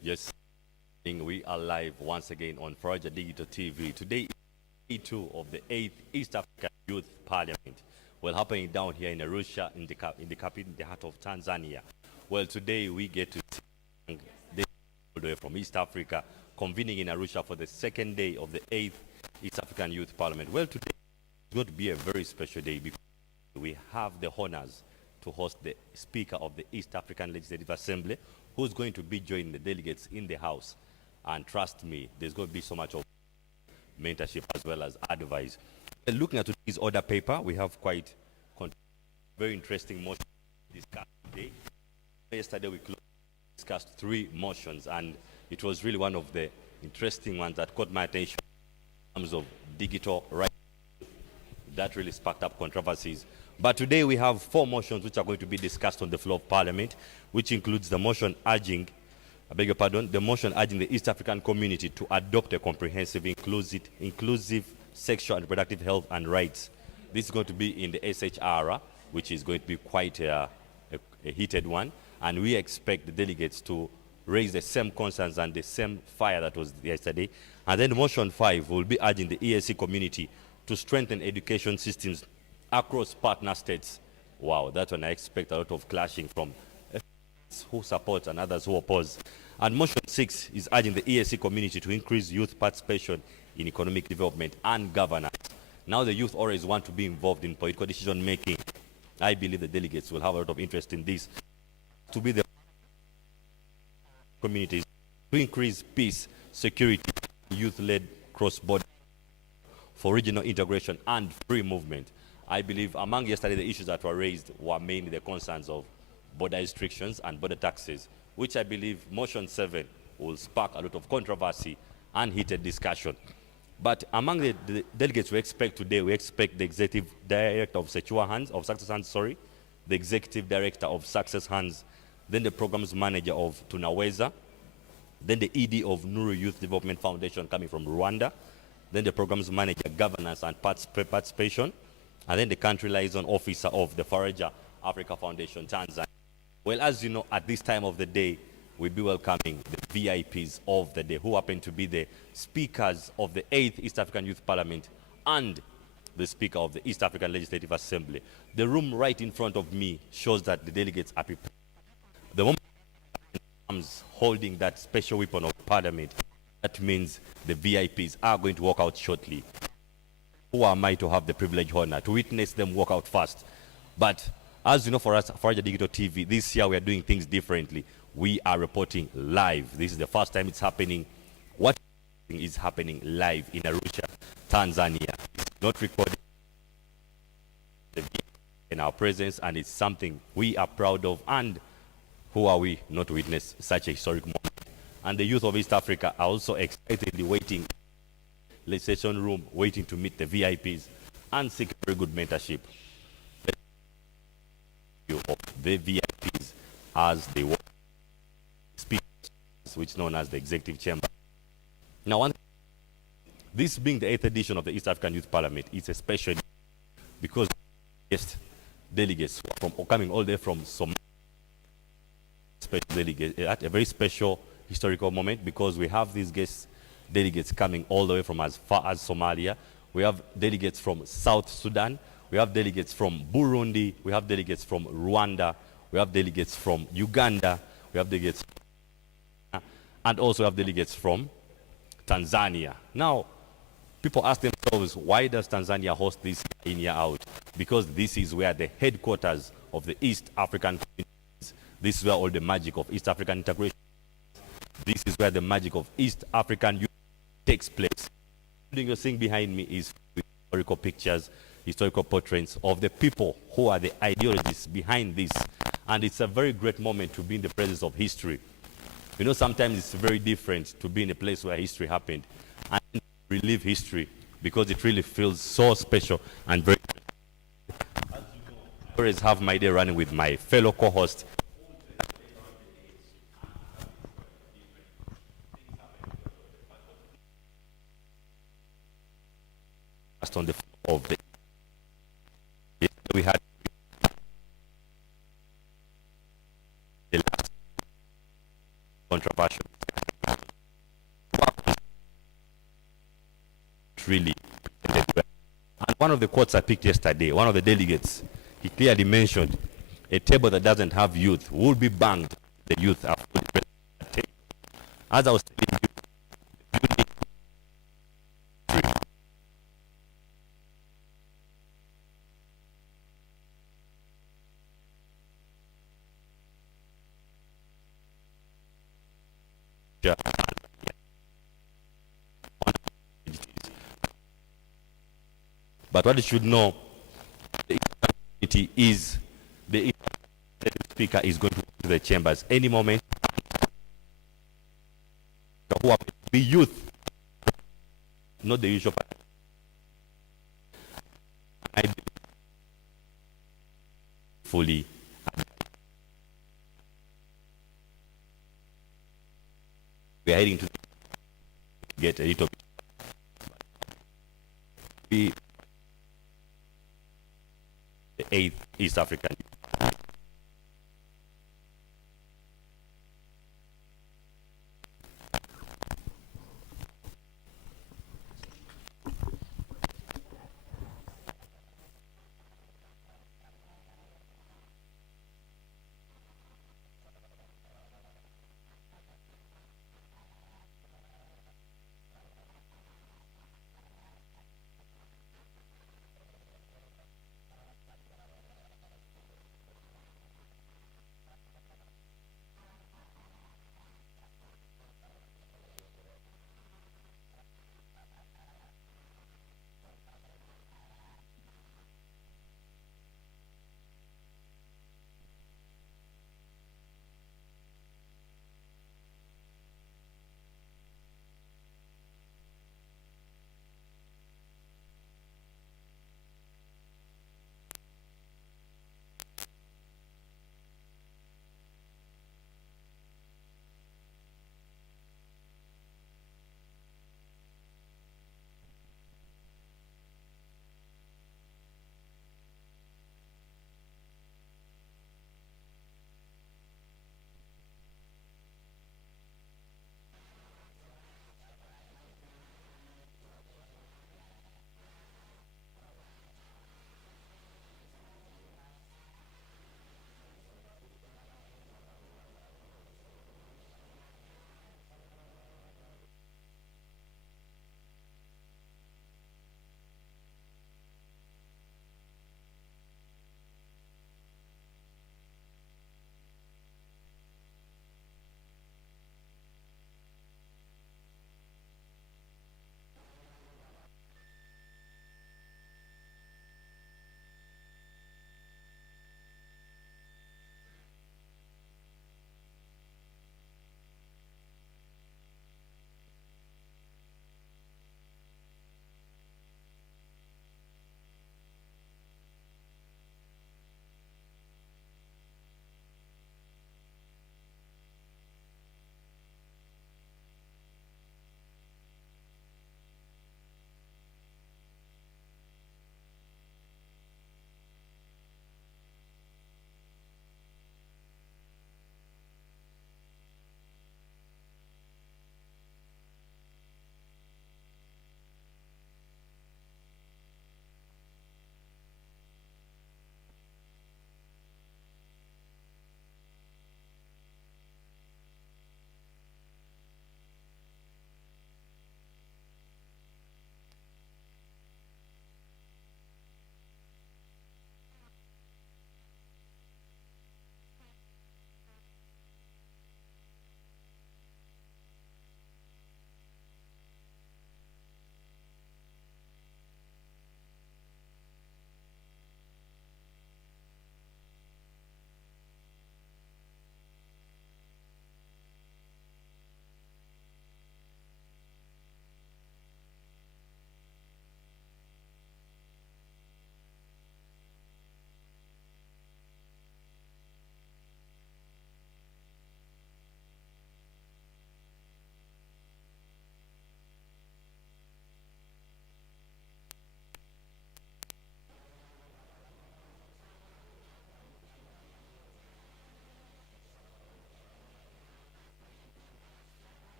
Yes, we are live once again on Faraja Digital TV. Today is day 2 of the 8th East African Youth Parliament. Well, happening down here in Arusha, in the capital, in the heart of Tanzania. Well, today we get to see the all the way from East Africa convening in Arusha for the second day of the 8th East African Youth Parliament. Well, today is going to be a very special day because we have the honors to host the Speaker of the East African Legislative Assembly, who's going to be joining the delegates in the House. And trust me, there's going to be so much of mentorship as well as advice. Looking at today's order paper, we have quite very interesting motions discussed today. Yesterday we discussed 3 motions, and it was really one of the interesting ones that caught my attention in terms of digital rights. That really sparked up controversies. But today we have 4 motions which are going to be discussed on the floor of Parliament, which includes the motion urging, the motion urging the East African community to adopt a comprehensive, inclusive sexual and reproductive health and rights. This is going to be in the SHR, which is going to be quite a heated one, and we expect the delegates to raise the same concerns and the same fire that was yesterday. And then motion 5 will be urging the EAC community to strengthen education systems across partner states. Wow, that one I expect a lot of clashing from who support and others who oppose. And motion 6 is urging the EAC community to increase youth participation in economic development and governance. Now the youth always want to be involved in political decision making. I believe the delegates will have a lot of interest in this. To be the communities to increase peace, security, youth-led cross-border for regional integration and free movement. I believe among yesterday the issues that were raised were mainly the concerns of border restrictions and border taxes, which I believe motion 7 will spark a lot of controversy and heated discussion. But among the delegates we expect today, we expect the executive director of Success Hands, the executive director of Success Hands, then the programs manager of Tunaweza, then the ED of Nuru Youth Development Foundation coming from Rwanda, then the programs manager, governance and participation, and then the country liaison officer of the Faraja Africa Foundation, Tanzania. Well, as you know, at this time of the day, we'll be welcoming the VIPs of the day, who happen to be the speakers of the 8th East African Youth Parliament and the Speaker of the East African Legislative Assembly. The room right in front of me shows that the delegates are prepared. The moment comes holding that special weapon of Parliament, that means the VIPs are going to walk out shortly. Who am I to have the privilege honor to witness them walk out fast? But as you know, for us, Faraja Digital TV, this year we are doing things differently. We are reporting live. This is the first time it's happening. What is happening live in Arusha, Tanzania? It's not recorded in our presence, and it's something we are proud of. And who are we not to witness such a historic moment? And the youth of East Africa are also excitedly waiting in the session room, waiting to meet the VIPs and seek very good mentorship of the VIPs as they walk speakers, which is known as the executive chamber. Now, this being the 8th edition of the East African Youth Parliament, it's a special because guest delegates from coming all the way from Somalia, at a very special historical moment, because we have these guest delegates coming all the way from as far as Somalia. We have delegates from South Sudan. We have delegates from Burundi. We have delegates from Rwanda. We have delegates from Uganda. We have delegates, and also have delegates from Tanzania. Now, people ask themselves, why does Tanzania host this year in, year out? Because this is where the headquarters of the East African communities. This is where all the magic of East African integration. This is where the magic of East African youth takes place. What you're seeing behind me is historical pictures, historical portraits of the people who are the ideologists behind this. And it's a very great moment to be in the presence of history. You know, sometimes it's very different to be in a place where history happened and relive history, because it really feels so special and very. As you know, I always have my day running with my fellow co-host. On the floor of the we had the last controversial really presented well. And one of the quotes I picked yesterday, one of the delegates, he clearly mentioned a table that doesn't have youth will be banged. The youth are fully present at the table. As I was telling you, but what you should know, the community is the speaker is going to the chambers any moment. Who happen to be youth, not the usual. I fully we are heading to get a little bit. The 8th East African.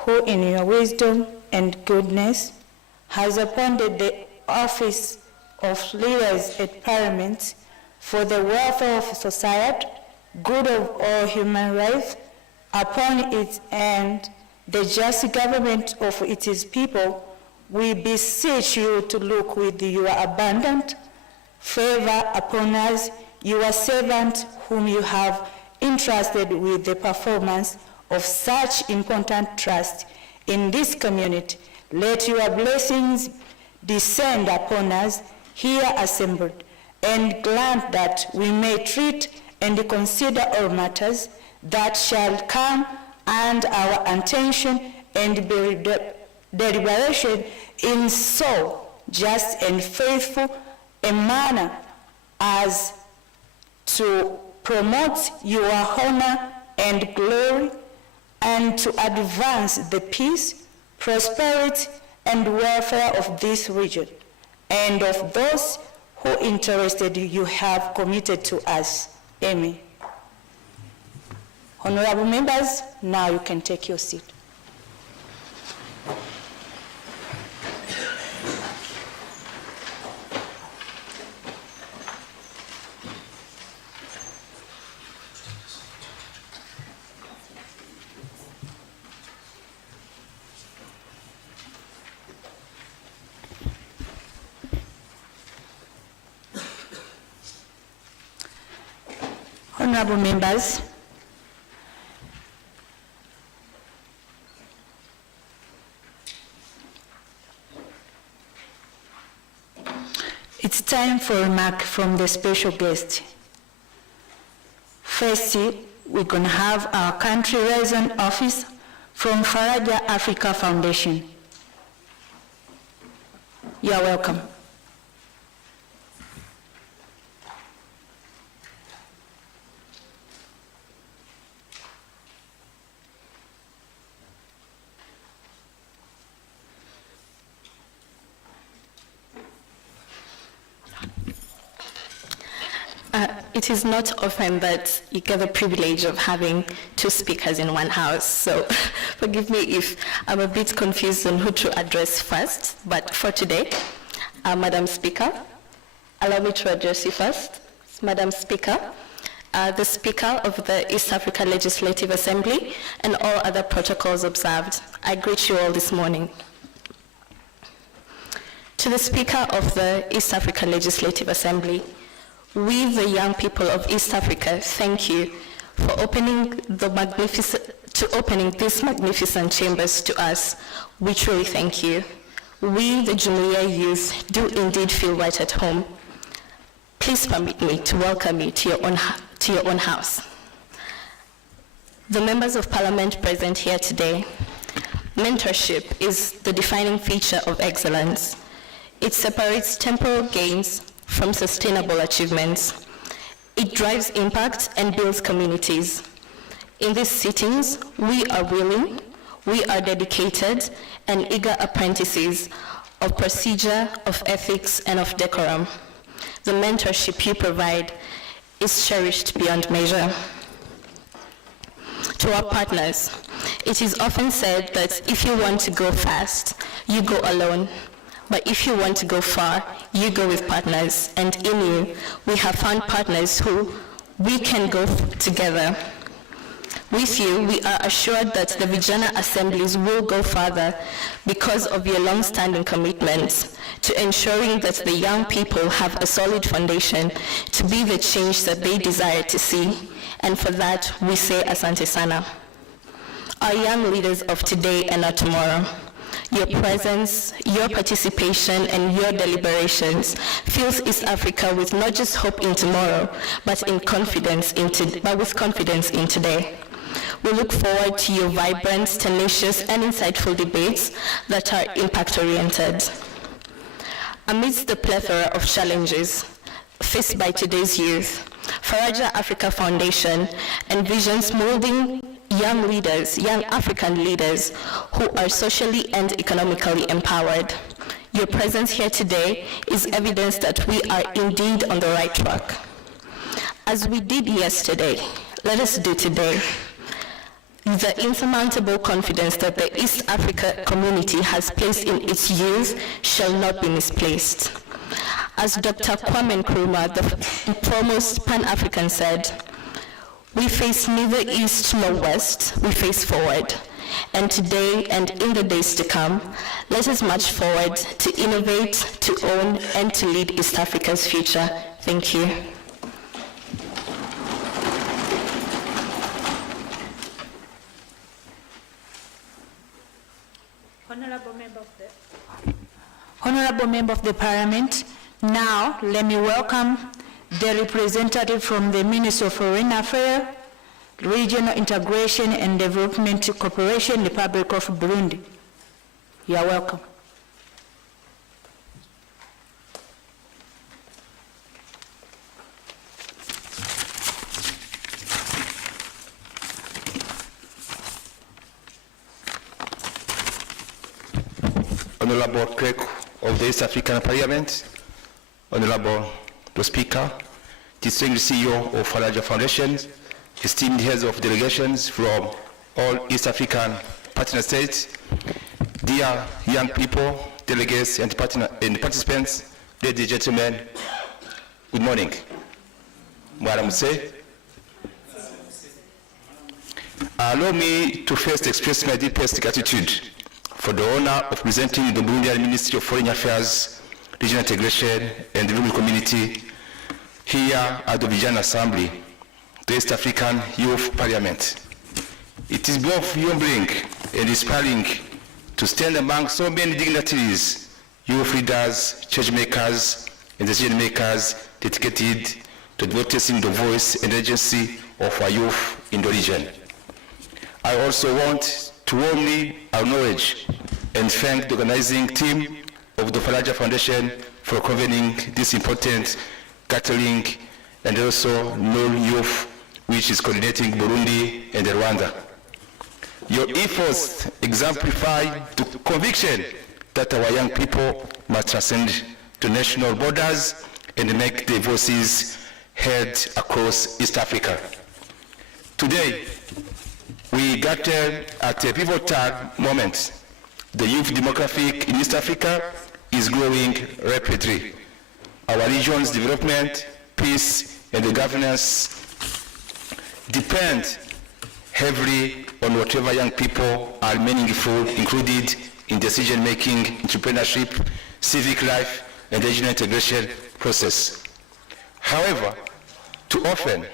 who in your wisdom and goodness has appointed the office of leaders at Parliament for the welfare of society, good of all human life, upon it and the just government of its people, we beseech you to look with your abundant favor upon us, your servant whom you have entrusted with the performance of such important trust in this community. Let your blessings descend upon us here assembled, and grant that we may treat and consider all matters that shall come and our attention and deliberation in so just and faithful a manner as to promote your honor and glory, and to advance the peace, prosperity, and welfare of this region, and of those who interested you have committed to us. Amen. Honorable members, now you can take your seat. Honorable members, it's time for a remark from the special guest. First, we're going to have our country liaison office from Faraja Africa Foundation. You are welcome. It is not often that you get the privilege of having two speakers in one house, so forgive me if I'm a bit confused on who to address first, but for today, Madam Speaker, allow me to address you first. Madam Speaker, the Speaker of the East Africa Legislative Assembly, and all other protocols observed, I greet you all this morning. To the Speaker of the East Africa Legislative Assembly, we, the young people of East Africa, thank you for opening these magnificent chambers to us. We truly thank you. We, the Jumuiya youth, do indeed feel right at home. Please permit me to welcome you to your own house. The members of Parliament present here today, mentorship is the defining feature of excellence. It separates temporal gains from sustainable achievements. It drives impact and builds communities. In these sittings, we are willing, we are dedicated, and eager apprentices of procedure, of ethics, and of decorum. The mentorship you provide is cherished beyond measure. To our partners, it is often said that if you want to go fast, you go alone. But if you want to go far, you go with partners. And in you, we have found partners who we can go together. With you, we are assured that the Vijana assemblies will go further because of your long-standing commitments to ensuring that the young people have a solid foundation to be the change that they desire to see. And for that, we say Asante Sana. Our young leaders of today and of tomorrow, your presence, your participation, and your deliberations fills East Africa with not just hope in tomorrow, but with confidence in today. We look forward to your vibrant, tenacious, and insightful debates that are impact-oriented. Amidst the plethora of challenges faced by today's youth, Faraja Africa Foundation envisions molding young leaders, young African leaders who are socially and economically empowered. Your presence here today is evidence that we are indeed on the right track. As we did yesterday, let us do today. The insurmountable confidence that the East Africa community has placed in its youth shall not be misplaced. As Dr. Kwame Nkrumah, the foremost Pan-African, said, "We face neither east nor west, we face forward. And today and in the days to come, let us march forward to innovate, to own, and to lead East Africa's future." Thank you. Honorable Member of the Parliament, now let me welcome the representative from the Ministry of Foreign Affairs, Regional Integration and Development Cooperation, Republic of Burundi. You are welcome. Honorable Clerk of the East African Parliament, Honorable the Speaker, distinguished CEO of Faraja Foundation, esteemed heads of delegations from all East African partner states, dear young people, delegates and participants, ladies and gentlemen, good morning. Allow me to first express my deepest gratitude for the honor of presenting the Burundian Ministry of Foreign Affairs, Regional Integration and Development Community here at the Vijana Assembly, the East African Youth Parliament. It is both humbling and inspiring to stand among so many dignitaries, youth leaders, change makers, and decision makers dedicated to advocating the voice and agency of our youth in the region. I also want to warmly acknowledge and thank the organizing team of the Faraja Foundation for convening this important gathering, and also NOL Youth, which is coordinating Burundi and Rwanda. Your efforts exemplify the conviction that our young people must transcend to national borders and make their voices heard across East Africa. Today, we gather at a pivotal moment. The youth demographic in East Africa is growing rapidly. Our region's development, peace, and the governance depend heavily on whatever young people are meaningful included in decision-making, entrepreneurship, civic life, and regional integration process. However, too often,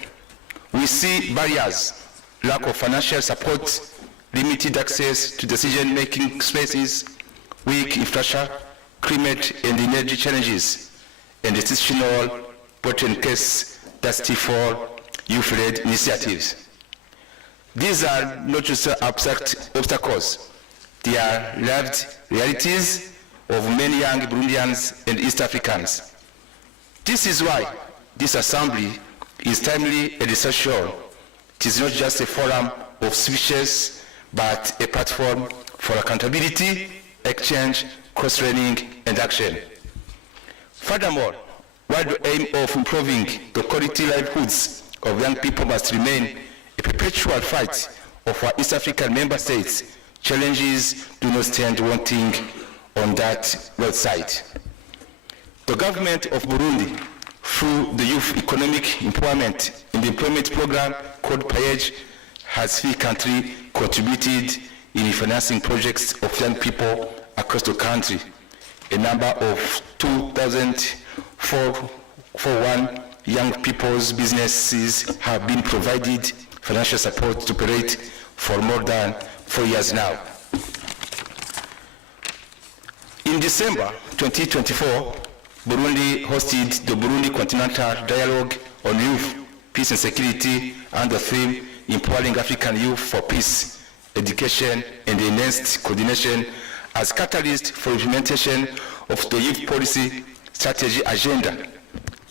we see barriers, lack of financial support, limited access to decision-making spaces, weak infrastructure, climate and energy challenges, and institutional bottlenecks that stifle youth-led initiatives. These are not just abstract obstacles, they are lived realities of many young Burundians and East Africans. This is why this assembly is timely and essential. It is not just a forum of speeches, but a platform for accountability, exchange, cross-training, and action. Furthermore, while the aim of improving the quality livelihoods of young people must remain a perpetual fight of our East African member states, challenges do not stand wanting on that website. The government of Burundi, through the Youth Economic Empowerment and the Employment Program called PAEG, has significantly contributed in financing projects of young people across the country. A number of 2,441 young people's businesses have been provided financial support to operate for more than 4 years now. In December 2024, Burundi hosted the Burundi Continental Dialogue on Youth, Peace and Security under the theme Empowering African Youth for Peace, Education and Enhanced Coordination as catalyst for implementation of the youth policy strategy agenda.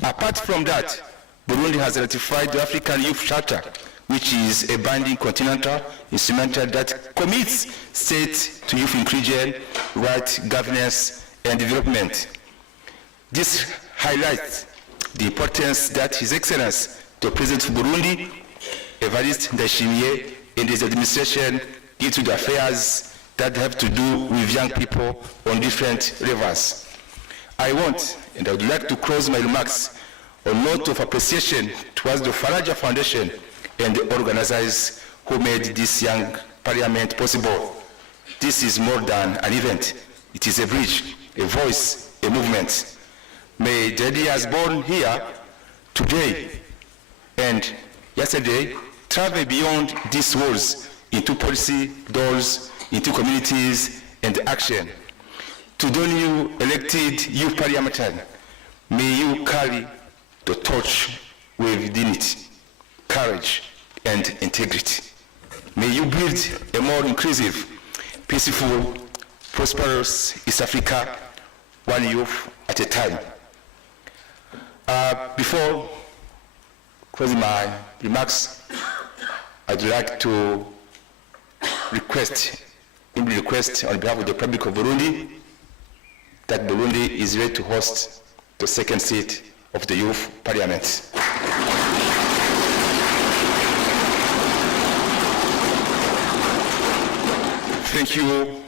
Apart from that, Burundi has ratified the African Youth Charter, which is a binding continental instrument that commits states to youth inclusion, right, governance, and development. This highlights the importance that His Excellency, the President of Burundi, Evariste Ndayishimiye, in this administration into the affairs that have to do with young people on different levels. I want, and I would like to close my remarks on a note of appreciation towards the Faraja Foundation and the organizers who made this young parliament possible. This is more than an event. It is a bridge, a voice, a movement. May the ideas born here today and yesterday travel beyond these walls into policy doors, into communities and action. To the new elected youth parliamentarian, may you carry the torch with dignity, courage and integrity. May you build a more inclusive, peaceful, prosperous East Africa, one youth at a time. Before closing my remarks, I'd like to request on behalf of the Republic of Burundi that Burundi is ready to host the second seat of the Youth Parliament. Thank you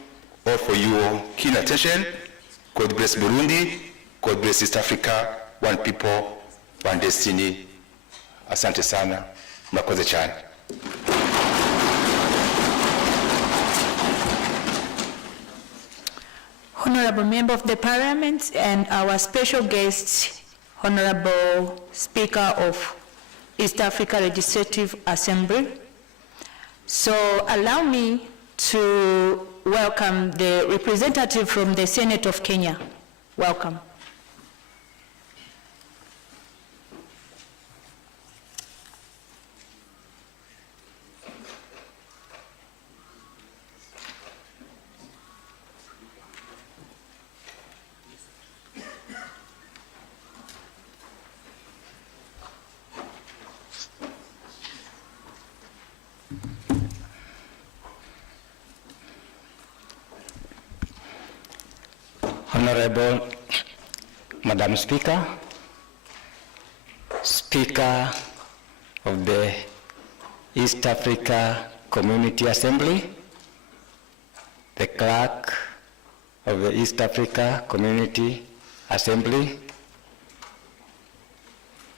all for your keen attention. God bless Burundi. God bless East Africa. One people, one destiny. Asante sana. Mnakoze chani. Honorable Member of the Parliament and our special guest, Honorable Speaker of East Africa Legislative Assembly. So allow me to welcome the representative from the Senate of Kenya. Welcome. Honorable Madam Speaker, Speaker of the East Africa Community Assembly, the Clerk of the East Africa Community Assembly,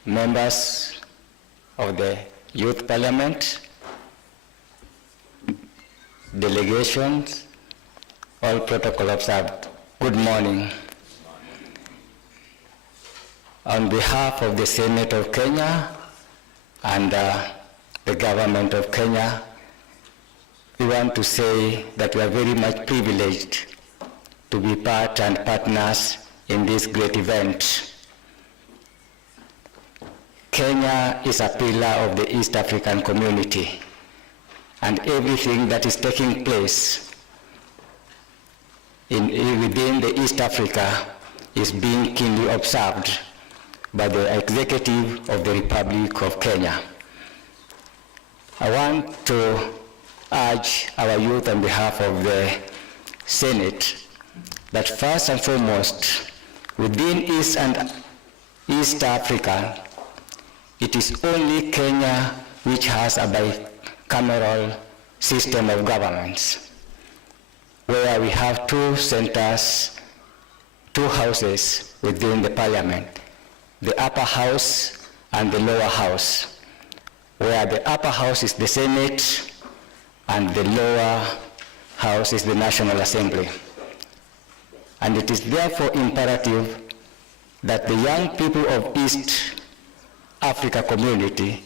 members of the Youth Parliament, delegations, all protocol observed. Good morning. On behalf of the Senate of Kenya and the government of Kenya, we want to say that we are very much privileged to be part and partners in this great event. Kenya is a pillar of the East African community, and everything that is taking place within the East Africa is being keenly observed by the executive of the Republic of Kenya. I want to urge our youth on behalf of the Senate that first and foremost, within East Africa, it is only Kenya which has a bicameral system of governance, where we have two centers, two houses within the parliament, the upper house and the lower house, where the upper house is the Senate and the lower house is the National Assembly. And it is therefore imperative that the young people of East Africa community,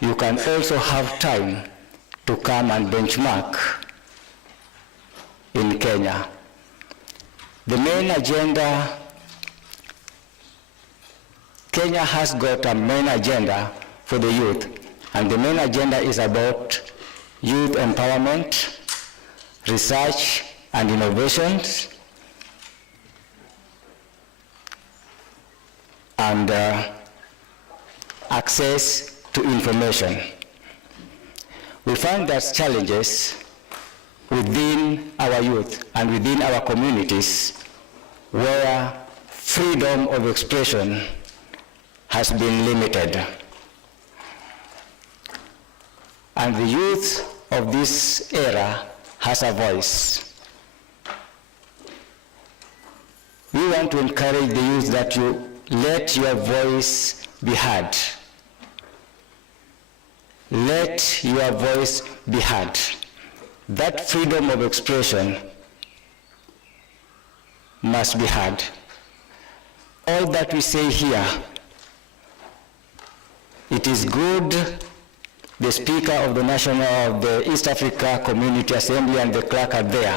you can also have time to come and benchmark in Kenya. The main agenda, Kenya has got a main agenda for the youth, and the main agenda is about youth empowerment, research and innovations, and access to information. We find that challenges within our youth and within our communities where freedom of expression has been limited. And the youth of this era has a voice. We want to encourage the youth that you let your voice be heard. Let your voice be heard. That freedom of expression must be heard. All that we say here, it is good the Speaker of the East Africa Community Assembly and the clerk are there.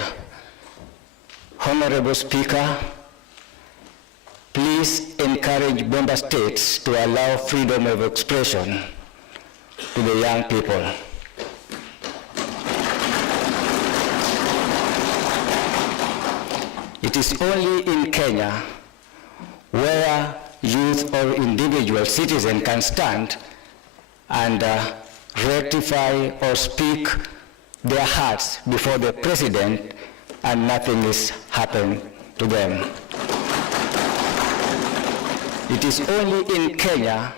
Honorable Speaker, please encourage member states to allow freedom of expression to the young people. It is only in Kenya where youth or individual citizen can stand and rectify or speak their hearts before the president and nothing is happened to them. It is only in Kenya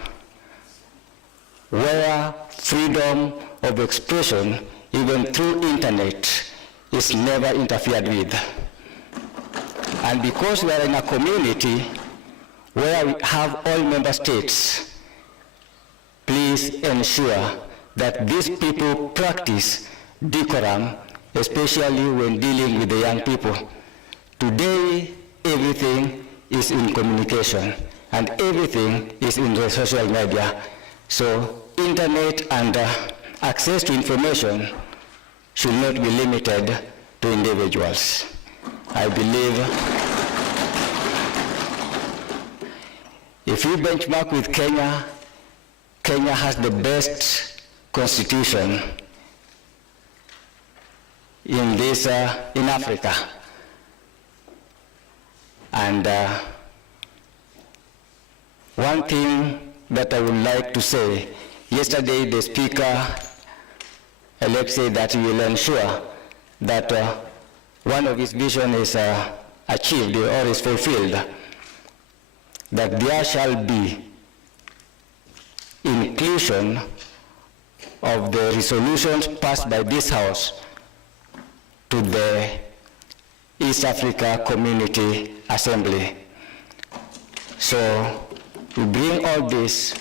where freedom of expression, even through internet, is never interfered with. And because we are in a community where we have all member states, please ensure that these people practice decorum, especially when dealing with the young people. Today, everything is in communication and everything is in the social media. So internet and access to information should not be limited to individuals. I believe if you benchmark with Kenya, Kenya has the best constitution in this, in Africa. And one thing that I would like to say, yesterday the Speaker elect said that he will ensure that one of his vision is achieved or is fulfilled, that there shall be inclusion of the resolutions passed by this House to the East Africa Community Assembly. So we bring all this,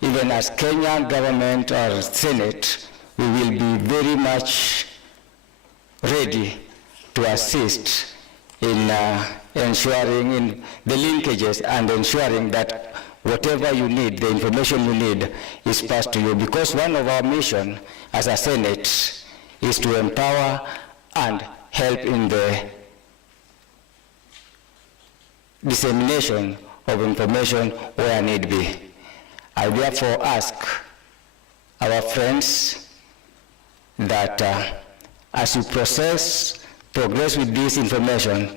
even as Kenyan government or Senate, we will be very much ready to assist in ensuring in the linkages and ensuring that whatever you need, the information you need, is passed to you. Because one of our mission as a Senate is to empower and help in the dissemination of information where need be. I therefore ask our friends that as you progress with this information,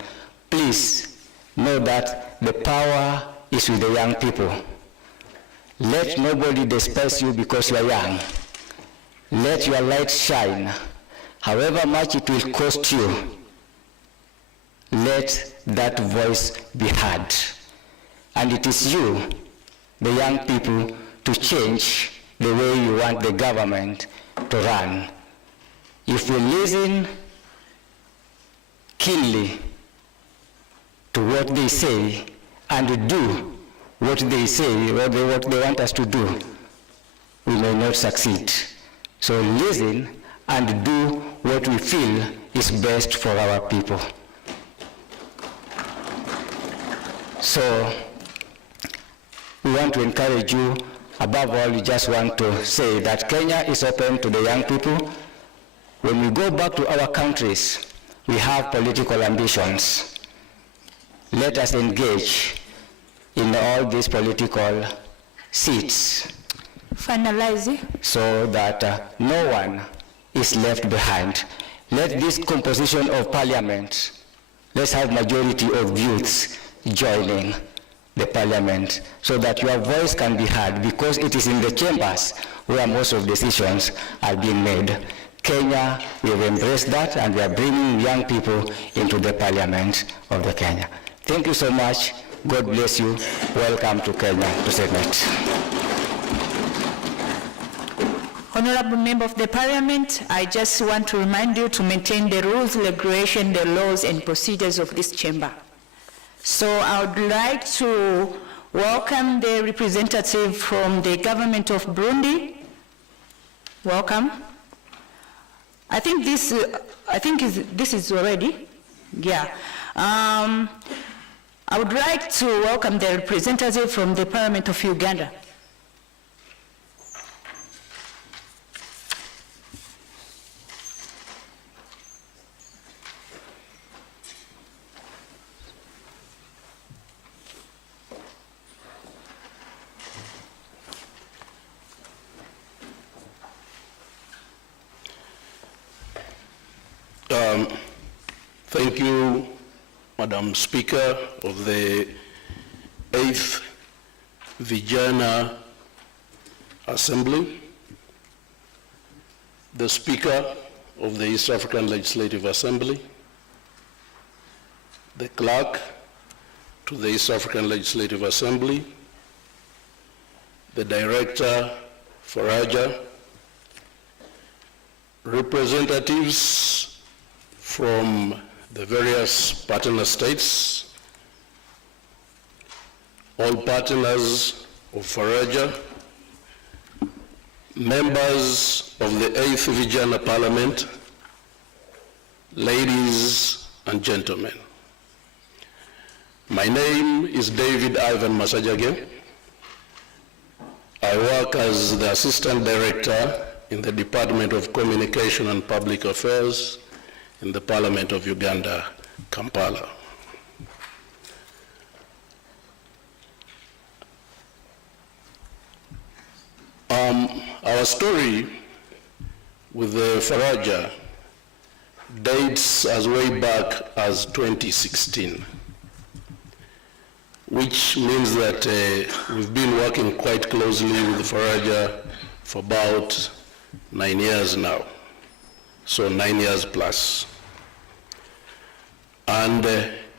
please know that the power is with the young people. Let nobody despise you because you are young. Let your light shine. However much it will cost you, let that voice be heard. And it is you, the young people, to change the way you want the government to run. If we listen keenly to what they say and do what they say, what they want us to do, we may not succeed. So listen and do what we feel is best for our people. So we want to encourage you. Above all, we just want to say that Kenya is open to the young people. When we go back to our countries, we have political ambitions. Let us engage in all these political seats. Finalizing. So that no one is left behind. Let this composition of parliament, let's have majority of youths joining the parliament so that your voice can be heard, because it is in the chambers where most of decisions are being made. Kenya, we have embraced that, and we are bringing young people into the parliament of the Kenya. Thank you so much. God bless you. Welcome to Kenya, to Senate. Honorable Member of the Parliament, I just want to remind you to maintain the rules, regulation, the laws and procedures of this chamber. So I would like to welcome the representative from the government of Burundi. Welcome. I think this is already, yeah. I would like to welcome the representative from the Parliament of Uganda. Thank you, Madam Speaker of the 8th Vijana Assembly, the Speaker of the East African Legislative Assembly, the Clerk to the East African Legislative Assembly, the Director, Faraja, representatives from the various partner states, all partners of Faraja, members of the 8th Vijana Parliament, ladies and gentlemen. My name is David Ivan Masajage. I work as the Assistant Director in the Department of Communication and Public Affairs in the Parliament of Uganda, Kampala. Our story with the Faraja dates as way back as 2016, which means that we've been working quite closely with Faraja for about 9 years now. So 9 years plus. And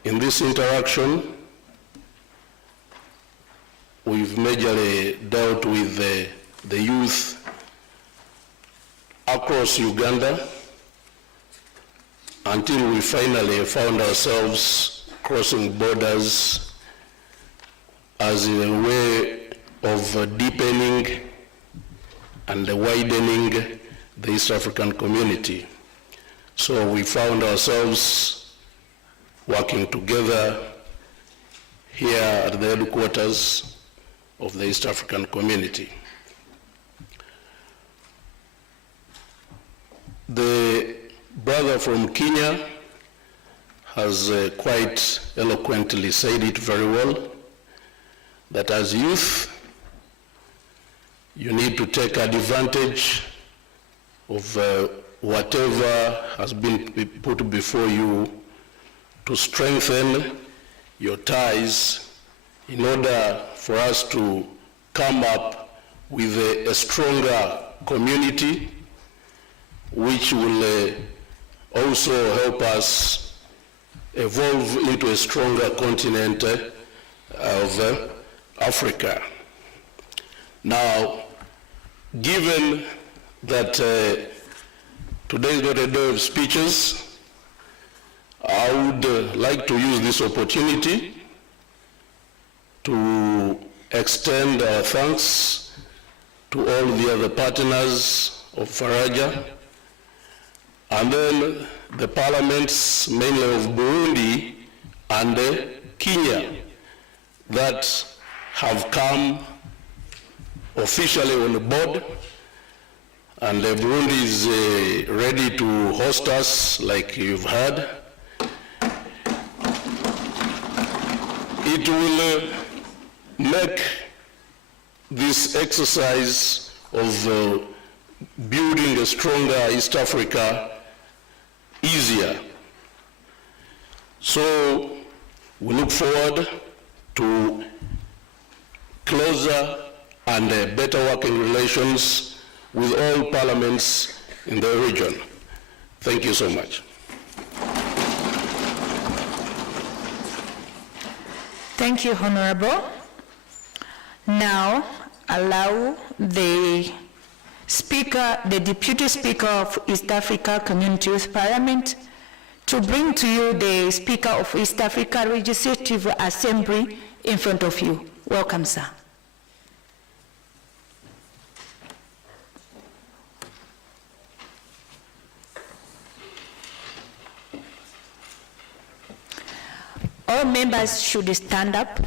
in this interaction, we've majorly dealt with the youth across Uganda until we finally found ourselves crossing borders as a way of deepening and widening the East African community. So we found ourselves working together here at the headquarters of the East African community. The brother from Kenya has quite eloquently said it very well, that as youth, you need to take advantage of whatever has been put before you to strengthen your ties in order for us to come up with a stronger community which will also help us evolve into a stronger continent of Africa. Now, given that today is not a day of speeches, I would like to use this opportunity to extend our thanks to all the other partners of Faraja, and then the parliaments, mainly of Burundi and Kenya, that have come officially on the board, and Burundi is ready to host us, like you've heard. It will make this exercise of building a stronger East Africa easier. So we look forward to closer and better working relations with all parliaments in the region. Thank you so much. Thank you, Honorable. Now, allow the Speaker, the Deputy Speaker of East Africa Community Youth Parliament, to bring to you the Speaker of East Africa Legislative Assembly in front of you. Welcome, sir. All members should stand up.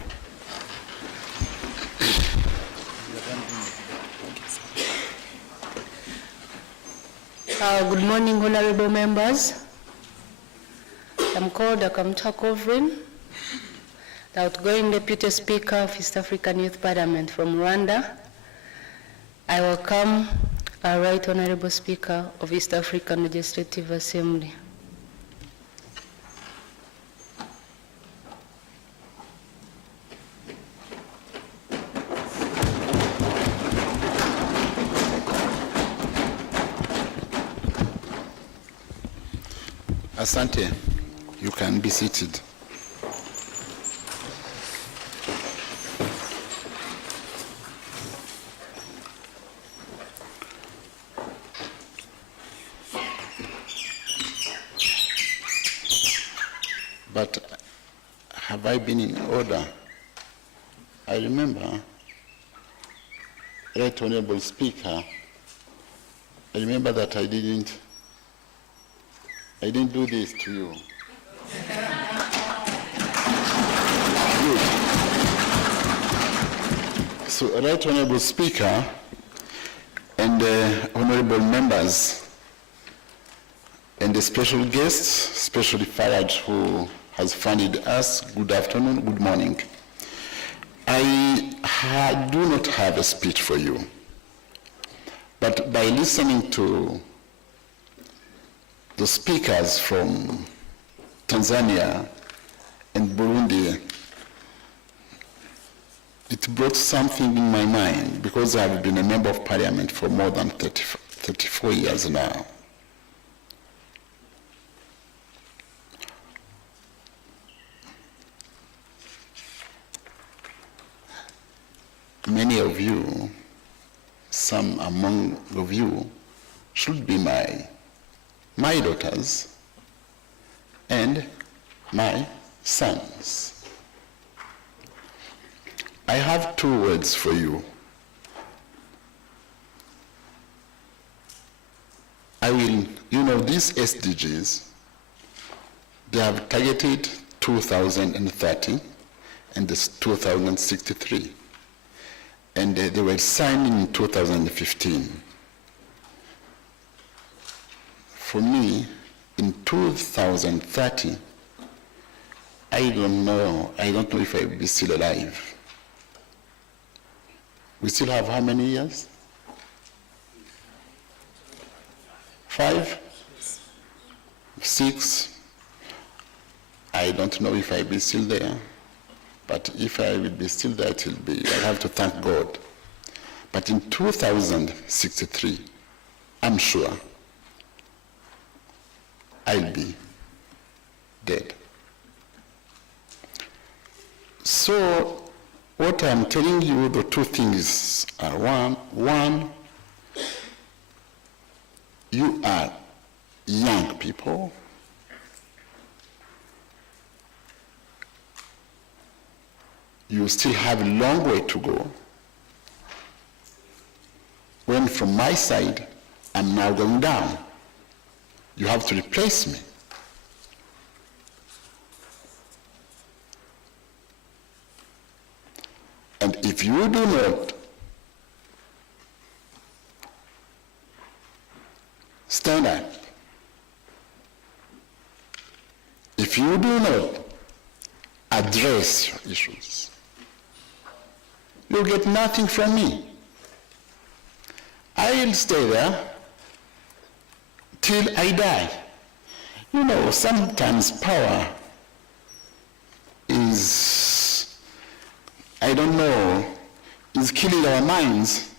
Good morning, honorable members. I'm called Akamta Kovrin, the outgoing Deputy Speaker of East African Youth Parliament from Rwanda. I welcome our Right Honorable Speaker of East African Legislative Assembly. Asante, you can be seated. But have I been in order? I remember, Right Honorable Speaker, I remember that I didn't do this to you. Good. So, Right Honorable Speaker and honorable members and the special guests, especially Faraja, who has funded us, good afternoon, good morning. I do not have a speech for you, but by listening to the speakers from Tanzania and Burundi, it brought something in my mind because I've been a member of parliament for more than 34 years now. Many of you, some among of you, should be my daughters and my sons. I have 2 words for you. These SDGs, they have targeted 2030 and this 2063, and they were signed in 2015. For me, in 2030, I don't know if I will be still alive. We still have how many years? 5? 6? I don't know if I will be still there, but if I will be still there, I have to thank God. But in 2063, I'm sure I'll be dead. So what I'm telling you, the 2 things are one, you are young people. You still have a long way to go. When from my side, I'm now going down. You have to replace me. And if you do not stand up, if you do not address your issues, you'll get nothing from me. I'll stay there till I die. Sometimes power is, is killing our minds.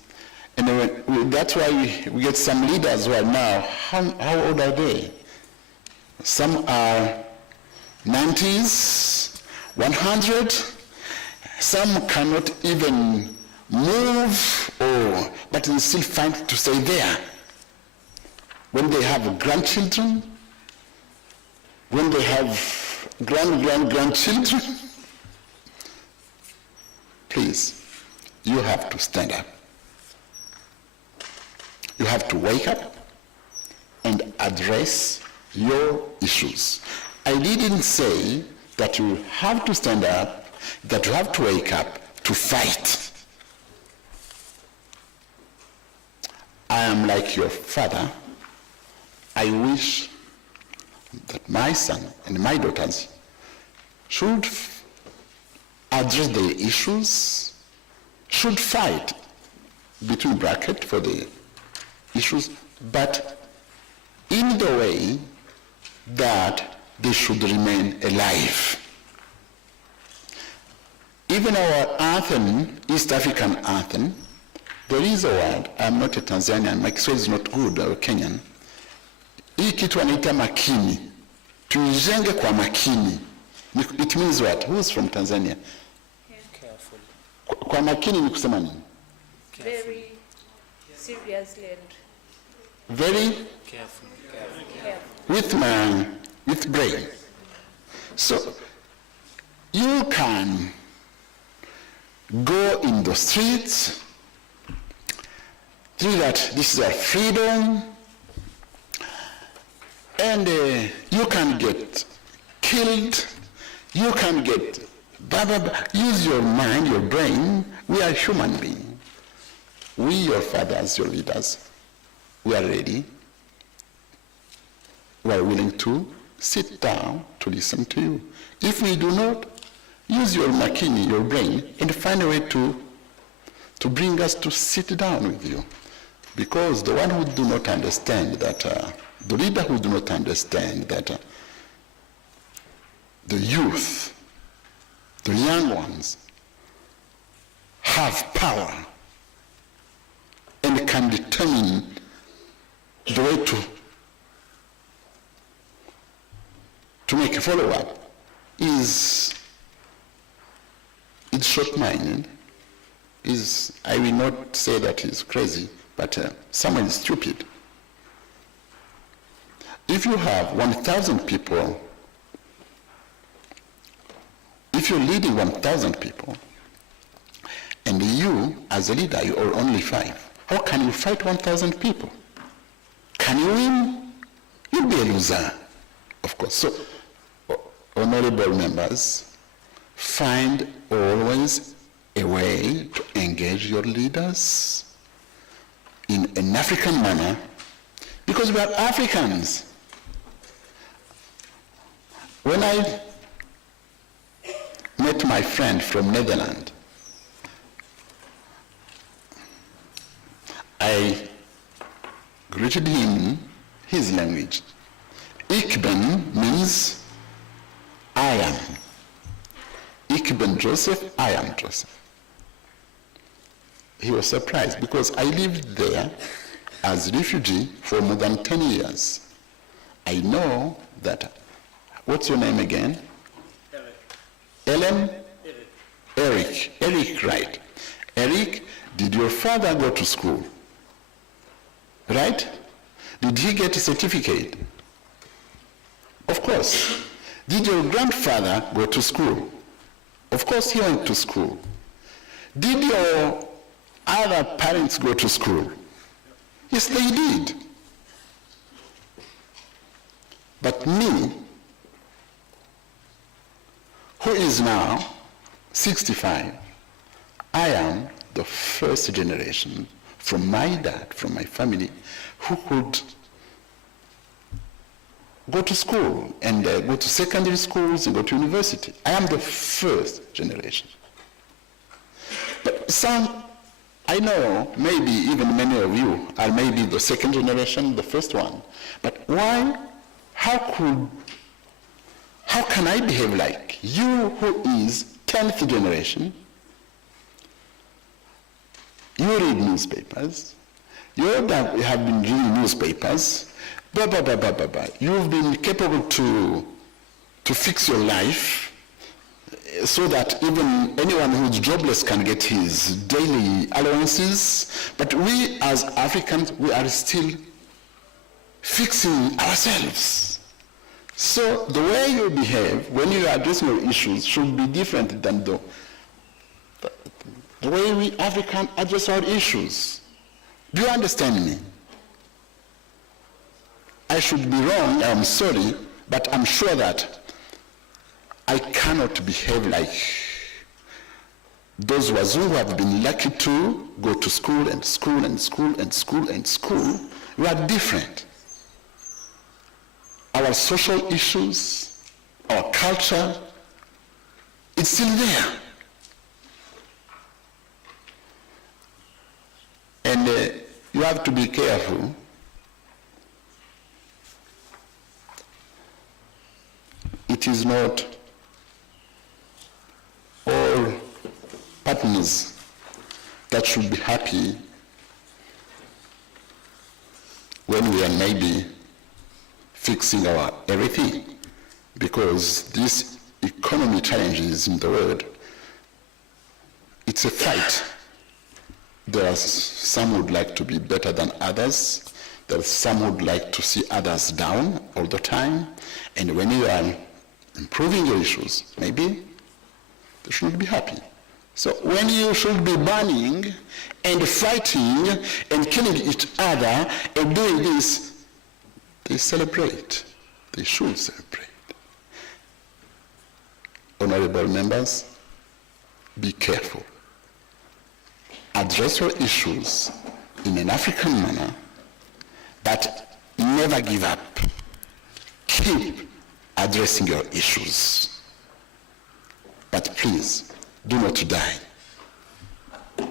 And that's why we get some leaders who are now, how old are they? Some are 90s, 100. Some cannot even move, but they still find to stay there. When they have grandchildren, when they have grandchildren, please, you have to stand up. You have to wake up and address your issues. I didn't say that you have to stand up, that you have to wake up to fight. I am like your father. I wish that my son and my daughters should address the issues, should fight, between brackets, for the issues, but in the way that they should remain alive. Even our anthem, East African anthem, there is a word, I'm not a Tanzanian, my Kiswahili is not good, or Kenyan. Hii kitu anaita makini. Tuijenge kwa makini. It means what? Who's from Tanzania? Careful. Kwa makini ni kusema nini? Very seriously and Very careful. with brain. So you can go in the streets, think that this is our freedom, and you can get killed, you can get use your mind, your brain. We are human beings. We, your fathers, your leaders, we are ready. We are willing to sit down to listen to you. If we do not, use your makini, your brain, and find a way to bring us to sit down with you. Because the one who do not understand that, the leader who do not understand that the youth, the young ones, have power and can determine the way to make a follow-up is short-minded. I will not say that he's crazy, but someone is stupid. If you have 1,000 people, if you're leading 1,000 people, and you, as a leader, you are only 5, how can you fight 1,000 people? Can you win? You'll be a loser, of course. So, honorable members, find always a way to engage your leaders in an African manner, because we are Africans. When I met my friend from Netherlands, I greeted him in his language. Ik ben means I am. Ik ben Joseph, I am Joseph. He was surprised because I lived there as a refugee for more than 10 years. I know that, what's your name again? Eric. Ellen? Eric. Eric, right. Eric, did your father go to school? Right? Did he get a certificate? Of course. Did your grandfather go to school? Of course he went to school. Did your other parents go to school? Yes, they did. But me, who is now 65, I am the first generation from my dad, from my family, who could go to school and go to secondary schools and go to university. I am the first generation. But some, I know, maybe even many of you are maybe the second generation, the first one. But why? How can I behave like you who is 10th generation? You read newspapers. You have been reading newspapers. You've been capable to fix your life. so that even anyone who's jobless can get his daily allowances. But we as Africans, we are still fixing ourselves. So the way you behave when you address your issues should be different than the way we Africans address our issues. Do you understand me? I should be wrong, I'm sorry, but I'm sure that I cannot behave like those who have been lucky to go to school and school and school and school and school. We are different. Our social issues, our culture, it's still there. And you have to be careful. It is not all partners that should be happy when we are maybe fixing our everything, because these economy challenges in the world, it's a fight. There are some would like to be better than others. There are some would like to see others down all the time. And when you are improving your issues, maybe they should be happy. So when you should be burning and fighting and killing each other and doing this, they celebrate. They should celebrate. Honorable members, be careful. Address your issues in an African manner, but never give up. Keep addressing your issues. But please, do not die. Do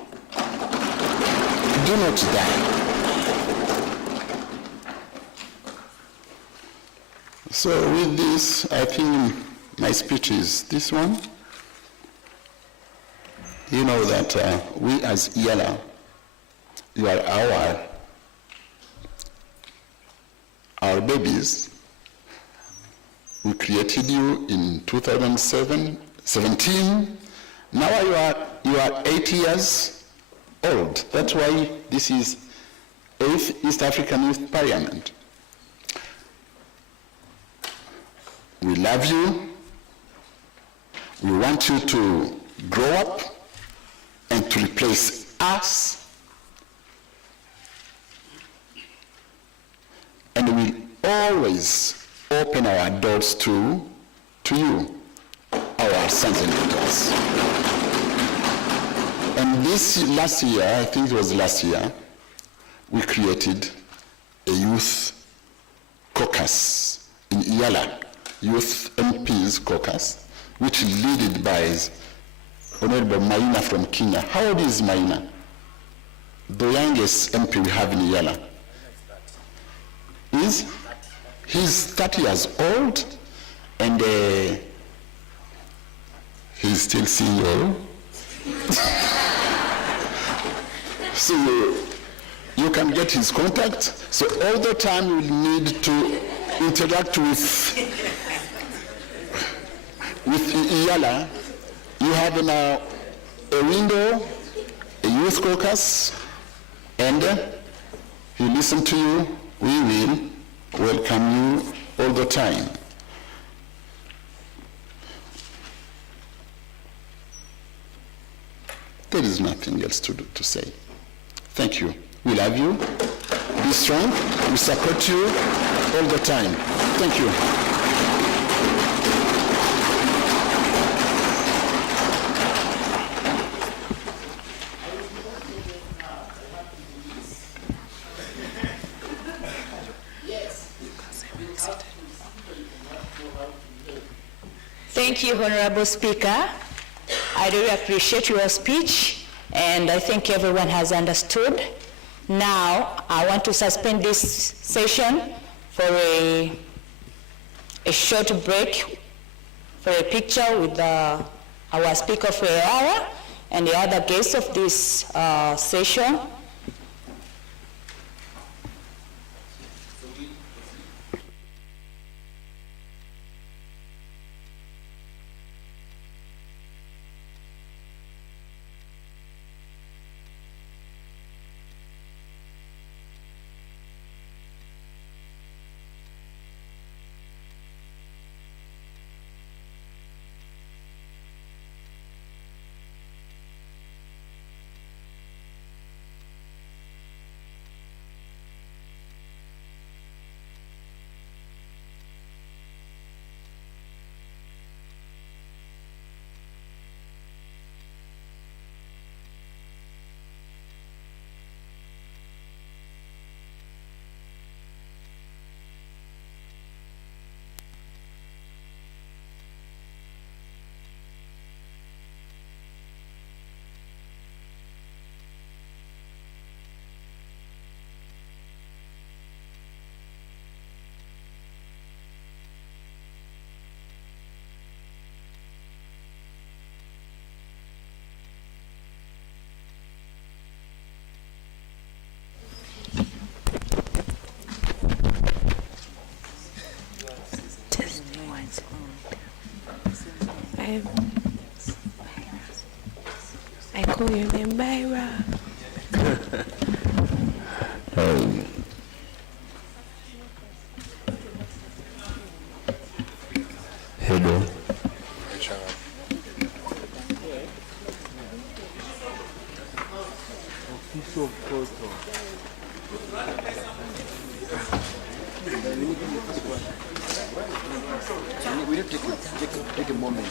not die. So with this, I think my speech is this one. You know that we as IALA, you are our babies. We created you in 2017. Now you are 8 years old. That's why this is 8th East African Youth Parliament. We love you. We want you to grow up and to replace us. And we always open our doors to you, our sons and daughters. And this last year, I think it was last year, we created a youth caucus in IALA, Youth MPs Caucus, which is led by Honorable Maina from Kenya. How old is Maina? The youngest MP we have in IALA. He's 30 years old, and he's still single. So you can get his contact. So all the time you will need to interact with IALA. You have now a window, a youth caucus, and he listen to you. We will welcome you all the time. There is nothing else to say. Thank you. We love you. Be strong. We support you all the time. Thank you. Thank you, Honorable Speaker. I really appreciate your speech, and I think everyone has understood. Now, I want to suspend this session for a short break, for a picture with our Speaker for an hour and the other guests of this session. call your name Myra. Hello. Take a moment.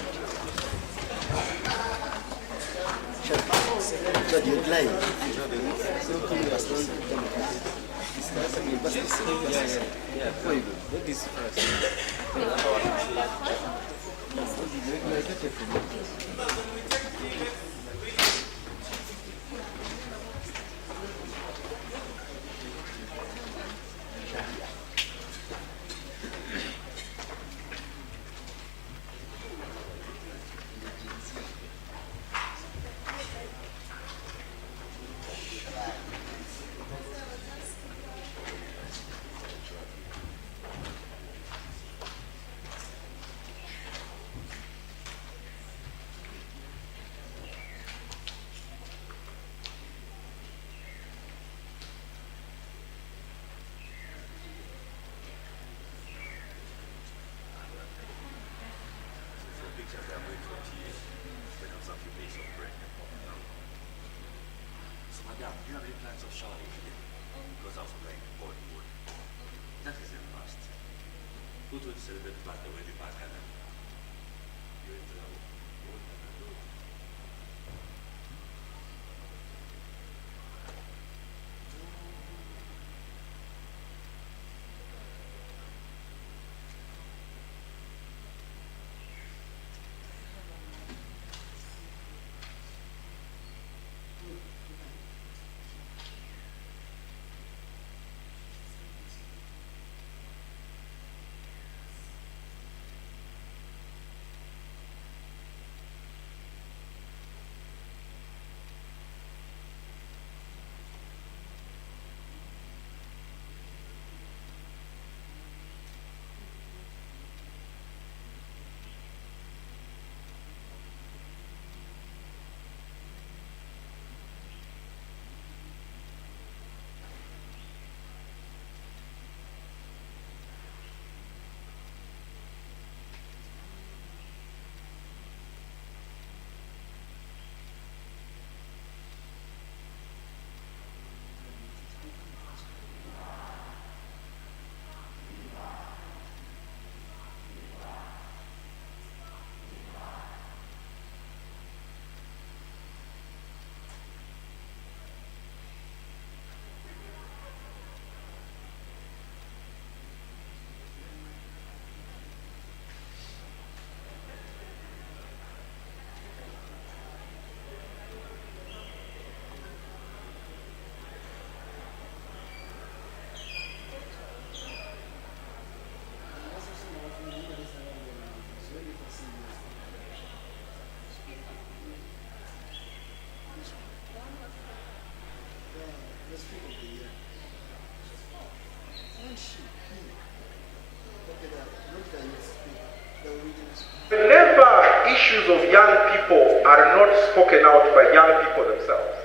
Whenever issues of young people are not spoken out by young people themselves,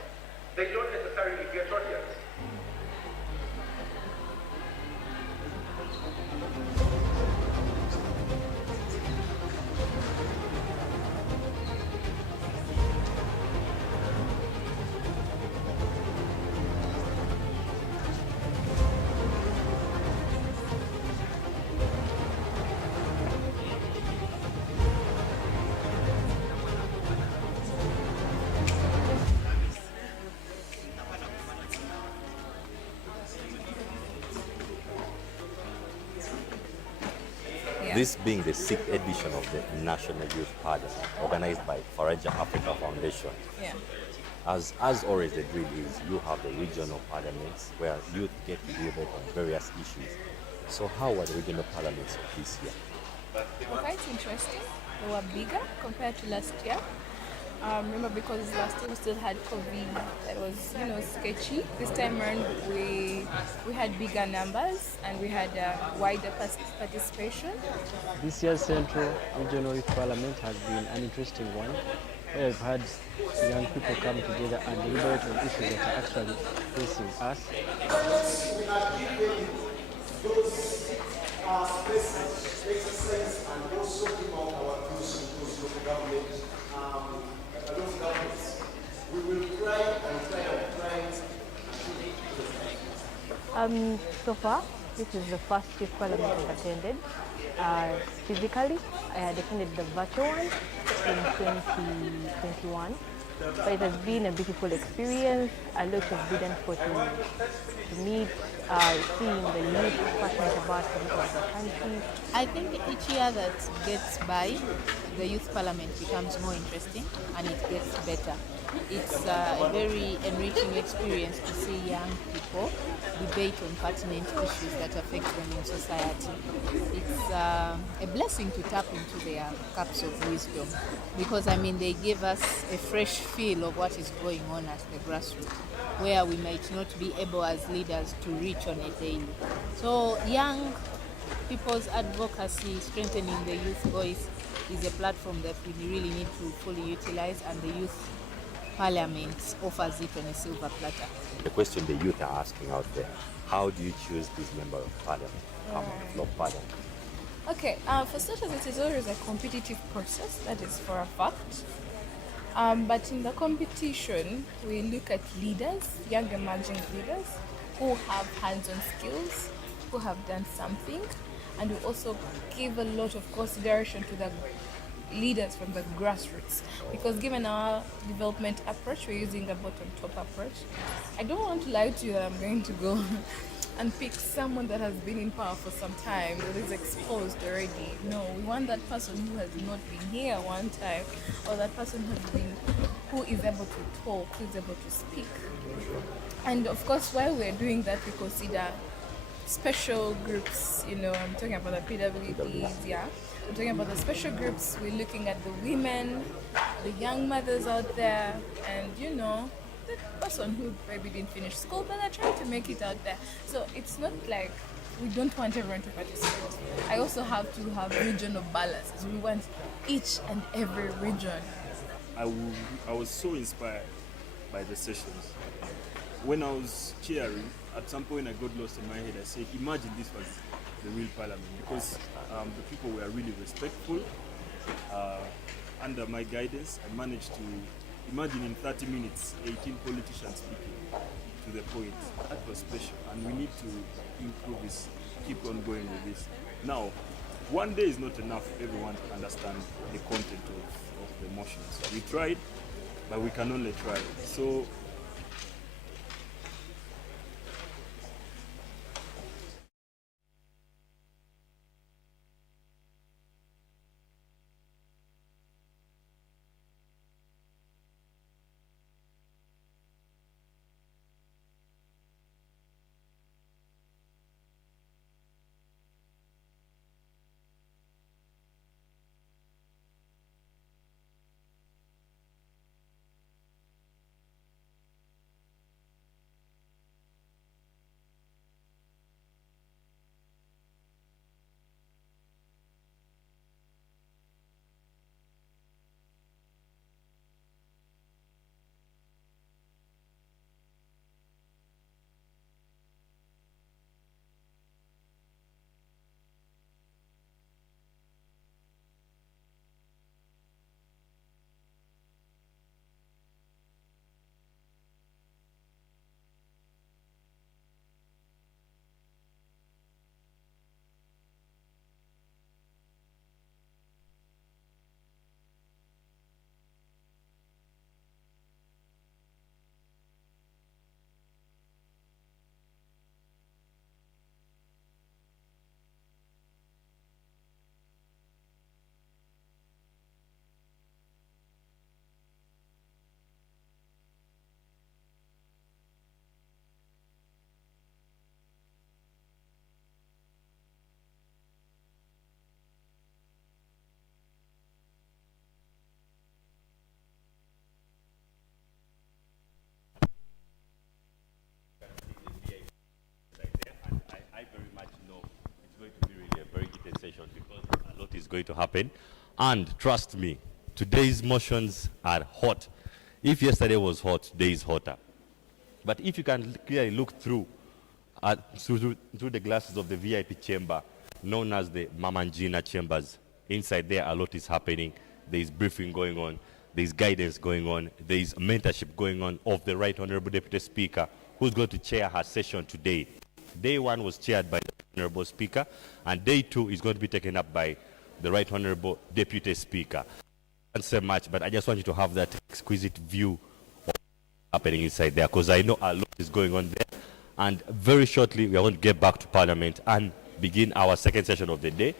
they don't necessarily get audience. This being the 6th edition of the National Youth Parliament, organized by Faraja Africa Foundation. Yeah. As always, the drill is you have the regional parliaments where youth get to debate on various issues. So how were the regional parliaments this year? Well, quite interesting. They were bigger compared to last year. Remember, because last year we still had COVID, that was, sketchy. This time around we had bigger numbers and we had wider participation. This year's Central Regional Youth Parliament has been an interesting one. where we've had young people come together and deliberate on issues that are actually facing us. Exercise and also give out our views on those local governments. We will try and try. So far, this is the first youth parliament I've attended. Physically, I had attended the virtual one in 2021. But it has been a beautiful experience, a lot of freedom for to meet, seeing the youth passionate about the country. I think each year that gets by, the youth parliament becomes more interesting and it gets better. It's a very enriching experience to see young people debate on pertinent issues that affect them in society. It's a blessing to tap into their cups of wisdom because, I mean, they give us a fresh feel of what is going on at the grassroots, where we might not be able as leaders to reach on a daily. So young people's advocacy, strengthening the youth voice, is a platform that we really need to fully utilize, and the youth parliament offers it on a silver platter. The question the youth are asking out there, how do you choose this member of parliament to come on the floor of parliament? Okay, for starters, it is always a competitive process, that is for a fact. But in the competition, we look at leaders, young emerging leaders, who have hands-on skills, who have done something, and we also give a lot of consideration to the leaders from the grassroots, because given our development approach, we're using a bottom-top approach. I don't want to lie to you that I'm going to go and pick someone that has been in power for some time, that is exposed already. No, we want that person who has not been here one time, or that person who is able to talk, who is able to speak. And of course, while we're doing that, we consider special groups, I'm talking about the PWDs, yeah. I'm talking about the special groups. We're looking at the women, the young mothers out there, and the person who maybe didn't finish school, but are trying to make it out there. So it's not like we don't want everyone to participate. I also have to have regional balances. We want each and every region. I was so inspired by the sessions. When I was cheering, at some point I got lost in my head. I said, imagine this was the real parliament, because the people were really respectful. Under my guidance, I managed to imagine in 30 minutes, 18 politicians speaking to the point. That was special, and we need to improve this, keep on going with this. Now, one day is not enough for everyone to understand the content of the motions. We tried, but we can only try. So going to happen, and trust me, today's motions are hot. If yesterday was hot, today is hotter. But if you can clearly look through the glasses of the VIP chamber, known as the Mamangina chambers, inside there a lot is happening. There is briefing going on, there is guidance going on, there is mentorship going on of the Right Honorable Deputy Speaker, who's going to chair her session today. Day 1 was chaired by the Honorable Speaker, and Day 2 is going to be taken up by the Right Honorable Deputy Speaker. I can't say much, but I just want you to have that exquisite view of what's happening inside there, because I know a lot is going on there. And very shortly, we are going to get back to Parliament and begin our second session of the day.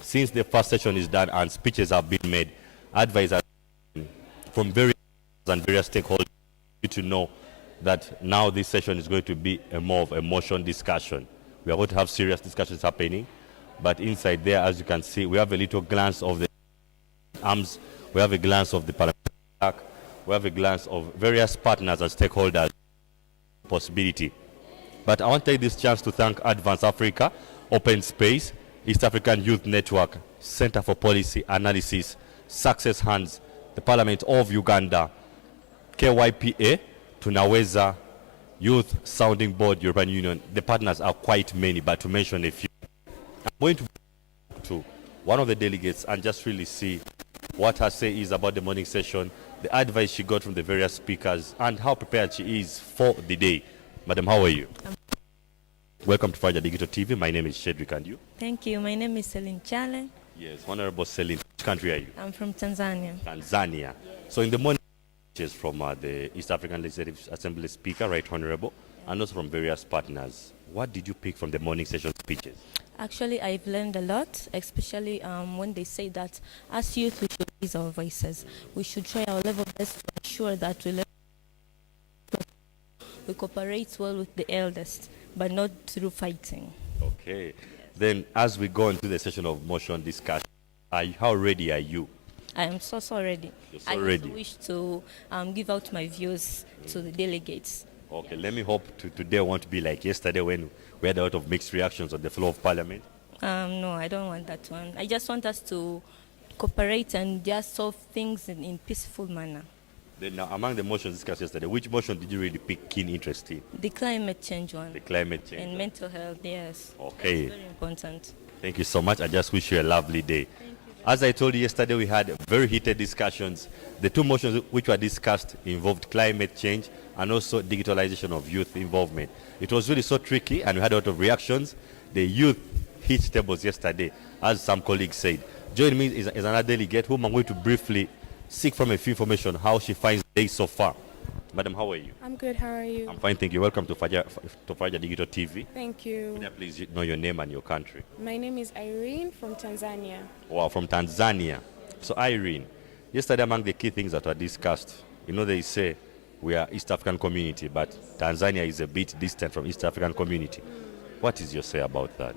Since the first session is done and speeches have been made, advisors from various stakeholders need to know that now this session is going to be more of a motion discussion. We are going to have serious discussions happening, but inside there, as you can see, we have a little glance of the arms, we have a glance of the parliament, we have a glance of various partners and stakeholders possibility. But I want to take this chance to thank Advance Africa, Open Space, East African Youth Network, Center for Policy Analysis, Success Hands, the Parliament of Uganda, KYPA, Tunaweza, Youth Sounding Board, European Union. The partners are quite many, but to mention a few. I'm going to one of the delegates and just really see what her say is about the morning session, the advice she got from the various speakers, and how prepared she is for the day. Madam, how are you? Welcome to Faraja Digital TV. My name is Shedrick, and you? Thank you. My name is Celine Chale. Yes, Honorable Celine. Which country are you? I'm from Tanzania. Tanzania. Yes. So in the morning, from the East African Legislative Assembly Speaker, Right Honorable, and also from various partners. What did you pick from the morning session speeches? Actually, I've learned a lot, especially when they say that as youth, we should raise our voices. We should try our level best to ensure that we cooperate well with the eldest, but not through fighting. Okay. Yes. Then, as we go into the session of motion discussion, how ready are you? I am so ready. I also wish to give out my views to the delegates. Okay, let me hope today won't be like yesterday when we had a lot of mixed reactions on the floor of Parliament. No, I don't want that one. I just want us to cooperate and just solve things in peaceful manner. Then now, among the motions discussed yesterday, which motion did you really pick keen interest in? The climate change one. The climate change. And mental health, yes. Okay. That's very important. Thank you so much. I just wish you a lovely day. As I told you yesterday, we had very heated discussions. The two motions which were discussed involved climate change and also digitalization of youth involvement. It was really so tricky, and we had a lot of reactions. The youth hit tables yesterday, as some colleagues said. Joining me is another delegate whom I'm going to briefly seek from a few information how she finds the day so far. Madam, how are you? I'm good. How are you? I'm fine, thank you. Welcome to Faraja Digital TV. Thank you. May I please know your name and your country? My name is Irene from Tanzania. Wow, from Tanzania. So Irene, yesterday among the key things that were discussed, they say we are East African community, but Tanzania is a bit distant from East African community. What is your say about that?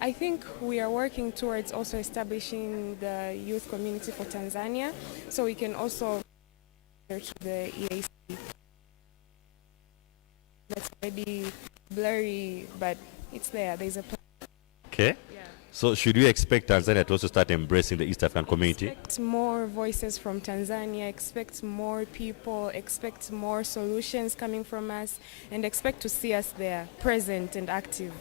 I think we are working towards also establishing the youth community for Tanzania, so we can also search the EAC. That's already blurry, but it's there. There's a plan. Okay. Yeah. So should we expect Tanzania to also start embracing the East African community? Expect more voices from Tanzania, expect more people, expect more solutions coming from us, and expect to see us there, present and active.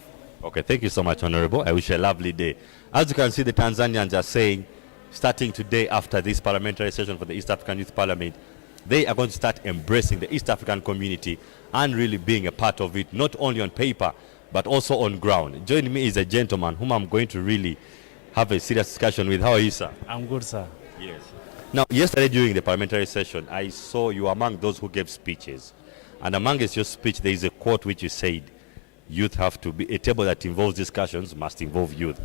Okay, thank you so much, Honorable. I wish you a lovely day. As you can see, the Tanzanians are saying, starting today after this parliamentary session for the East African Youth Parliament, they are going to start embracing the East African community and really being a part of it, not only on paper, but also on ground. Joining me is a gentleman whom I'm going to really have a serious discussion with. How are you, sir? I'm good, sir. Yes. Now, yesterday during the parliamentary session, I saw you among those who gave speeches. And amongst your speech, there is a quote which you said, youth have to be, a table that involves discussions must involve youth.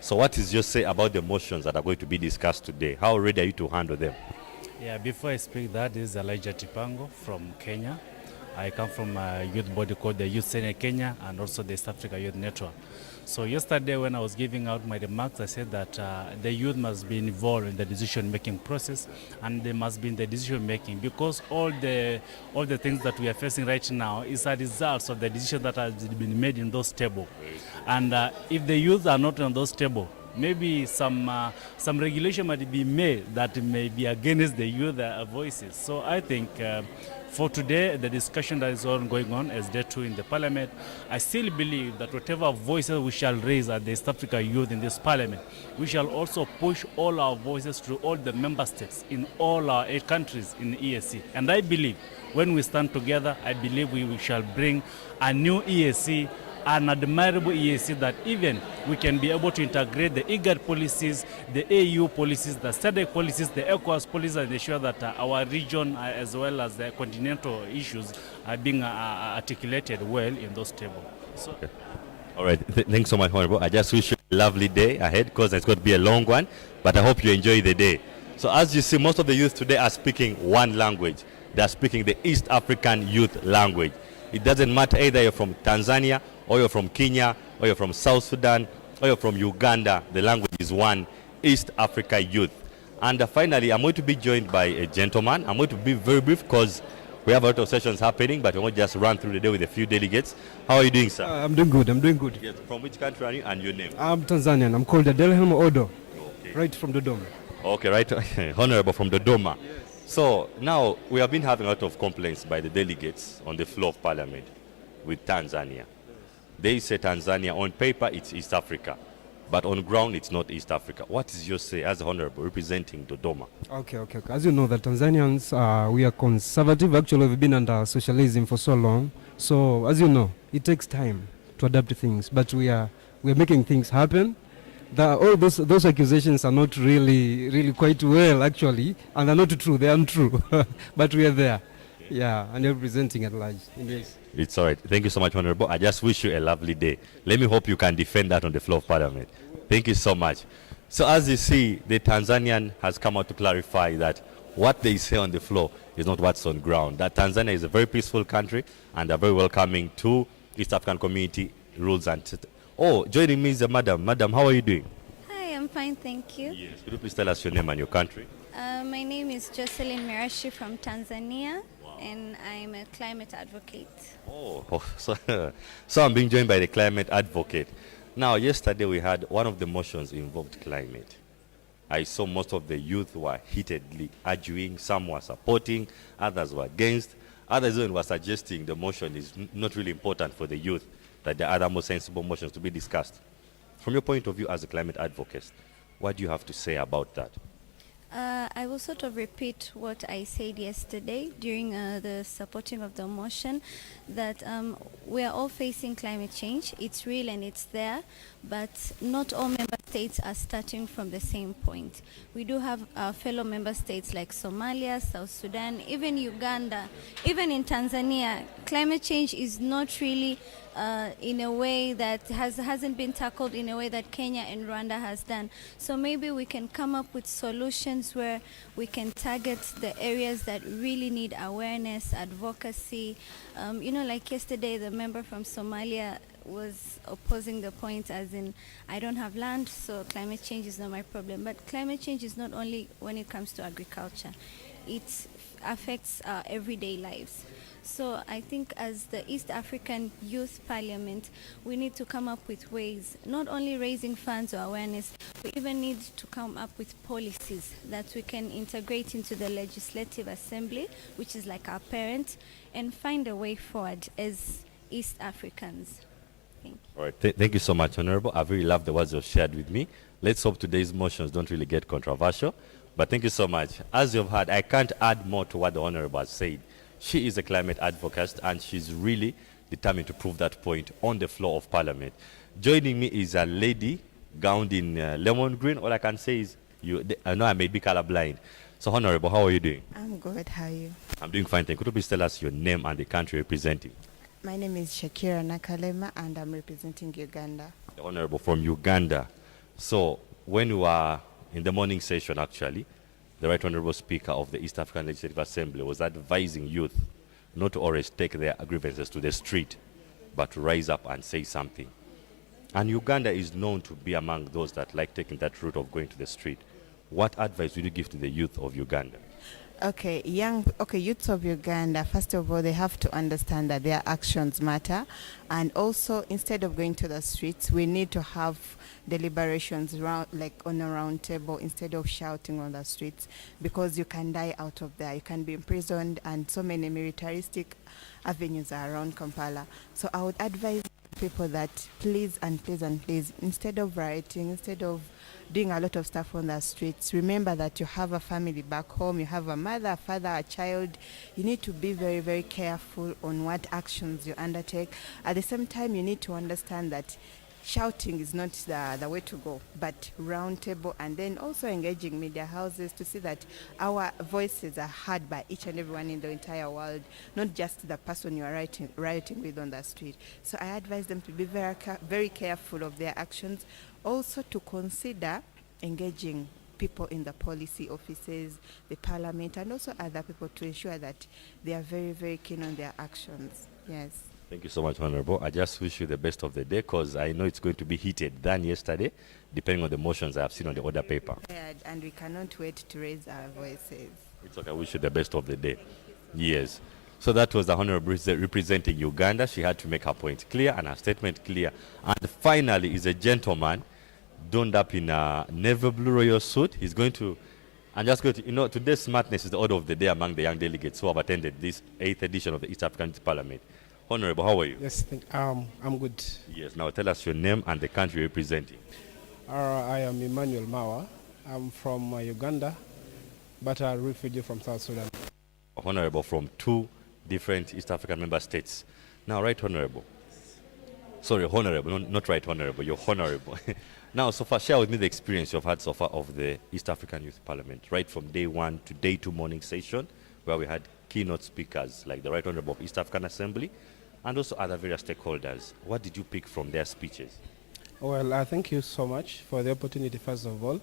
So what is your say about the motions that are going to be discussed today? How ready are you to handle them? Yeah, before I speak, that is Elijah Tipango from Kenya. I come from a youth body called the Youth Senate Kenya and also the East Africa Youth Network. So yesterday when I was giving out my remarks, I said that the youth must be involved in the decision-making process, and they must be in the decision-making because all the things that we are facing right now is a result of the decision that has been made in those tables. And if the youth are not on those tables, maybe some regulation might be made that may be against the youth voices. So I think for today, the discussion that is going on as day 2 in the parliament, I still believe that whatever voices we shall raise at the East Africa youth in this parliament, we shall also push all our voices to all the member states in all our 8 countries in the EAC. And I believe when we stand together, I believe we shall bring a new EAC, an admirable EAC that even we can be able to integrate the IGAD policies, the AU policies, the SADC policies, the ECOWAS policies, and ensure that our region as well as the continental issues are being articulated well in those tables. So. Okay. All right. Thanks so much, Honorable. I just wish you a lovely day ahead because it's going to be a long one, but I hope you enjoy the day. So as you see, most of the youth today are speaking one language. They are speaking the East African youth language. It doesn't matter either you're from Tanzania, or you're from Kenya, or you're from South Sudan, or you're from Uganda. The language is one, East Africa youth. And finally, I'm going to be joined by a gentleman. I'm going to be very brief because we have a lot of sessions happening, but we won't just run through the day with a few delegates. How are you doing, sir? I'm doing good. I'm doing good. Yes. From which country are you and your name? I'm Tanzanian. I'm called Adelhelm Odo. Okay. Right from Dodoma. Okay, right. Honorable from Dodoma. Yes. So now we have been having a lot of complaints by the delegates on the floor of parliament with Tanzania. They say Tanzania, on paper, it's East Africa, but on ground, it's not East Africa. What is your say as Honorable representing Dodoma? Okay. As you know, the Tanzanians, we are conservative. Actually, we've been under socialism for so long. So, as you know, it takes time to adapt to things, but we are making things happen. All those accusations are not really quite well, actually, and they're not true. They are untrue, but we are there. Yeah, and you're representing at large. Yes. It's all right. Thank you so much, Honorable. I just wish you a lovely day. Let me hope you can defend that on the floor of Parliament. Thank you so much. So as you see, the Tanzanian has come out to clarify that what they say on the floor is not what's on ground. That Tanzania is a very peaceful country and they're very welcoming to East African community rules and... Oh, joining me is the madam. Madam, how are you doing? Hi, I'm fine, thank you. Yes. Could you please tell us your name and your country? My name is Jocelyn Mirashi from Tanzania, and I'm a climate advocate. So I'm being joined by the climate advocate. Now, yesterday we had one of the motions involved climate. I saw most of the youth were heatedly arguing. Some were supporting, others were against. Others even were suggesting the motion is not really important for the youth, that there are other more sensible motions to be discussed. From your point of view as a climate advocate, what do you have to say about that? I will sort of repeat what I said yesterday during the supporting of the motion, that we are all facing climate change. It's real and it's there, but not all member states are starting from the same point. We do have fellow member states like Somalia, South Sudan, even Uganda, even in Tanzania. Climate change is not really in a way that hasn't been tackled in a way that Kenya and Rwanda has done. So maybe we can come up with solutions where we can target the areas that really need awareness, advocacy. Like yesterday, the member from Somalia was opposing the point as in, I don't have land, so climate change is not my problem. But climate change is not only when it comes to agriculture. It affects our everyday lives. So I think as the East African Youth Parliament, we need to come up with ways, not only raising funds or awareness, we even need to come up with policies that we can integrate into the Legislative Assembly, which is like our parent, and find a way forward as East Africans. Thank you. All right. Thank you so much, Honorable. I really love the words you've shared with me. Let's hope today's motions don't really get controversial. But thank you so much. As you've heard, I can't add more to what the Honorable has said. She is a climate advocate, and she's really determined to prove that point on the floor of Parliament. Joining me is a lady gowned in lemon green. All I can say is, I know I may be colorblind. So, Honorable, how are you doing? I'm good. How are you? I'm doing fine. Thank you. Could you please tell us your name and the country you're representing? My name is Shakira Nakalema, and I'm representing Uganda. The Honorable from Uganda. So, when you were in the morning session, actually, the Right Honorable Speaker of the East African Legislative Assembly was advising youth not to always take their grievances to the street, but to rise up and say something. And Uganda is known to be among those that like taking that route of going to the street. What advice would you give to the youth of Uganda? Okay, youths of Uganda, first of all, they have to understand that their actions matter. And also, instead of going to the streets, we need to have deliberations like on a round table instead of shouting on the streets, because you can die out of there. You can be imprisoned, and so many militaristic avenues are around Kampala. So I would advise people that please and please and please, instead of rioting, instead of doing a lot of stuff on the streets, remember that you have a family back home, you have a mother, a father, a child. You need to be very, very careful on what actions you undertake. At the same time, you need to understand that shouting is not the way to go, but round table, and then also engaging media houses to see that our voices are heard by each and everyone in the entire world, not just the person you are rioting with on the street. So I advise them to be very careful of their actions, also to consider engaging people in the policy offices, the parliament, and also other people to ensure that they are very, very keen on their actions. Yes. Thank you so much, Honorable. I just wish you the best of the day, because I know it's going to be heated than yesterday, depending on the motions I have seen on the order paper. And we cannot wait to raise our voices. It's okay. I wish you the best of the day. Yes. So that was the Honorable representing Uganda. She had to make her point clear and her statement clear. And finally is a gentleman donned up in a navy blue royal suit. He's going to, I'm just going to, today's smartness is the order of the day among the young delegates who have attended this 8th edition of the East African Youth Parliament. Honorable, how are you? Yes, I'm good. Yes, now tell us your name and the country you're representing. I am Emmanuel Mawa. I'm from Uganda, but a refugee from South Sudan. Honorable, from 2 different East African member states. Now, right honorable. Sorry, honorable, not right honorable, you're honorable. Now, so far, share with me the experience you've had so far of the East African Youth Parliament, right from day 1 to day 2 morning session, where we had keynote speakers like the Right Honorable of East African Assembly, and also other various stakeholders. What did you pick from their speeches? Well, thank you so much for the opportunity, first of all.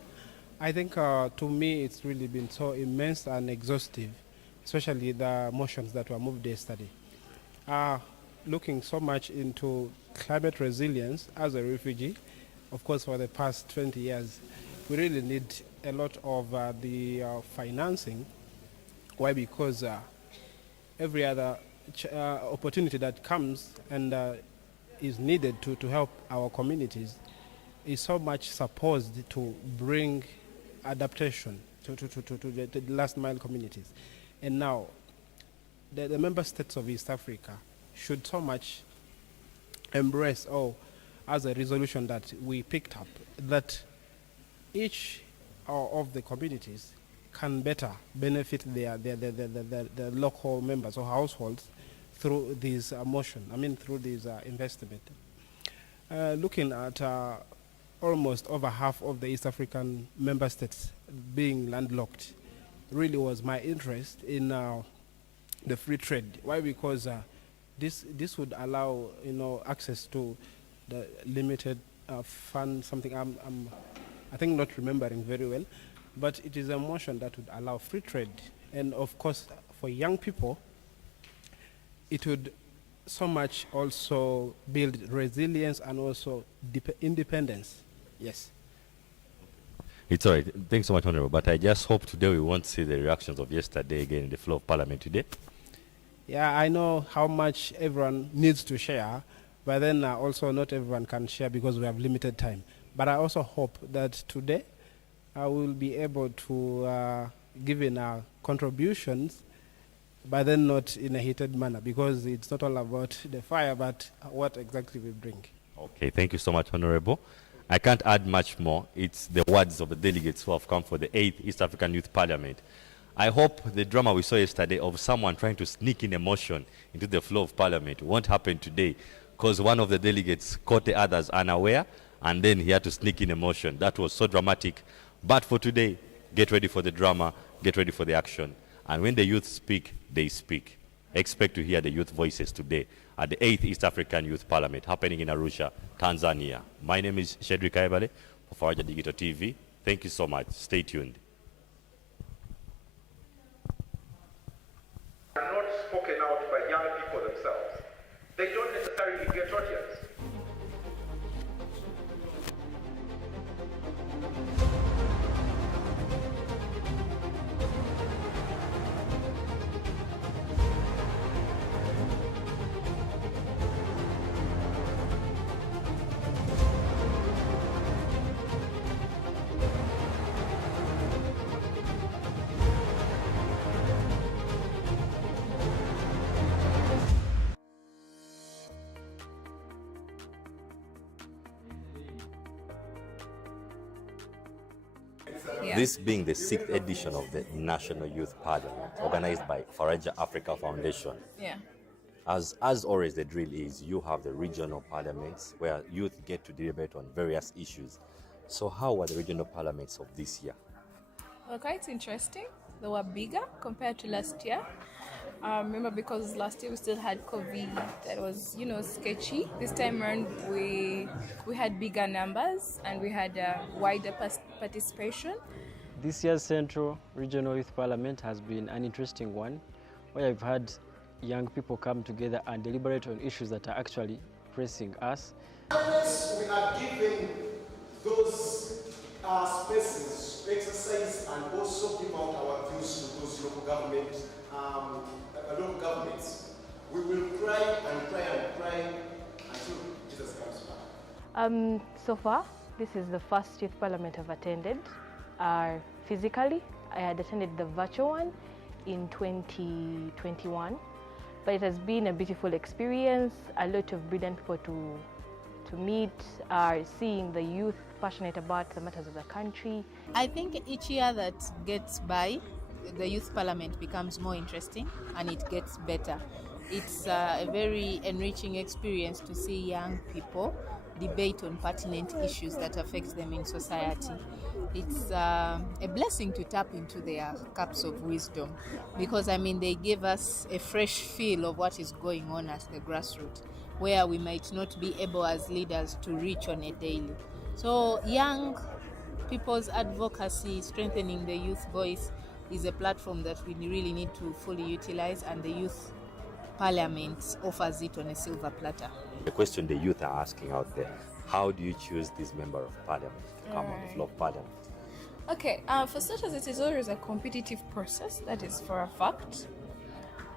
I think to me it's really been so immense and exhaustive, especially the motions that were moved yesterday. Looking so much into climate resilience as a refugee, of course for the past 20 years, we really need a lot of the financing. Why? Because every other opportunity that comes and is needed to help our communities is so much supposed to bring adaptation to the last mile communities. And now the member states of East Africa should so much embrace, as a resolution that we picked up, that each of the communities can better benefit their local members or households through this through this investment. Looking at almost over half of the East African member states being landlocked, really was my interest in the free trade. Why? Because this would allow access to the limited fund, something I think not remembering very well, but it is a motion that would allow free trade. And of course, for young people, it would so much also build resilience and also independence. Yes. It's all right. Thanks so much, Honorable. But I just hope today we won't see the reactions of yesterday again in the floor of Parliament today. Yeah, I know how much everyone needs to share, but then also not everyone can share because we have limited time. But I also hope that today I will be able to give in our contributions, but then not in a heated manner, because it's not all about the fire, but what exactly we bring. Okay, thank you so much, Honorable. I can't add much more. It's the words of the delegates who have come for the 8th East African Youth Parliament. I hope the drama we saw yesterday of someone trying to sneak in a motion into the floor of Parliament won't happen today, because one of the delegates caught the others unaware, and then he had to sneak in a motion. That was so dramatic. But for today, get ready for the drama, get ready for the action. And when the youth speak, they speak. Expect to hear the youth voices today at the 8th East African Youth Parliament happening in Arusha, Tanzania. My name is Shedrick Kaibale for Faraja Digital TV. Thank you so much. Stay tuned. Are not spoken out by young people themselves. They don't necessarily get audience. Yeah. This being the 6th edition of the National Youth Parliament, organized by Faraja Africa Foundation. Yeah. As always, the drill is you have the regional parliaments where youth get to deliberate on various issues. So how were the regional parliaments of this year? Well, quite interesting. They were bigger compared to last year. Remember, because last year we still had COVID, that was, sketchy. This time around, we had bigger numbers and we had wider participation. This year's Central Regional Youth Parliament has been an interesting one, where I've had young people come together and deliberate on issues that are actually pressing us. Unless we are given those spaces to exercise and also give out our views to those local governments, we will try until Jesus comes back. So far, this is the first youth parliament I've attended. Physically, I had attended the virtual one in 2021, but it has been a beautiful experience, a lot of brilliant people to meet, seeing the youth passionate about the matters of the country. I think each year that gets by, the youth parliament becomes more interesting and it gets better. It's a very enriching experience to see young people debate on pertinent issues that affect them in society. It's a blessing to tap into their cups of wisdom because, they give us a fresh feel of what is going on at the grassroots, where we might not be able as leaders to reach on a daily. So young people's advocacy, strengthening the youth voice, is a platform that we really need to fully utilize, and the youth parliament offers it on a silver platter. The question the youth are asking out there, how do you choose this member of parliament to come on the floor of parliament? Okay, for starters, it is always a competitive process, that is for a fact.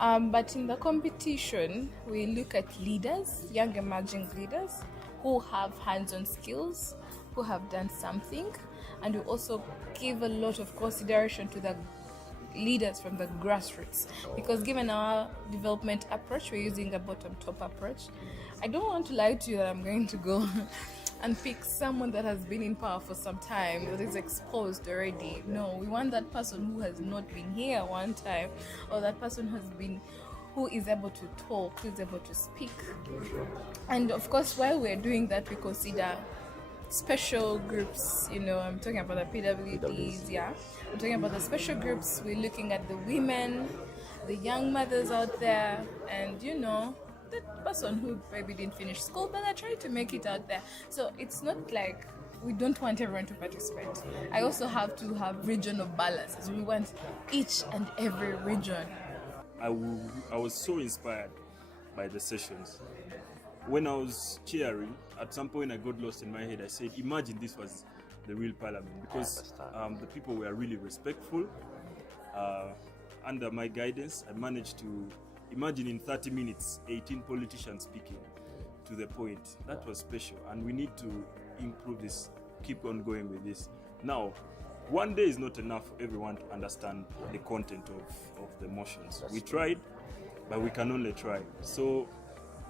But in the competition, we look at leaders, young emerging leaders, who have hands-on skills, who have done something, and we also give a lot of consideration to the leaders from the grassroots, because given our development approach, we're using a bottom-top approach. I don't want to lie to you that I'm going to go and pick someone that has been in power for some time, that is exposed already. No, we want that person who has not been here one time, or that person who is able to talk, who is able to speak. And of course, while we're doing that, we consider special groups, I'm talking about the PWDs, yeah. I'm talking about the special groups. We're looking at the women, the young mothers out there, and that person who maybe didn't finish school, but they're trying to make it out there. So it's not like we don't want everyone to participate. I also have to have regional balances. We want each and every region. I was so inspired by the sessions. When I was cheering, at some point I got lost in my head. I said, imagine this was the real parliament, because the people were really respectful. Under my guidance, I managed to imagine in 30 minutes, 18 politicians speaking to the point. That was special, and we need to improve this, keep on going with this. Now, one day is not enough for everyone to understand the content of the motions. We tried, but we can only try. So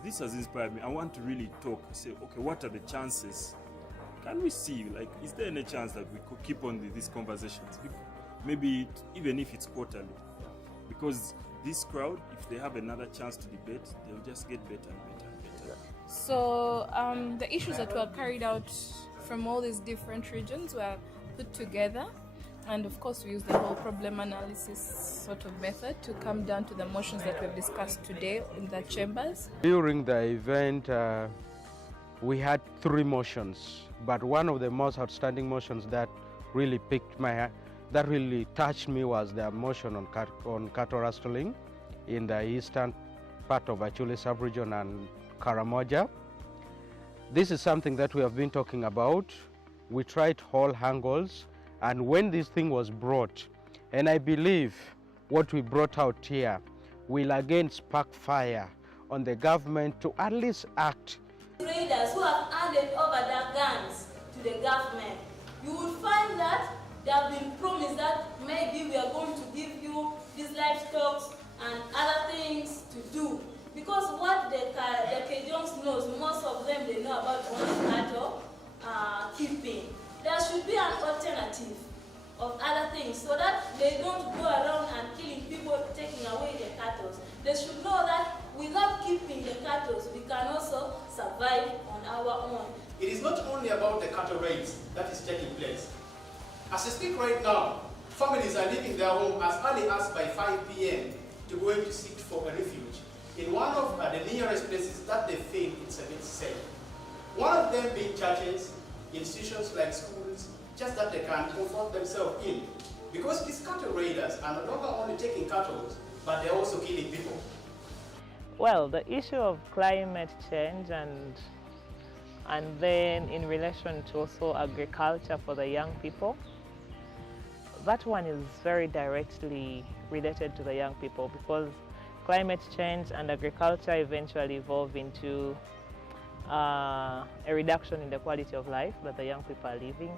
this has inspired me. I want to really talk, say, okay, what are the chances? Can we see, is there any chance that we could keep on these conversations? Maybe even if it's quarterly. Because this crowd, if they have another chance to debate, they'll just get better and better and better. So the issues that were carried out from all these different regions were put together. And of course, we use the whole problem analysis sort of method to come down to the motions that we've discussed today in the chambers. During the event, we had 3 motions, but one of the most outstanding motions that really that really touched me was the motion on cattle rustling in the eastern part of Achule sub-region and Karamoja. This is something that we have been talking about. We tried all angles, and when this thing was brought, and I believe what we brought out here will again spark fire on the government to at least act. Traders who have handed over their guns to the government, you will find that they have been promised that maybe we are going to give you these livestock and other things to do. Because what the Cajuns knows, most of them, they know about only cattle keeping. There should be an alternative things so that they don't go around and killing people, taking away their cattle. They should know that without keeping the cattle, we can also survive on our own. It is not only about the cattle raids that is taking place. As I speak right now, families are leaving their home as early as by 5 p.m. to go to seek for a refuge in one of the nearest places that they feel it's a bit safe. One of them being churches, institutions like schools, just that they can comfort themselves in. Because these cattle raiders are no longer only taking cattle, but they're also killing people. Well, the issue of climate change and then in relation to also agriculture for the young people, that one is very directly related to the young people because climate change and agriculture eventually evolve into a reduction in the quality of life that the young people are living.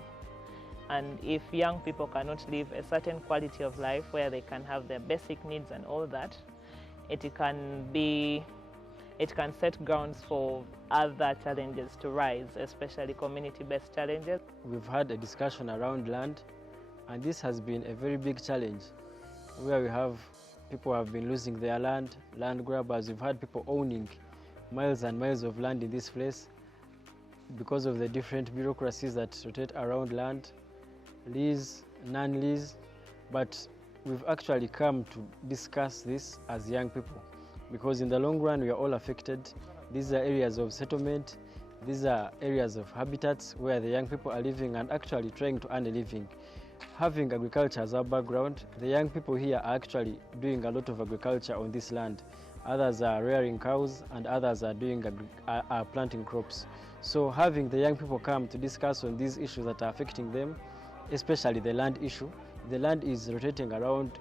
And if young people cannot live a certain quality of life where they can have their basic needs and all that, it can set grounds for other challenges to rise, especially community-based challenges. We've had a discussion around land, and this has been a very big challenge where we have people have been losing their land grabbers. We've had people owning miles and miles of land in this place because of the different bureaucracies that rotate around land, lease, non-lease, but we've actually come to discuss this as young people because in the long run we are all affected. These are areas of settlement, these are areas of habitats where the young people are living and actually trying to earn a living. Having agriculture as our background, the young people here are actually doing a lot of agriculture on this land. Others are rearing cows and others are planting crops. So having the young people come to discuss on these issues that are affecting them, especially the land issue. The land is rotating around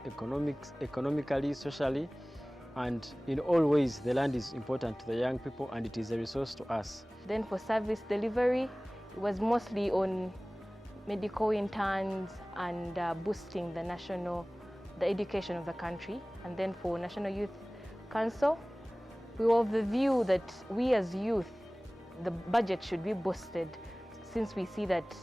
economically, socially, and in all ways the land is important to the young people and it is a resource to us. Then for service delivery, it was mostly on medical interns and boosting the education of the country. And then for National Youth Council, we were of the view that we as youth, the budget should be boosted since we see that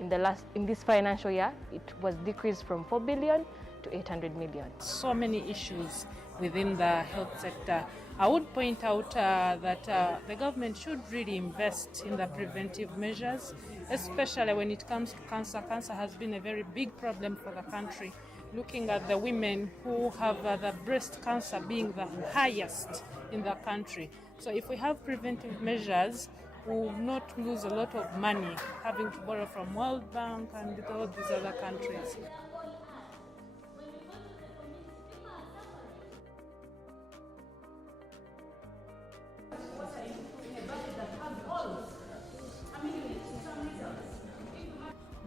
in this financial year, it was decreased from 4 billion to 800 million. So many issues within the health sector. I would point out that the government should really invest in the preventive measures, especially when it comes to cancer. Cancer has been a very big problem for the country. Looking at the women who have the breast cancer being the highest in the country. So if we have preventive measures, we will not lose a lot of money having to borrow from World Bank and all these other countries.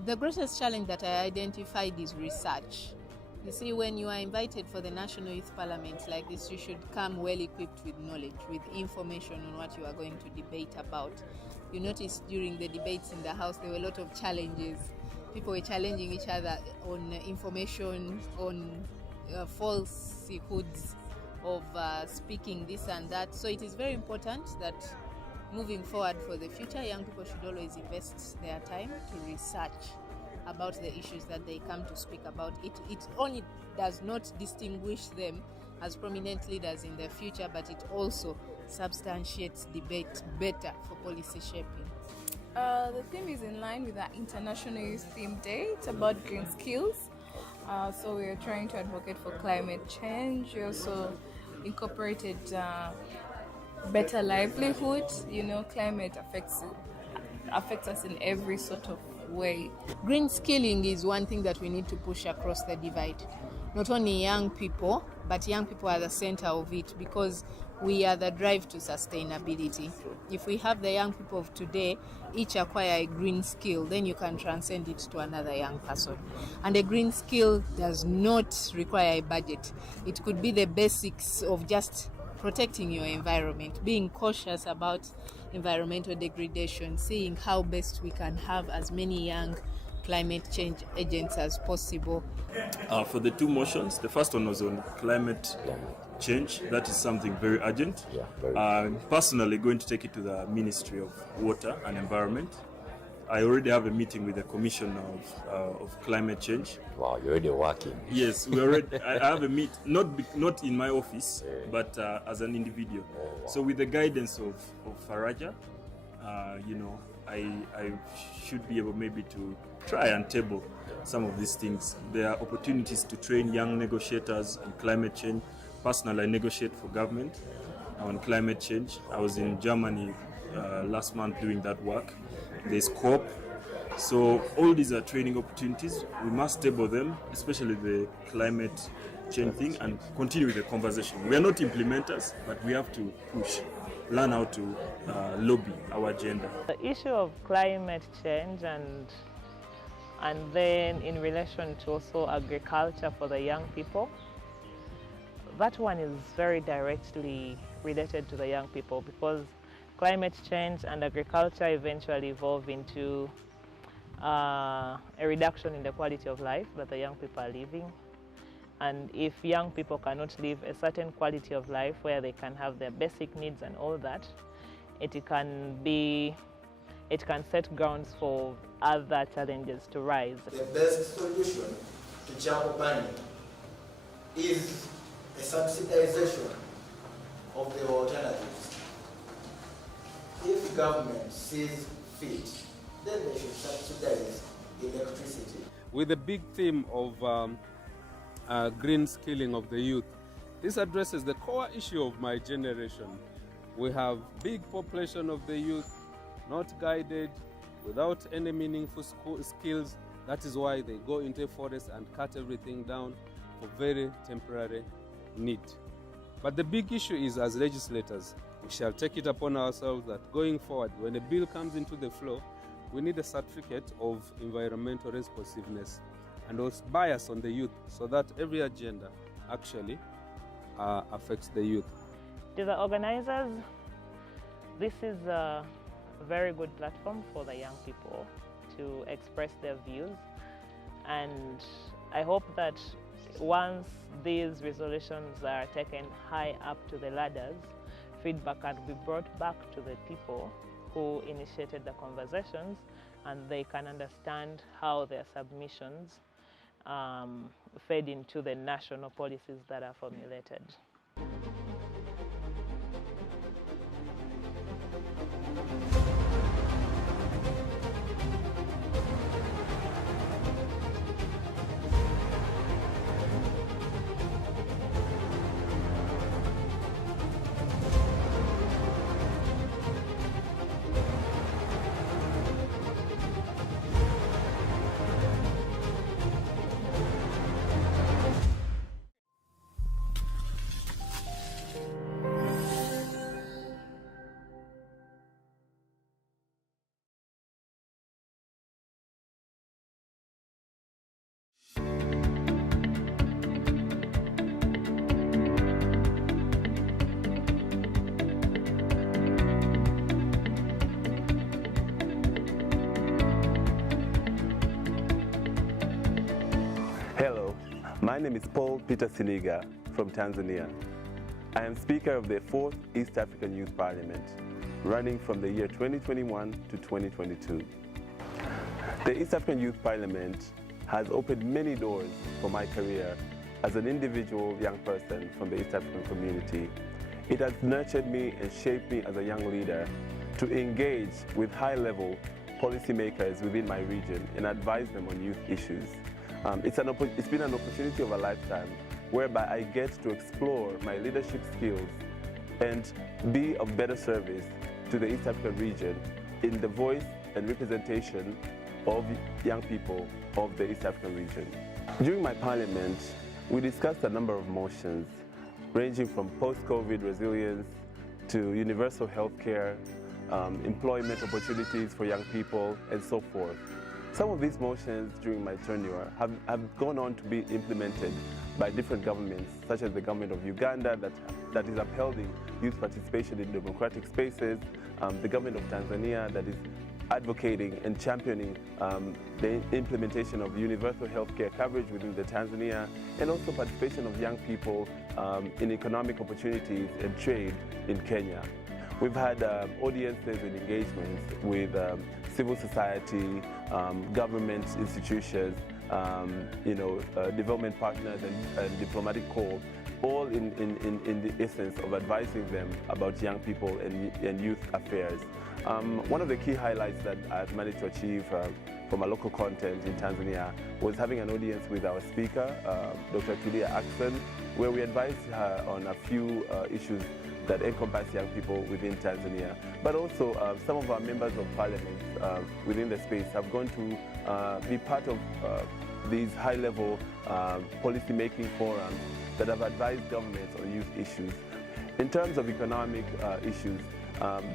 The greatest challenge that I identified is research. You see, when you are invited for the National Youth Parliament like this, you should come well equipped with knowledge, with information on what you are going to debate about. You notice during the debates in the House, there were a lot of challenges. People were challenging each other on information, on falsehoods of speaking this and that. So it is very important that moving forward for the future, young people should always invest their time to research about the issues that they come to speak about. It only does not distinguish them as prominent leaders in the future, but it also substantiates debate better for policy shaping. The theme is in line with our International Youth Theme Day. It's about green skills. So we are trying to advocate for climate change. We also incorporated better livelihood. You know, climate affects us in every sort of way. Green skilling is one thing that we need to push across the divide. Not only young people, but young people are the center of it because we are the drive to sustainability. If we have the young people of today each acquire a green skill, then you can transcend it to another young person. And a green skill does not require a budget. It could be the basics of just protecting your environment, being cautious about environmental degradation, seeing how best we can have as many young climate change agents as possible. For the two motions, the first one was on climate change. That is something very urgent. I'm personally going to take it to the Ministry of Water and Environment. I already have a meeting with the Commission of Climate Change. Wow, you're already working. Yes, we already. I have a meet, not in my office, but as an individual. Oh, wow. So with the guidance of Faraja, you know, I should be able maybe to try and table some of these things. There are opportunities to train young negotiators on climate change. Personally, I negotiate for government on climate change. I was in Germany last month doing that work. There's COP. So all these are training opportunities. We must table them, especially the climate change thing, and continue with the conversation. We are not implementers, but we have to push, learn how to lobby our agenda. The issue of climate change and then in relation to also agriculture for the young people, that one is very directly related to the young people, because climate change and agriculture eventually evolve into a reduction in the quality of life that the young people are living. And if young people cannot live a certain quality of life where they can have their basic needs and all that, it can set grounds for other challenges to rise. The best solution to jungle burning is a subsidization of the alternatives. If government sees fit, then they should subsidize electricity. With the big theme of green skilling of the youth, this addresses the core issue of my generation. We have big population of the youth, not guided, without any meaningful skills. That is why they go into forest and cut everything down for very temporary need. But the big issue is, as legislators, we shall take it upon ourselves that going forward, when a bill comes into the floor, we need a certificate of environmental responsiveness and also bias on the youth, so that every agenda actually affects the youth. To the organizers, this is a very good platform for the young people to express their views, and I hope that once these resolutions are taken high up to the ladders, feedback can be brought back to the people who initiated the conversations, and they can understand how their submissions fed into the national policies that are formulated. Hello, my name is Paul Peter Siniga from Tanzania. I am Speaker of the 4th East African Youth Parliament, running from the year 2021 to 2022. The East African Youth Parliament has opened many doors for my career as an individual young person from the East African community. It has nurtured me and shaped me as a young leader to engage with high-level policymakers within my region and advise them on youth issues. It's been an opportunity of a lifetime whereby I get to explore my leadership skills and be of better service to the East African region in the voice and representation of young people of the East African region. During my parliament, we discussed a number of motions ranging from post-COVID resilience to universal health care, employment opportunities for young people, and so forth. Some of these motions during my tenure have gone on to be implemented by different governments, such as the government of Uganda that is upholding youth participation in democratic spaces, the government of Tanzania that is advocating and championing the implementation of universal healthcare coverage within the Tanzania, and also participation of young people in economic opportunities and trade in Kenya. We've had audiences and engagements with civil society, government institutions, development partners and diplomatic corps, all in the essence of advising them about young people and youth affairs. One of the key highlights that I've managed to achieve from a local content in Tanzania was having an audience with our speaker, Dr. Tulia Ackson, where we advised her on a few issues that encompass young people within Tanzania. But also some of our members of parliament within the space have gone to be part of these high-level policy-making forums that have advised governments on youth issues. In terms of economic issues,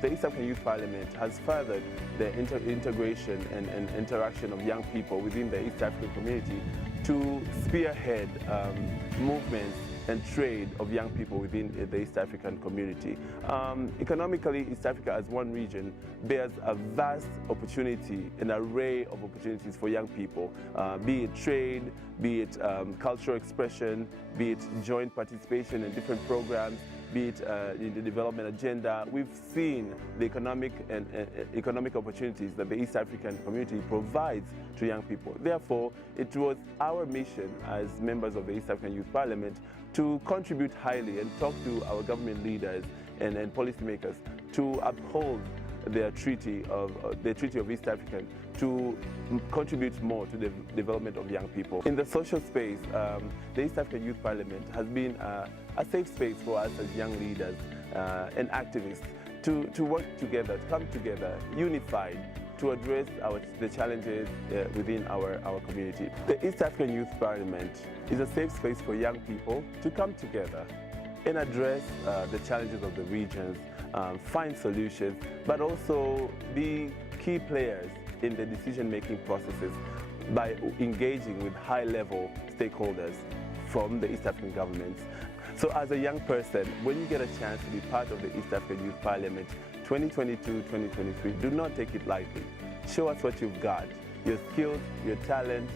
the East African Youth Parliament has furthered the integration and interaction of young people within the East African community to spearhead movements and trade of young people within the East African community. Economically, East Africa as one region bears a vast opportunity, an array of opportunities for young people, be it trade, be it cultural expression, be it joint participation in different programs, be it in the development agenda. We've seen the economic opportunities that the East African community provides to young people. Therefore, it was our mission as members of the East African Youth Parliament to contribute highly and talk to our government leaders and policymakers to uphold the Treaty of East African, to contribute more to the development of young people. In the social space, the East African Youth Parliament has been a safe space for us as young leaders and activists to work together, to come together, unified, to address the challenges within our community. The East African Youth Parliament is a safe space for young people to come together and address the challenges of the regions, find solutions, but also be key players in the decision-making processes by engaging with high-level stakeholders from the East African governments. So as a young person, when you get a chance to be part of the East African Youth Parliament 2022-2023, do not take it lightly. Show us what you've got, your skills, your talent,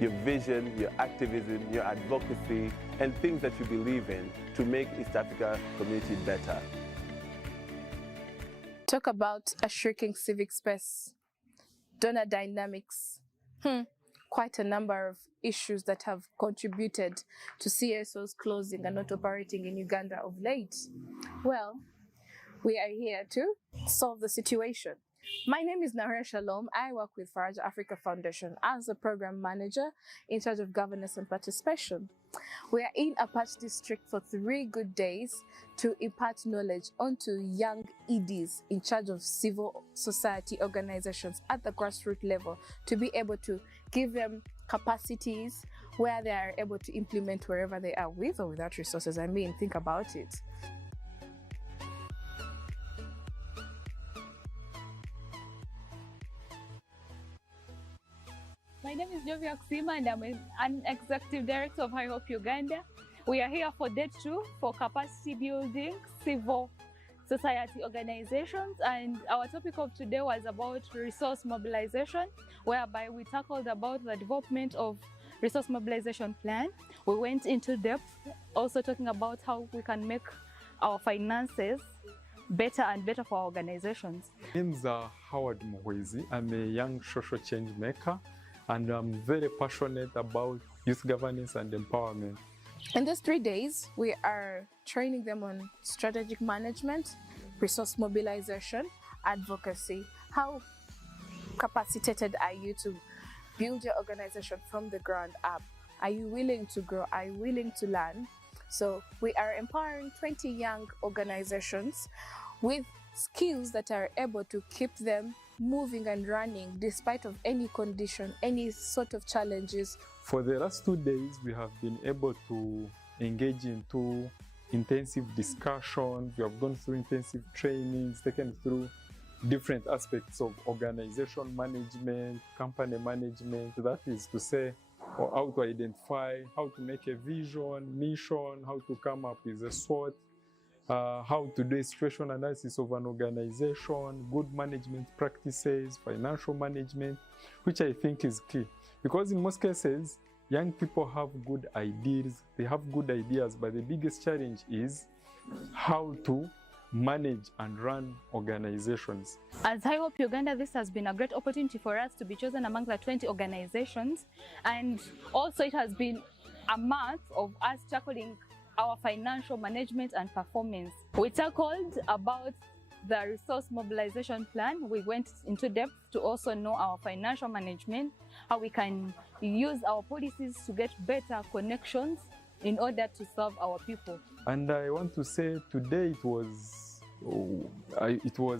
your vision, your activism, your advocacy, and things that you believe in to make East Africa community better. Talk about a shrinking civic space, donor dynamics, quite a number of issues that have contributed to CSOs closing and not operating in Uganda of late. Well, we are here to solve the situation. My name is Nahara Shalom. I work with Faraja Africa Foundation as a program manager in charge of governance and participation. We are in Apache District for 3 good days to impart knowledge onto young EDs in charge of civil society organizations at the grassroots level to be able to give them capacities where they are able to implement wherever they are with or without resources. I mean, think about it. My name is Jovia Kusima and I'm an Executive Director of High Hope Uganda. We are here for Day 2 for capacity building civil society organizations, and our topic of today was about resource mobilization, whereby we tackled about the development of resource mobilization plan. We went into depth, also talking about how we can make our finances better and better for our organizations. My name is Howard Muhwezi. I'm a young social change maker, and I'm very passionate about youth governance and empowerment. In these 3 days, we are training them on strategic management, resource mobilization, advocacy. How capacitated are you to build your organization from the ground up? Are you willing to grow? Are you willing to learn? So we are empowering 20 young organizations with skills that are able to keep them moving and running despite of any condition, any sort of challenges. For the last 2 days, we have been able to engage into intensive discussions. We have gone through intensive trainings, taken through different aspects of organization management, company management, that is to say, or how to identify, how to make a vision, mission, how to come up with a SWOT, how to do a situation analysis of an organization, good management practices, financial management, which I think is key. Because in most cases, young people have good ideas, they have good ideas, but the biggest challenge is how to manage and run organizations. As I Hope Uganda, this has been a great opportunity for us to be chosen among the 20 organizations, and also it has been a month of us tackling our financial management and performance. We tackled about the resource mobilization plan. We went into depth to also know our financial management, how we can use our policies to get better connections in order to serve our people. And I want to say today it was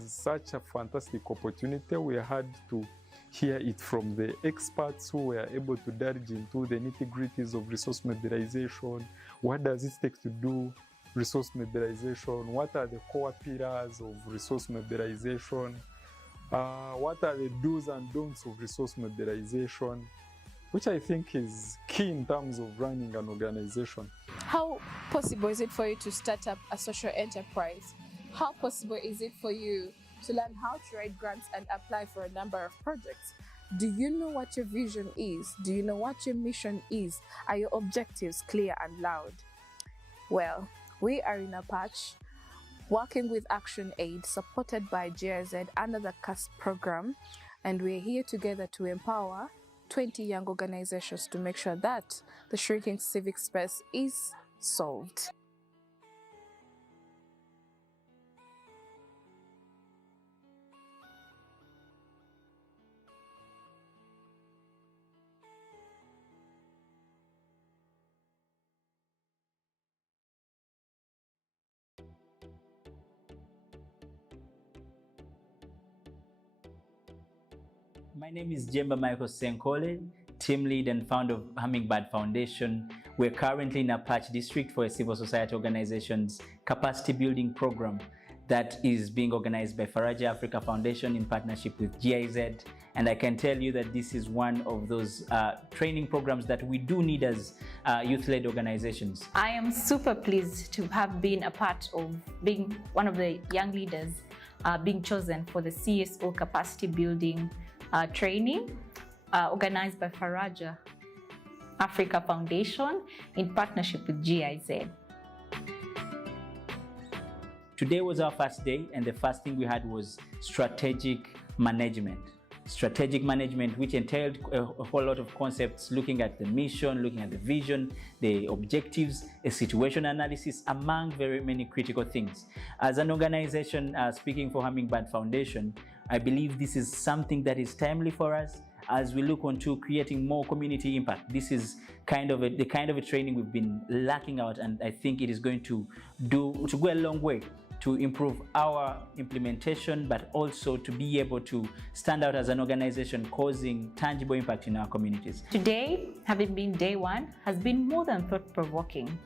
such a fantastic opportunity. We had to hear it from the experts who were able to delve into the nitty-gritties of resource mobilization. What does it take to do resource mobilization? What are the core pillars of resource mobilization? What are the do's and don'ts of resource mobilization? Which I think is key in terms of running an organization. How possible is it for you to start up a social enterprise? How possible is it for you to learn how to write grants and apply for a number of projects? Do you know what your vision is? Do you know what your mission is? Are your objectives clear and loud? Well, we are in a patch working with Action Aid supported by GIZ under the CASP program, and we're here together to empower 20 young organizations to make sure that the shrinking civic space is solved. My name is Jemba Michael Senkole, team lead and founder of Hummingbird Foundation. We're currently in Apache District for a civil society organization's capacity building program that is being organized by Faraja Africa Foundation in partnership with GIZ. And I can tell you that this is one of those training programs that we do need as youth-led organizations. I am super pleased to have been a part of being one of the young leaders being chosen for the CSO capacity building training organized by Faraja Africa Foundation in partnership with GIZ. Today was our first day, and the first thing we had was strategic management. Strategic management, which entailed a whole lot of concepts, looking at the mission, looking at the vision, the objectives, a situation analysis, among very many critical things. As an organization, speaking for Hummingbird Foundation, I believe this is something that is timely for us as we look onto creating more community impact. This is the kind of a training we've been lacking out, and I think it is going to go a long way to improve our implementation, but also to be able to stand out as an organization causing tangible impact in our communities. Today, having been day one, has been more than thought-provoking.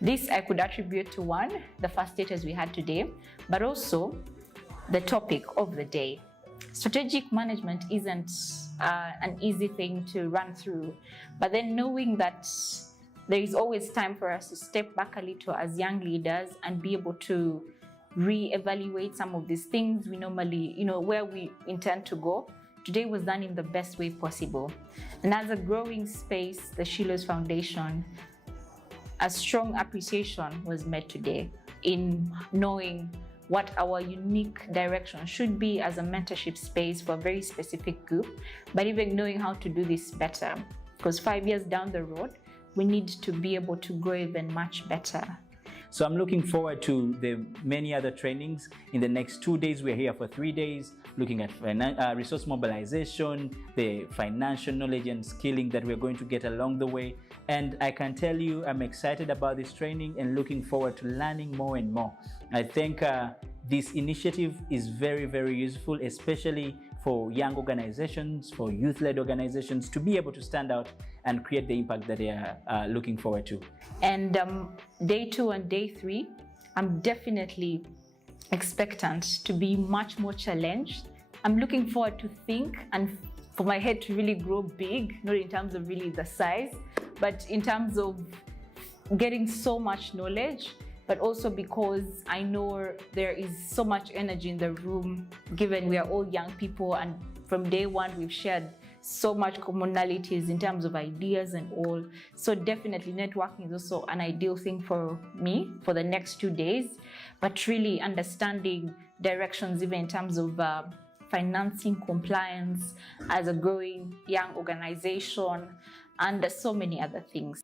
This I could attribute to one, the facilitators we had today, but also the topic of the day. Strategic management isn't an easy thing to run through, but then knowing that there is always time for us to step back a little as young leaders and be able to re-evaluate some of these things we normally, where we intend to go. Today was done in the best way possible. And as a growing space, the Shiloh's Foundation, a strong appreciation was made today in knowing what our unique direction should be as a mentorship space for a very specific group, but even knowing how to do this better. Because 5 years down the road, we need to be able to grow even much better. So I'm looking forward to the many other trainings. In the next 2 days, we're here for 3 days, looking at resource mobilization, the financial knowledge and skilling that we're going to get along the way. And I can tell you, I'm excited about this training and looking forward to learning more and more. I think this initiative is very, very useful, especially for young organizations, for youth-led organizations to be able to stand out and create the impact that they are looking forward to. And day 2 and day 3, I'm definitely expectant to be much more challenged. I'm looking forward to think and for my head to really grow big, not in terms of really the size, but in terms of getting so much knowledge, but also because I know there is so much energy in the room, given we are all young people, and from day one we've shared so much commonalities in terms of ideas and all. So definitely networking is also an ideal thing for me for the next 2 days. but really understanding directions even in terms of financing compliance as a growing young organization, and so many other things.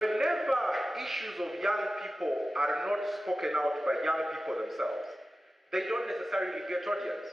Whenever issues of young people are not spoken out by young people themselves, they don't necessarily get audience.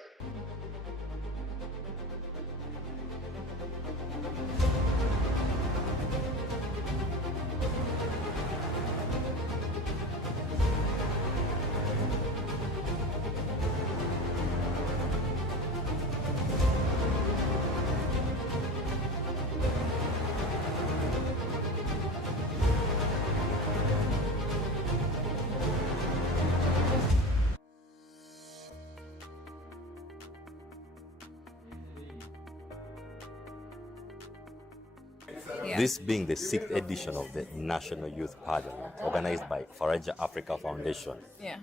This being the 6th edition of the National Youth Parliament, organized by Faraja Africa Foundation. Yeah.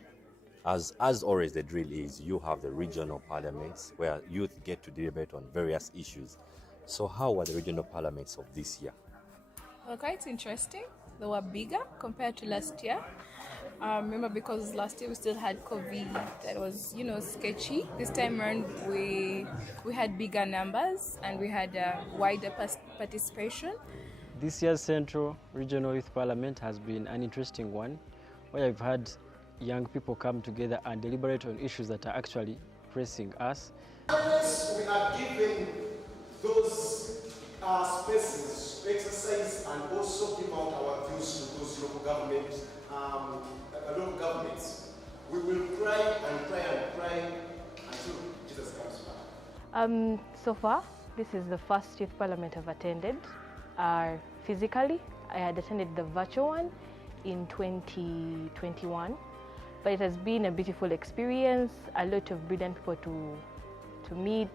As always, the drill is you have the regional parliaments where youth get to debate on various issues. So how were the regional parliaments of this year? Well, quite interesting. They were bigger compared to last year. Remember, because last year we still had COVID, that was, sketchy. This time around we had bigger numbers and we had wider participation. This year's Central Regional Youth Parliament has been an interesting one, where I've had young people come together and deliberate on issues that are actually pressing us. We are giving those spaces to exercise and also give out our views to those local governments. We will cry and cry and cry until Jesus comes back. So far, this is the first youth parliament I've attended. Physically, I had attended the virtual one in 2021, but it has been a beautiful experience. A lot of brilliant people to meet,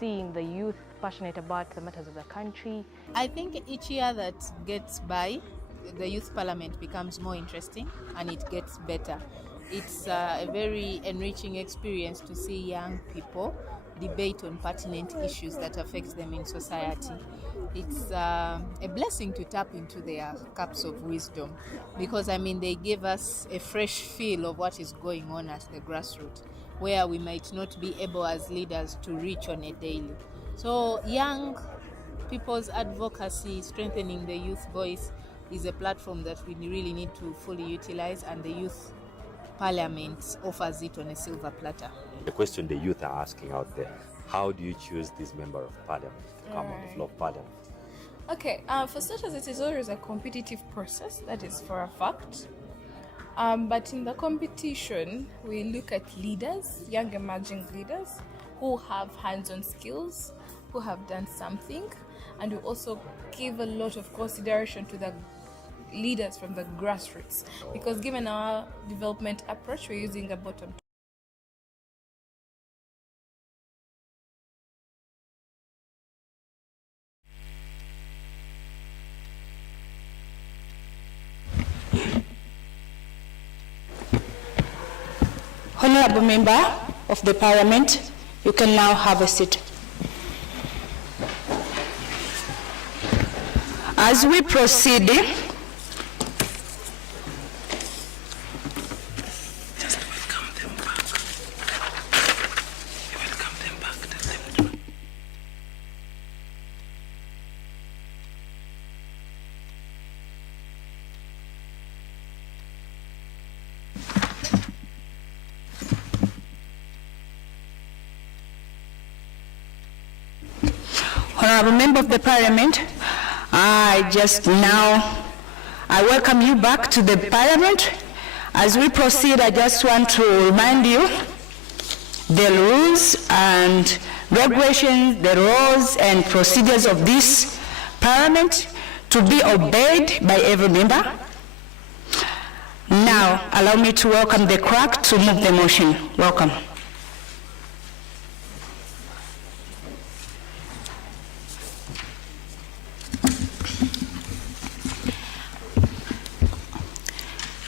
seeing the youth passionate about the matters of the country. I think each year that gets by, the youth parliament becomes more interesting and it gets better. It's a very enriching experience to see young people debate on pertinent issues that affect them in society. It's a blessing to tap into their cups of wisdom because, they give us a fresh feel of what is going on at the grassroots, where we might not be able as leaders to reach on a daily. So young people's advocacy, strengthening the youth voice, is a platform that we really need to fully utilize, and the youth parliament offers it on a silver platter. The question the youth are asking out there, how do you choose this member of parliament to come on the floor of parliament? Okay, for starters, it is always a competitive process, that is for a fact. But in the competition, we look at leaders, young emerging leaders, who have hands-on skills, who have done something, and we also give a lot of consideration to the leaders from the grassroots, because given our development approach, we're using a bottom. Honorable Member of the Parliament, you can now have a seat. As we proceed, Honorable Member of the Parliament, I welcome you back to the Parliament. As we proceed, I just want to remind you the rules and regulations, the laws and procedures of this Parliament to be obeyed by every member. Now, allow me to welcome the clerk to move the motion. Welcome.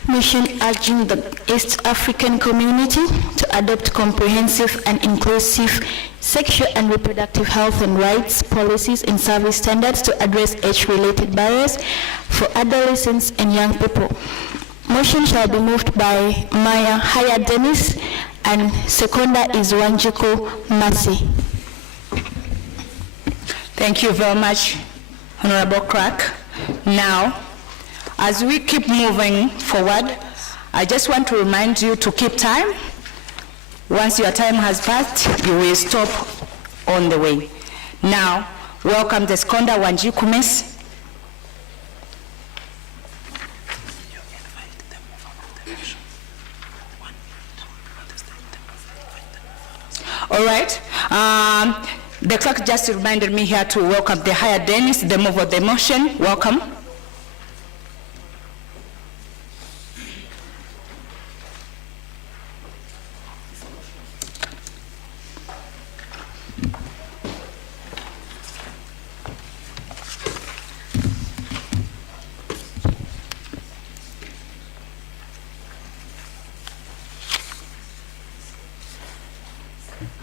Mission urging the East African community to adopt comprehensive and inclusive sexual and reproductive health and rights policies and service standards to address age-related barriers for adolescents and young people. Motion shall be moved by Maya Haya Dennis and seconder is Wanjiku Masi. Thank you very much, Honorable Clerk. Now, as we keep moving forward, I just want to remind you to keep time. Once your time has passed, you will stop on the way. Now, welcome the seconder Wanjiku Masi. All right. The clerk just reminded me here to welcome the Higher Dennis, the mover of the motion. Welcome.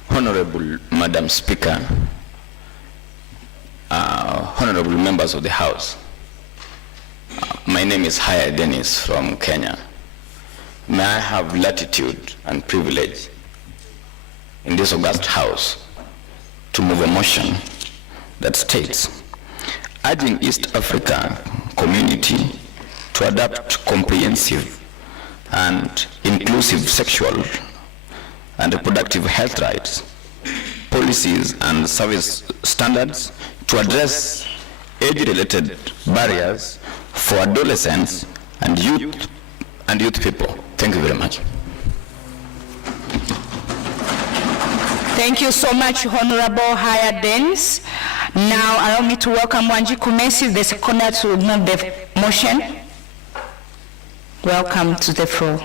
Honorable Madam Speaker, honorable members of the House, my name is Haya Dennis from Kenya. May I have latitude and privilege in this august House to move a motion that states, urging East Africa community to adopt comprehensive and inclusive sexual and reproductive health rights, policies and service standards to address age-related barriers for adolescents and youth people. Thank you very much. Thank you so much, Honorable Haya Dennis. Now allow me to welcome Wanjiku Masi, the seconder, to move the motion. Welcome to the floor.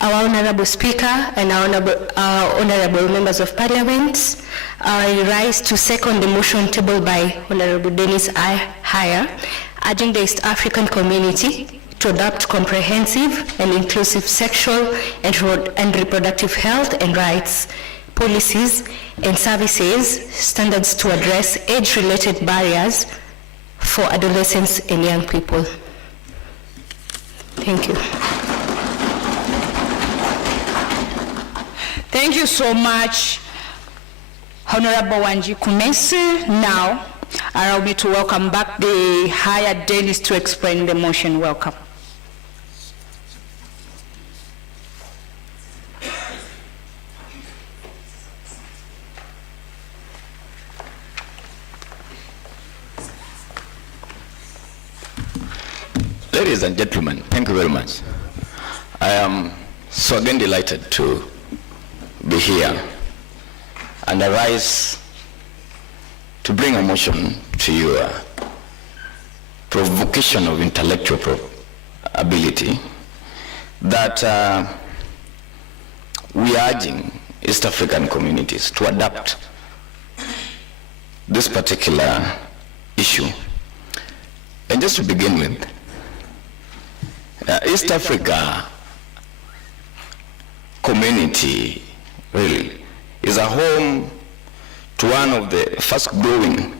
Our Honorable Speaker and our honorable members of Parliament, I rise to second the motion tabled by Honorable Dennis Haya, urging the East African community to adopt comprehensive and inclusive sexual and reproductive health and rights, policies and services, standards to address age-related barriers for adolescents and young people. Thank you. Thank you so much, Honorable Wanjiku Masi. Now, allow me to welcome back the Higher Dennis to explain the motion. Welcome. Ladies and gentlemen, thank you very much. I am so again delighted to be here and I rise to bring a motion to your provocation of intellectual ability that we are urging East African communities to adapt this particular issue. And just to begin with, East Africa community really is a home to one of the fast growing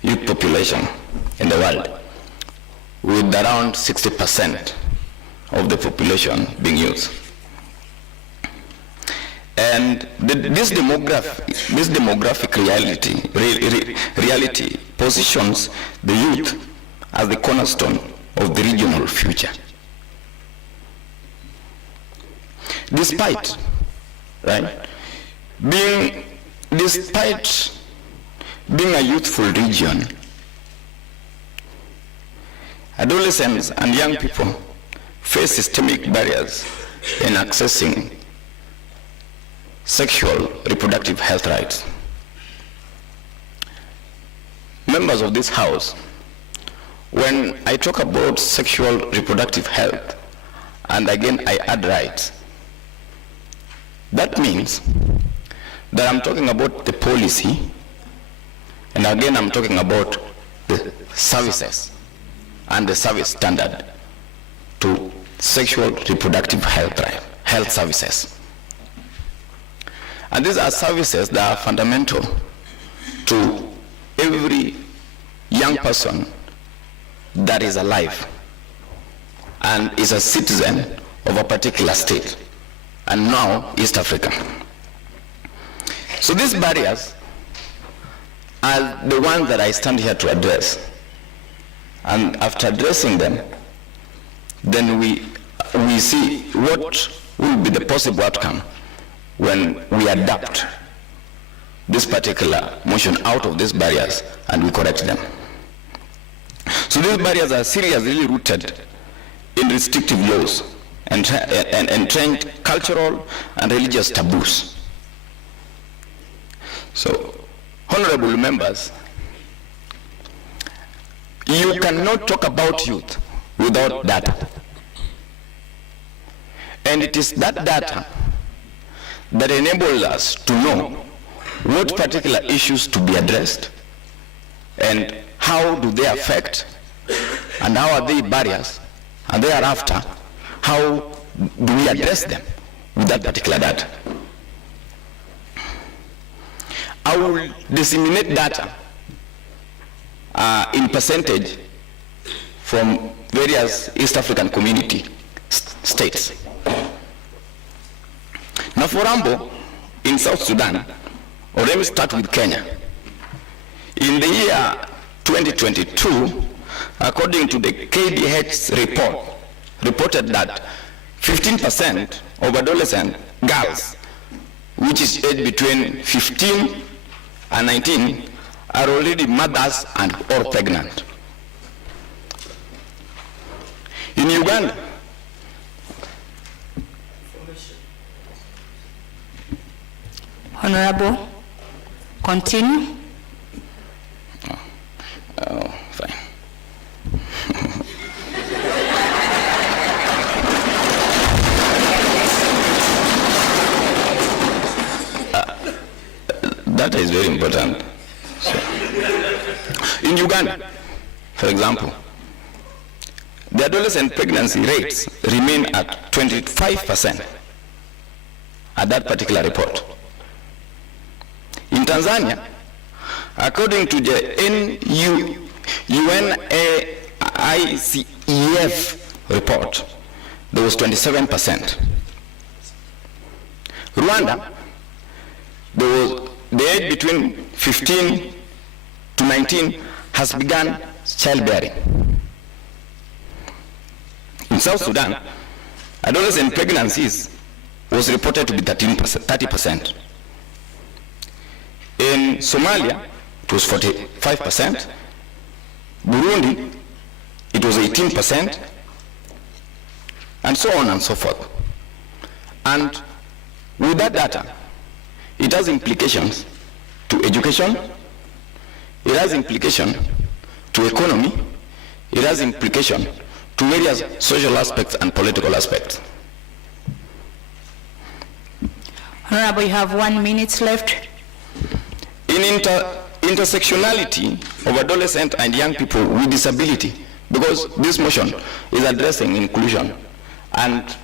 youth population in the world, with around 60% of the population being youth. And this demographic reality positions the youth as the cornerstone of the regional future. Despite being a youthful region, adolescents and young people face systemic barriers in accessing sexual reproductive health rights. members of this House, when I talk about sexual reproductive health, and again I add rights, that means that I'm talking about the policy, and again I'm talking about the services and the service standard to sexual reproductive health services. And these are services that are fundamental to every young person that is alive and is a citizen of a particular state, and now East Africa. So these barriers are the ones that I stand here to address. And after addressing them, then we see what will be the possible outcome when we adapt this particular motion out of these barriers and we correct them. So these barriers are seriously rooted in restrictive laws and entrenched cultural and religious taboos. So, honorable members, you cannot talk about youth without data. And it is that data that enables us to know what particular issues to be addressed and how do they affect and how are they barriers, and thereafter how do we address them with that particular data. I will disseminate data in percentage from various East African community states. Now for Rambo, in South Sudan, or let me start with Kenya. In the year 2022, according to the KDH's report, reported that 15% of adolescent girls, which is aged between 15 and 19, are already mothers and or pregnant. In Uganda, Honorable, continue. Oh, fine. That is very important. So, in Uganda, for example, the adolescent pregnancy rates remain at 25% at that particular report. In Tanzania, according to the UNAICEF report, there was 27%. Rwanda, there was the age between 15 to 19 has begun childbearing. In South Sudan, adolescent pregnancies was reported to be 30%. In Somalia, it was 45%. Burundi, it was 18%, and so on and so forth. And with that data, it has implications to education, it has implication to economy, it has implication to various social aspects and political aspects. Honorable, you have 1 minute left. In intersectionality of adolescent and young people with disability, because this motion is addressing inclusion, and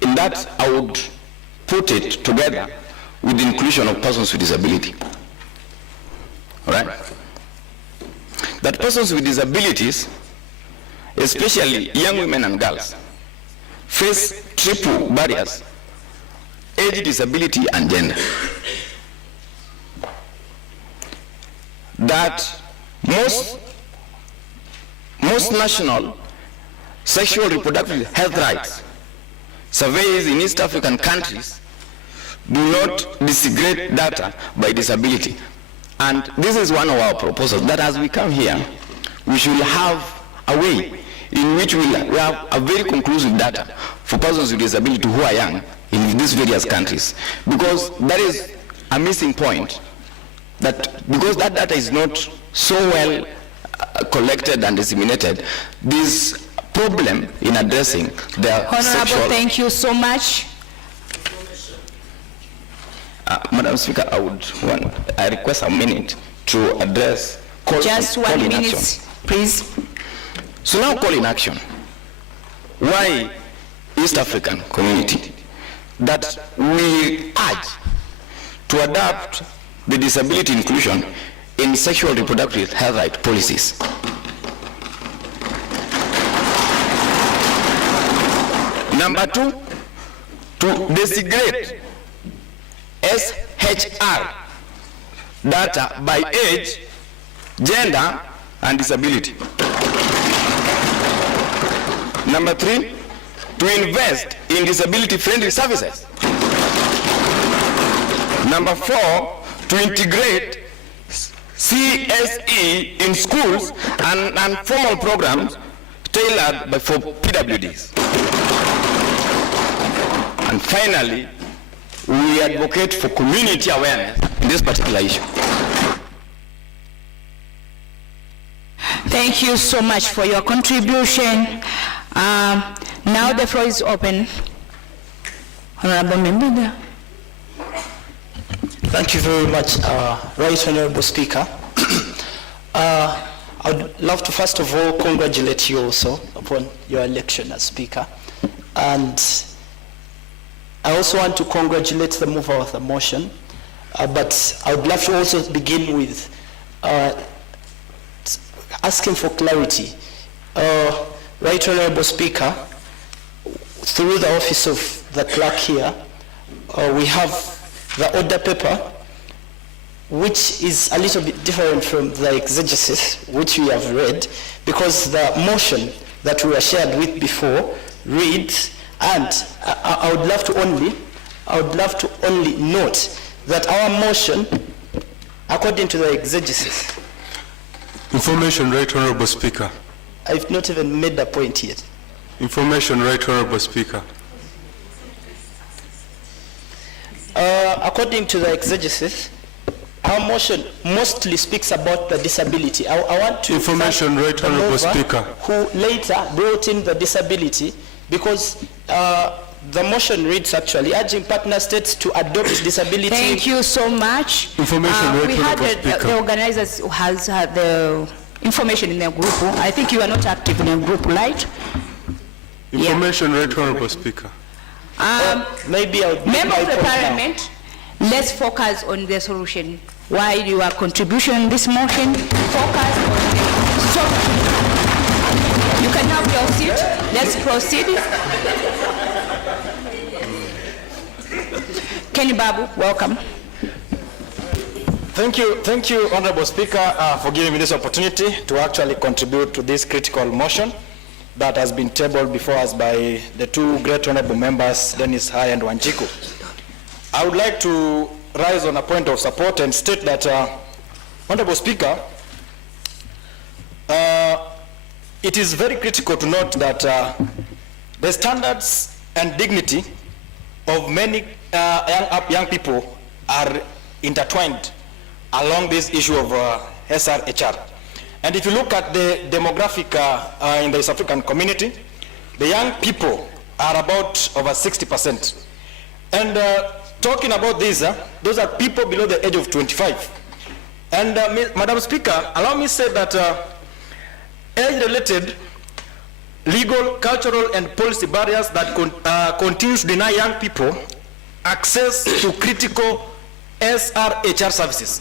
in that I would put it together with the inclusion of persons with disability. All right? That persons with disabilities, especially young women and girls, face triple barriers: age, disability, and gender. That most national sexual reproductive health rights surveys in East African countries do not disaggregate data by disability. And this is one of our proposals, that as we come here, we should have a way in which we have a very conclusive data for persons with disability who are young in these various countries. Because that is a missing point that because that data is not so well collected and disseminated, this problem in addressing their Honorable, thank you so much. Madam Speaker, I request a minute to address Just 1 minute, please. So now call in action. Why East African community that we urge to adopt the disability inclusion in sexual reproductive health right policies. Number 2, to designate SHR data by age, gender, and disability. Number 3, to invest in disability-friendly services. Number 4, to integrate CSE in schools and formal programs tailored for PWDs. And finally, we advocate for community awareness in this particular issue. Thank you so much for your contribution. Now the floor is open. Honorable Member there. Thank you very much, Right Honorable Speaker. I would love to first of all congratulate you also upon your election as Speaker. And I also want to congratulate the mover of the motion, but I would love to also begin with asking for clarity. Right Honorable Speaker, through the office of the clerk here, we have the order paper, which is a little bit different from the exegesis which we have read, because the motion that we were shared with before reads, and I would love to only note that our motion, according to the exegesis. Information, Right Honorable Speaker. I've not even made a point yet. Information, Right Honorable Speaker. According to the exegesis, our motion mostly speaks about the disability. I want to information, Right Honorable Speaker, who later brought in the disability, because the motion reads actually urging partner states to adopt disability. Thank you so much. Information, Right we Honorable had Speaker. the organizers who has the information in their group. I think you are not active in a group, right? Information, Right Honorable Speaker. Maybe I would Member of the Parliament, let's focus on the solution. Why your contribution in this motion? Focus on the solution. You can have your seat. Let's proceed. Kenny Babu, welcome. Thank you, Honorable Speaker, for giving me this opportunity to actually contribute to this critical motion that has been tabled before us by the two great honorable members, Dennis Hai and Wanjiku. I would like to rise on a point of support and state that, Honorable Speaker, it is very critical to note that the standards and dignity of many young people are intertwined along this issue of SRHR. And if you look at the demographic in the East African community, the young people are about over 60%. And talking about this, those are people below the age of 25. And Madam Speaker, allow me to say that age-related legal, cultural, and policy barriers that continue to deny young people access to critical SRHR services.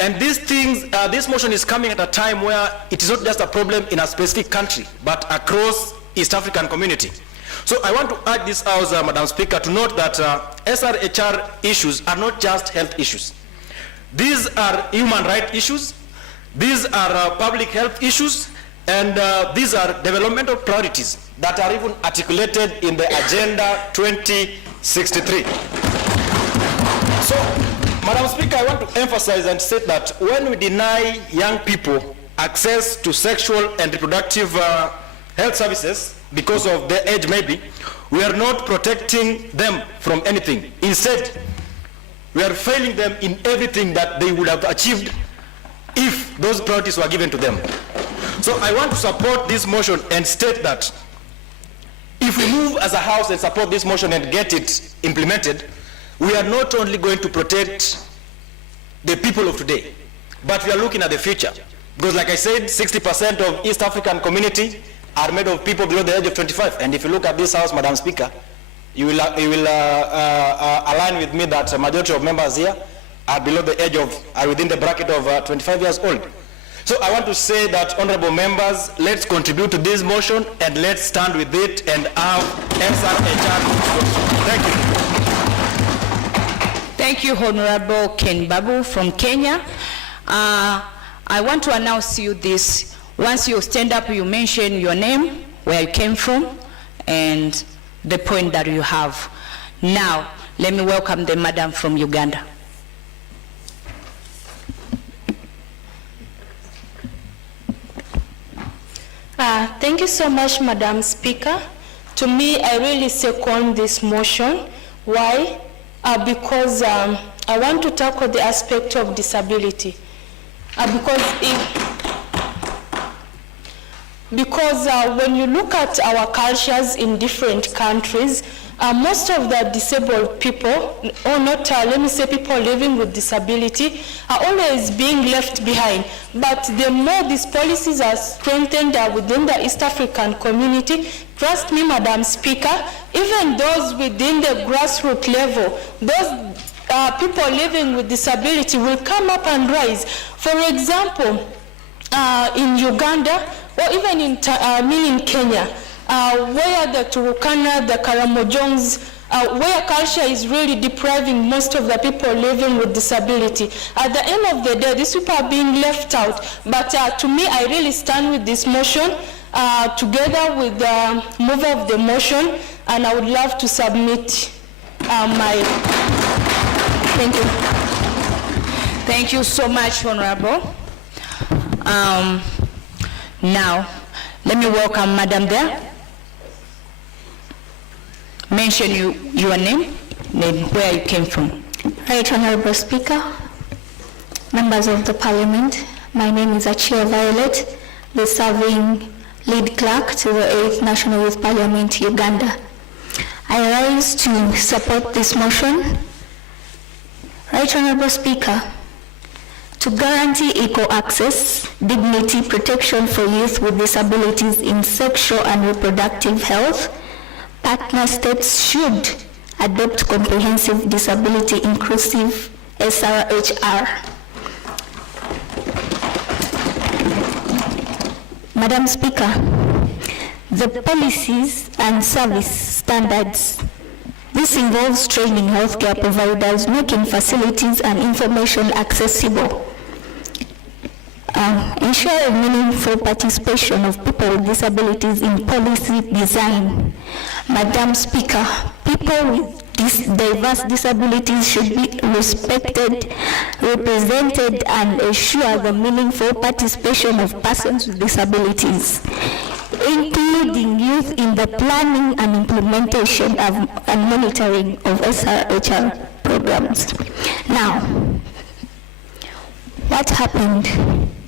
And these things, this motion is coming at a time where it is not just a problem in a specific country, but across East African community. So I want to urge this House, Madam Speaker, to note that SRHR issues are not just health issues. These are human rights issues, these are public health issues, and these are developmental priorities that are even articulated in the Agenda 2063. So, Madam Speaker, I want to emphasize and state that when we deny young people access to sexual and reproductive health services because of their age maybe, we are not protecting them from anything. Instead, We are failing them in everything that they would have achieved if those priorities were given to them. So I want to support this motion and state that if we move as a house and support this motion and get it implemented, we are not only going to protect the people of today, but we are looking at the future. Because like I said, 60% of East African community are made of people below the age of 25. And if you look at this house, Madam Speaker, you will align with me that a majority of members here are below the age of, are within the bracket of 25 years old. So I want to say that, honorable members, let's contribute to this motion and let's stand with it and have SRHR. Thank you. Thank you, Honorable Ken Babu from Kenya. I want to announce to you this. Once you stand up, you mention your name, where you came from, and the point that you have. Now, let me welcome the madam from Uganda. Thank you so much, Madam Speaker. To me, I really second this motion. Why? Because I want to tackle the aspect of disability. Because when you look at our cultures in different countries, most of the disabled people, or not, let me say people living with disability, are always being left behind. But the more these policies are strengthened within the East African community, trust me, Madam Speaker, even those within the grassroots level, those people living with disability will come up and rise. For example, in Uganda, or even in Kenya, where the Turkana, the Karamojongs, where culture is really depriving most of the people living with disability. At the end of the day, these people are being left out. But to me, I really stand with this motion, together with the mover of the motion, and I would love to submit my... Thank you. Thank you so much, Honorable. Now, let me welcome Madam there. Mention your name, where you came from. Right, Honorable Speaker, members of the Parliament, my name is Achia Violet, the serving lead clerk to the 8th National Youth Parliament, Uganda. I rise to support this motion. Right, Honorable Speaker, to guarantee equal access, dignity, protection for youth with disabilities in sexual and reproductive health, partner states should adopt comprehensive disability inclusive SRHR. Madam Speaker, the policies and service standards. This involves training healthcare providers, making facilities and information accessible, ensuring meaningful participation of people with disabilities in policy design. Madam Speaker, people with diverse disabilities should be respected, represented, and ensure the meaningful participation of persons with disabilities, including youth in the planning and implementation and monitoring of SRHR programs. Now, what happened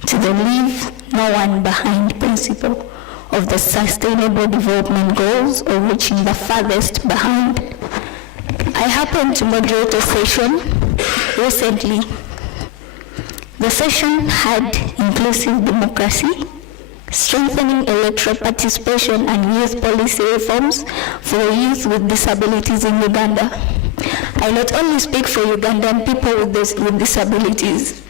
to the Leave No One Behind principle of the Sustainable Development Goals, or reaching the farthest behind? I happened to moderate a session recently. The session had inclusive democracy, strengthening electoral participation, and youth policy reforms for youth with disabilities in Uganda. I not only speak for Ugandan people with disabilities.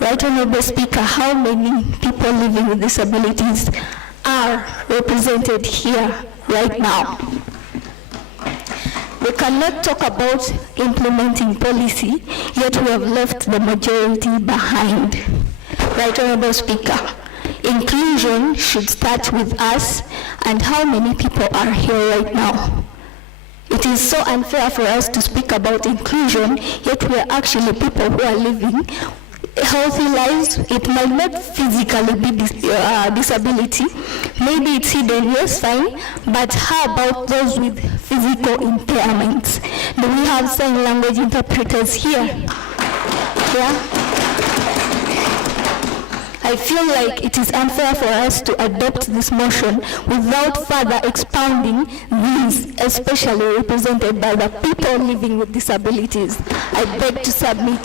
Right, Honorable Speaker, how many people living with disabilities are represented here right now? We cannot talk about implementing policy, yet we have left the majority behind. Right, Honorable Speaker, inclusion should start with us, and how many people are here right now? It is so unfair for us to speak about inclusion, yet we are actually people who are living healthy lives. It might not physically be disability, maybe it's hidden, yes, fine, but how about those with physical impairments. Do we have sign language interpreters here? Yeah? I feel like it is unfair for us to adopt this motion without further expounding these, especially represented by the people living with disabilities. I beg to submit.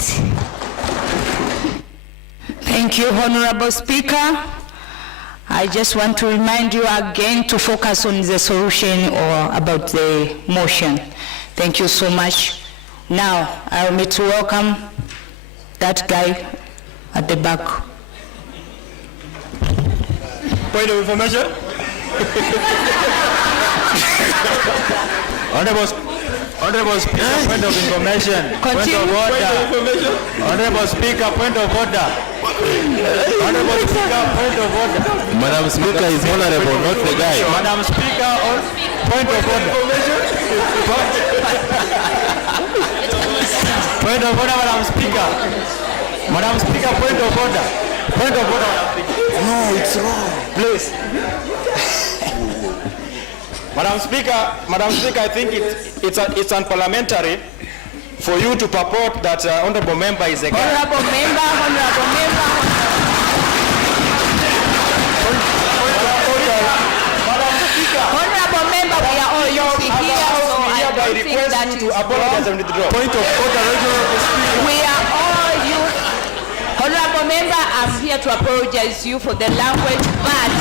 Thank you, Honorable Speaker. I just want to remind you again to focus on the solution or about the motion. Thank you so much. Now, I will to welcome that guy at the back. Point of information. Honorable Speaker, point of information. Continue. Point of order. Honorable Speaker, point of order. Honorable Speaker, point of order. Madam Speaker is honorable, not the guy. Madam Speaker, point of order. Point of order, Madam Speaker. Madam Speaker, point of order. Point of order, Madam Speaker. No, it's wrong. Please. Madam Speaker, I think it's unparliamentary for you to purport that honorable member is a guy. Honorable member. Honorable member, we are all young here, so I don't think that is wrong. Point of order, Honorable Speaker. We are all youth. Honorable member, I'm here to apologize you for the language, but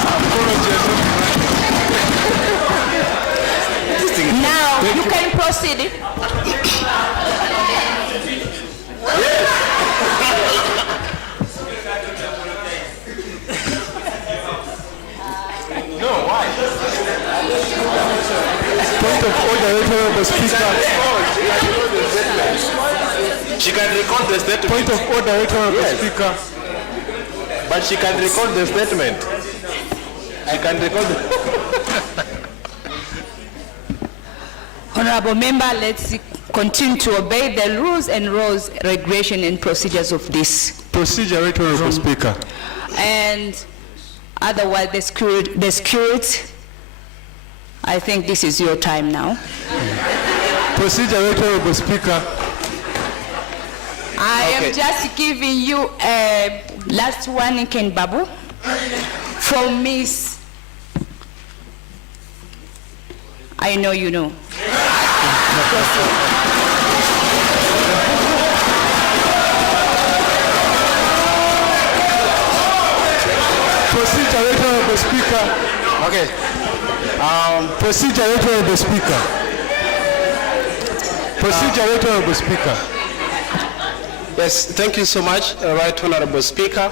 now you can proceed. No, why? Point of order, Honorable Speaker. She can record the statement. Point of order, Honorable Speaker. But she can record the statement. I can record the... Honorable member, let's continue to obey the rules and regulation and procedures of this. Procedure, Honorable Speaker. And otherwise, the security, I think this is your time now. Procedure, Honorable Speaker. I am just giving you a last one in Ken Babu from Miss. I know you know. Procedure, Honorable Speaker. Okay. Procedure, Honorable Speaker. Procedure, Honorable Speaker. Yes, thank you so much, Right Honorable Speaker.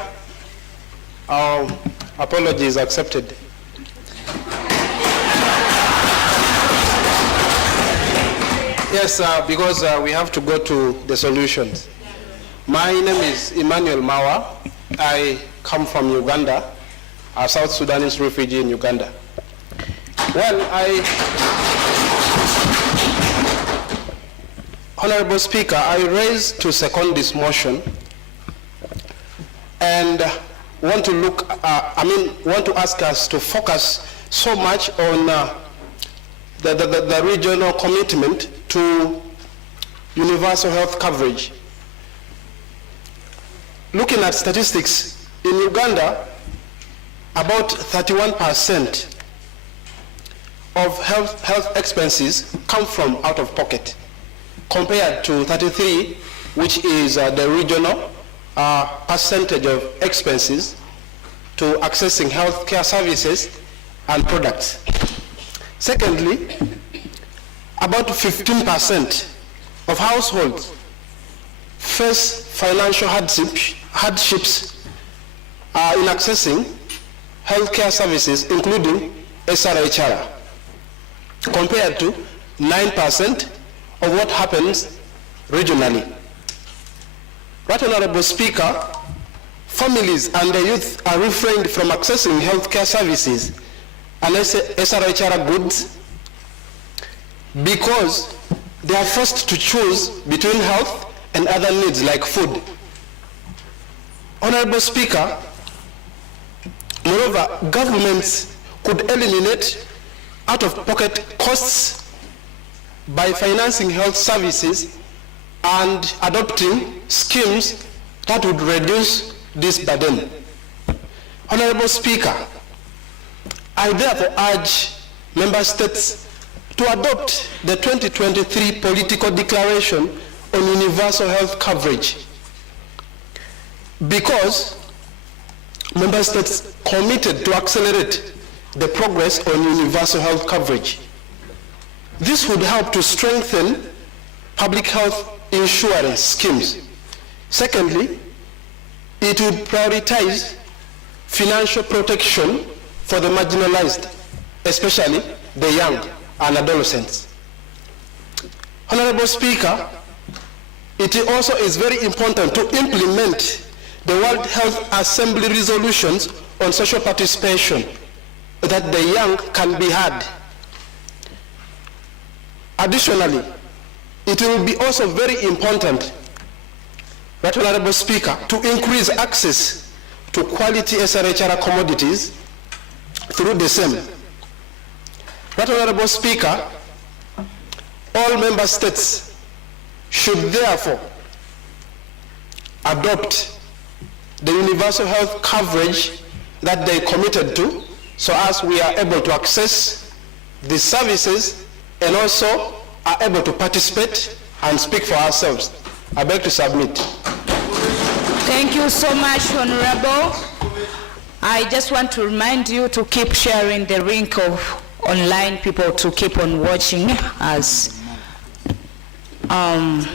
Apology is accepted. Yes, because we have to go to the solutions. My name is Emmanuel Mawa. I come from Uganda, a South Sudanese refugee in Uganda. Well, Honorable Speaker, I raise to second this motion and want to ask us to focus so much on the regional commitment to universal health coverage. Looking at statistics, in Uganda, about 31% of health expenses come from out of pocket, compared to 33, which is the regional percentage of expenses to accessing health care services and products. Secondly, about 15% of households face financial hardships in accessing healthcare services, including SRHR, compared to 9% of what happens regionally. Right Honorable Speaker, families and the youth are refrained from accessing healthcare services and SRHR goods because they are forced to choose between health and other needs like food. Honorable Speaker, moreover, governments could eliminate out-of-pocket costs by financing health services and adopting schemes that would reduce this burden. Honorable Speaker, I therefore urge Member States to adopt the 2023 Political Declaration on Universal Health Coverage, because Member States committed to accelerate the progress on universal health coverage. This would help to strengthen public health insurance schemes. Secondly, it would prioritize financial protection for the marginalized, especially the young and adolescents. Honorable Speaker, it also is very important to implement the World Health Assembly resolutions on social participation, that the young can be heard. Additionally, it will be also very important, Right Honorable Speaker, to increase access to quality SRHR commodities through the same. Right Honorable Speaker, all member states should therefore adopt the universal health coverage that they committed to, so as we are able to access the services and also are able to participate and speak for ourselves. I beg to submit. Thank you so much, Honorable. I just want to remind you to keep sharing the link of online people to keep on watching as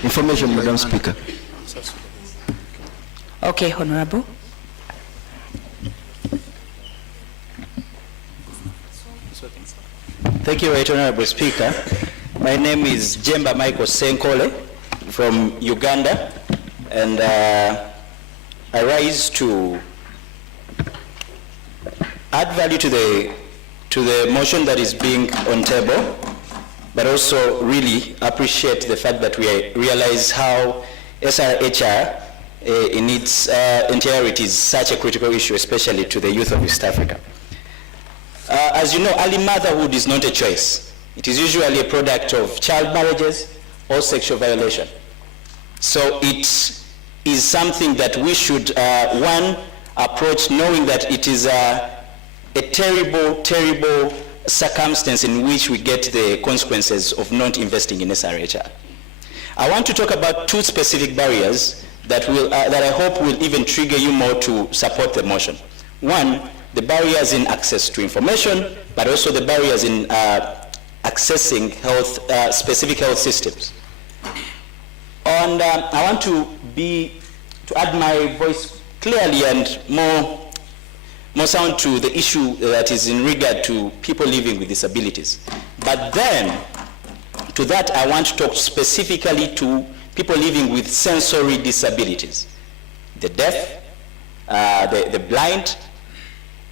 information, Madam Speaker. Okay, Honorable. Thank you, Right Honorable Speaker. My name is Jemba Michael Senkole from Uganda, and I rise to add value to the motion that is being on table, but also really appreciate the fact that we realize how SRHR in its entirety is such a critical issue, especially to the youth of East Africa. As you know, early motherhood is not a choice. It is usually a product of child marriages or sexual violation. So it is something that we should, one, approach knowing that it is a terrible, terrible circumstance in which we get the consequences of not investing in SRHR. I want to talk about two specific barriers that I hope will even trigger you more to support the motion. One, the barriers in access to information, but also the barriers in accessing specific health systems. And I want to add my voice clearly and more sound to the issue that is in regard to people living with disabilities. But then, to that, I want to talk specifically to people living with sensory disabilities. The deaf, the blind.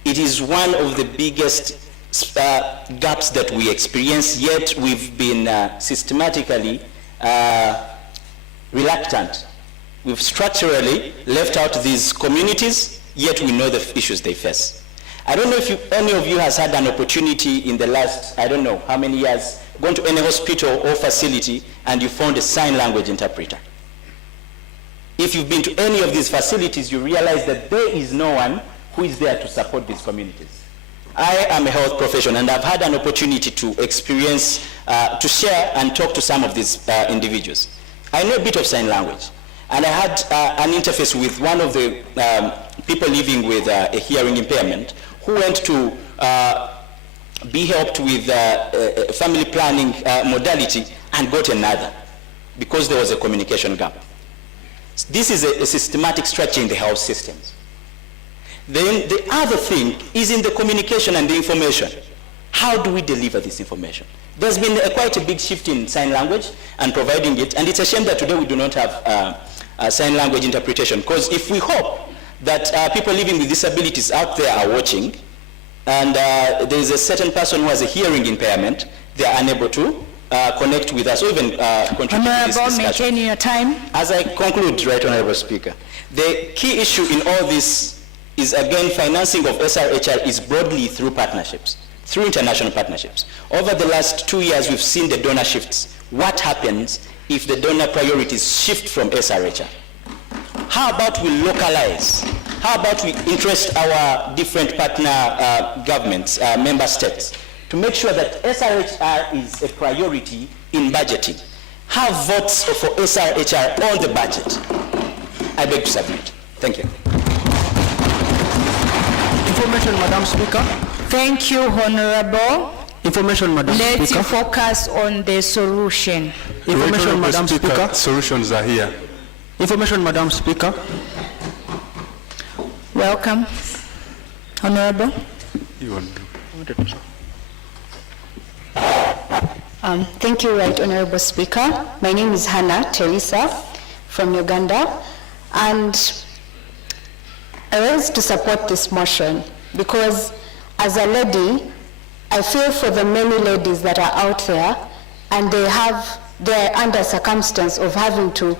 It is one of the biggest gaps that we experience, yet we've been systematically reluctant. We've structurally left out these communities, yet we know the issues they face. I don't know if any of you has had an opportunity in the last, I don't know how many years, gone to any hospital or facility and you found a sign language interpreter. If you've been to any of these facilities, you realize that there is no one who is there to support these communities. I am a health professional and I've had an opportunity to experience, to share and talk to some of these individuals. I know a bit of sign language, and I had an interface with one of the people living with a hearing impairment who went to be helped with family planning modality and got another because there was a communication gap. This is a systematic structure in the health systems. Then the other thing is in the communication and the information. How do we deliver this information? There's been quite a big shift in sign language and providing it, and it's a shame that today we do not have sign language interpretation, because if we hope that people living with disabilities out there are watching, and there is a certain person who has a hearing impairment, they are unable to connect with us or even contribute to this discussion. Maintain your time. As I conclude, Right Honorable Speaker, the key issue in all this is, again, financing of SRHR is broadly through partnerships. through international partnerships. Over the last 2 years, we've seen the donor shifts. What happens if the donor priorities shift from SRHR? How about we localize? How about we interest our different partner governments, member states, to make sure that SRHR is a priority in budgeting? Have votes for SRHR on the budget. I beg to submit. Thank you. Information, Madam Speaker. Thank you, Honorable. Information, Madam Let's Speaker. focus on the solution. Information, Madam Speaker. Solutions are here. Information, Madam Speaker. Welcome, Honorable. Thank you, Right Honorable Speaker. My name is Hannah Teresa from Uganda, and I rise to support this motion because as a lady, I feel for the many ladies that are out there and they're under circumstance of having to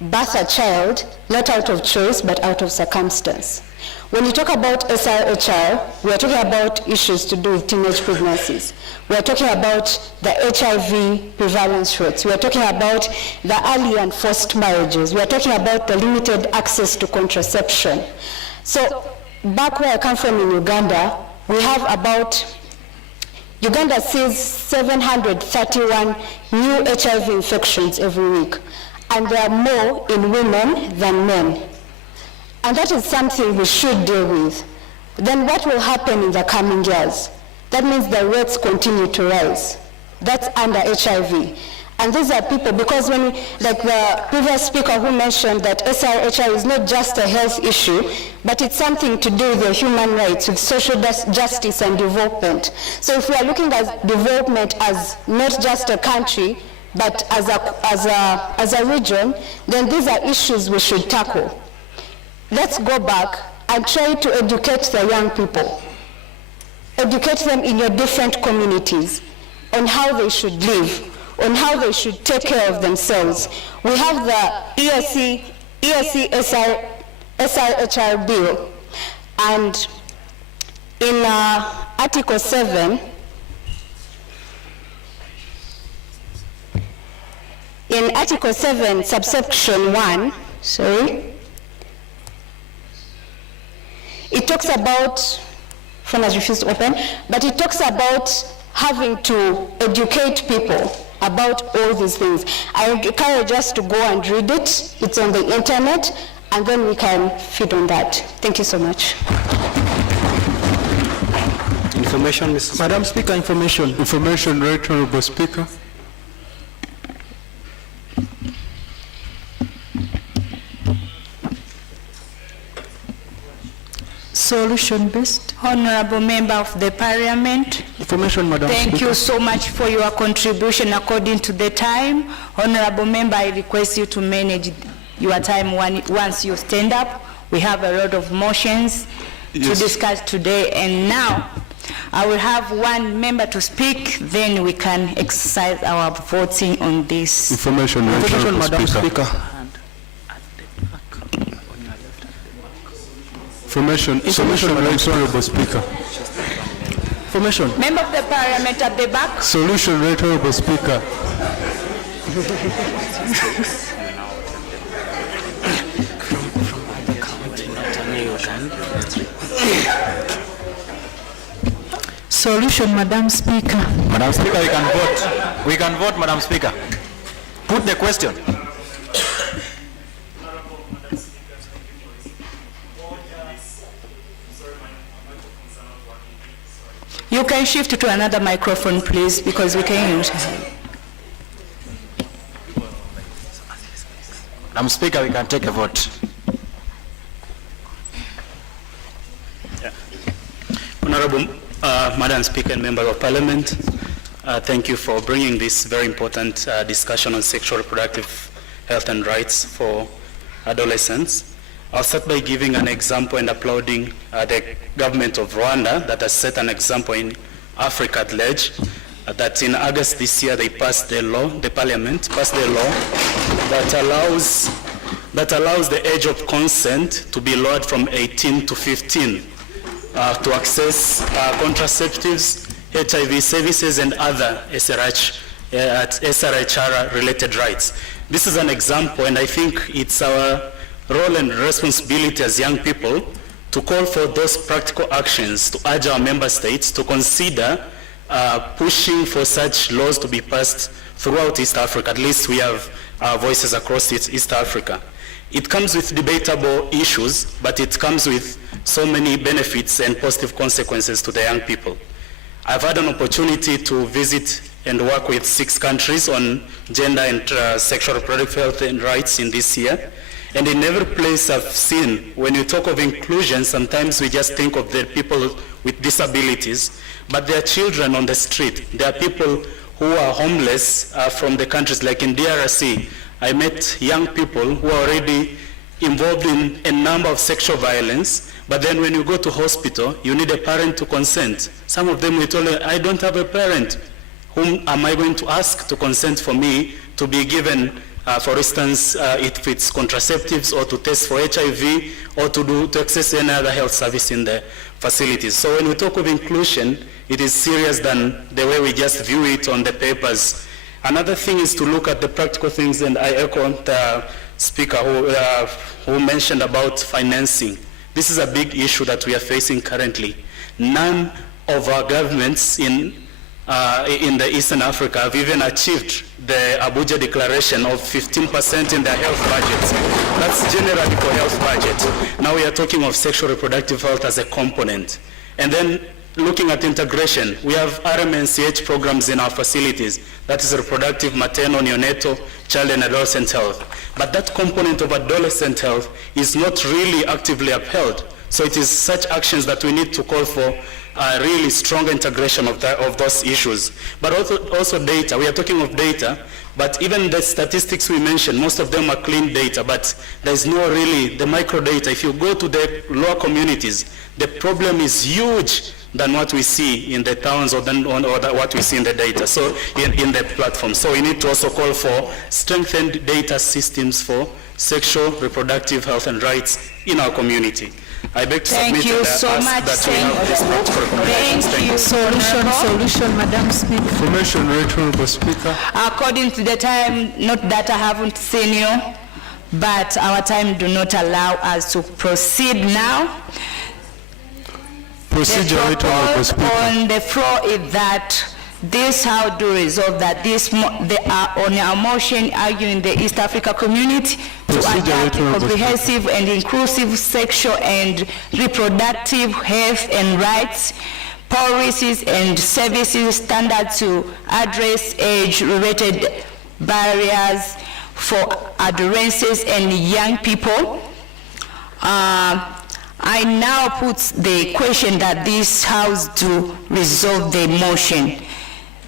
birth a child, not out of choice, but out of circumstance. When you talk about SRHR, we are talking about issues to do with teenage pregnancies. We are talking about the HIV prevalence rates. We are talking about the early and forced marriages. We are talking about the limited access to contraception. So back where I come from in Uganda, we have Uganda sees 731 new HIV infections every week, and there are more in women than men. And that is something we should deal with. Then what will happen in the coming years? That means the rates continue to rise. That's under HIV. And these are people, because like the previous speaker who mentioned that SRHR is not just a health issue, but it's something to do with the human rights, with social justice and development. So if we are looking at development as not just a country, but as a region, then these are issues we should tackle. Let's go back and try to educate the young people. Educate them in your different communities on how they should live, on how they should take care of themselves. We have the SRHR bill, and in Article 7, in Article 7, subsection 1, it talks about, phone has refused to open, but it talks about having to educate people about all these things. I encourage us to go and read it. It's on the internet, and then we can feed on that. Thank you so much. Information, Mr. Madam Speaker, information. Information, Right Honorable Speaker. Solution-based. Honorable Member of the Parliament. Information, Madam Speaker. Thank you so much for your contribution according to the time. Honorable Member, I request you to manage your time once you stand up. We have a lot of motions to discuss today, and now I will have one member to speak, then we can exercise our voting on this. Information, Madam Speaker. Information, Right Honorable Speaker. Information. Member of the Parliament at the back. Solution, Right Honorable Speaker. Solution, Madam Speaker. Madam Speaker, we can vote. We can vote, Madam Speaker. Put the question. You can shift to another microphone, please, because we can use. Madam Speaker, we can take a vote. Honorable Madam Speaker and Member of Parliament, thank you for bringing this very important discussion on sexual reproductive health and rights for adolescents. I'll start by giving an example and applauding the government of Rwanda that has set an example in Africa at large, that in August this year they passed the law, the Parliament passed the law that allows the age of consent to be lowered from 18 to 15. to access contraceptives, HIV services, and other SRHR-related rights. This is an example, and I think it's our role and responsibility as young people to call for those practical actions to urge our member states to consider pushing for such laws to be passed throughout East Africa. At least we have voices across East Africa. It comes with debatable issues, but it comes with so many benefits and positive consequences to the young people. I've had an opportunity to visit and work with 6 countries on gender and sexual reproductive health and rights in this year. And in every place I've seen, when you talk of inclusion, sometimes we just think of the people with disabilities, but there are children on the street. There are people who are homeless from the countries, like in DRC. I met young people who are already involved in a number of sexual violence, but then when you go to hospital, you need a parent to consent. Some of them will tell you, I don't have a parent. Whom am I going to ask to consent for me to be given, for instance, if it's contraceptives or to test for HIV or to access any other health service in the facilities. So when we talk of inclusion, it is serious than the way we just view it on the papers. Another thing is to look at the practical things, and I echo the speaker who mentioned about financing. This is a big issue that we are facing currently. None of our governments in the Eastern Africa have even achieved the Abuja Declaration of 15% in their health budgets. That's generally for health budget. Now we are talking of sexual reproductive health as a component. And then looking at integration, we have RMNCH programs in our facilities. That is reproductive, maternal, neonatal, child and adolescent health. But that component of adolescent health is not really actively upheld. So it is such actions that we need to call for really strong integration of those issues. But also data. We are talking of data, but even the statistics we mentioned, most of them are clean data, but there's no really the micro data. If you go to the lower communities, the problem is huge than what we see in the towns or what we see in the data, so in the platform. So we need to also call for strengthened data systems for sexual, reproductive health and rights in our community. I beg to submit you so much. Thank you. Solution, Madam Speaker. Information, Right Honorable Speaker. According to the time, not that I haven't seen you, but our time do not allow us to proceed now. Procedure, Right Honorable Speaker. On the floor is that this House do resolve that they are on our motion arguing the East Africa community to adopt comprehensive and inclusive sexual and reproductive health and rights policies and services standards to address age-related barriers for adolescents and young people. I now put the question that this House do resolve the motion.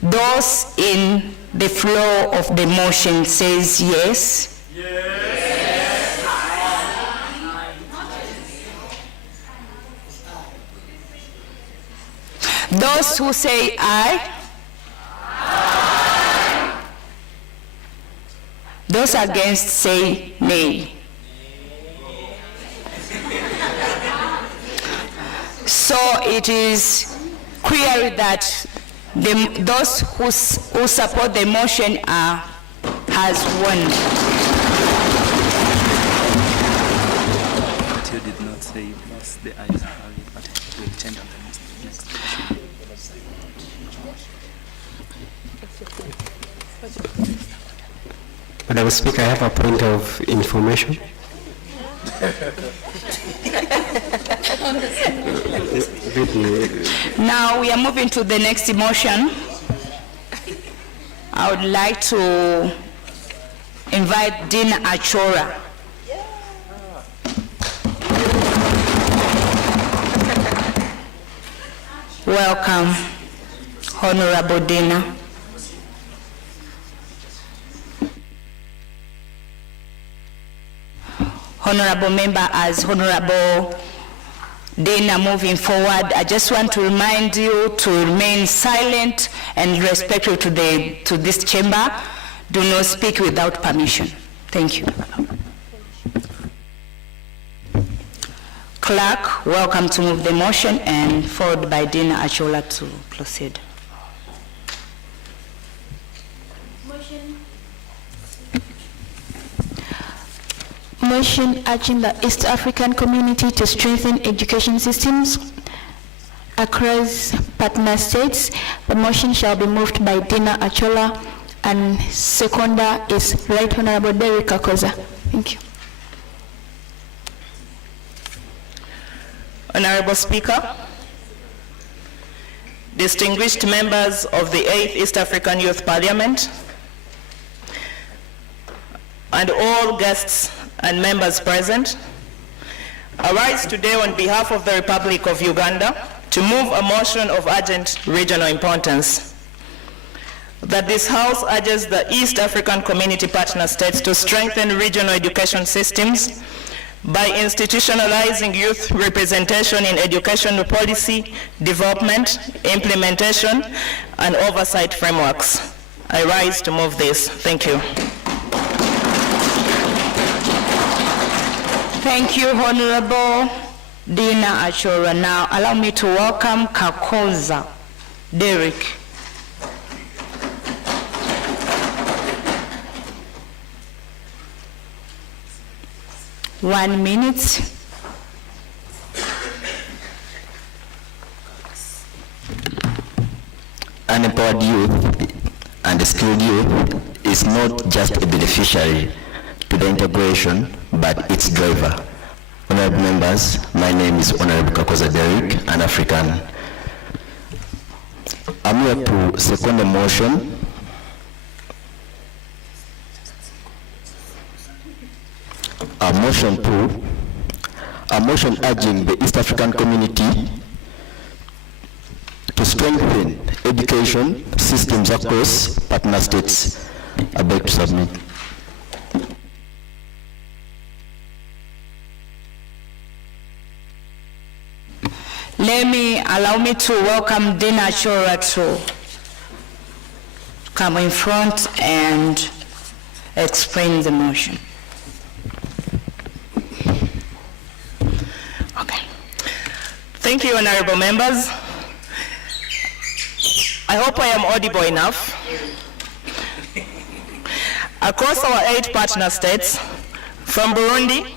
Those in the floor of the motion says yes. Yes. Those who say aye. Aye. Those against say nay. So it is clear that those who support the motion has won. You did not say yes, the ayes have it, but it will change on the next. Madam Speaker, I have a point of information. Now we are moving to the next motion. I would like to invite Dean Achora. Welcome, Honorable Dina. Honorable member, as Honorable Dana moving forward, I just want to remind you to remain silent and respectful to this chamber. Do not speak without permission. Thank you. Clerk, welcome to move the motion, and followed by Dina Achola to proceed. Motion urging the East African community to strengthen education systems across partner states. The motion shall be moved by Dina Achola, and seconder is Right Honorable Derek Kakoza. Thank you. Honorable Speaker, distinguished members of the 8th East African Youth Parliament, and all guests and members present, I rise today on behalf of the Republic of Uganda to move a motion of urgent regional importance that this House urges the East African Community Partner States to strengthen regional education systems by institutionalizing youth representation in educational policy, development, implementation, and oversight frameworks. I rise to move this. Thank you. Thank you, Honorable Dina Achora. Now, allow me to welcome Kakoza Derek. One minute. Unempowered youth and skilled youth is not just a beneficiary to the integration, but its driver. Honorable members, my name is Honorable Kakoza Derek, an African. I'm here to second the motion a motion urging the East African community to strengthen education systems across partner states. I beg to submit. Allow me to welcome Dina Achora to come in front and explain the motion. Okay. Thank you, honorable members. I hope I am audible enough. Across our 8 partner states, from Burundi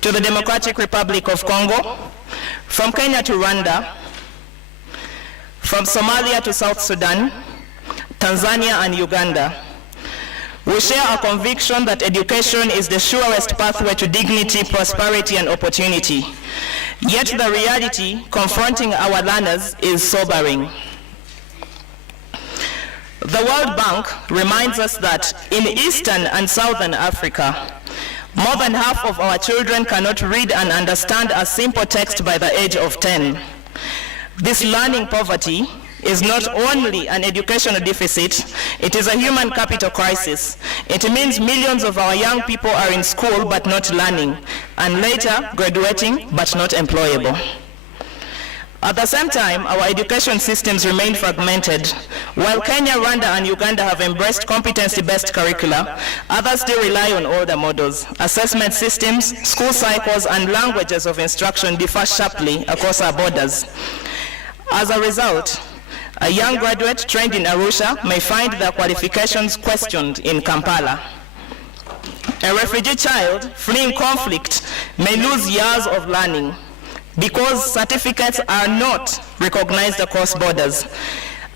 to the Democratic Republic of Congo, from Kenya to Rwanda, from Somalia to South Sudan, Tanzania and Uganda, we share a conviction that education is the surest pathway to dignity, prosperity, and opportunity. Yet the reality confronting our learners is sobering. The World Bank reminds us that in Eastern and Southern Africa, more than half of our children cannot read and understand a simple text by the age of 10. This learning poverty is not only an educational deficit, it is a human capital crisis. It means millions of our young people are in school but not learning, and later graduating but not employable. At the same time, our education systems remain fragmented. While Kenya, Rwanda, and Uganda have embraced competency-based curricula, others still rely on older models. Assessment systems, school cycles, and languages of instruction differ sharply across our borders. As a result, a young graduate trained in Arusha may find their qualifications questioned in Kampala. A refugee child fleeing conflict may lose years of learning because certificates are not recognized across borders.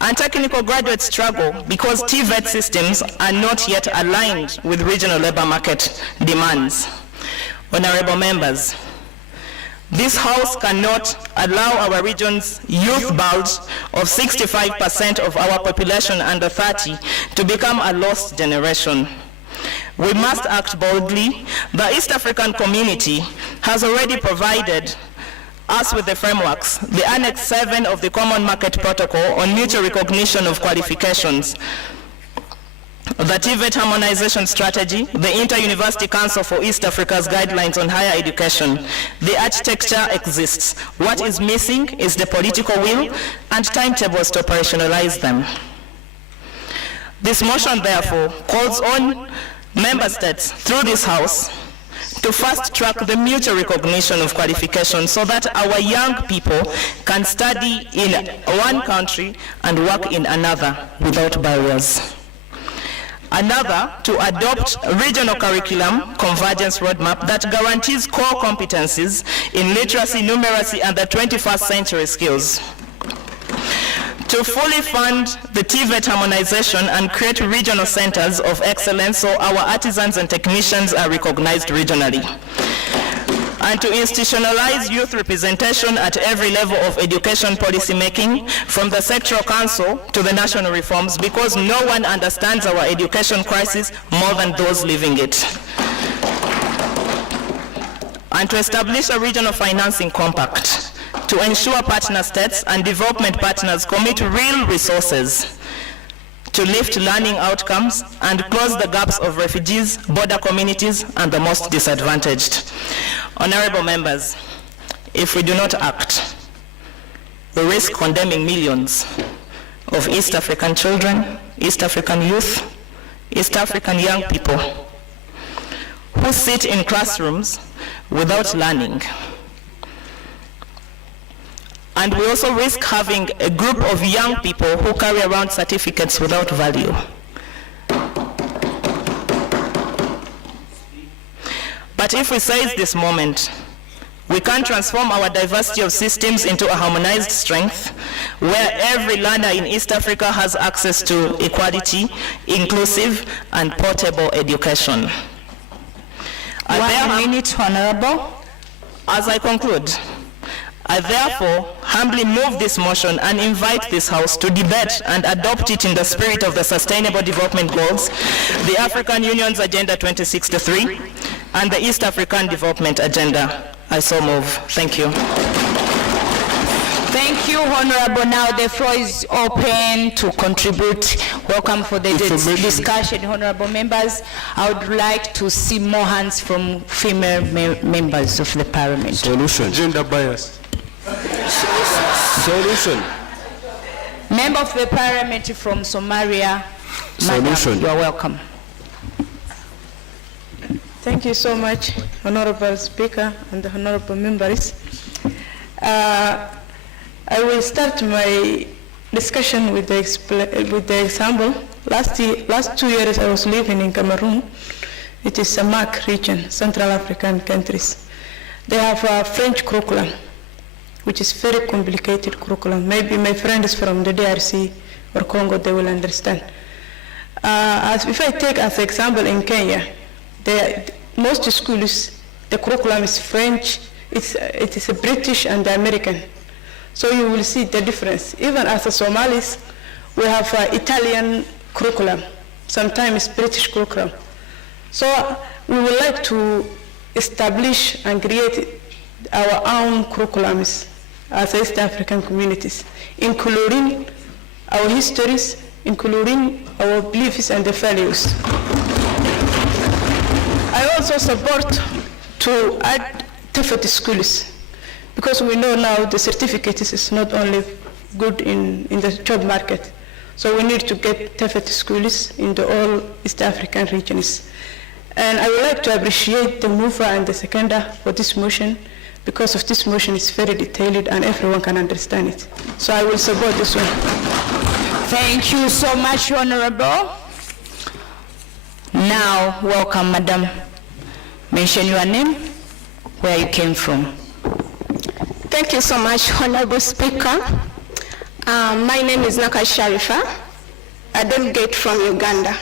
And technical graduates struggle because TVET systems are not yet aligned with regional labor market demands. Honorable members, this House cannot allow our region's youth bulge of 65% of our population under 30 to become a lost generation. We must act boldly. The East African community has already provided us with the frameworks, the Annex 7 of the Common Market Protocol on mutual recognition of qualifications, the TVET harmonization strategy, the Inter-University Council for East Africa's guidelines on higher education. The architecture exists. What is missing is the political will and timetables to operationalize them. This motion, therefore, calls on member states through this House to fast-track the mutual recognition of qualifications so that our young people can study in one country and work in another without barriers. Another, to adopt regional curriculum convergence roadmap that guarantees core competencies in literacy, numeracy, and the 21st century skills. To fully fund the TVET harmonization and create regional centers of excellence so our artisans and technicians are recognized regionally. And to institutionalize youth representation at every level of education policy making, from the sectoral council to the national reforms, because no one understands our education crisis more than those living it. And to establish a regional financing compact to ensure partner states and development partners commit real resources to lift learning outcomes and close the gaps of refugees, border communities, and the most disadvantaged. Honorable members, if we do not act, we risk condemning millions of East African children, East African youth, East African young people who sit in classrooms without learning. And we also risk having a group of young people who carry around certificates without value. But if we seize this moment, we can transform our diversity of systems into a harmonized strength where every learner in East Africa has access to equality, inclusive, and portable education. 1 minute, Honorable. As I conclude, I therefore humbly move this motion and invite this House to debate and adopt it in the spirit of the Sustainable Development Goals, the African Union's Agenda 2063, and the East African Development Agenda. I so move. Thank you. Thank you, Honorable. Now the floor is open to contribute. Welcome for the discussion, Honorable members. I would like to see more hands from female members of the Parliament. Solution. Gender bias. Solution. Member of the Parliament from Somalia, Madam, you are welcome. Thank you so much, Honorable Speaker and the Honorable members. I will start my discussion with the example. Last 2 years I was living in Cameroon. It is a MAC region, Central African countries. They have a French curriculum, which is very complicated curriculum. Maybe my friends from the DRC or Congo, they will understand. If I take as example in Kenya, most schools, the curriculum is French, it is a British and the American. So you will see the difference. Even as a Somalis, we have Italian curriculum, sometimes British curriculum. So we would like to establish and create our own curriculums as East African communities, including our histories, including our beliefs and the values. I also support to add TVET schools, because we know now the certificates is not only good in the job market. So we need to get TVET schools in the all East African regions. And I would like to appreciate the mover and the seconder for this motion, because of this motion is very detailed and everyone can understand it. So I will support this one. Thank you so much, Honorable. Now, welcome, Madam. Mention your name, where you came from. Thank you so much, Honorable Speaker. My name is Naka Sharifa, a delegate from Uganda.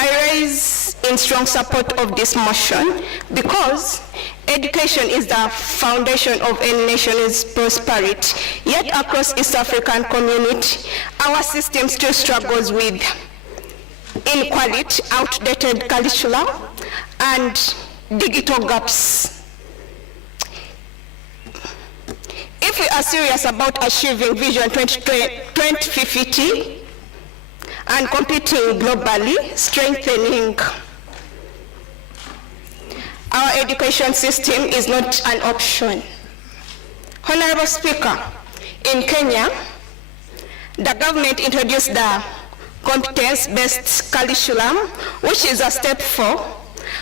I rise in strong support of this motion because education is the foundation of any nation's prosperity. Yet across East African community, our system still struggles with inequality, outdated curricula, and digital gaps. If we are serious about achieving Vision 2050 and competing globally, strengthening our education system is not an option. Honorable Speaker, in Kenya, the government introduced the competence-based curriculum, which is a step 4,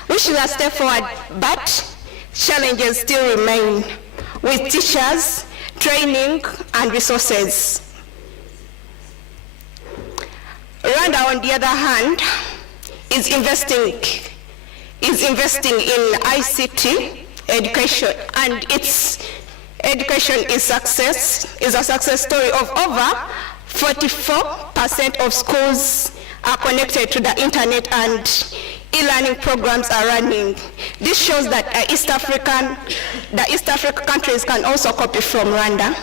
which is a step forward, but challenges still remain with teachers, training, and resources. Rwanda, on the other hand, is investing in ICT education, and its education is a success story of over 44% of schools are connected to the internet and e-learning programs are running. This shows that the East African countries can also copy from Rwanda.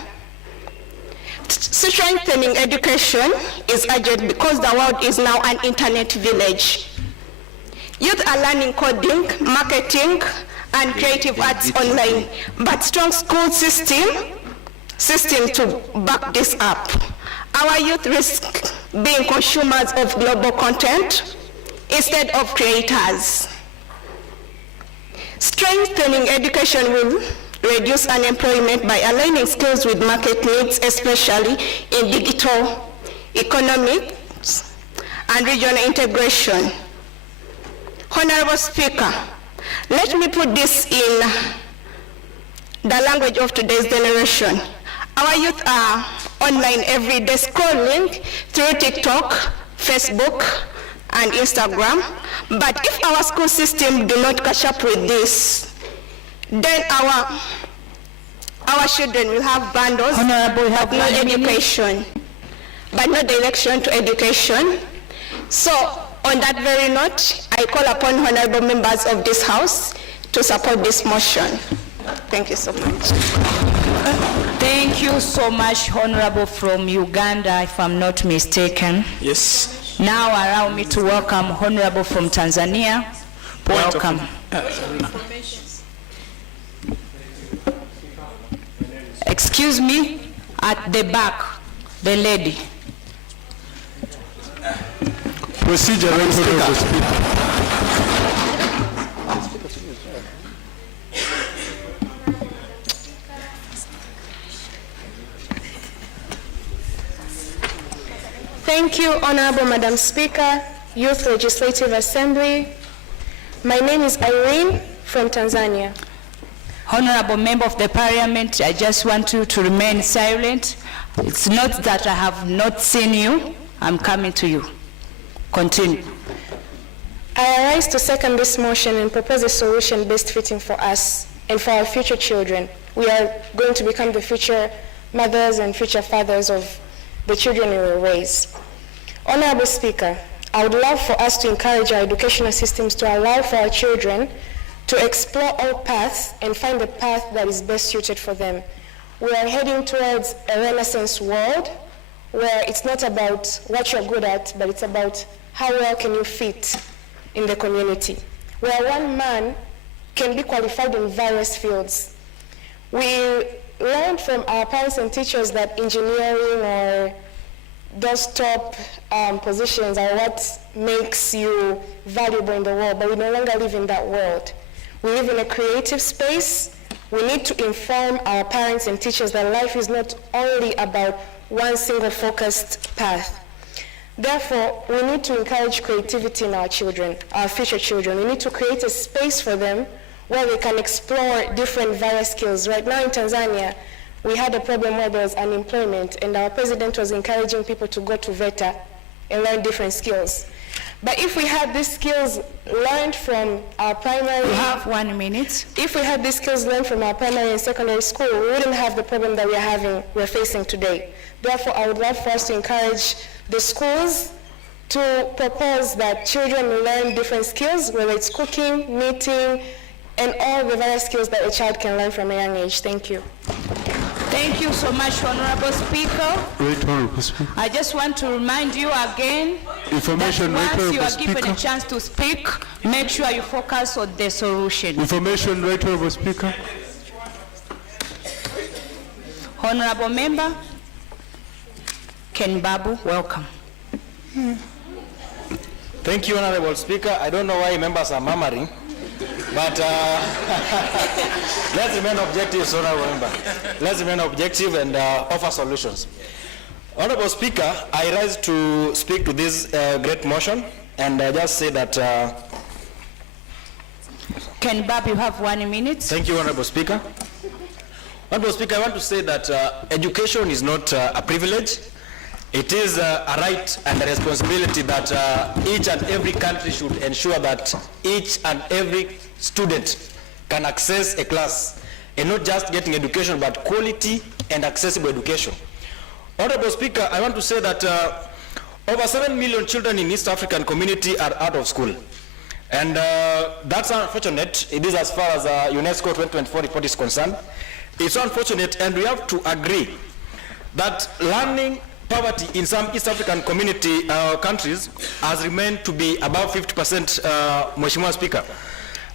Strengthening education is urgent because the world is now an internet village. Youth are learning coding, marketing, and creative arts online, but strong school system to back this up. Our youth risk being consumers of global content instead of creators. Strengthening education will reduce unemployment by aligning skills with market needs, especially in digital economics and regional integration. Honorable Speaker, let me put this in the language of today's generation. Our youth are online every day scrolling through TikTok, Facebook, and Instagram. But if our school system do not catch up with this, then our children will have bundles, but no education, but no direction to education. So on that very note, I call upon honorable members of this House to support this motion. Thank you so much. Thank you so much, Honorable from Uganda, if I'm not mistaken. Yes. Now allow me to welcome Honorable from Tanzania. Welcome. Excuse me, at the back, the lady. Procedure, Honorable Speaker. Thank you, Honorable Madam Speaker, Youth Legislative Assembly. My name is Irene from Tanzania. Honorable Member of the Parliament, I just want you to remain silent. It's not that I have not seen you, I'm coming to you. Continue. I arise to second this motion and propose a solution best fitting for us and for our future children. We are going to become the future mothers and future fathers of the children we will raise. Honorable Speaker, I would love for us to encourage our educational systems to allow for our children to explore all paths and find the path that is best suited for them. We are heading towards a Renaissance world where it's not about what you're good at, but it's about how well can you fit in the community, where one man can be qualified in various fields. We learned from our parents and teachers that engineering or those top positions are what makes you valuable in the world, but we no longer live in that world. We live in a creative space. We need to inform our parents and teachers that life is not only about one single focused path. Therefore, we need to encourage creativity in our children, our future children. We need to create a space for them where they can explore different various skills. Right now in Tanzania, we had a problem where there was unemployment, and our president was encouraging people to go to VETA and learn different skills. But if we had these skills learned from our primary... You have 1 minute. If we had these skills learned from our primary and secondary school, we wouldn't have the problem that we're facing today. Therefore, I would love for us to encourage the schools to propose that children learn different skills, whether it's cooking, knitting, and all the various skills that a child can learn from a young age. Thank you. Thank you so much, Honorable Speaker. Right, Honorable Speaker. I just want to remind you again Information, that once right, you are Speaker. given a chance to speak, make sure you focus on the solution. Information, right, Honorable Speaker. Honorable Member, Ken Babu, welcome. Thank you, Honorable Speaker. I don't know why members are murmuring, but let's remain objective, Honorable Member. Let's remain objective and offer solutions. Honorable Speaker, I rise to speak to this great motion, and I just say that Ken Bab, you have 1 minute. Thank you, Honorable Speaker. Honorable Speaker, I want to say that education is not a privilege. It is a right and a responsibility that each and every country should ensure that each and every student can access a class, and not just getting education, but quality and accessible education. Honorable Speaker, I want to say that over 7 million children in East African community are out of school. And that's unfortunate. It is as far as UNESCO 2024 report is concerned. It's unfortunate, and we have to agree that learning poverty in some East African community countries has remained to be above 50%, Mheshimiwa Speaker.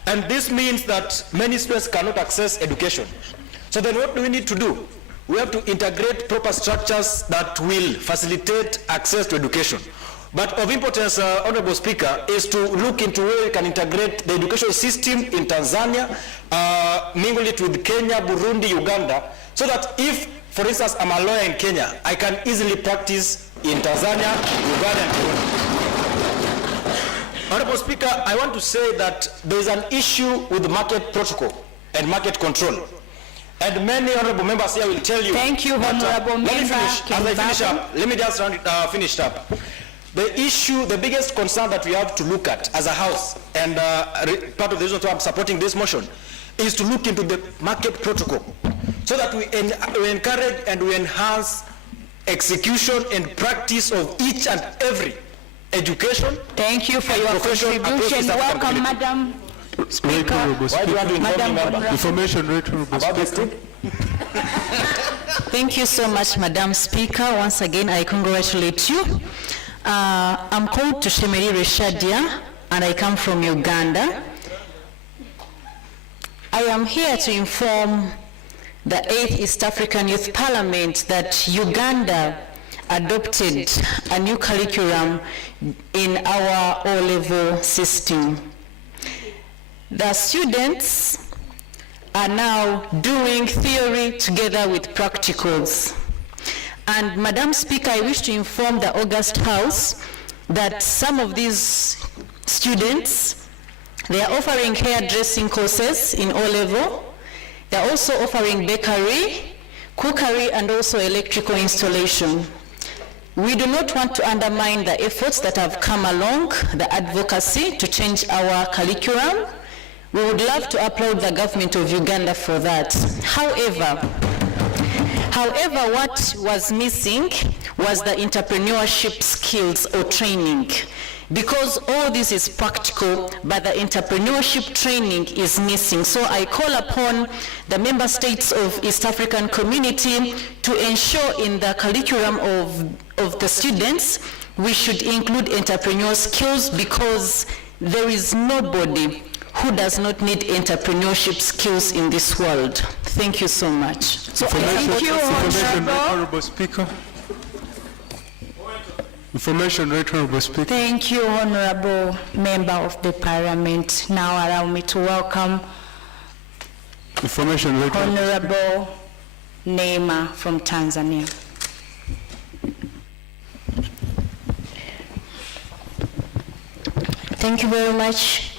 And this means that many students cannot access education. So then what do we need to do? We have to integrate proper structures that will facilitate access to education. But of importance, Honorable Speaker, is to look into where we can integrate the education system in Tanzania, mingle it with Kenya, Burundi, Uganda, so that if, for instance, I'm a lawyer in Kenya, I can easily practice in Tanzania, Uganda, and Burundi. Honorable Speaker, I want to say that there is an issue with market protocol and market control. And many honorable members here will tell you. Thank you, honorable member. Let me finish. As I finish up, let me just finish up. The issue, the biggest concern that we have to look at as a house, and part of the reason why I'm supporting this motion, is to look into the market protocol, so that we encourage and we enhance execution and practice of each and every education. Thank you for your contribution. Welcome, Madam Speaker. Why do you want to inform me, member? Information, right, Honorable Speaker. Thank you so much, Madam Speaker. Once again, I congratulate you. I'm called to Shemeri Reshadia, and I come from Uganda. I am here to inform the 8th East African Youth Parliament that Uganda adopted a new curriculum in our O-level system. The students are now doing theory together with practicals. And Madam Speaker, I wish to inform the August House that some of these students, they are offering hairdressing courses in O-level. They are also offering bakery, cookery, and also electrical installation. We do not want to undermine the efforts that have come along, the advocacy to change our curriculum. We would love to applaud the government of Uganda for that. However, what was missing was the entrepreneurship skills or training. Because all this is practical, but the entrepreneurship training is missing. So I call upon the member states of East African community to ensure in the curriculum of the students, we should include entrepreneurial skills, because there is nobody who does not need entrepreneurship skills in this world. Thank you so much. So thank you, Honorable Speaker. Information, right, Honorable Speaker. Thank you, Honorable Member of the Parliament. Now allow me to welcome Information, right, Honorable Neema from Tanzania. Thank you very much,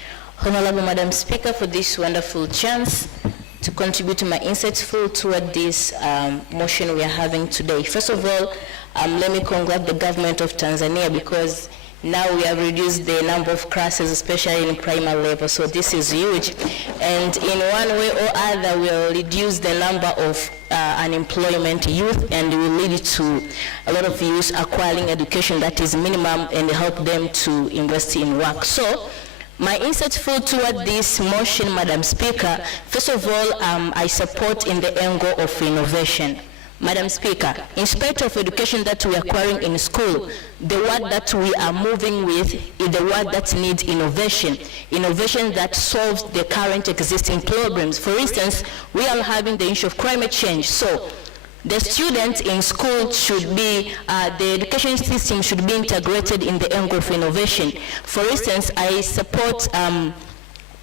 Honorable Madam Speaker, for this wonderful chance to contribute to my insightful toward this motion we are having today. First of all, let me congratulate the government of Tanzania, because now we have reduced the number of classes, especially in primary level, so this is huge. And in one way or other, we'll reduce the number of unemployment youth, and will lead to a lot of youth acquiring education that is minimum and help them to invest in work. So, my insightful toward this motion, Madam Speaker, first of all, I support in the angle of innovation. Madam Speaker, in spite of education that we are acquiring in school, the word that we are moving with is the word that needs innovation. Innovation that solves the current existing problems. For instance, we are having the issue of climate change. So the students in school should be, the education system should be integrated in the angle of innovation. For instance, I support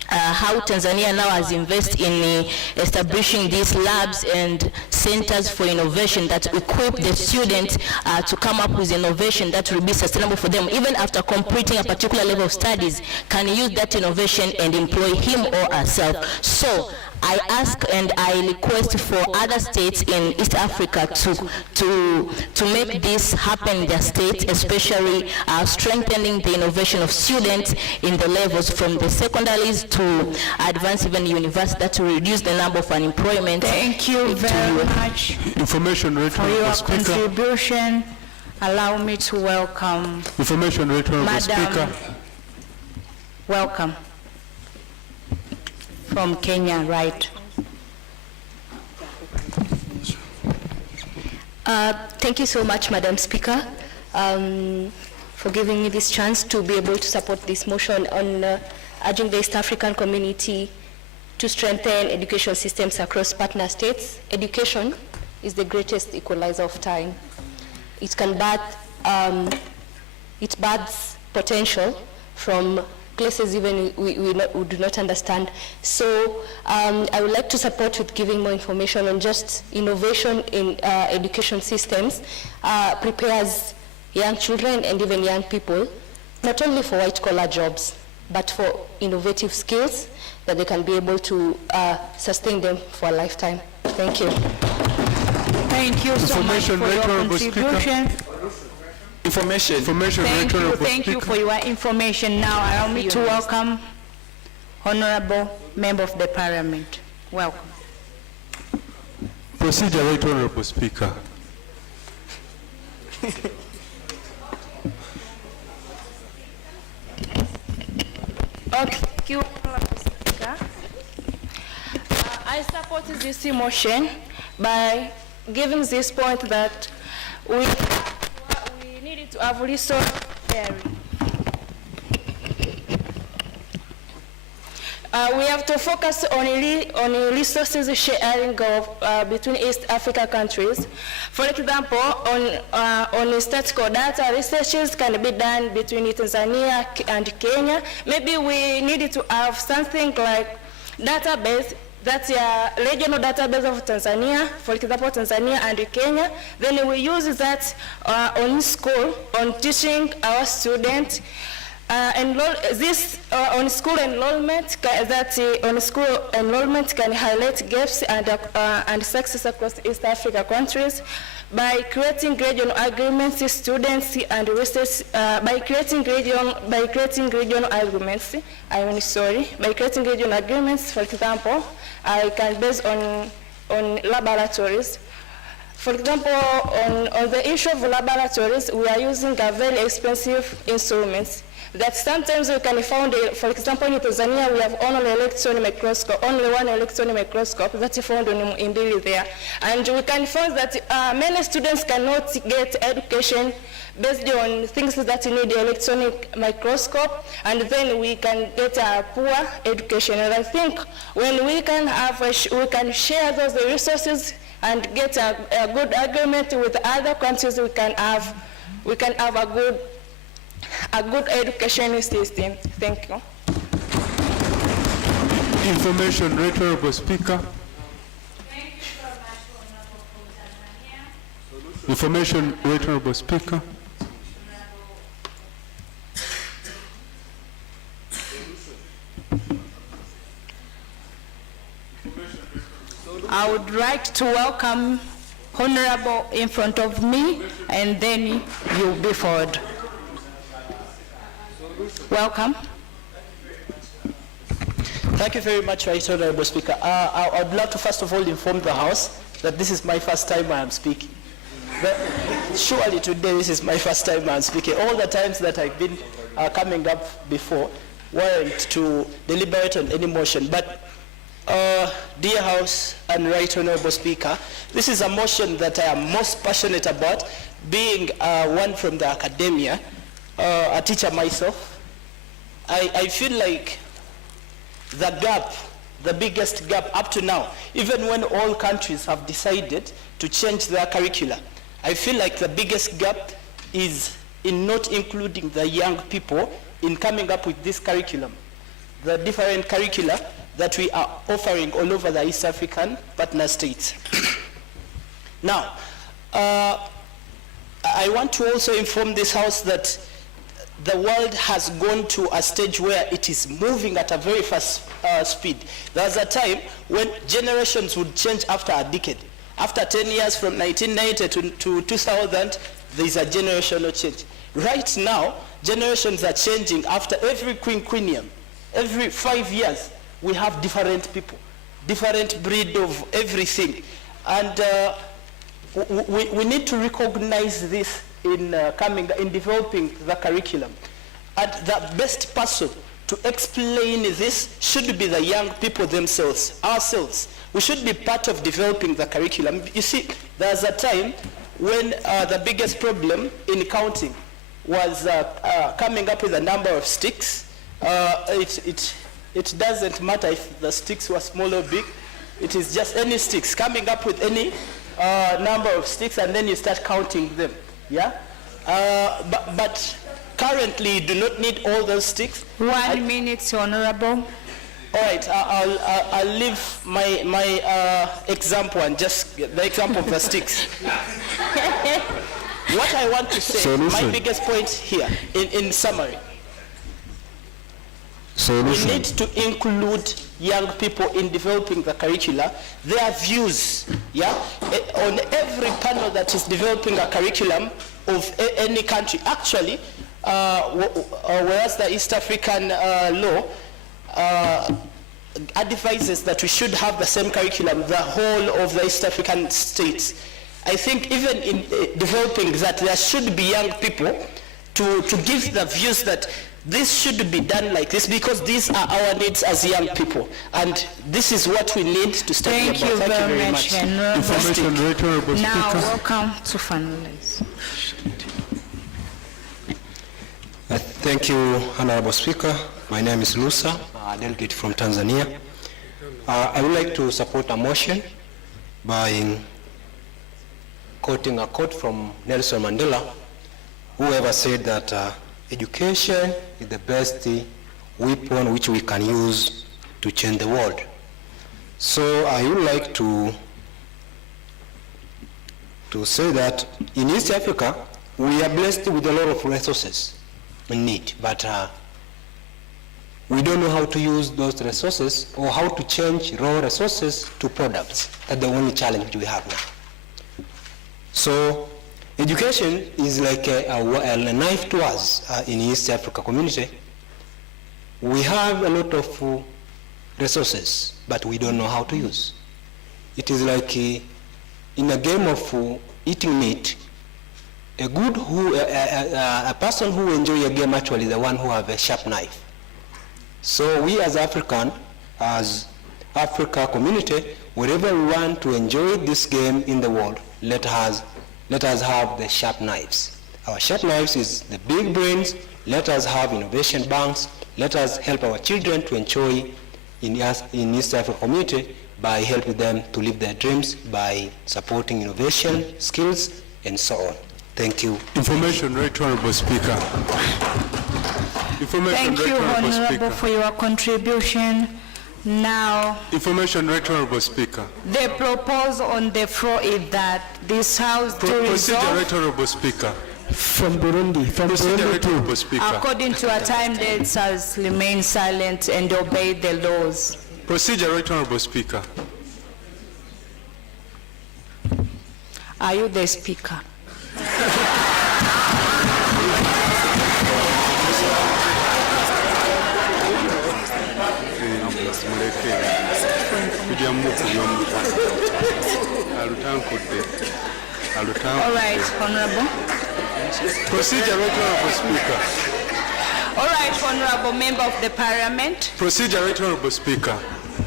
how Tanzania now has invested in establishing these labs and centers for innovation that equip the students to come up with innovation that will be sustainable for them. Even after completing a particular level of studies, can use that innovation and employ him or herself. So I ask and I request for other states in East Africa to make this happen in their states, especially strengthening the innovation of students in the levels from the secondaries to advanced even university, that will reduce the number of unemployment. Thank you very much Information rate for your Speaker. contribution. Allow me to welcome Information rate Madam. Speaker. Welcome. From Kenya, right? Thank you so much, Madam Speaker, for giving me this chance to be able to support this motion on urging the East African community to strengthen education systems across partner states. Education is the greatest equalizer of time. It can it births potential from places even we do not understand. So I would like to support with giving more information on just innovation in education systems, prepares young children and even young people, not only for white collar jobs, but for innovative skills that they can be able to sustain them for a lifetime. Thank you. Thank you so much for your contribution. Thank you for your information. Now allow me to welcome Honorable Member of the Parliament. Welcome. Procedure, Right Honorable Speaker. Okay, thank you, Honorable Speaker. I support this motion by giving this point that we needed to have resource sharing. We have to focus on resources sharing of, between East Africa countries. For example, on statistical data, researches can be done between Tanzania and Kenya. Maybe we needed to have something like database, that's a regional database of Tanzania, for example, Tanzania and Kenya. Then we use that on school, on teaching our students. This on school enrollment, on school enrollment can highlight gaps and success across East Africa countries by creating regional agreements. Students and research by creating regional agreements. By creating regional agreements, for example, I can base on laboratories. For example, on the issue of laboratories, we are using a very expensive instruments that sometimes we can find, for example, in Tanzania, we have only electron microscope, only one electron microscope that's found in Mbili there. And we can find that many students cannot get education based on things that need electronic microscope, and then we can get a poor education. And I think when we can have, we can share those resources and get a good agreement with other countries, we can have a good education system. Thank you. Information, Right Honorable Speaker. Information, Right Honorable Speaker. I would like to welcome Honorable in front of me, and then you'll be forward. Welcome. Thank you very much, Right Honorable Speaker. I would like to first of all inform the House that this is my first time I am speaking. Surely today this is my first time I am speaking. All the times that I've been coming up before weren't to deliberate on any motion. But dear House and Right Honorable Speaker, this is a motion that I am most passionate about, being one from the academia, a teacher myself. I feel like the gap, the biggest gap up to now, even when all countries have decided to change their curricula, I feel like the biggest gap is in not including the young people in coming up with this curriculum. the different curricula that we are offering all over the East African partner states. Now, I want to also inform this House that the world has gone to a stage where it is moving at a very fast speed. There was a time when generations would change after a decade. After 10 years, from 1990 to 2000, there is a generational change. Right now, generations are changing after every quinquennium. Every 5 years, we have different people, different breed of everything. And we need to recognize this in developing the curriculum. And the best person to explain this should be the young people themselves, ourselves. We should be part of developing the curriculum. You see, there's a time when the biggest problem in counting was coming up with a number of sticks. It doesn't matter if the sticks were small or big. It is just any sticks, coming up with any number of sticks, and then you start counting them. Yeah? But currently, you do not need all those sticks. 1 minute, Honorable. All right, I'll leave my example and just the example of the sticks. What I want to say, my biggest point here, in summary, we need to include young people in developing the curricula, their views, yeah, on every panel that is developing a curriculum of any country. Actually, whereas the East African law advises that we should have the same curriculum, the whole of the East African states. I think even in developing that, there should be young people to give the views that this should be done like this, because these are our needs as young people, and this is what we need to study about. Thank you very much. Information, Right Honorable Now, Speaker. welcome to finalize. Thank you, Honorable Speaker. My name is Lusa, a delegate from Tanzania. I would like to support a motion by quoting a quote from Nelson Mandela, whoever said that education is the best weapon which we can use to change the world. So I would like to say that in East Africa, we are blessed with a lot of resources in need, but we don't know how to use those resources or how to change raw resources to products. That's the only challenge we have now. So education is like a knife to us in East Africa community. We have a lot of resources, but we don't know how to use. It is like in a game of eating meat, a person who enjoys a game actually is the one who has a sharp knife. So we as African, as Africa community, wherever we want to enjoy this game in the world, let us have the sharp knives. Our sharp knives is the big brains. Let us have innovation banks. Let us help our children to enjoy in East Africa community by helping them to live their dreams, by supporting innovation, skills, and so on. Thank you. Information, Right Honorable Speaker. Thank you, Honorable, for your contribution. Now, Information, Right Honorable Speaker. the proposal on the floor is that this House to Procedure, resolve, Right Honorable Speaker. From Burundi, Procedure, Right Honorable Speaker. according to our time, dates has remain silent and obey the laws. Procedure, Right Honorable Speaker. Are you the Speaker? All right, Honorable. Procedure, Right Honorable Speaker. All right, Honorable Member of the Parliament. Procedure, Right Honorable Speaker.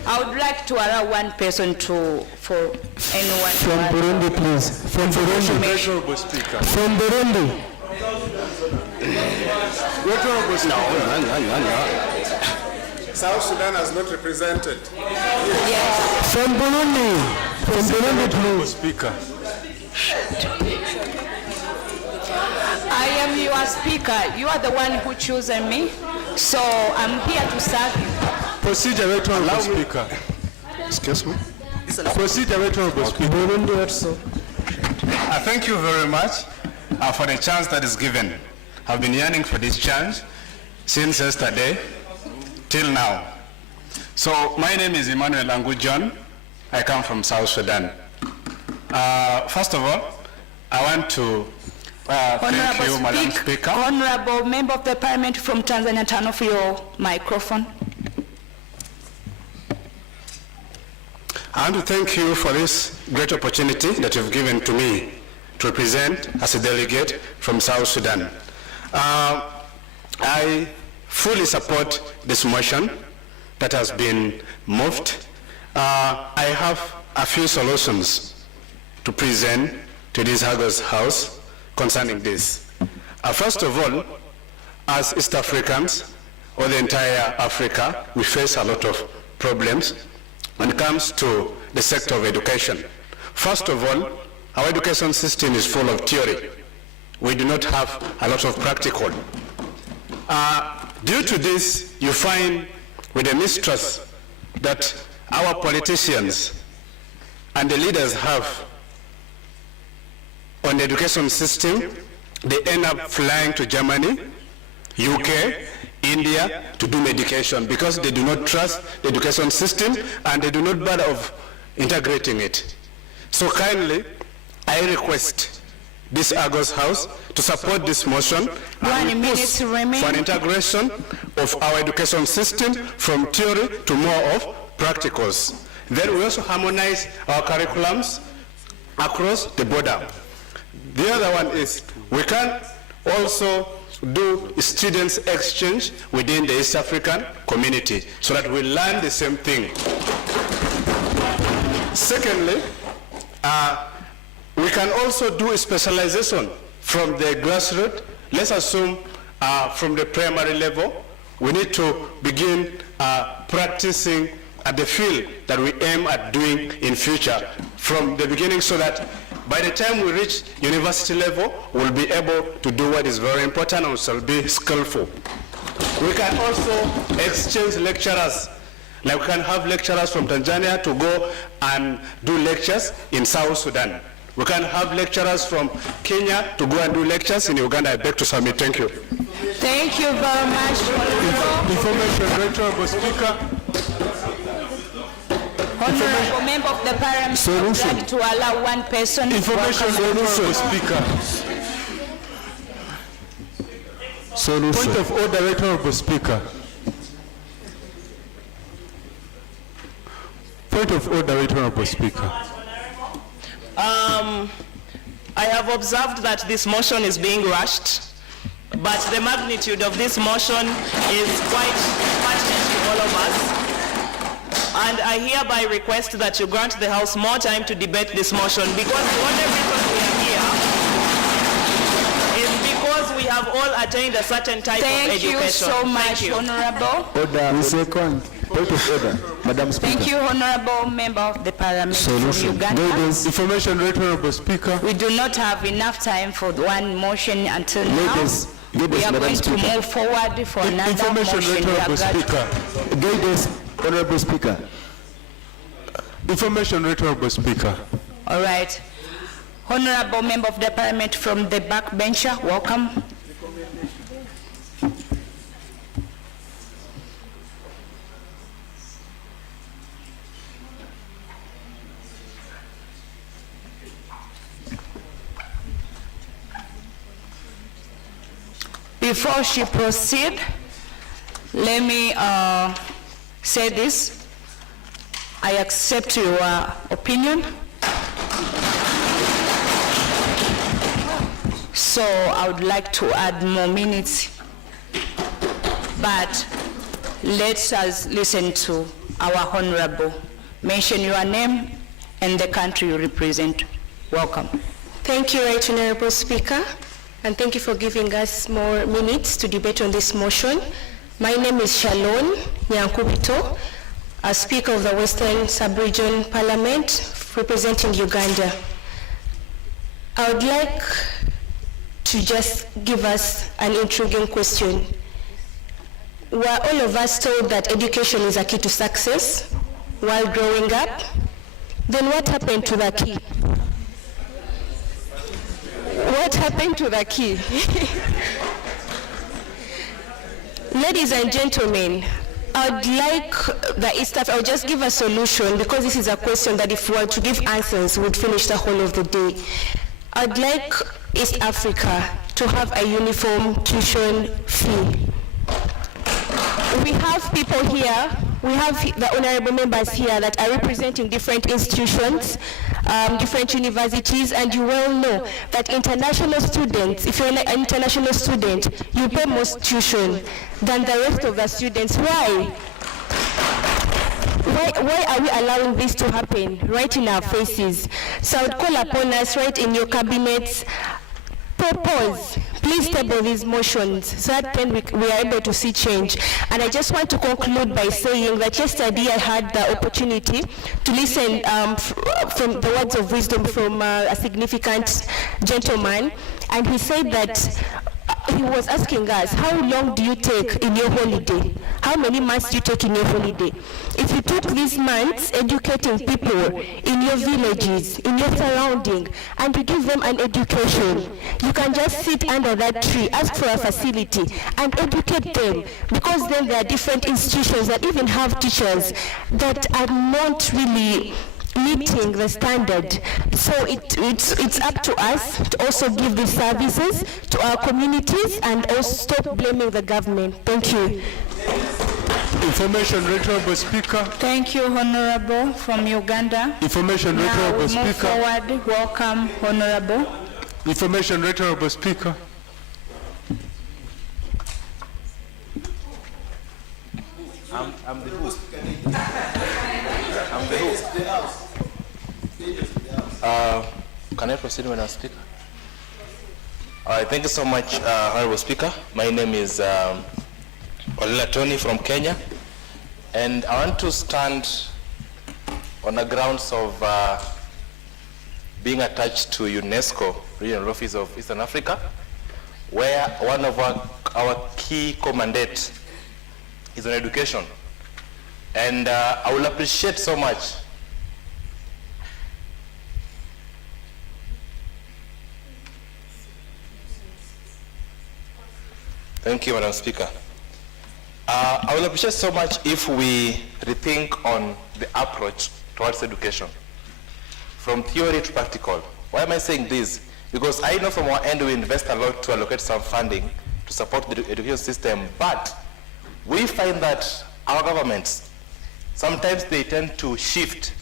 I would like to allow one person for anyone to From add. Burundi, please. From Burundi. Right Honorable Speaker. From Burundi. Right Honorable Speaker. South Sudan has not represented. Yes. From Burundi. From Burundi, please. Speaker. I am your Speaker. You are the one who chosen me, so I'm here to serve you. Procedure, Right Honorable Speaker. Excuse me? Procedure, Right Honorable Speaker. Thank you very much for the chance that is given. I've been yearning for this chance since yesterday till now. So my name is Emmanuel Angu John. I come from South Sudan. First of all, I want to thank you, Madam Speaker. Honorable Member of the Parliament from Tanzania, turn off your microphone. I want to thank you for this great opportunity that you've given to me to represent as a delegate from South Sudan. I fully support this motion that has been moved. I have a few solutions to present to this August House concerning this. First of all, as East Africans, or the entire Africa, we face a lot of problems when it comes to the sector of education. First of all, our education system is full of theory. We do not have a lot of practical. Due to this, you find with the mistrust that our politicians and the leaders have on the education system, they end up flying to Germany, UK, India to do medication because they do not trust the education system and they do not bother of integrating it. So kindly, I request this August House to support this motion and push for an integration of our education system from theory to more of practicals. Then we also harmonize our curriculums across the border. The other one is we can also do students exchange within the East African community so that we learn the same thing. Secondly, we can also do a specialization from the grassroots. Let's assume from the primary level, we need to begin practicing at the field that we aim at doing in future from the beginning so that by the time we reach university level, we'll be able to do what is very important and shall be skillful. We can also exchange lecturers. Like we can have lecturers from Tanzania to go and do lectures in South Sudan. We can have lecturers from Kenya to go and do lectures in Uganda. I beg to submit. Thank you. Thank you very much. Information, Right Honorable Speaker. Honorable Member of the Parliament, I would like to allow one person. Information, Right Honorable Speaker. Point of order, Right Honorable Speaker. Point of order, Right Honorable Speaker. I have observed that this motion is being rushed, but the magnitude of this motion is quite pertinent to all of us. And I hereby request that you grant the House more time to debate this motion because the only reason we are here is because we have all attained a certain type of education. Thank you so much, Honorable. Order. Second. Point of order, Madam Speaker. Thank you, Honorable Member of the Parliament from Uganda. Information, Right Honorable Speaker. We do not have enough time for one motion until now. We are Madam going Speaker. to move forward for another Information, motion. Right We Honorable have got- Speaker. Guidance, Honorable Speaker. Information, Right Honorable Speaker. All right. Honorable Member of the Parliament from the backbencher, welcome. Before she proceed, let me say this. I accept your opinion. So I would like to add more minutes, but let us listen to our Honorable. Mention your name and the country you represent. Welcome. Thank you, Right Honorable Speaker, and thank you for giving us more minutes to debate on this motion. My name is Shalon Nyankubito, a Speaker of the Western Sub-Region Parliament representing Uganda. I would like to just give us an intriguing question. were all of us told that education is a key to success while growing up, then what happened to the key? What happened to the key? Ladies and gentlemen, I'd like the East Africa, I'll just give a solution because this is a question that if we were to give answers, we'd finish the whole of the day. I'd like East Africa to have a uniform tuition fee. We have people here, we have the honorable members here that are representing different institutions, different universities, and you well know that international students, if you're an international student, you pay more tuition than the rest of the students. Why? Why are we allowing this to happen right in our faces? So I would call upon us right in your cabinets, propose, please table these motions so that then we are able to see change. And I just want to conclude by saying that yesterday I had the opportunity to listen from the words of wisdom from a significant gentleman, and he said that he was asking us, how long do you take in your holiday? How many months do you take in your holiday? If you took these months educating people in your villages, in your surrounding, and you give them an education, you can just sit under that tree, ask for a facility, and educate them, because then there are different institutions that even have teachers that are not really meeting the standard. So it's up to us to also give these services to our communities and also stop blaming the government. Thank you. Information, Honorable Speaker. Thank you, Honorable from Uganda. Information, Honorable Speaker. Move forward. Welcome, Honorable. Information, Honorable Speaker. I'm the host. I'm the host. Can I proceed, Madam Speaker? All right, thank you so much, Honorable Speaker. My name is Olila Tony from Kenya, and I want to stand on the grounds of being attached to UNESCO Regional Office of Eastern Africa, where one of our key mandate is on education. And I will appreciate so much Thank you, Madam Speaker. I will appreciate so much if we rethink on the approach towards education, from theory to practical. Why am I saying this? Because I know from our end we invest a lot to allocate some funding to support the education system, but we find that our governments, sometimes they tend to shift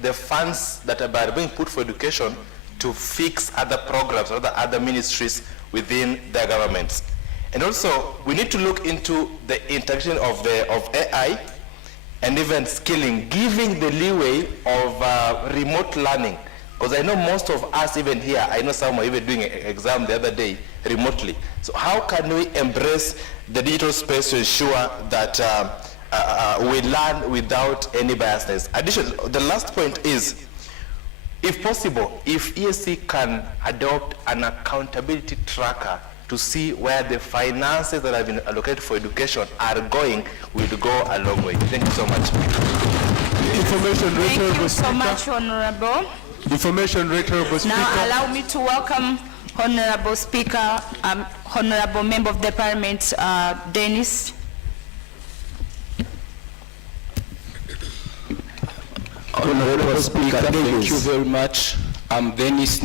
the funds that are being put for education to fix other programs or other ministries within their governments. And also, we need to look into the integration of AI and even skilling, giving the leeway of remote learning. Because I know most of us even here, I know some are even doing an exam the other day remotely. So how can we embrace the digital space to ensure that we learn without any biasness? Additionally, the last point is, if possible, if ESC can adopt an accountability tracker to see where the finances that have been allocated for education are going, will go a long way. Thank you so much. Information, Thank you so much, Honorable. Information, Honorable Speaker. Now allow me to welcome Honorable Speaker, Honorable Member of the Parliament, Dennis. Honorable Speaker, thank you very much. I'm Dennis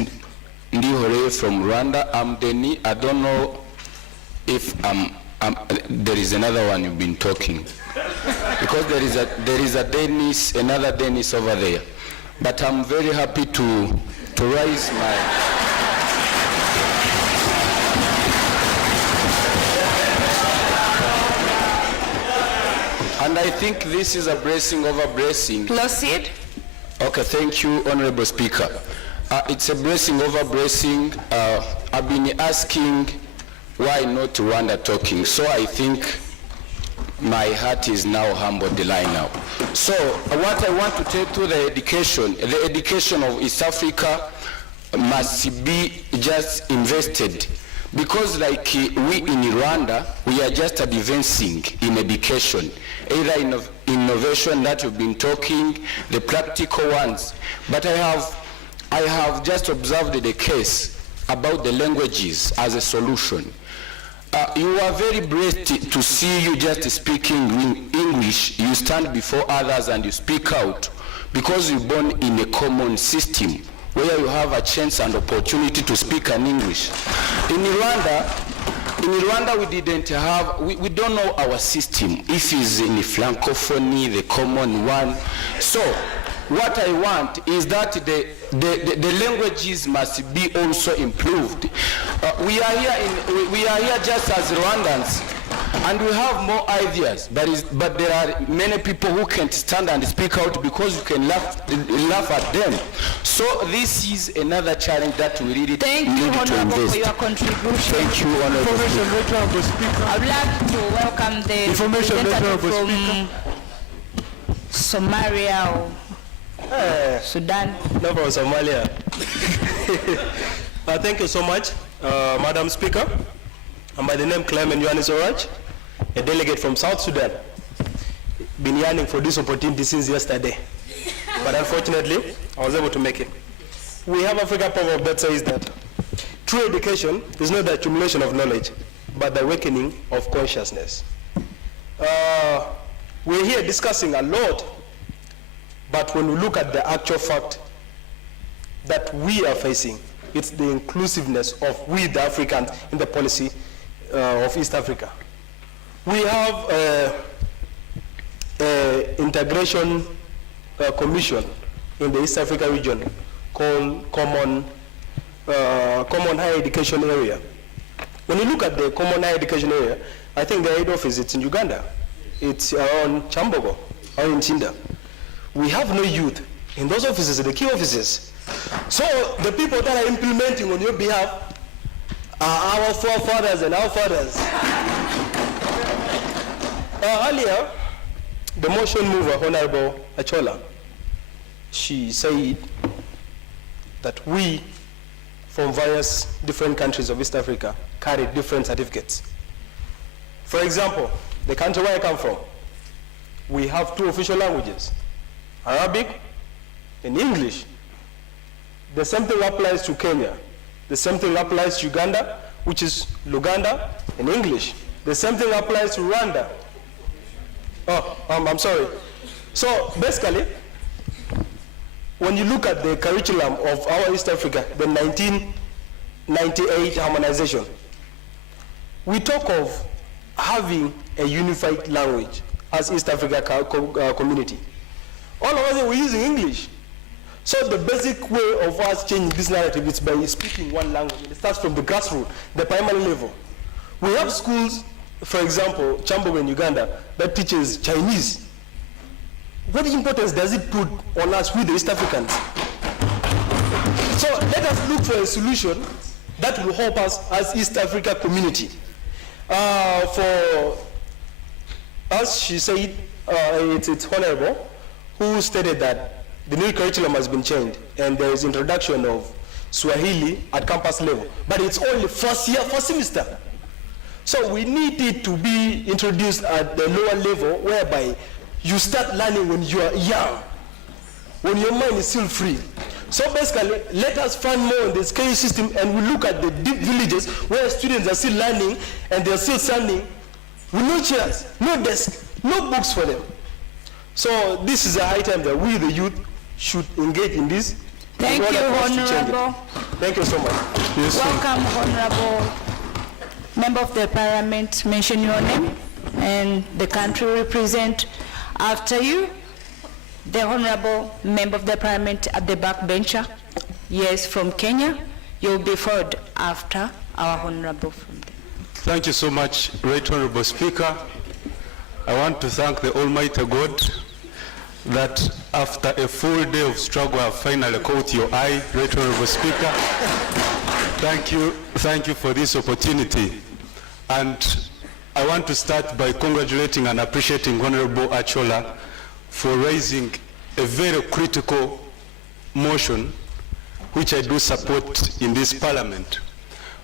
Ndihore from Rwanda. I'm Denny. I don't know if there is another one you've been talking, because there is a Dennis, another Dennis over there. But I'm very happy to raise my. And I think this is a blessing over blessing. Proceed. Okay, thank you, Honorable Speaker. It's a blessing over blessing. I've been asking why not Rwanda talking, so I think my heart is now humbled the line now. So what I want to take to the education of East Africa must be just invested, Because like we in Rwanda, we are just advancing in education, either in innovation that you've been talking, the practical ones. But I have just observed the case about the languages as a solution. You are very blessed to see you just speaking English. You stand before others and you speak out because you're born in a common system where you have a chance and opportunity to speak in English. In Rwanda we didn't have, we don't know our system, if it's in Francophony, the common one. So what I want is that the languages must be also improved. We are here just as Rwandans, and we have more ideas, but there are many people who can't stand and speak out because you can laugh at them. So this is another challenge that we really need to invest. Thank you, Honorable, for your contribution. Thank you, Honorable. I would like to welcome the representative from Somalia or Sudan. No, from Somalia. Thank you so much, Madam Speaker. I'm by the name Clement Yohanis Oraj, a delegate from South Sudan. Been yearning for this opportunity since yesterday, but unfortunately, I was able to make it. We have African proverb that says that true education is not the accumulation of knowledge, but the awakening of consciousness. We're here discussing a lot, but when we look at the actual fact that we are facing, it's the inclusiveness of we, the Africans, in the policy of East Africa. We have integration commission in the East Africa region called Common Higher Education Area. When you look at the Common Higher Education Area, I think the head office is in Uganda. It's around Chambogo or in Tinda. We have no youth in those offices, the key offices. So the people that are implementing on your behalf are our forefathers and our fathers. Earlier, the motion mover, Honorable Achola, she said that we, from various different countries of East Africa, carry different certificates. For example, the country where I come from, we have two official languages, Arabic and English. The same thing applies to Kenya. The same thing applies to Uganda, which is Luganda in English. The same thing applies to Rwanda. I'm sorry. So basically, when you look at the curriculum of our East Africa, the 1998 harmonization, we talk of having a unified language as East Africa community. All of us are using English. So the basic way of us changing this narrative is by speaking one language. It starts from the grassroots, the primary level. We have schools, for example, Chambogo in Uganda, that teaches Chinese. What importance does it put on us with the East Africans? So let us look for a solution that will help us as East Africa community. For us, she said, it's Honorable, who stated that the new curriculum has been changed and there is introduction of Swahili at campus level, but it's only first year, first semester. So we need it to be introduced at the lower level whereby you start learning when you are young, when your mind is still free. So basically, let us find more in the SKU system and we look at the deep villages where students are still learning and they're still standing with no chairs, no desk, no books for them. So this is a high time that we, the youth, should engage in this. Thank you, Honorable. Thank you so much. Yes, welcome, Honorable Member of the Parliament. Mention your name and the country you represent. After you, the Honorable Member of the Parliament at the back bencher. Yes, from Kenya. You'll be followed after our Honorable from there. Thank you so much, Right Honorable Speaker. I want to thank the Almighty God that after a full day of struggle, I have finally caught your eye, Right Honorable Speaker. Thank you for this opportunity. And I want to start by congratulating and appreciating Honorable Achola for raising a very critical motion, which I do support in this Parliament.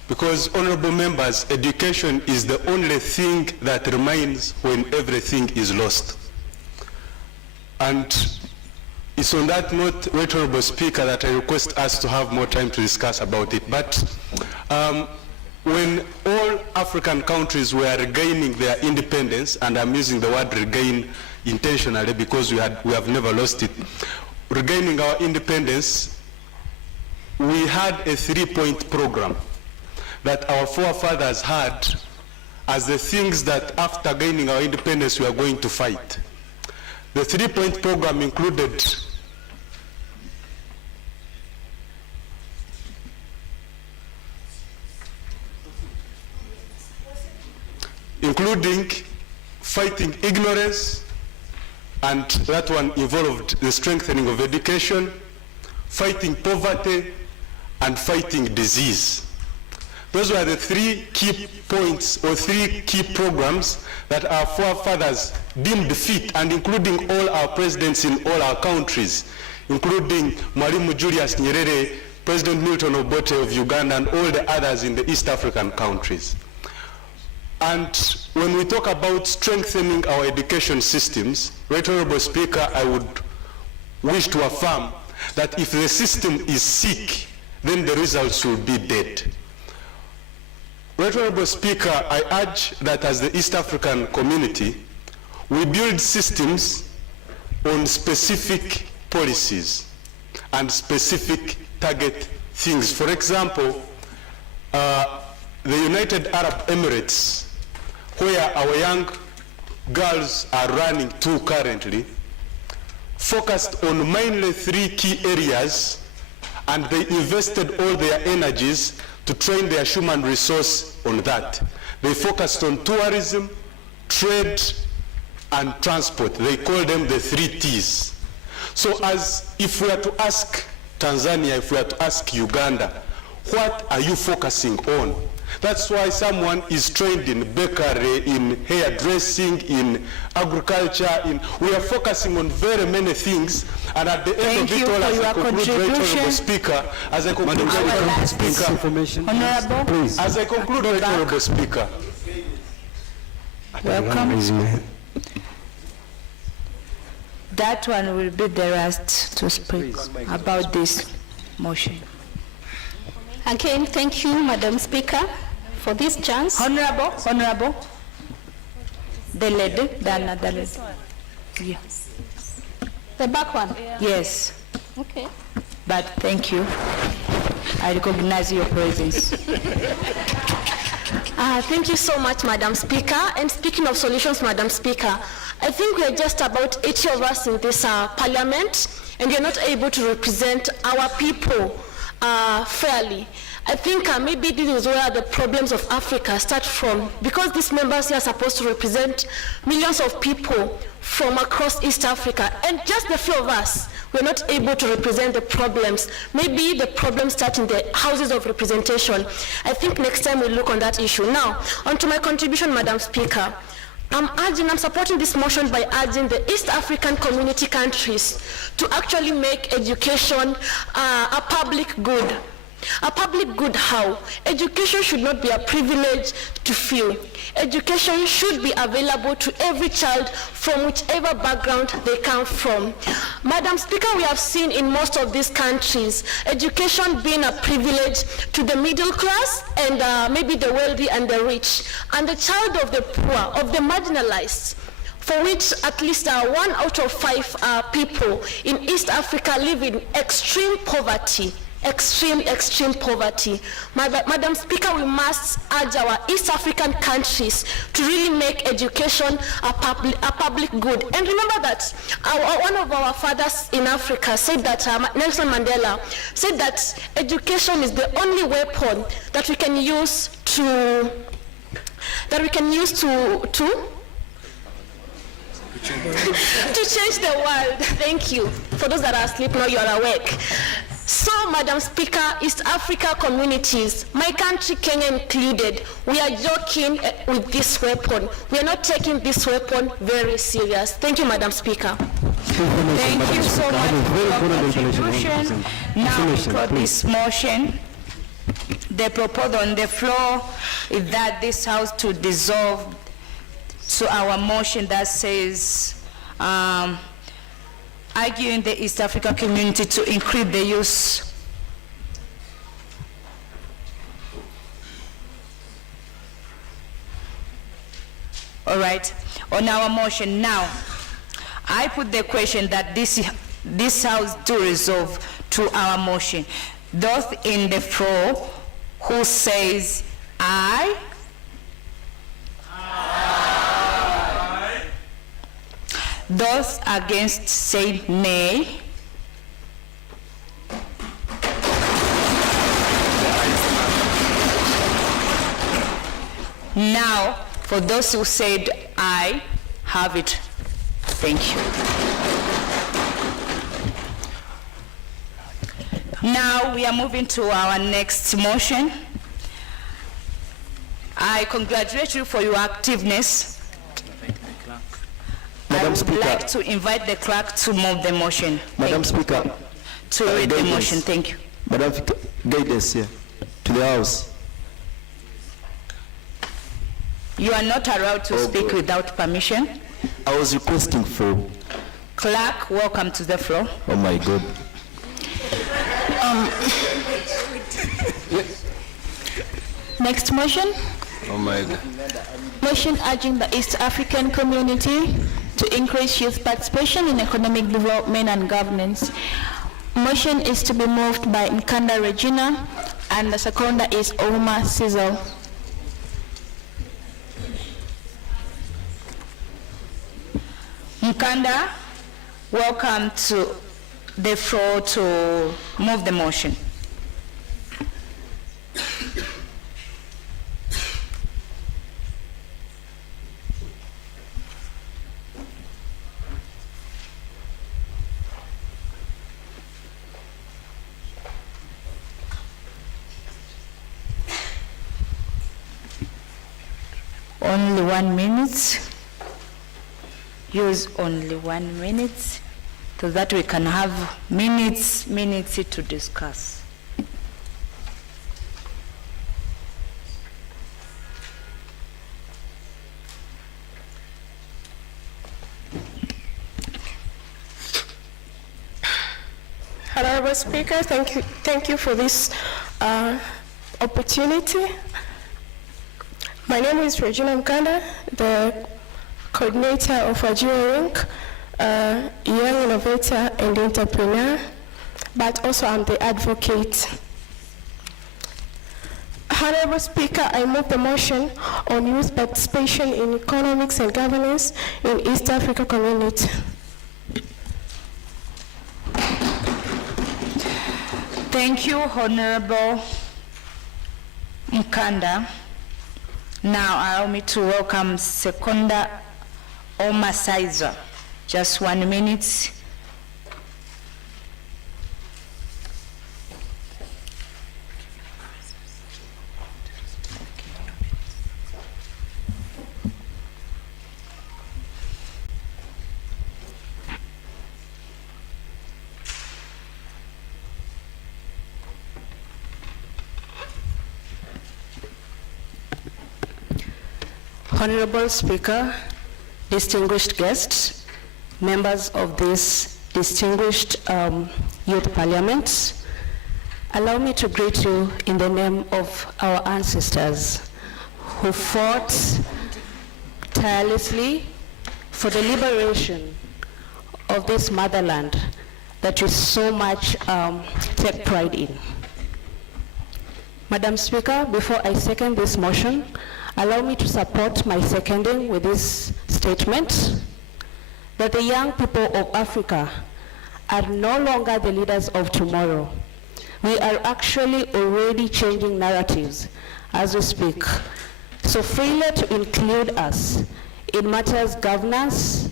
Because, honorable members, education is the only thing that remains when everything is lost. And it's on that note, Right Honorable Speaker, that I request us to have more time to discuss about it. But when all African countries were regaining their independence, and I'm using the word regain intentionally because we have never lost it, regaining our independence, we had a 3-point program that our forefathers had as the things that after gaining our independence we are going to fight. The 3-point program included fighting ignorance, and that one involved the strengthening of education, fighting poverty, and fighting disease. Those were the 3 key points or 3 key programs that our forefathers deemed fit, and including all our presidents in all our countries, including Mwalimu Julius Nyerere, President Milton Obote of Uganda, and all the others in the East African countries. And when we talk about strengthening our education systems, Right Honorable Speaker, I would wish to affirm that if the system is sick, then the results will be dead. Right Honorable Speaker, I urge that as the East African community, we build systems on specific policies and specific target things. For example, the United Arab Emirates, where our young girls are running to currently, focused on mainly 3 key areas, and they invested all their energies to train their human resource on that. They focused on tourism, trade, and transport. They call them the 3 T's. So as if we are to ask Tanzania, if we are to ask Uganda, what are you focusing on? That's why someone is trained in bakery, in hairdressing, in agriculture. We are focusing on very many things, and at the end of it all, as I conclude, Right Honorable Speaker, as I conclude, Right Honorable Speaker, as I conclude, Right Honorable Speaker. Welcome. That one will be the last to speak about this motion. Again, thank you, Madam Speaker, for this chance. Honorable. The lady, the lady. Yes. The back one? Yes. Okay. But thank you. I recognize your presence. Thank you so much, Madam Speaker. And speaking of solutions, Madam Speaker, I think we are just about 80 of us in this parliament, and we are not able to represent our people fairly. I think maybe this is where the problems of Africa start from, because these members here are supposed to represent millions of people from across East Africa, and just the few of us, we're not able to represent the problems. Maybe the problems start in the houses of representation. I think next time we'll look on that issue. Now, on to my contribution, Madam Speaker. I'm supporting this motion by urging the East African community countries to actually make education a public good. A public good how? Education should not be a privilege to few. Education should be available to every child from whichever background they come from. Madam Speaker, we have seen in most of these countries, education being a privilege to the middle class and maybe the wealthy and the rich, and the child of the poor, of the marginalized, for which at least 1 out of 5 people in East Africa live in extreme poverty. Extreme poverty. Madam Speaker, we must urge our East African countries to really make education a public good. And remember that one of our fathers in Africa said that, Nelson Mandela said that education is the only weapon that we can use to change the world. Thank you. For those that are asleep now, you are awake. So, Madam Speaker, East Africa communities, my country, Kenya included, we are joking with this weapon. We are not taking this weapon very serious. Thank you, Madam Speaker. Thank you so much for your contribution. Now, for this motion, the proposal on the floor is that this House to dissolve to our motion that says arguing the East Africa community to increase the use all right, on our motion now. I put the question that this House to resolve to our motion. Those in the floor who says aye? Aye. Those against say nay? Now, for those who said aye, have it. Thank you. Now we are moving to our next motion. I congratulate you for your activeness. Madam Speaker. I would like to invite the clerk to move the motion. Madam Speaker. To read the motion, thank you. Madam, guidance here to the House. You are not allowed to speak without permission. I was requesting for. Clerk, welcome to the floor. Oh my God. Next motion. Oh my God. Motion urging the East African community to increase youth participation in economic development and governance. Motion is to be moved by Nkanda Regina, and the seconder is Ouma Sizzle. Nkanda, welcome to the floor to move the motion. Only 1 minute. Use only 1 minute so that we can have minutes to discuss. Honorable Speaker, thank you for this opportunity. My name is Regina Mkanda, the coordinator of Ajua Link, young innovator and entrepreneur, but also I'm the advocate. Honorable Speaker, I move the motion on youth participation in economics and governance in East Africa community. Thank you, Honorable Mkanda. Now allow me to welcome Seconder Ouma Sizzle. Just 1 minute. Honorable Speaker, distinguished guests, members of this distinguished youth parliament, allow me to greet you in the name of our ancestors who fought tirelessly for the liberation of this motherland that you so much take pride in. Madam Speaker, before I second this motion, allow me to support my seconding with this statement that the young people of Africa are no longer the leaders of tomorrow. We are actually already changing narratives as we speak. So failure to include us in matters governance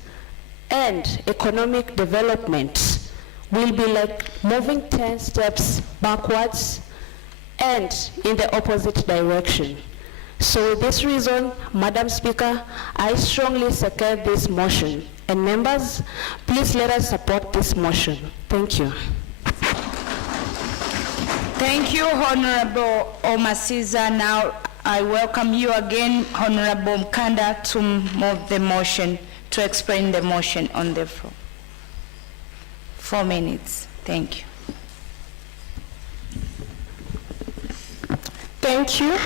and economic development will be like moving 10 steps backwards and in the opposite direction. So with this reason, Madam Speaker, I strongly second this motion. And members, please let us support this motion. Thank you. Thank you, Honorable Omasiza. Now I welcome you again, Honorable Mkanda, to move the motion, to explain the motion on the floor. 4 minutes. Thank you. Thank you.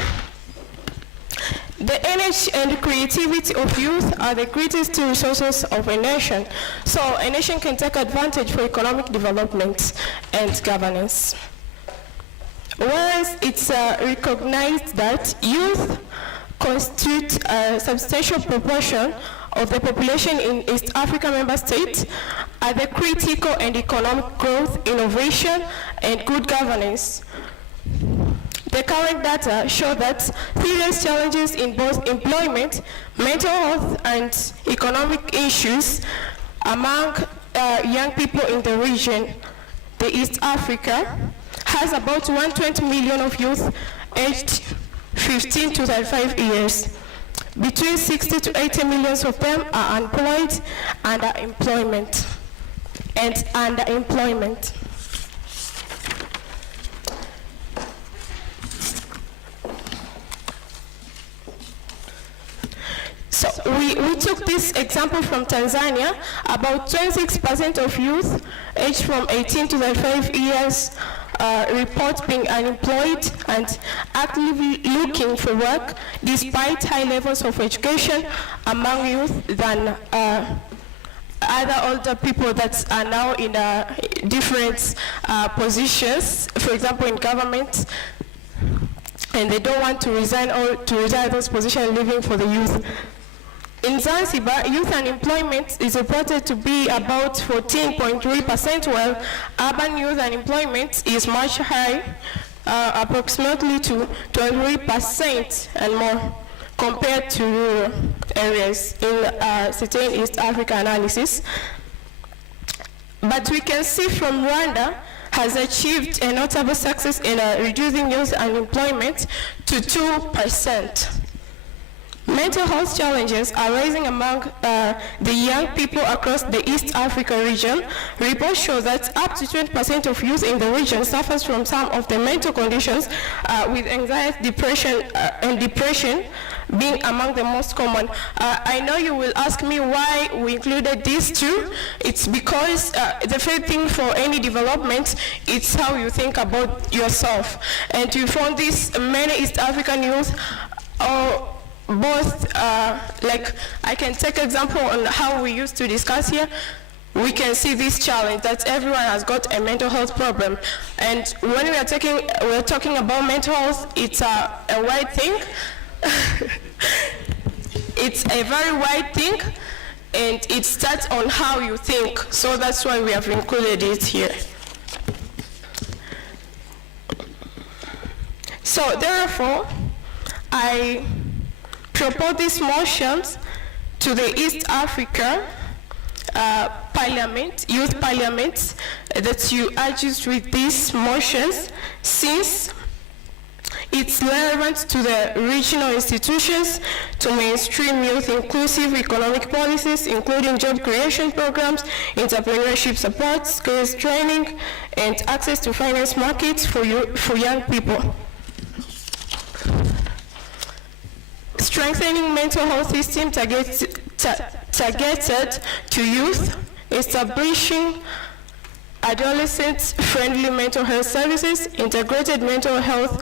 The energy and creativity of youth are the greatest resources of a nation, so a nation can take advantage for economic development and governance. Whereas it's recognized that youth constitute a substantial proportion of the population in East African member states, are the critical and economic growth, innovation, and good governance. The current data show that serious challenges in both employment, mental health, and economic issues among young people in the region. The East Africa has about 120 million of youth aged 15 to 35 years. Between 60 to 80 million of them are unemployed, underemployment. So we took this example from Tanzania. About 26% of youth aged from 18 to 35 years report being unemployed and actively looking for work despite high levels of education among youth than other older people that are now in different positions, for example in government, and they don't want to resign or to retire those positions living for the youth. In Zanzibar, youth unemployment is reported to be about 14.3%, while urban youth unemployment is much higher, approximately to 23% and more compared to rural areas in certain East Africa analysis. But we can see from Rwanda has achieved a notable success in reducing youth unemployment to 2%. Mental health challenges are rising among the young people across the East Africa region. Reports show that up to 20% of youth in the region suffers from some of the mental conditions, with anxiety, depression being among the most common. I know you will ask me why we included these two. It's because the first thing for any development, it's how you think about yourself. And we found this many East African youth both, like I can take example on how we used to discuss here. We can see this challenge that everyone has got a mental health problem. And when we're talking about mental health, it's a wide thing. It's a very wide thing, and it starts on how you think. So that's why we have included it here. So therefore, I propose these motions to the East Africa Parliament, Youth Parliament, that you urge with these motions, since it's relevant to the regional institutions to mainstream youth inclusive economic policies, including job creation programs, entrepreneurship support, skills training, and access to finance markets for young people. Strengthening mental health system targeted to youth, establishing adolescent-friendly mental health services, integrated mental health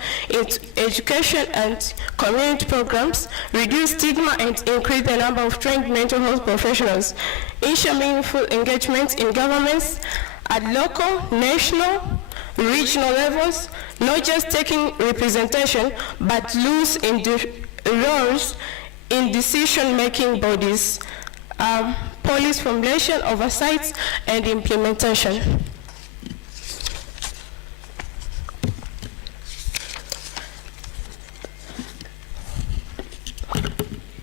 education and community programs, reduce stigma and increase the number of trained mental health professionals, ensure meaningful engagement in governments at local, national, regional levels, not just taking representation, but loose in roles in decision-making bodies, policy formulation, oversight, and implementation.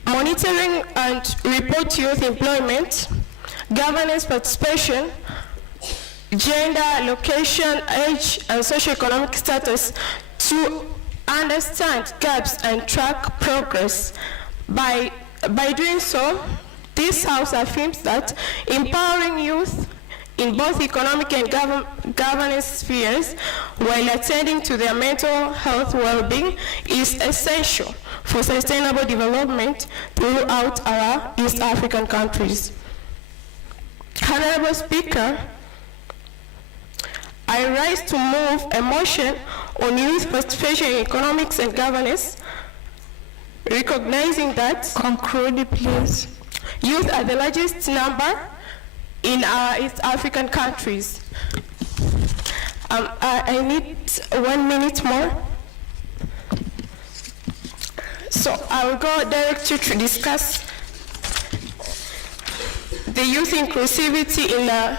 Monitoring and report youth employment, governance participation, gender, location, age, and socioeconomic status to understand gaps and track progress. By doing so, this House affirms that empowering youth in both economic and governance spheres while attending to their mental health well-being is essential for sustainable development throughout our East African countries. Honorable Speaker, I rise to move a motion on youth participation in economics and governance, recognizing that, conclude please, youth are the largest number in our East African countries. I need 1 minute more. So I will go directly to discuss the youth inclusivity in the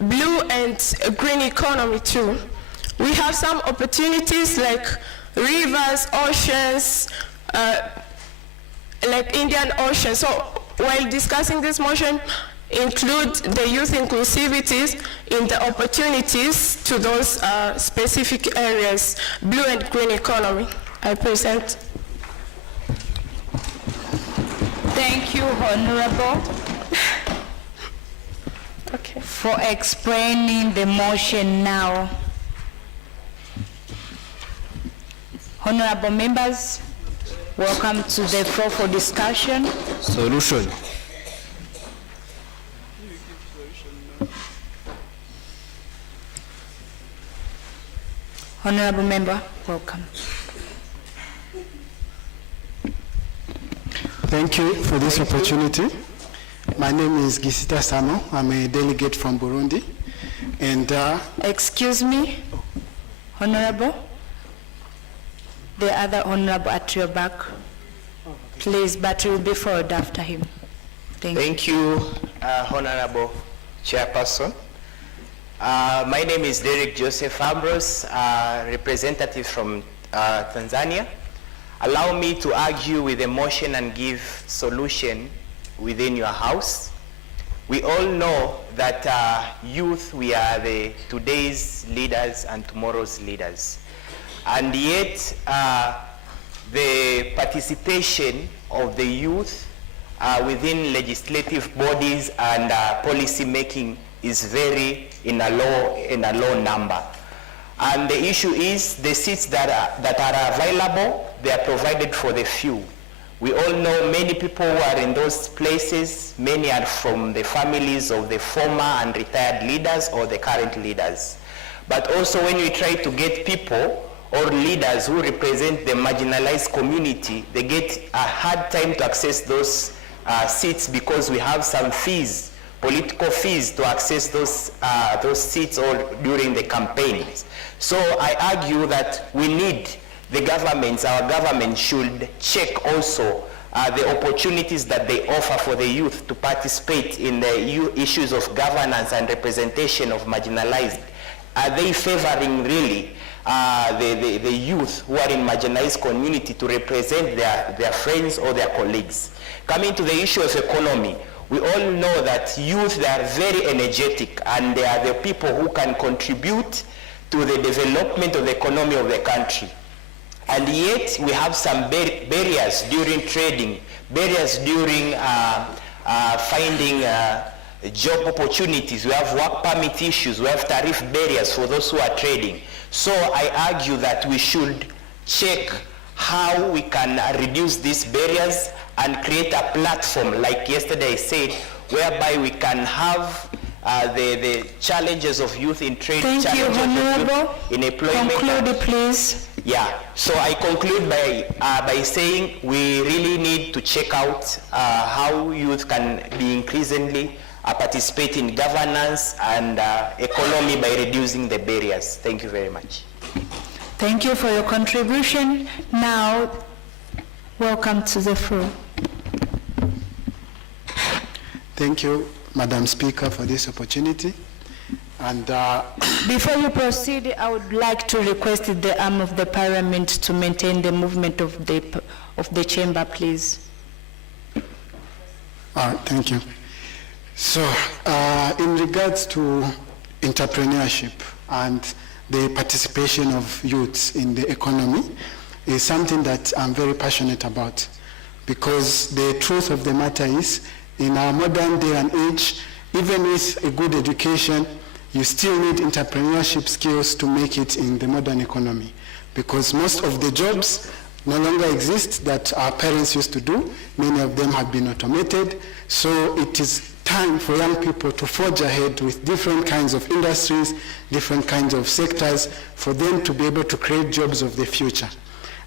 blue and green economy too. We have some opportunities like rivers, oceans, like Indian Ocean. So while discussing this motion, include the youth inclusivities in the opportunities to those specific areas, blue and green economy. I present. Thank you, Honorable, okay, for explaining the motion now. Honorable members, welcome to the floor for discussion. Solution. Honorable member, welcome. Thank you for this opportunity. My name is Gisita Samo. I'm a delegate from Burundi. And excuse me, Honorable. The other Honorable at your back. Please, but you will be forward after him. Thank you, Honorable Chairperson. My name is Derek Joseph Ambrose, representative from Tanzania. Allow me to argue with a motion and give solution within your house. We all know that youth, we are the today's leaders and tomorrow's leaders. And yet, the participation of the youth within legislative bodies and policy making is very in a low number. And the issue is the seats that are available, they are provided for the few. We all know many people who are in those places, many are from the families of the former and retired leaders or the current leaders. But also when we try to get people or leaders who represent the marginalized community, they get a hard time to access those seats because we have some fees, political fees to access those seats or during the campaigns. So I argue that we need the governments, our government should check also the opportunities that they offer for the youth to participate in the issues of governance and representation of marginalized. Are they favoring really the youth who are in marginalized community to represent their friends or their colleagues? Coming to the issue of economy, we all know that youth, they are very energetic and they are the people who can contribute to the development of the economy of the country. And yet we have some barriers during trading, barriers during finding job opportunities. We have work permit issues, we have tariff barriers for those who are trading. So I argue that we should check how we can reduce these barriers and create a platform, like yesterday I said, whereby we can have the challenges of youth in trade, challenges of youth in employment. Conclude, please. Yeah, so I conclude by saying we really need to check out how youth can be increasingly participate in governance and economy by reducing the barriers. Thank you very much. Thank you for your contribution. Now, welcome to the floor. thank you, Madam Speaker, for this opportunity. And before you proceed, I would like to request the arm of the Parliament to maintain the movement of the chamber, please. Thank you. So, in regards to entrepreneurship and the participation of youths in the economy is something that I'm very passionate about, because the truth of the matter is, in our modern day and age, even with a good education, you still need entrepreneurship skills to make it in the modern economy, because most of the jobs no longer exist that our parents used to do. Many of them have been automated. So it is time for young people to forge ahead with different kinds of industries, different kinds of sectors, for them to be able to create jobs of the future.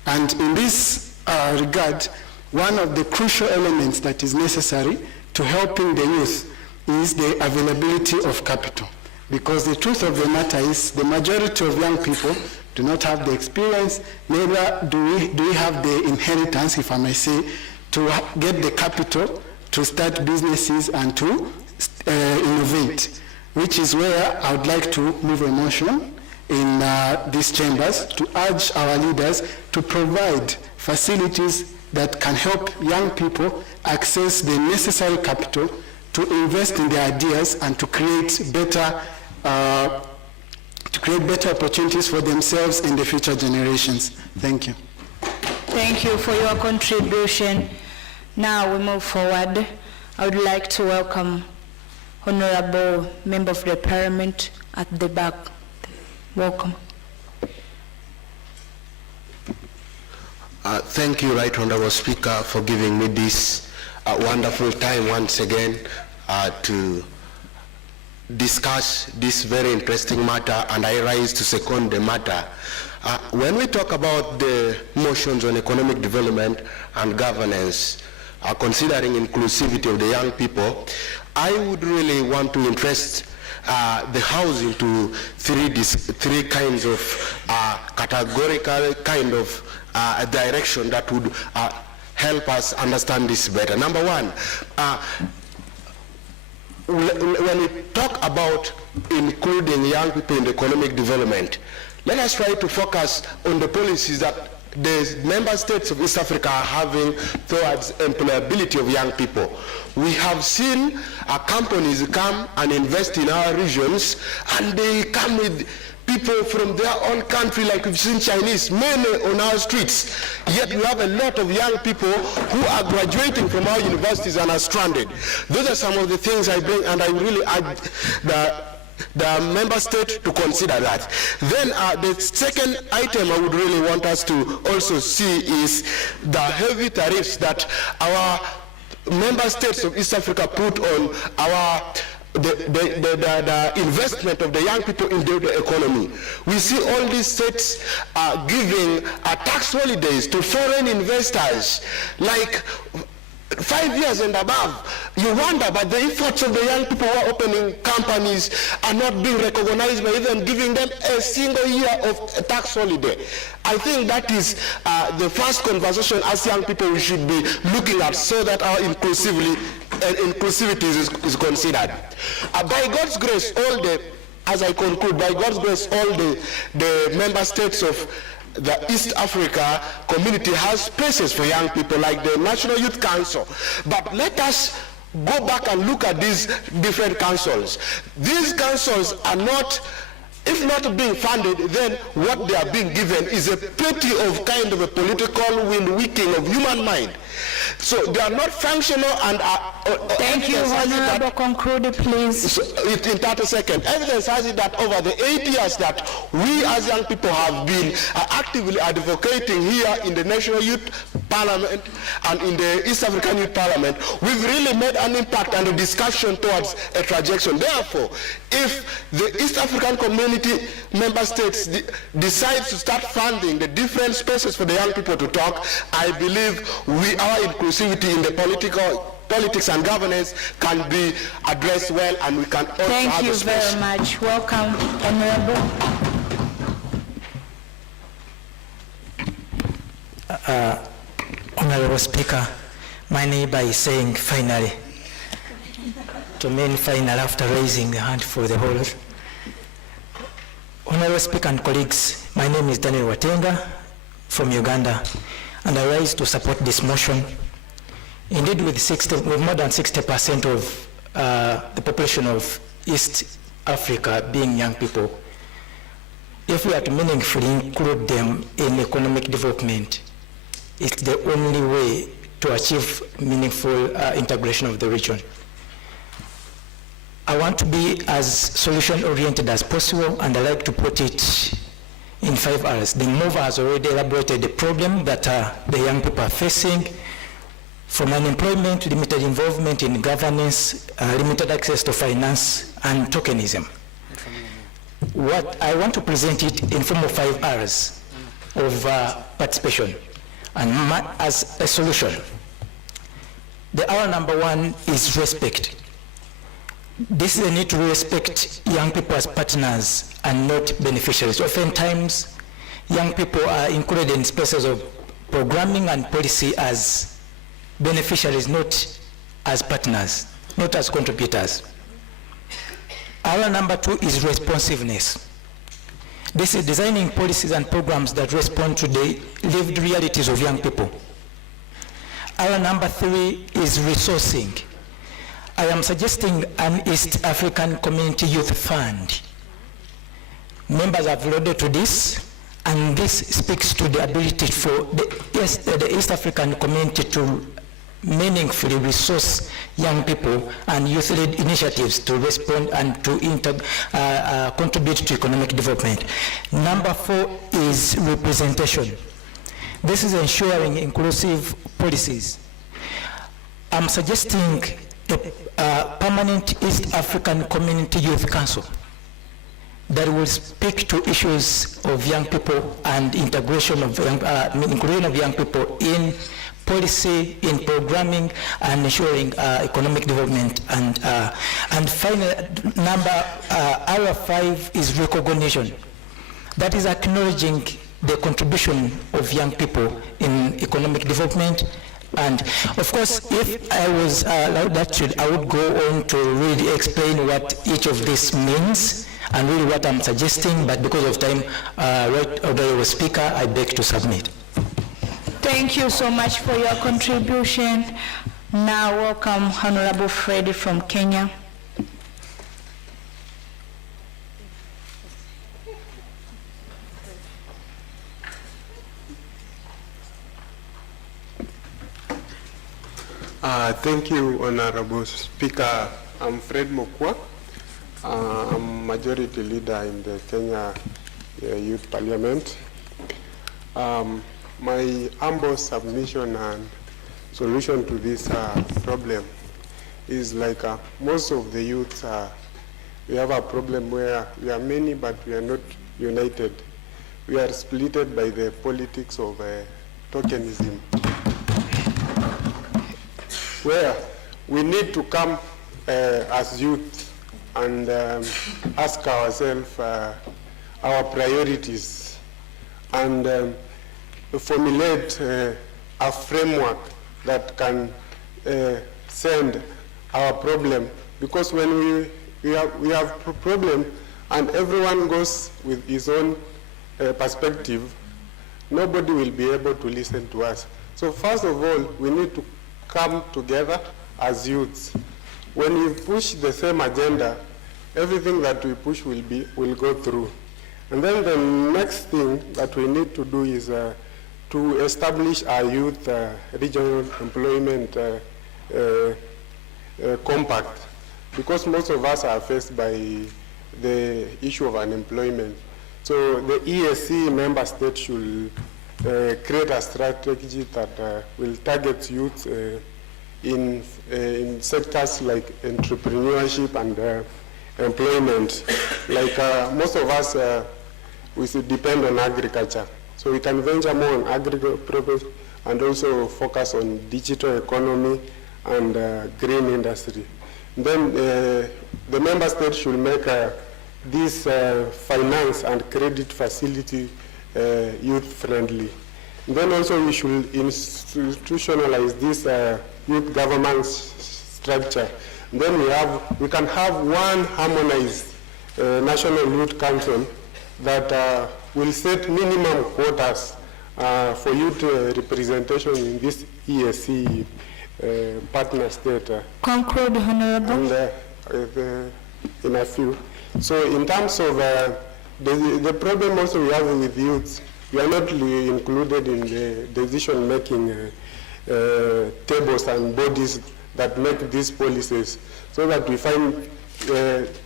And in this regard, one of the crucial elements that is necessary to helping the youth is the availability of capital. Because the truth of the matter is the majority of young people do not have the experience, neither do we have the inheritance, if I may say, to get the capital to start businesses and to innovate, which is where I would like to move a motion in these chambers to urge our leaders to provide facilities that can help young people access the necessary capital to invest in their ideas and to create better opportunities for themselves and the future generations. Thank you. Thank you for your contribution. Now we move forward. I would like to welcome Honorable Member of the Parliament at the back. Welcome. Thank you, Right Honorable Speaker, for giving me this wonderful time once again to discuss this very interesting matter, and I rise to second the matter. When we talk about the motions on economic development and governance, considering inclusivity of the young people, I would really want to interest the House into three kinds of categorical kind of direction that would help us understand this better. Number one, when we talk about including young people in economic development, let us try to focus on the policies that the member states of East Africa are having towards employability of young people. We have seen companies come and invest in our regions, and they come with people from their own country, like we've seen Chinese, many on our streets. Yet we have a lot of young people who are graduating from our universities and are stranded. Those are some of the things I bring, and I really urge the member state to consider that. Then the second item I would really want us to also see is the heavy tariffs that our member states of East Africa put on the investment of the young people in the economy. We see all these states giving tax holidays to foreign investors, like 5 years and above. You wonder, but the efforts of the young people who are opening companies are not being recognized by even giving them a single year of tax holiday. I think that is the first conversation as young people we should be looking at, so that our inclusivity is considered. By God's grace, as I conclude, by God's grace, all the member states of the East Africa community has spaces for young people, like the National Youth Council. But let us go back and look at these different councils. These councils are not, if not being funded, then what they are being given is a petty of kind of a political wind-wicking of human mind. So they are not functional and thank you, Honorable. Conclude, please. So, in 30 seconds. Evidence has it that over the 8 years that we as young people have been actively advocating here in the National Youth Parliament and in the East African Youth Parliament, we've really made an impact and a discussion towards a trajectory. Therefore, if the East African community member states decide to start funding the different spaces for the young people to talk, I believe our inclusivity in the politics and governance can be addressed well, and we can also Thank you very much. Welcome, Honorable. Honorable Speaker, my neighbor is saying finally. To mean final after raising the hand for the whole. Honorable Speaker and colleagues, my name is Daniel Watenga from Uganda, and I rise to support this motion. Indeed, with more than 60% of the population of East Africa being young people, if we are to meaningfully include them in economic development, it's the only way to achieve meaningful integration of the region. I want to be as solution-oriented as possible, and I like to put it in 5 R's. The mover has already elaborated the problem that the young people are facing, from unemployment, limited involvement in governance, limited access to finance, and tokenism. What I want to present it in form of 5 R's of participation, and as a solution. The R number 1 is respect. This is a need to respect young people as partners and not beneficiaries. Oftentimes, young people are included in spaces of programming and policy as beneficiaries, not as partners, not as contributors. Our number 2 is responsiveness. This is designing policies and programs that respond to the lived realities of young people. Our number 3 is resourcing. I am suggesting an East African Community Youth Fund. Members have alluded to this, and this speaks to the ability for the East African community to meaningfully resource young people and youth-led initiatives to respond and to contribute to economic development. Number 4 is representation. This is ensuring inclusive policies. I'm suggesting a permanent East African Community Youth Council that will speak to issues of young people and integration of inclusion of young people in policy, in programming, and ensuring economic development. And finally, number 5 is recognition. That is acknowledging the contribution of young people in economic development. And of course, if I was allowed that, I would go on to really explain what each of this means and really what I'm suggesting, but because of time, right Honorable Speaker, I beg to submit. Thank you so much for your contribution. Now welcome Honorable Freddy from Kenya. Thank you, Honorable Speaker. I'm Fred Mokwa. I'm Majority Leader in the Kenya Youth Parliament. My humble submission and solution to this problem is like most of the youth, we have a problem where we are many but we are not united. We are splitted by the politics of tokenism, where we need to come as youth and ask ourselves our priorities and formulate a framework that can send our problem. Because when we have a problem and everyone goes with his own perspective, nobody will be able to listen to us. So first of all, we need to come together as youths. When we push the same agenda, everything that we push will go through. And then the next thing that we need to do is to establish our youth regional employment compact, because most of us are faced by the issue of unemployment. So the ESC member states should create a strategy that will target youth in sectors like entrepreneurship and employment. Like most of us, we depend on agriculture. So we can venture more on agriculture and also focus on digital economy and green industry. Then the member states should make this finance and credit facility youth-friendly. Then also we should institutionalize this youth governance structure. Then we can have one harmonized national youth council that will set minimum quotas for youth representation in this ESC partner state. Conclude, Honorable. And, in a few. So in terms of the problem also we have with youth, we are not really included in the decision-making tables and bodies that make these policies, so that we find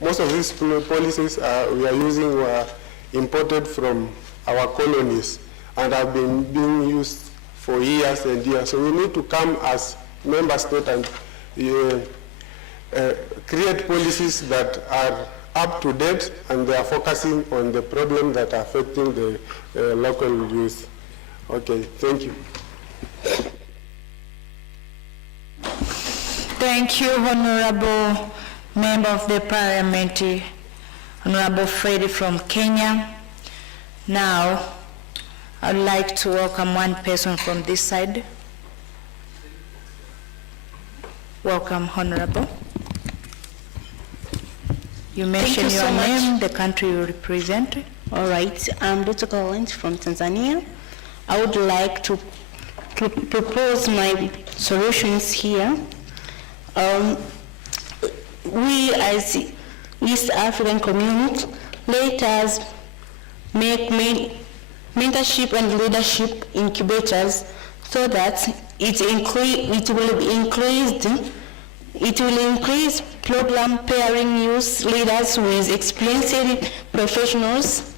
most of these policies we are using were imported from our colonies and have been being used for years and years. So we need to come as member state and create policies that are up to date and they are focusing on the problem that are affecting the local youth. Okay, thank you. Thank you, Honorable Member of the Parliament, Honorable Freddy from Kenya. Now, I'd like to welcome one person from this side. Welcome, Honorable. You mention your name, the country you represent. All right, I'm Dr. Collins from Tanzania. I would like to propose my solutions here. We as East African community, let us make mentorship and leadership incubators so that it will increase program pairing youth leaders with experienced professionals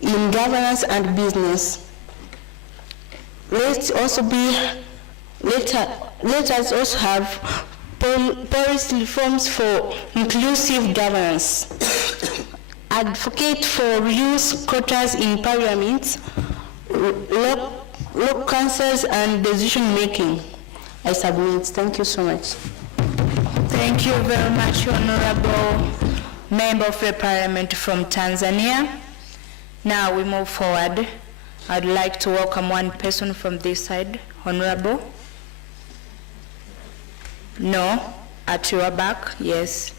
in governance and business. Let us also have policy reforms for inclusive governance. Advocate for youth quotas in parliament, local councils and decision making. I submit. Thank you so much. Thank you very much, Honorable Member of the Parliament from Tanzania. Now we move forward. I'd like to welcome one person from this side. Honorable? No? At your back? Yes.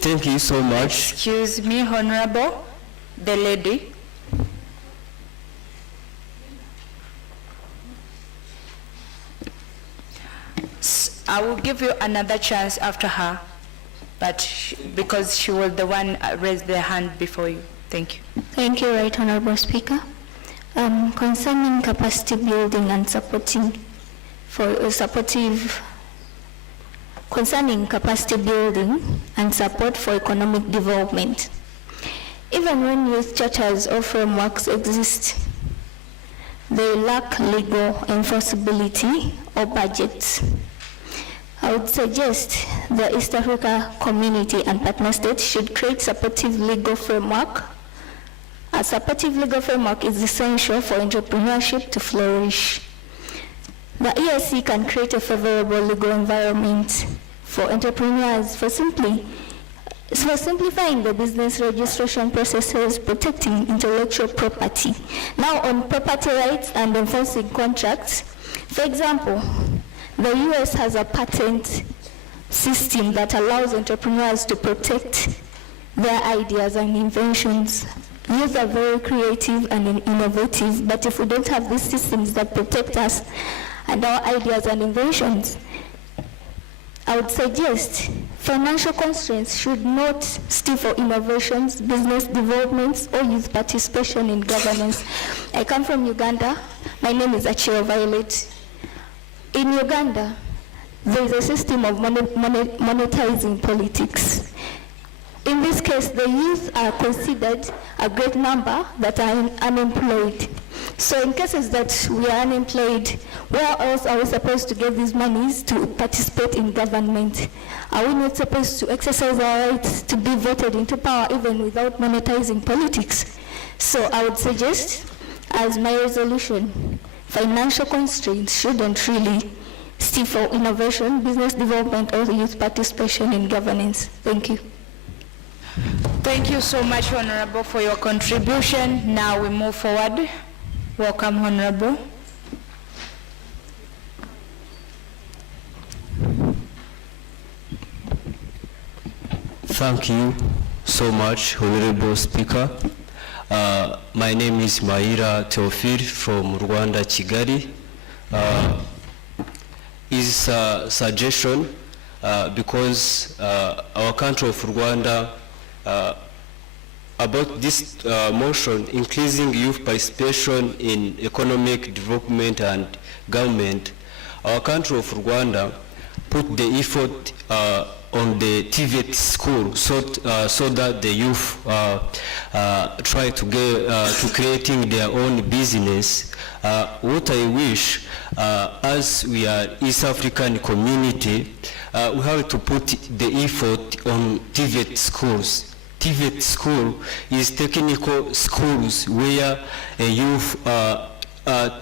Thank you so much. Excuse me, Honorable. The lady. I will give you another chance after her, but because she was the one raised their hand before you. Thank you. Thank you, Right Honorable Speaker. Concerning capacity building and concerning capacity building and support for economic development. Even when youth charters or frameworks exist, they lack legal enforceability or budgets. I would suggest the East Africa community and partner states should create supportive legal framework. A supportive legal framework is essential for entrepreneurship to flourish. The ESC can create a favorable legal environment for entrepreneurs for simplifying the business registration processes, protecting intellectual property. Now on property rights and enforcing contracts, for example, the US has a patent system that allows entrepreneurs to protect their ideas and inventions. Youth are very creative and innovative, but if we don't have these systems that protect us and our ideas and inventions, I would suggest financial constraints should not stifle innovations, business developments, or youth participation in governance. I come from Uganda. My name is Achiro Violet. In Uganda, there is a system of monetizing politics. In this case, the youth are considered a great number that are unemployed. So in cases that we are unemployed, where else are we supposed to get these monies to participate in government? Are we not supposed to exercise our rights to be voted into power even without monetizing politics? So I would suggest, as my resolution, financial constraints shouldn't really stifle innovation, business development, or youth participation in governance. Thank you. Thank you so much, Honorable, for your contribution. Now we move forward. Welcome, Honorable. Thank you so much, Honorable Speaker. My name is Maira Teofil from Rwanda, Kigali. Is a suggestion because our country of Rwanda about this motion increasing youth participation in economic development and government, I our country of Rwanda put the effort on the TVET school so that the youth try to get to creating their own business. What I wish, as we are East African community, we have to put the effort on TVET schools. TVET school is technical schools where a youth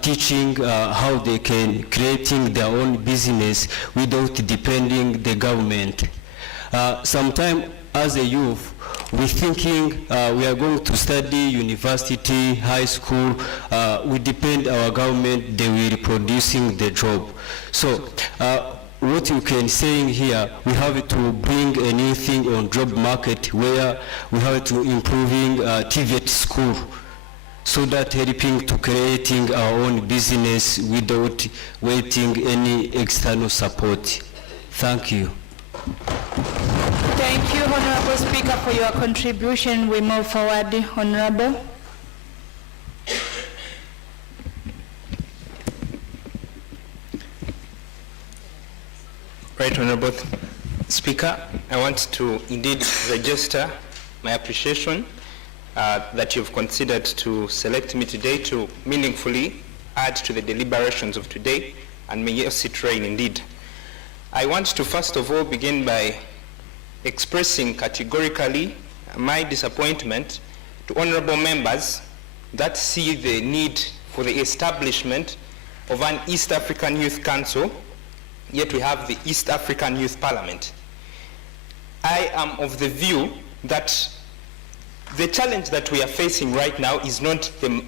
teaching how they can creating their own business without depending the government. Sometimes as a youth, we're thinking we are going to study university, high school, we depend our government, they will producing the job. So what you can say here, we have to bring anything on job market where we have to improving TVET school, so that helping to creating our own business without waiting any external support. Thank you. Thank you, Honorable Speaker, for your contribution. We move forward, Honorable. Right, Honorable Speaker, I want to indeed register my appreciation that you've considered to select me today to meaningfully add to the deliberations of today, and may your seat reign indeed. I want to first of all begin by expressing categorically my disappointment to honorable members that see the need for the establishment of an East African Youth Council, yet we have the East African Youth Parliament. I am of the view that the challenge that we are facing right now is not the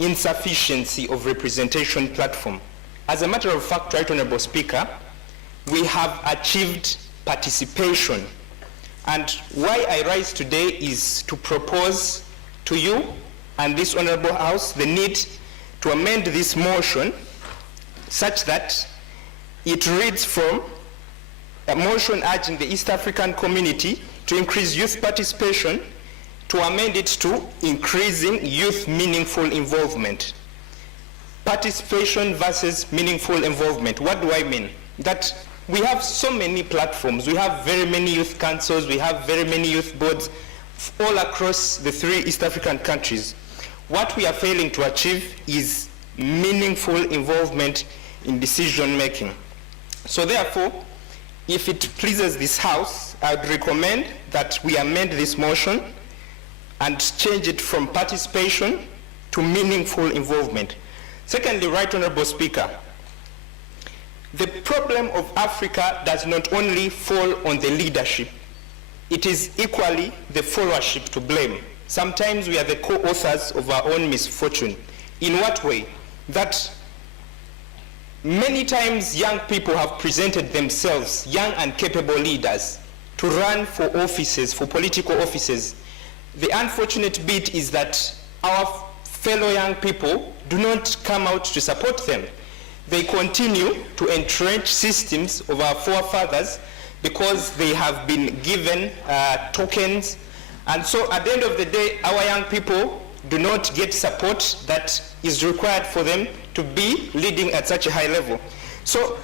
insufficiency of representation platform. As a matter of fact, Right Honorable Speaker, we have achieved participation. And why I rise today is to propose to you and this Honorable House the need to amend this motion such that it reads from a motion urging the East African community to increase youth participation, to amend it to increasing youth meaningful involvement. Participation versus meaningful involvement. What do I mean? That we have so many platforms, we have very many youth councils, we have very many youth boards all across the 3 East African countries. What we are failing to achieve is meaningful involvement in decision making. So therefore, if it pleases this House, I would recommend that we amend this motion and change it from participation to meaningful involvement. Secondly, Right Honorable Speaker, the problem of Africa does not only fall on the leadership, it is equally the followership to blame. Sometimes we are the co-authors of our own misfortune. In what way? That many times young people have presented themselves, young and capable leaders, to run for offices, for political offices. The unfortunate bit is that our fellow young people do not come out to support them. They continue to entrench systems of our forefathers because they have been given tokens. And so at the end of the day, our young people do not get support that is required for them to be leading at such a high level. So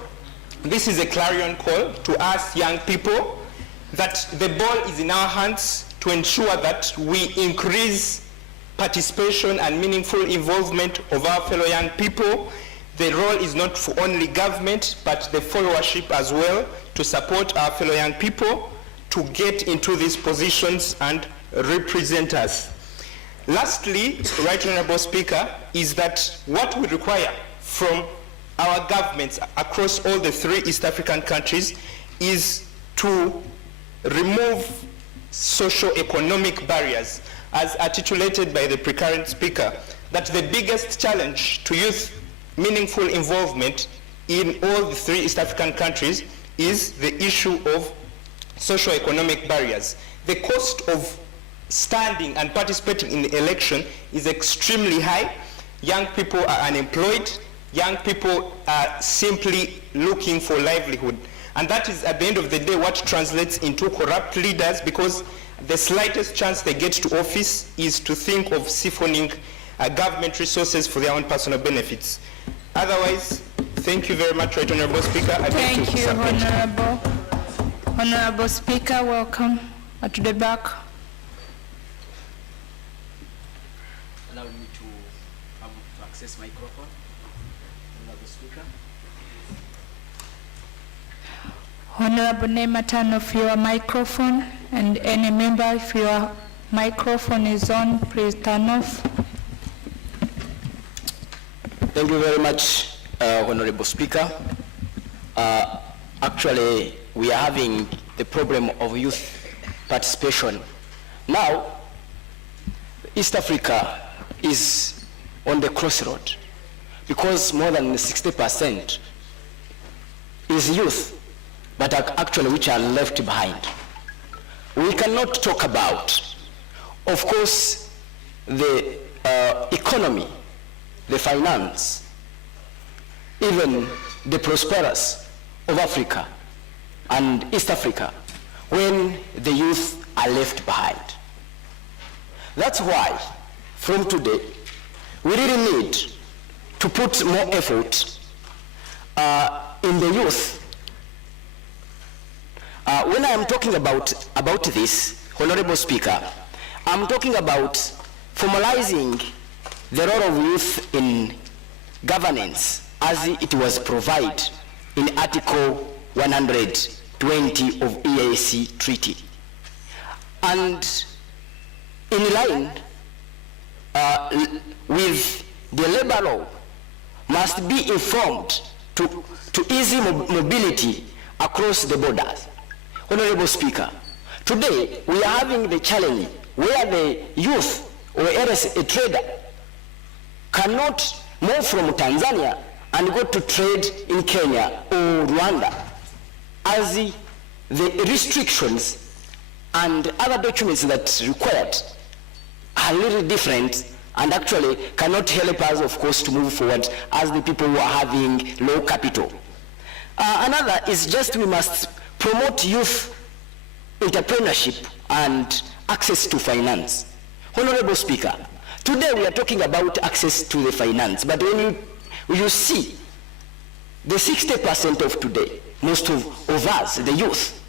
this is a clarion call to us young people that the ball is in our hands to ensure that we increase participation and meaningful involvement of our fellow young people. The role is not for only government, but the followership as well, to support our fellow young people to get into these positions and represent us. Lastly, Right Honorable Speaker, is that what we require from our governments across all the 3 East African countries is to remove socio-economic barriers, as articulated by the precurrent speaker, that the biggest challenge to youth meaningful involvement in all the 3 East African countries is the issue of socio-economic barriers. The cost of standing and participating in the election is extremely high. Young people are unemployed. Young people are simply looking for livelihood. And that is, at the end of the day, what translates into corrupt leaders, because the slightest chance they get to office is to think of siphoning government resources for their own personal benefits. Otherwise, Thank you very much, Right Honorable Speaker. Thank you, Honorable. Honorable Speaker, welcome to the back. Allow me to access microphone. Honorable Speaker. Honorable, name a turn off your microphone, and any member, if your microphone is on, please turn off. Thank you very much, Honorable Speaker. Actually, we are having the problem of youth participation. Now, East Africa is on the crossroad because more than 60% is youth, but actually which are left behind. We cannot talk about, of course, the economy, the finance, even the prosperous of Africa and East Africa when the youth are left behind. That's why, from today, we really need to put more effort in the youth. When I am talking about this, Honorable Speaker, I'm talking about formalizing the role of youth in governance as it was provided in Article 120 of EAC Treaty. And in line with the labor law, must be informed to easy mobility across the borders. Honorable Speaker, today we are having the challenge where the youth or else a trader cannot move from Tanzania and go to trade in Kenya or Rwanda, as the restrictions and other documents that required are really different and actually cannot help us, of course, to move forward as the people who are having low capital. Another is just we must promote youth entrepreneurship and access to finance. Honorable Speaker, today we are talking about access to the finance, but when you see the 60% of today, most of us, the youth,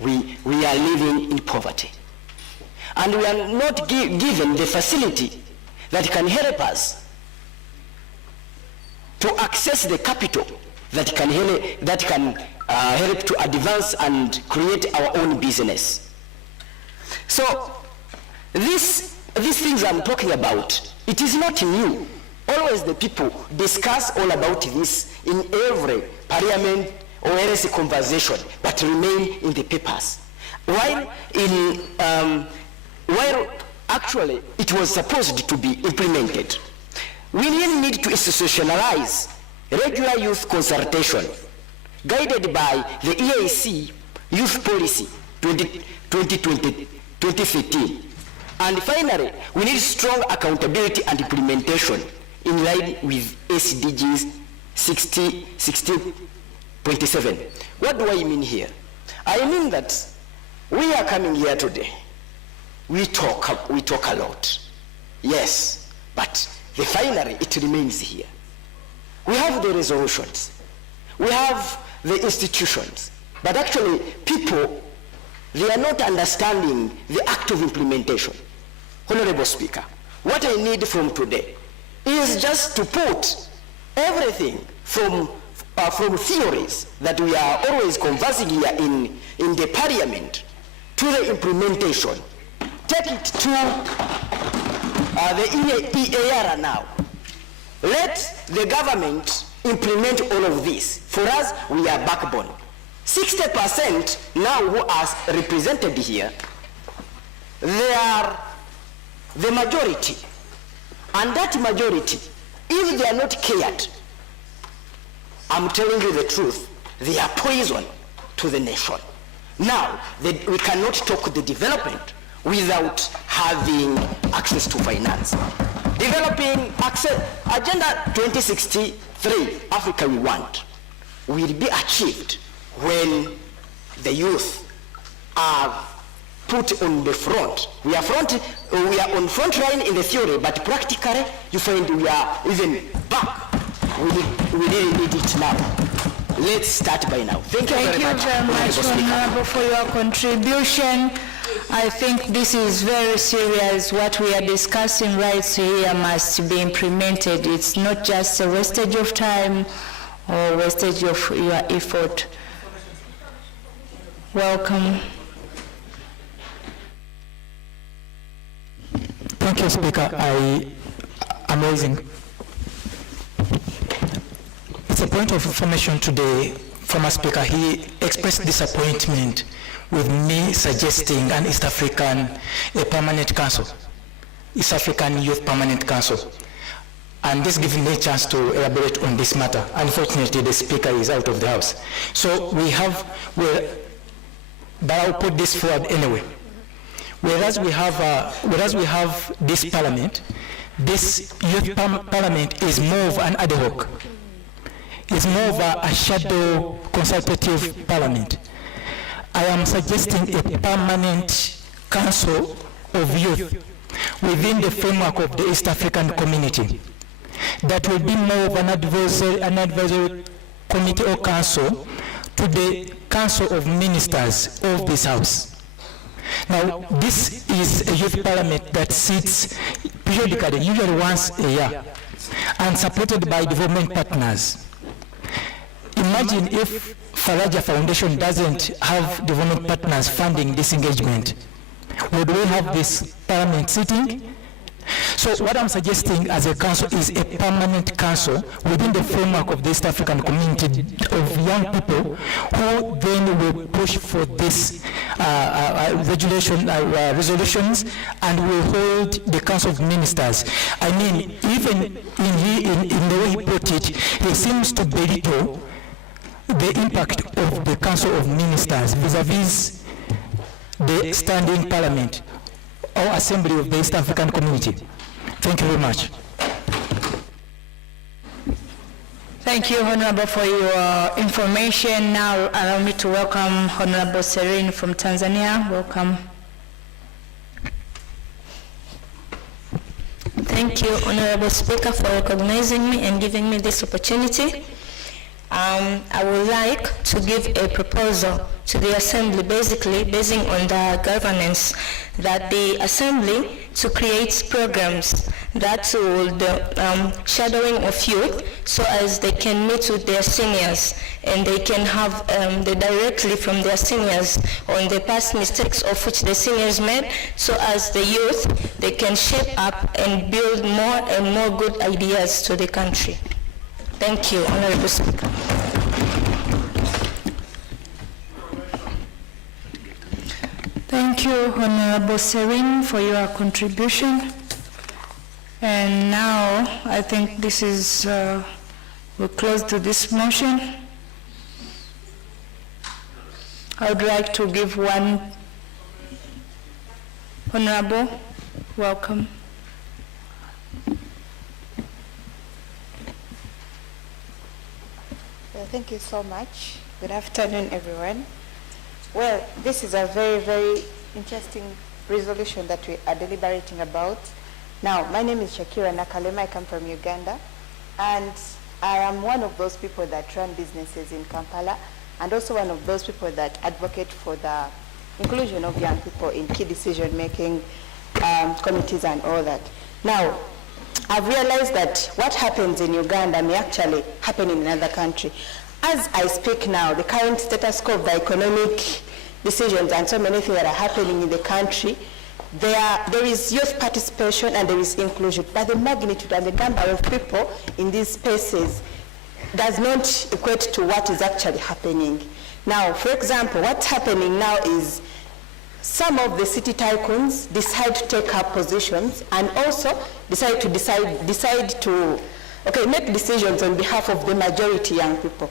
we are living in poverty. And we are not given the facility that can help us to access the capital that can help to advance and create our own business. So these things I'm talking about, it is not new. Always the people discuss all about this in every parliament or else conversation, but remain in the papers. While actually it was supposed to be implemented. We really need to institutionalize regular youth consultation guided by the EAC Youth Policy 2013. And finally, we need strong accountability and implementation in line with SDGs 16.7. What do I mean here? I mean that we are coming here today. We talk a lot. Yes, but finally it remains here. We have the resolutions. We have the institutions. But actually people, they are not understanding the act of implementation. Honorable Speaker, what I need from today is just to put everything from theories that we are always conversing here in the parliament to the implementation. Take it to the EAR now. Let the government implement all of this. For us, we are backbone. 60% now who are represented here, they are the majority. And that majority, if they are not cared, I'm telling you the truth, they are poison to the nation. Now, we cannot talk the development without having access to finance. Developing access, Agenda 2063, Africa we want, will be achieved when the youth are put on the front. We are on front line in the theory, but practically you find we are even back we really need it now. Let's start by now. Thank you very much. Thank you very much, Honorable, for your contribution. I think this is very serious. What we are discussing right here must be implemented. It's not just a wastage of time or wastage of your effort. Welcome. Thank you, Speaker. Amazing. It's a point of information today. Former Speaker, he expressed disappointment with me suggesting an East African permanent council, East African Youth Permanent Council. And this gives me a chance to elaborate on this matter. Unfortunately, the Speaker is out of the house. So but I'll put this forward anyway. Whereas we have this parliament, this youth parliament is more of an ad hoc. It's more of a shadow consultative parliament. I am suggesting a permanent council of youth within the framework of the East African community that will be more of an advisory committee or council to the Council of Ministers of this House. Now, this is a youth parliament that sits periodically, usually once a year, and supported by development partners. Imagine if Faraja Foundation doesn't have development partners funding this engagement. Would we have this parliament sitting? So what I'm suggesting as a council is a permanent council within the framework of the East African community of young people who then will push for this resolutions and will hold the Council of Ministers. I mean, even in the way he put it, he seems to belittle the impact of the Council of Ministers vis-a-vis the standing parliament or assembly of the East African community. Thank you very much. Thank you, Honorable, for your information. Now allow me to welcome Honorable Serene from Tanzania. Welcome. Thank you, Honorable Speaker, for recognizing me and giving me this opportunity. I would like to give a proposal to the Assembly, basically basing on the governance, that the Assembly to create programs that would shadowing of youth so as they can meet with their seniors and they can have directly from their seniors on the past mistakes of which the seniors made, so as the youth, they can shape up and build more and more good ideas to the country. Thank you, Honorable Speaker. Thank you, Honorable Serene, for your contribution. And now, I think this is, we're close to this motion. I would like to give one. Honorable, welcome. Thank you so much. Good afternoon, everyone. Well, this is a very, very interesting resolution that we are deliberating about. Now, my name is Shakira Nakalema. I come from Uganda, and I am one of those people that run businesses in Kampala, and also one of those people that advocate for the inclusion of young people in key decision-making committees and all that. Now, I've realized that what happens in Uganda may actually happen in another country. As I speak now, the current status quo of the economic decisions and so many things that are happening in the country, there is youth participation and there is inclusion, but the magnitude and the number of people in these spaces does not equate to what is actually happening. Now, for example, what's happening now is some of the city tycoons decide to take up positions and also decide to make decisions on behalf of the majority young people.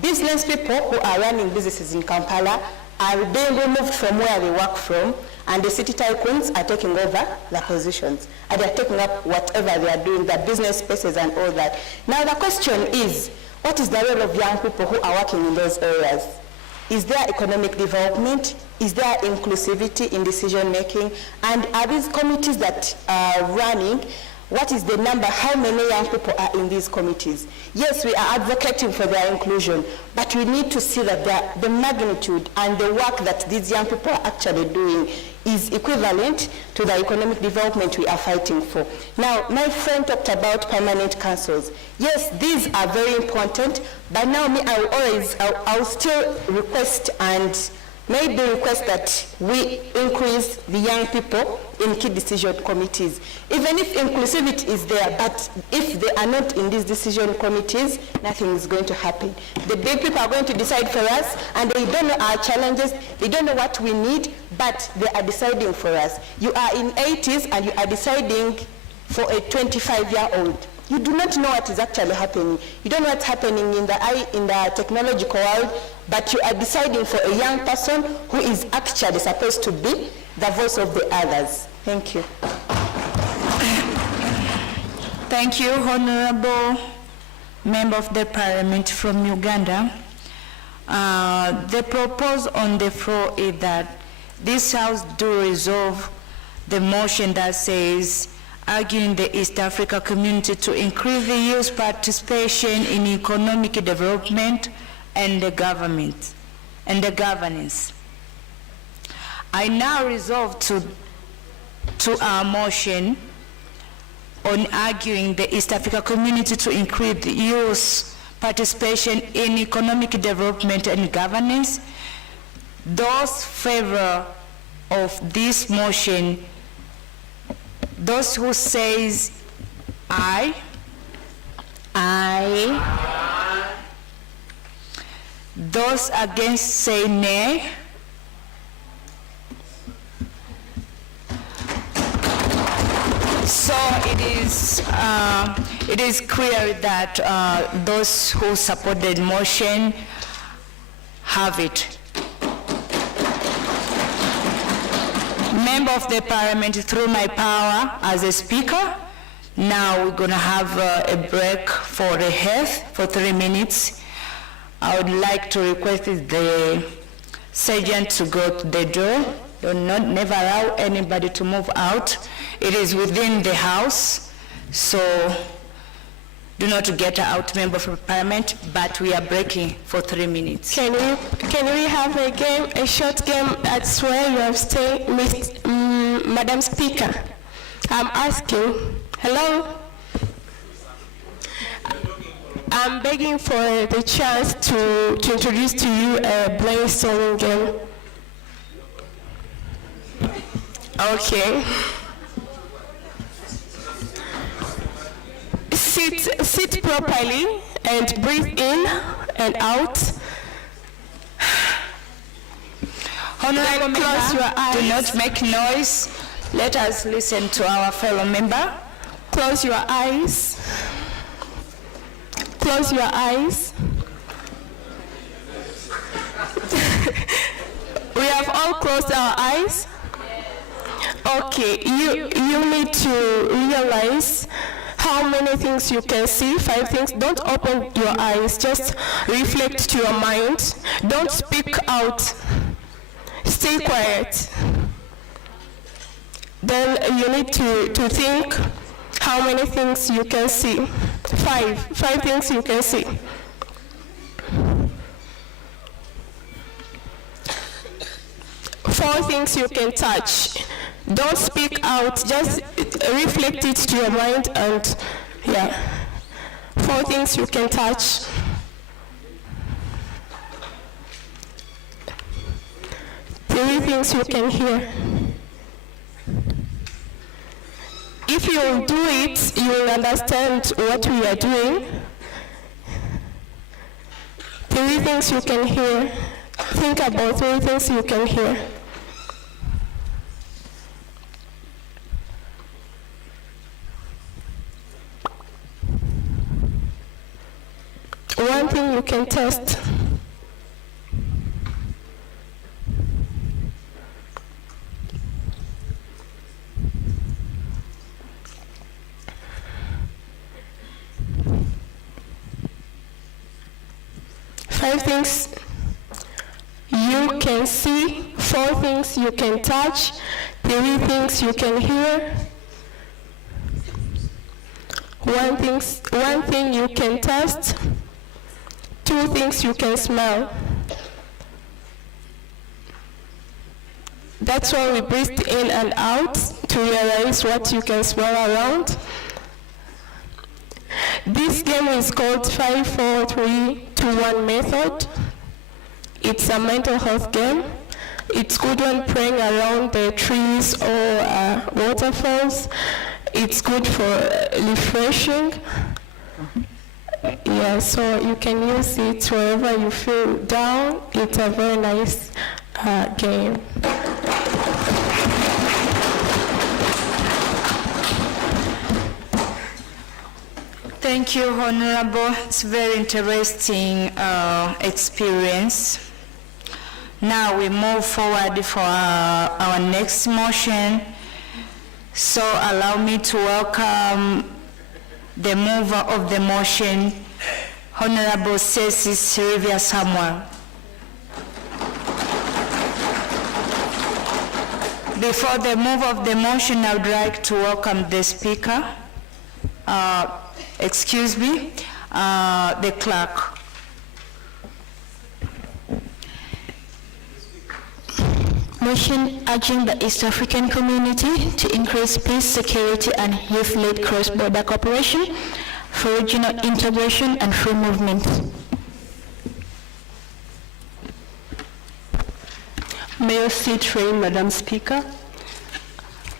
Business people who are running businesses in Kampala are being removed from where they work from, and the city tycoons are taking over the positions, and they're taking up whatever they are doing, their business spaces and all that. Now the question is, what is the role of young people who are working in those areas? Is there economic development? Is there inclusivity in decision making? And are these committees that are running, what is the number, how many young people are in these committees. Yes, we are advocating for their inclusion, but we need to see that the magnitude and the work that these young people are actually doing is equivalent to the economic development we are fighting for. Now, my friend talked about permanent councils. Yes, these are very important, but now I'll still request and maybe request that we increase the young people in key decision committees. Even if inclusivity is there, but if they are not in these decision committees, nothing is going to happen. The big people are going to decide for us, and they don't know our challenges, they don't know what we need, but they are deciding for us. You are in 80s and you are deciding for a 25-year-old. You do not know what is actually happening. You don't know what's happening in the technological world, but you are deciding for a young person who is actually supposed to be the voice of the others. Thank you. Thank you, Honorable Member of the Parliament from Uganda. The proposal on the floor is that this House do resolve the motion that says arguing the East Africa community to increase the youth participation in economic development and the governance. I now resolve to our motion on arguing the East Africa community to increase the youth participation in economic development and governance. Those favor of this motion, those who says aye. Aye. Those against say nay. So it is clear that those who support the motion have it. Member of the Parliament, through my power as a speaker, now we're going to have a break for the health for 3 minutes. I would like to request the sergeant to go to the door. Do not never allow anybody to move out. It is within the house, so do not get out, member of Parliament, but we are breaking for 3 minutes. Can we have a game, a short game? That's where you have stayed, Madam Speaker. I'm asking, hello? I'm begging for the chance to introduce to you a brainstorming game. Okay. Sit properly and breathe in and out. Honorable member, close your eyes. Do not make noise. Let us listen to our fellow member. Close your eyes. Close your eyes. We have all closed our eyes. Okay, you need to realize how many things you can see, 5 things. Don't open your eyes, just reflect to your mind. Don't speak out. Stay quiet. Then you need to think how many things you can see. 5 things you can see. Four things you can touch. Don't speak out, just reflect it to your mind and yeah. 4 things you can touch. 3 things you can hear. If you do it, you will understand what we are doing. 3 things you can hear. Think about 3 things you can hear. 1 thing you can test. Five things you can see, 4 things you can touch, 3 things you can hear, One thing you can taste, 2 things you can smell. That's why we breathed in and out to realize what you can smell around. This game is called 5, 4, 3, 2, 1 method. It's a mental health game. It's good when playing around the trees or waterfalls. It's good for refreshing. Yeah, so you can use it wherever you feel down. It's a very nice game. Thank you, Honorable. It's a very interesting experience. Now we move forward for our next motion. So allow me to welcome the mover of the motion, Honorable Ceci Sylvia Samuel. Before the move of the motion, I would like to welcome the speaker. The clerk. Motion urging the East African community to increase peace, security, and youth-led cross-border cooperation for regional integration and free movement. Mayor Seatrain, Madam Speaker.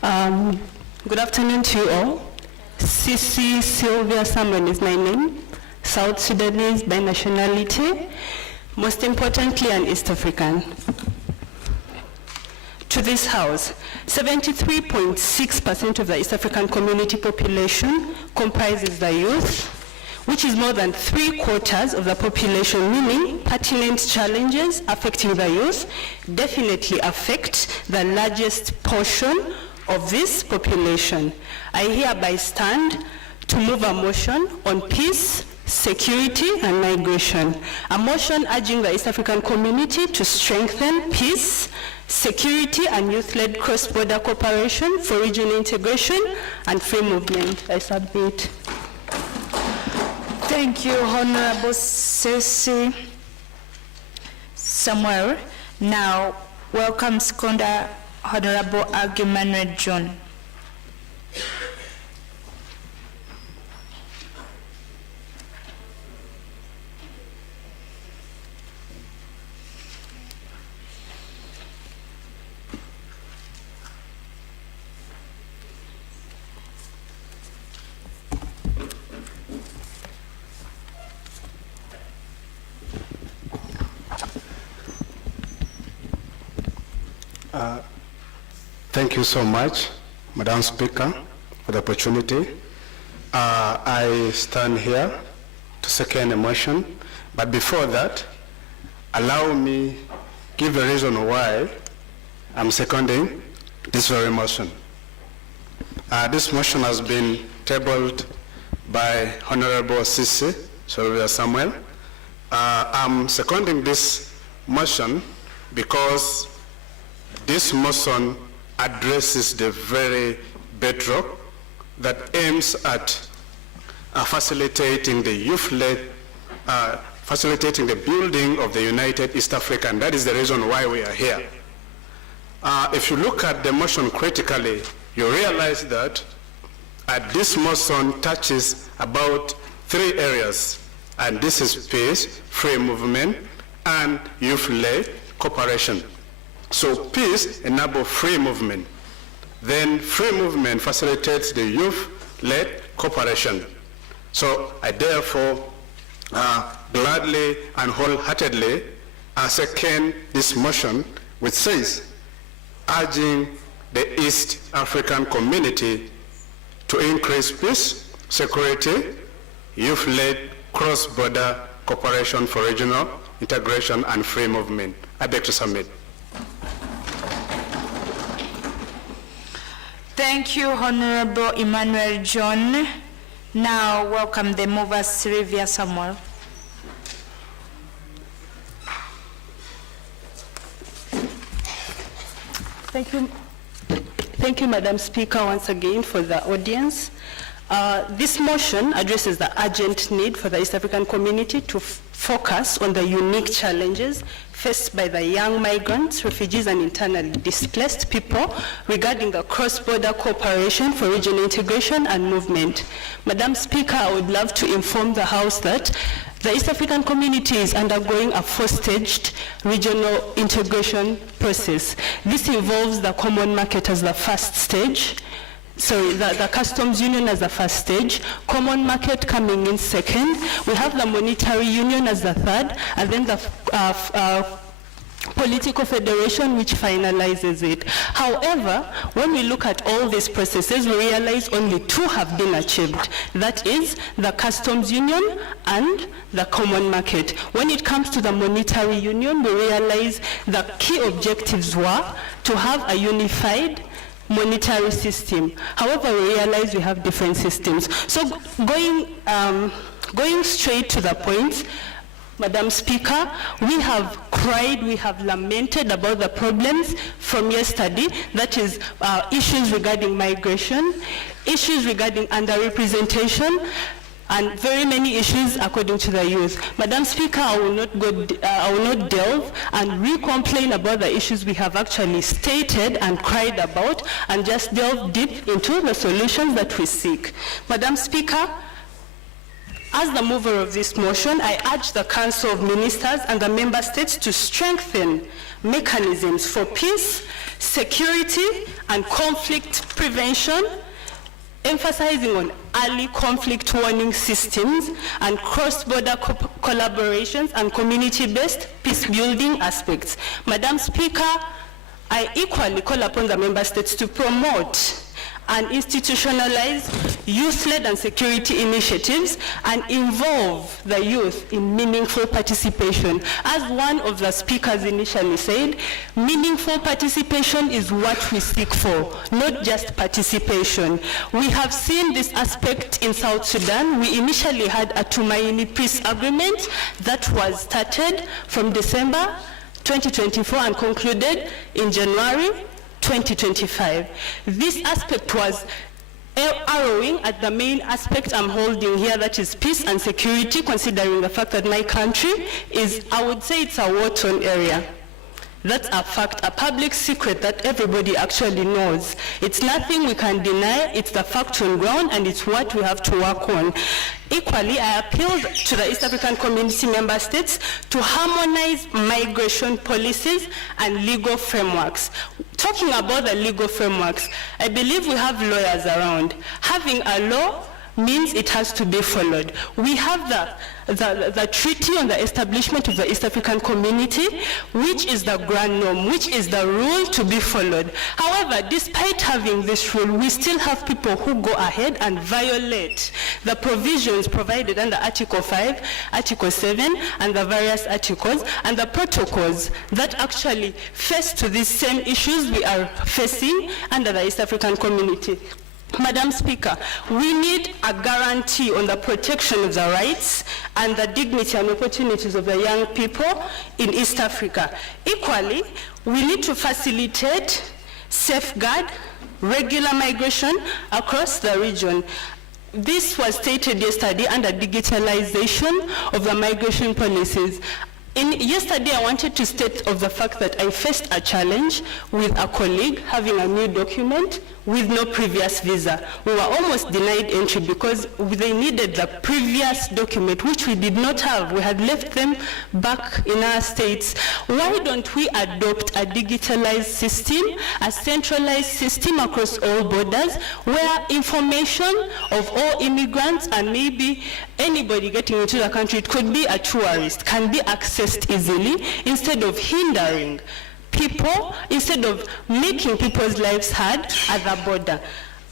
Good afternoon to you all. Ceci Sylvia Samuel is my name, South Sudanese by nationality, most importantly an East African. To this House, 73.6% of the East African community population comprises the youth, which is more than 3/4 of the population, meaning pertinent challenges affecting the youth definitely affect the largest portion of this population. I hereby stand to move a motion on peace, security, and migration. A motion urging the East African community to strengthen peace, security, and youth-led cross-border cooperation for regional integration and free movement. I submit. Thank you, Honorable Ceci Samuel. Now, welcome Seconder Honorable Emmanuel John. Thank you so much, Madam Speaker, for the opportunity. I stand here to second a motion, but before that, allow me give a reason why I'm seconding this very motion. This motion has been tabled by Honorable Ceci Sylvia Samuel. I'm seconding this motion because this motion addresses the very bedrock that aims at facilitating the youth-led, facilitating the building of the United East Africa, and that is the reason why we are here. If you look at the motion critically, you realize that this motion touches about 3 areas, and this is peace, free movement, and youth-led cooperation. So peace enables free movement. Then free movement facilitates the youth-led cooperation. So I therefore gladly and wholeheartedly second this motion, which says, urging the East African community to increase peace, security, youth-led cross-border cooperation for regional integration and free movement. I beg to submit. Thank you, Honorable Emmanuel John. Now, welcome the mover, Sylvia Samuel. Thank you, Madam Speaker, once again for the audience. This motion addresses the urgent need for the East African community to focus on the unique challenges faced by the young migrants, refugees, and internally displaced people regarding the cross-border cooperation for regional integration and movement. Madam Speaker, I would love to inform the House that the East African community is undergoing a four-staged regional integration process. This involves the common market as the first stage, the customs union as the first stage, common market coming in second, we have the monetary union as the third, and then the political federation which finalizes it. However, when we look at all these processes, we realize only two have been achieved. That is the customs union and the common market. When it comes to the monetary union, we realize the key objectives were to have a unified monetary system. However, we realize we have different systems. So going straight to the point, Madam Speaker, we have cried, we have lamented about the problems from yesterday, that is issues regarding migration, issues regarding underrepresentation, and very many issues according to the youth. Madam Speaker, I will not delve and re-complain about the issues we have actually stated and cried about, and just delve deep into the solutions that we seek. Madam Speaker, as the mover of this motion, I urge the Council of Ministers and the Member States to strengthen mechanisms for peace, security, and conflict prevention, emphasizing on early conflict warning systems and cross-border collaborations and community-based peace-building aspects. Madam Speaker, I equally call upon the Member States to promote and institutionalize youth-led and security initiatives and involve the youth in meaningful participation. As one of the speakers initially said, meaningful participation is what we seek for, not just participation. We have seen this aspect in South Sudan. We initially had a Tumaini peace agreement that was started from December 2024 and concluded in January 2025. This aspect was arrowing at the main aspect I'm holding here, that is peace and security, considering the fact that my country is, I would say it's a war-torn area. That's a fact, a public secret that everybody actually knows. It's nothing we can deny, it's the fact on ground, and it's what we have to work on. Equally, I appeal to the East African Community Member States to harmonize migration policies and legal frameworks. Talking about the legal frameworks, I believe we have lawyers around. Having a law means it has to be followed. We have the Treaty on the Establishment of the East African Community, which is the grand norm, which is the rule to be followed. However, despite having this rule, we still have people who go ahead and violate the provisions provided under Article 5, Article 7, and the various articles, and the protocols that actually face to these same issues we are facing under the East African Community. Madam Speaker, we need a guarantee on the protection of the rights and the dignity and opportunities of the young people in East Africa. Equally, we need to facilitate, safeguard, regular migration across the region. This was stated yesterday under digitalization of the migration policies. Yesterday, I wanted to state of the fact that I faced a challenge with a colleague having a new document with no previous visa. We were almost denied entry because they needed the previous document, which we did not have. We had left them back in our states. Why don't we adopt a digitalized system, a centralized system across all borders, where information of all immigrants and maybe anybody getting into the country, it could be a tourist, can be accessed easily instead of hindering people, instead of making people's lives hard at the border.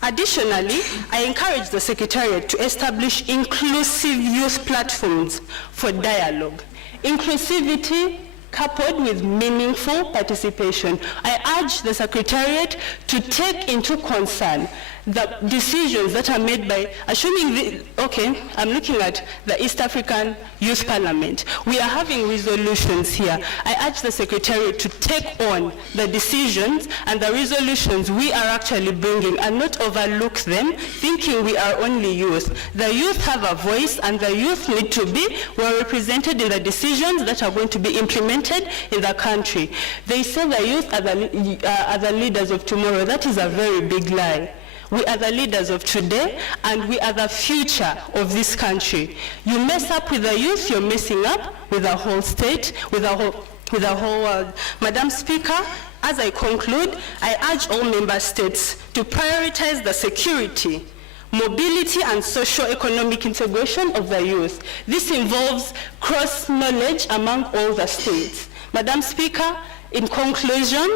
Additionally, I encourage the Secretariat to establish inclusive youth platforms for dialogue. Inclusivity coupled with meaningful participation. I urge the Secretariat to take into concern the decisions that are made by, I'm looking at the East African Youth Parliament. We are having resolutions here. I urge the Secretariat to take on the decisions and the resolutions we are actually bringing and not overlook them, thinking we are only youth. The youth have a voice, and the youth need to be well represented in the decisions that are going to be implemented in the country. They say the youth are the leaders of tomorrow. That is a very big lie. We are the leaders of today, and we are the future of this country. You mess up with the youth, you're messing up with the whole state, with the whole world. Madam Speaker, as I conclude, I urge all member states to prioritize the security, mobility, and socio-economic integration of the youth. This involves cross-knowledge among all the states. Madam Speaker, in conclusion,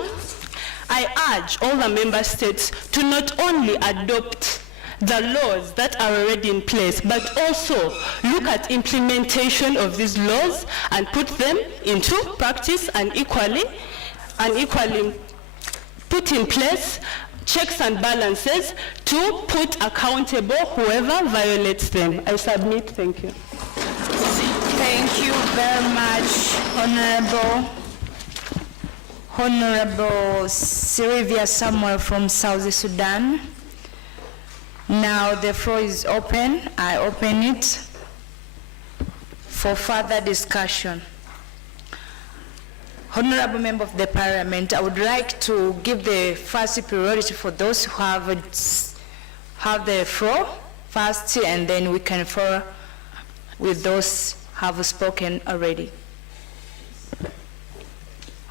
I urge all the member states to not only adopt the laws that are already in place, but also look at implementation of these laws and put them into practice, and equally put in place checks and balances to put accountable whoever violates them. I submit. Thank you. Thank you very much, Honorable Sylvia Samuel from South Sudan. Now the floor is open. I open it for further discussion. Honorable Member of the Parliament, I would like to give the first priority for those who have the floor first, and then we can follow with those who have spoken already.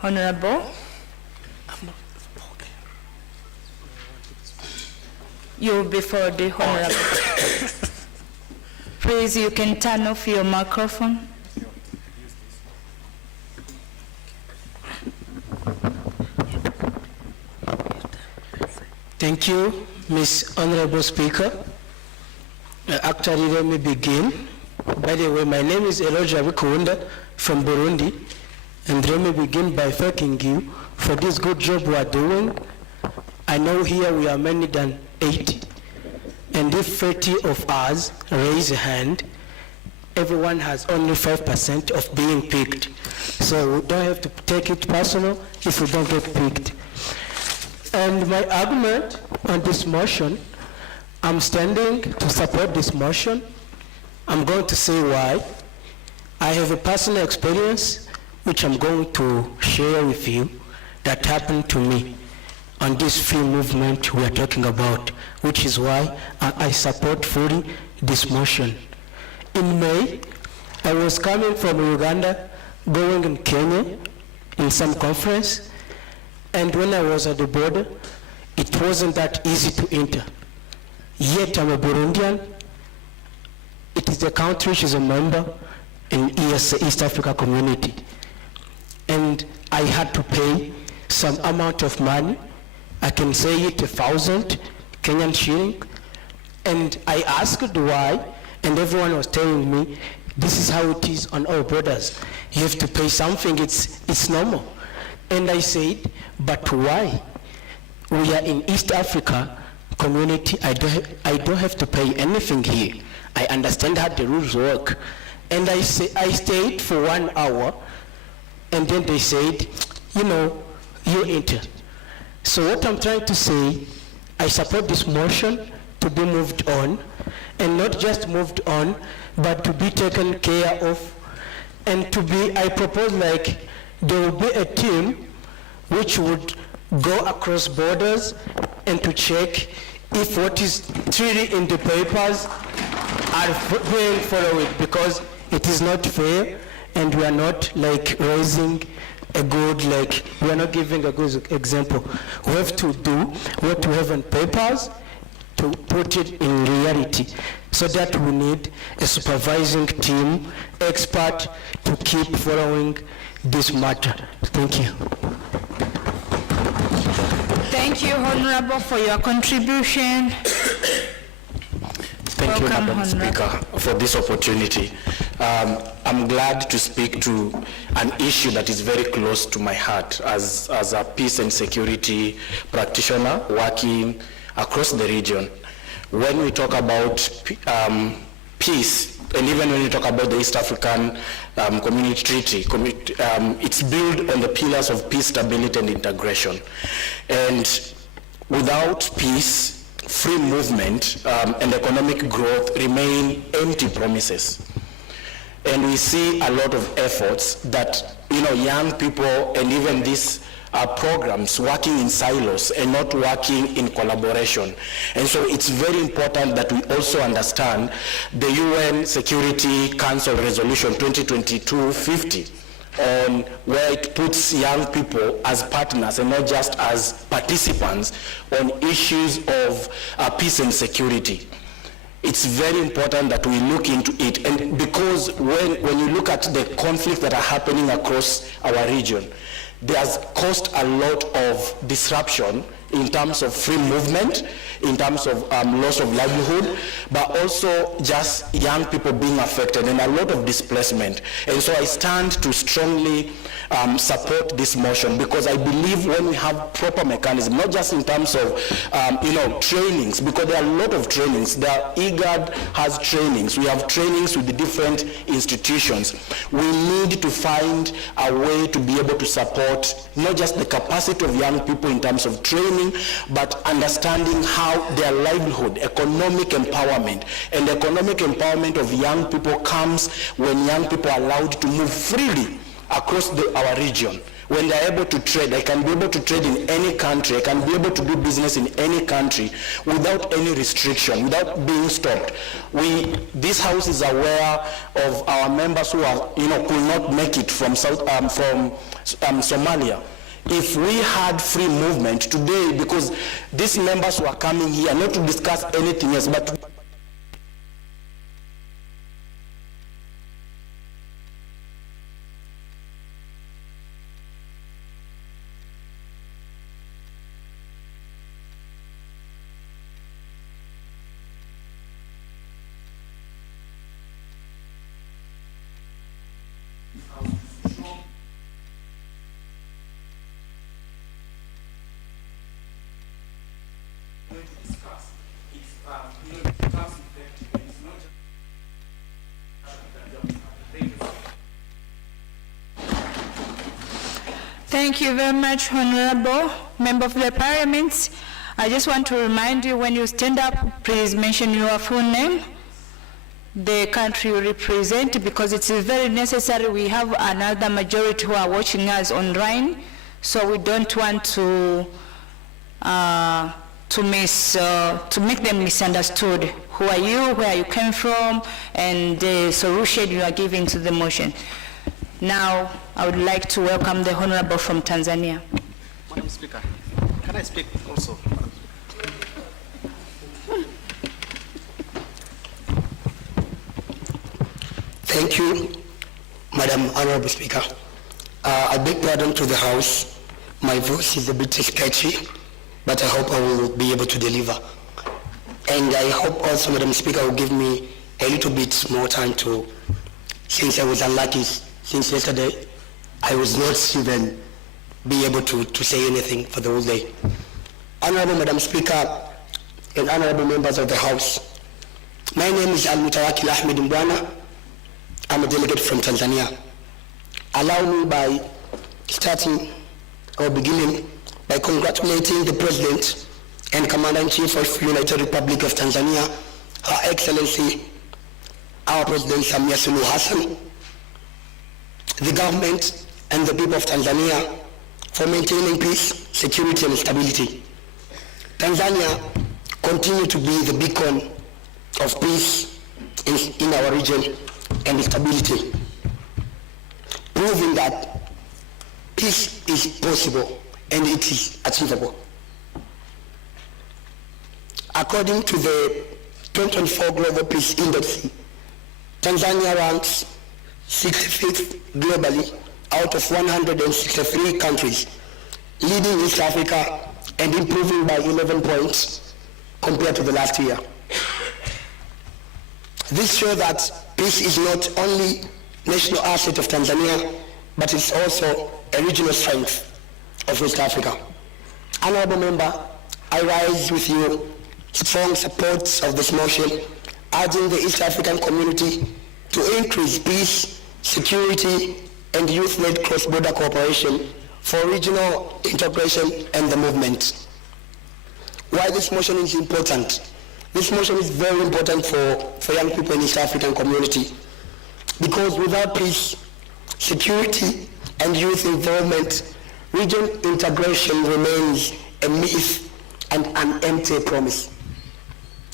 Honorable. You will be for the Honorable. Please, you can turn off your microphone. Thank you, Ms. Honorable Speaker. Actually, let me begin. By the way, my name is Eloja Wikunda from Burundi, and let me begin by thanking you for this good job we are doing. I know here we are many than 80, and if 30 of us raise a hand, everyone has only 5% of being picked. So we don't have to take it personal if we don't get picked. And my argument on this motion, I'm standing to support this motion. I'm going to say why. I have a personal experience which I'm going to share with you that happened to me on this free movement we are talking about, which is why I support fully this motion. In May, I was coming from Uganda, going in Kenya in some conference, and when I was at the border, it wasn't that easy to enter. Yet I'm a Burundian. It is a country which is a member in EAC, East Africa Community. And I had to pay some amount of money. I can say it 1,000 Kenyan shilling. And I asked why, and everyone was telling me, this is how it is on all borders. You have to pay something, it's normal. And I said, but why? We are in East Africa Community, I don't have to pay anything here. I understand how the rules work. And I stayed for 1 hour, and then they said, you enter. So what I'm trying to say, I support this motion to be moved on, and not just moved on, but to be taken care of, and I propose there will be a team which would go across borders and to check if what is truly in the papers are being followed, because it is not fair, and we are not raising a good, we are not giving a good example. We have to do what we have on papers to put it in reality. So that we need a supervising team, expert, to keep following this matter. Thank you. Thank you, Honorable, for your contribution. Thank you, Madam Speaker, for this opportunity. I'm glad to speak to an issue that is very close to my heart as a peace and security practitioner working across the region. When we talk about peace, and even when we talk about the East African Community Treaty, it's built on the pillars of peace, stability, and integration. And without peace, free movement and economic growth remain empty promises. And we see a lot of efforts that, young people and even these programs working in silos and not working in collaboration. And so it's very important that we also understand the UN Security Council Resolution 2022-50 on where it puts young people as partners and not just as participants on issues of peace and security. It's very important that we look into it, and because when you look at the conflicts that are happening across our region, there's caused a lot of disruption in terms of free movement, in terms of loss of livelihood, but also just young people being affected and a lot of displacement. And so I stand to strongly support this motion, because I believe when we have proper mechanism, not just in terms of trainings, because there are a lot of trainings. IGAD has trainings. We have trainings with the different institutions. We need to find a way to be able to support not just the capacity of young people in terms of training, but understanding how their livelihood, economic empowerment, and economic empowerment of young people comes when young people are allowed to move freely across our region. When they're able to trade, I can be able to trade in any country, I can be able to do business in any country without any restriction, without being stopped. This house is aware of our members who are, could not make it from Somalia. If we had free movement today, because these members were coming here not to discuss anything else, but Thank you very much, Honorable Member of the Parliament. I just want to remind you, when you stand up, please mention your full name, the country you represent, because it is very necessary. We have another majority who are watching us online, so we don't want to make them misunderstood. Who are you, where you came from, and the solution you are giving to the motion. Now, I would like to welcome the Honorable from Tanzania. Madam Speaker, can I speak also? Thank you, Madam Honorable Speaker. I beg pardon to the House. My voice is a bit sketchy, but I hope I will be able to deliver. And I hope also, Madam Speaker, will give me a little bit more time to, since I was unlucky since yesterday, I was not even be able to say anything for the whole day. Honorable Madam Speaker and honorable members of the House, my name is Al-Mutawakil Ahmed Mbwana. I'm a delegate from Tanzania. Allow me by beginning by congratulating the President and Commander-in-Chief of United Republic of Tanzania, Her Excellency, our President Samia Suluhu Hassan, the government and the people of Tanzania for maintaining peace, security, and stability. Tanzania continue to be the beacon of peace in our region and stability, proving that peace is possible and it is achievable. According to the 2024 Global Peace Index, Tanzania ranks 65th globally out of 163 countries, leading East Africa and improving by 11 points compared to the last year. This shows that Peace is not only national asset of Tanzania, but it's also a regional strength of East Africa. Honorable Member, I rise with you strong support of this motion, urging the East African community to increase peace, security, and youth-led cross-border cooperation for regional integration and the movement. Why this motion is important? This motion is very important for young people in the East African community, because without peace, security, and youth involvement, region integration remains a myth and an empty promise.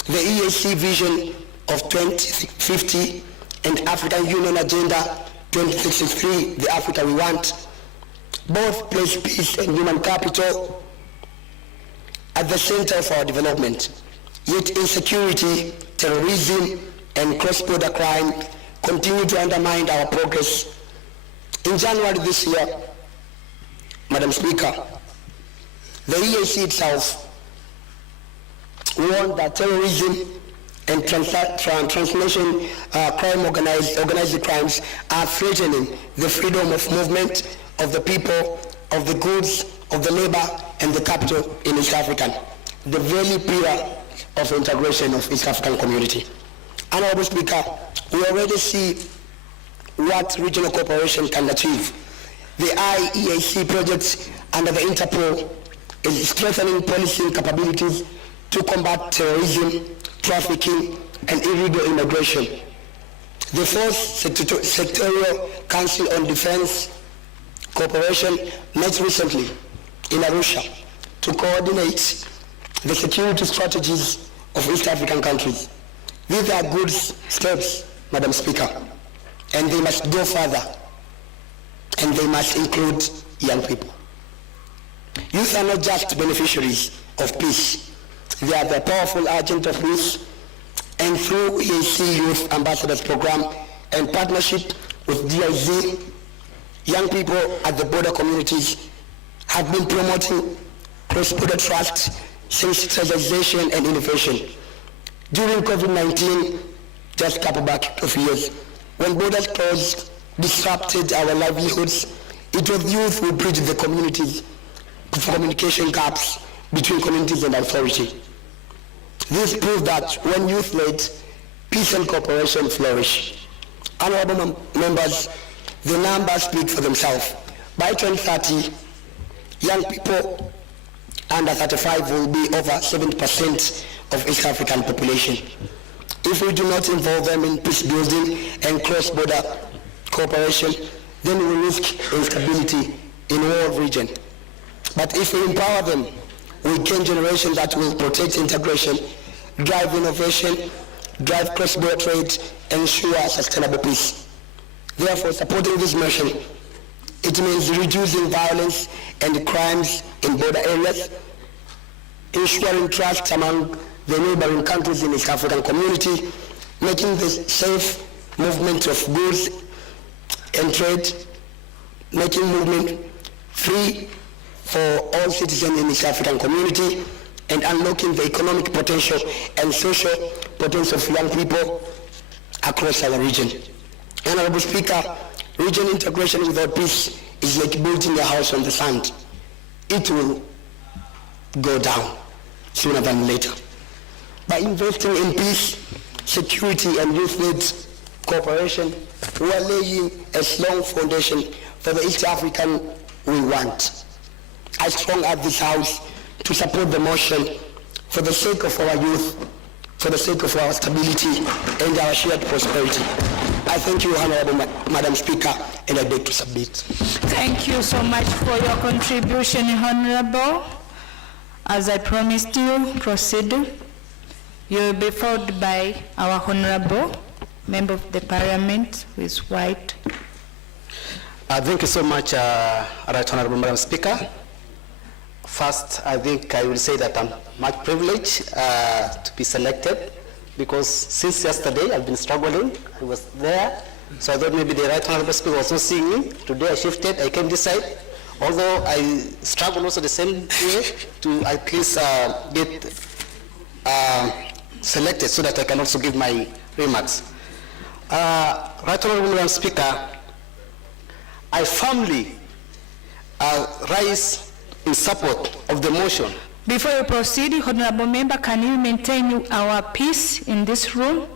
The EAC vision of 2050 and African Union Agenda 2063, the Africa we want, both place peace and human capital at the center of our development. Yet insecurity, terrorism, and cross-border crime continue to undermine our progress. In January this year, Madam Speaker, the EAC itself warned that terrorism and transnational crime, organized crimes are threatening the freedom of movement of the people, of the goods, of the labor, and the capital in East Africa, the very pillar of integration of East African community. Honorable Speaker, we already see what regional cooperation can achieve. The IEAC project under the Interpol is strengthening policing capabilities to combat terrorism, trafficking, and illegal immigration. The fourth sectorial Council on Defense Cooperation met recently in Arusha to coordinate the security strategies of East African countries. These are good steps, Madam Speaker, and they must go further, and they must include young people. Youth are not just beneficiaries of peace. They are the powerful agent of peace, and through EAC Youth Ambassadors Program and partnership with DIZ, young people at the border communities have been promoting cross-border trust, sensitization, and innovation. During COVID-19, just a couple back of years, when borders closed, disrupted our livelihoods, it was youth who bridged the communities, communication gaps between communities and authority. This proved that when youth-led, peace and cooperation flourish. Honorable members, the numbers speak for themselves. By 2030, young people under 35 will be over 70% of East African population. If we do not involve them in peace building and cross-border cooperation, then we risk instability in the whole region. But if we empower them, we gain generations that will protect integration, drive innovation, drive cross-border trade, and ensure sustainable peace. Therefore, supporting this motion, it means reducing violence and crimes in border areas, ensuring trust among the neighboring countries in the East African community, making the safe movement of goods and trade, making movement free for all citizens in the East African community, and unlocking the economic potential and social potential of young people across our region. Honorable Speaker, region integration without peace is like building a house on the sand. It will go down sooner than later. By investing in peace, security, and youth-led cooperation, we are laying a strong foundation for the East African we want. I strongly urge this House to support the motion for the sake of our youth, for the sake of our stability and our shared prosperity. I thank you, Honorable Madam Speaker, and I beg to submit. Thank you so much for your contribution, Honorable. As I promised you, proceed. You will be followed by our Honorable Member of the Parliament, who is white. Thank you so much, Right Honorable Madam Speaker. First, I think I will say that I'm much privileged to be selected, because since yesterday I've been struggling. I was there, so I thought maybe the Right Honorable Speaker was not seeing me. Today I shifted, I came this side, although I struggled also the same way to at least get selected so that I can also give my remarks. Right Honorable Madam Speaker, I firmly rise in support of the motion. Before you proceed, Honorable Member, can you maintain our peace in this room?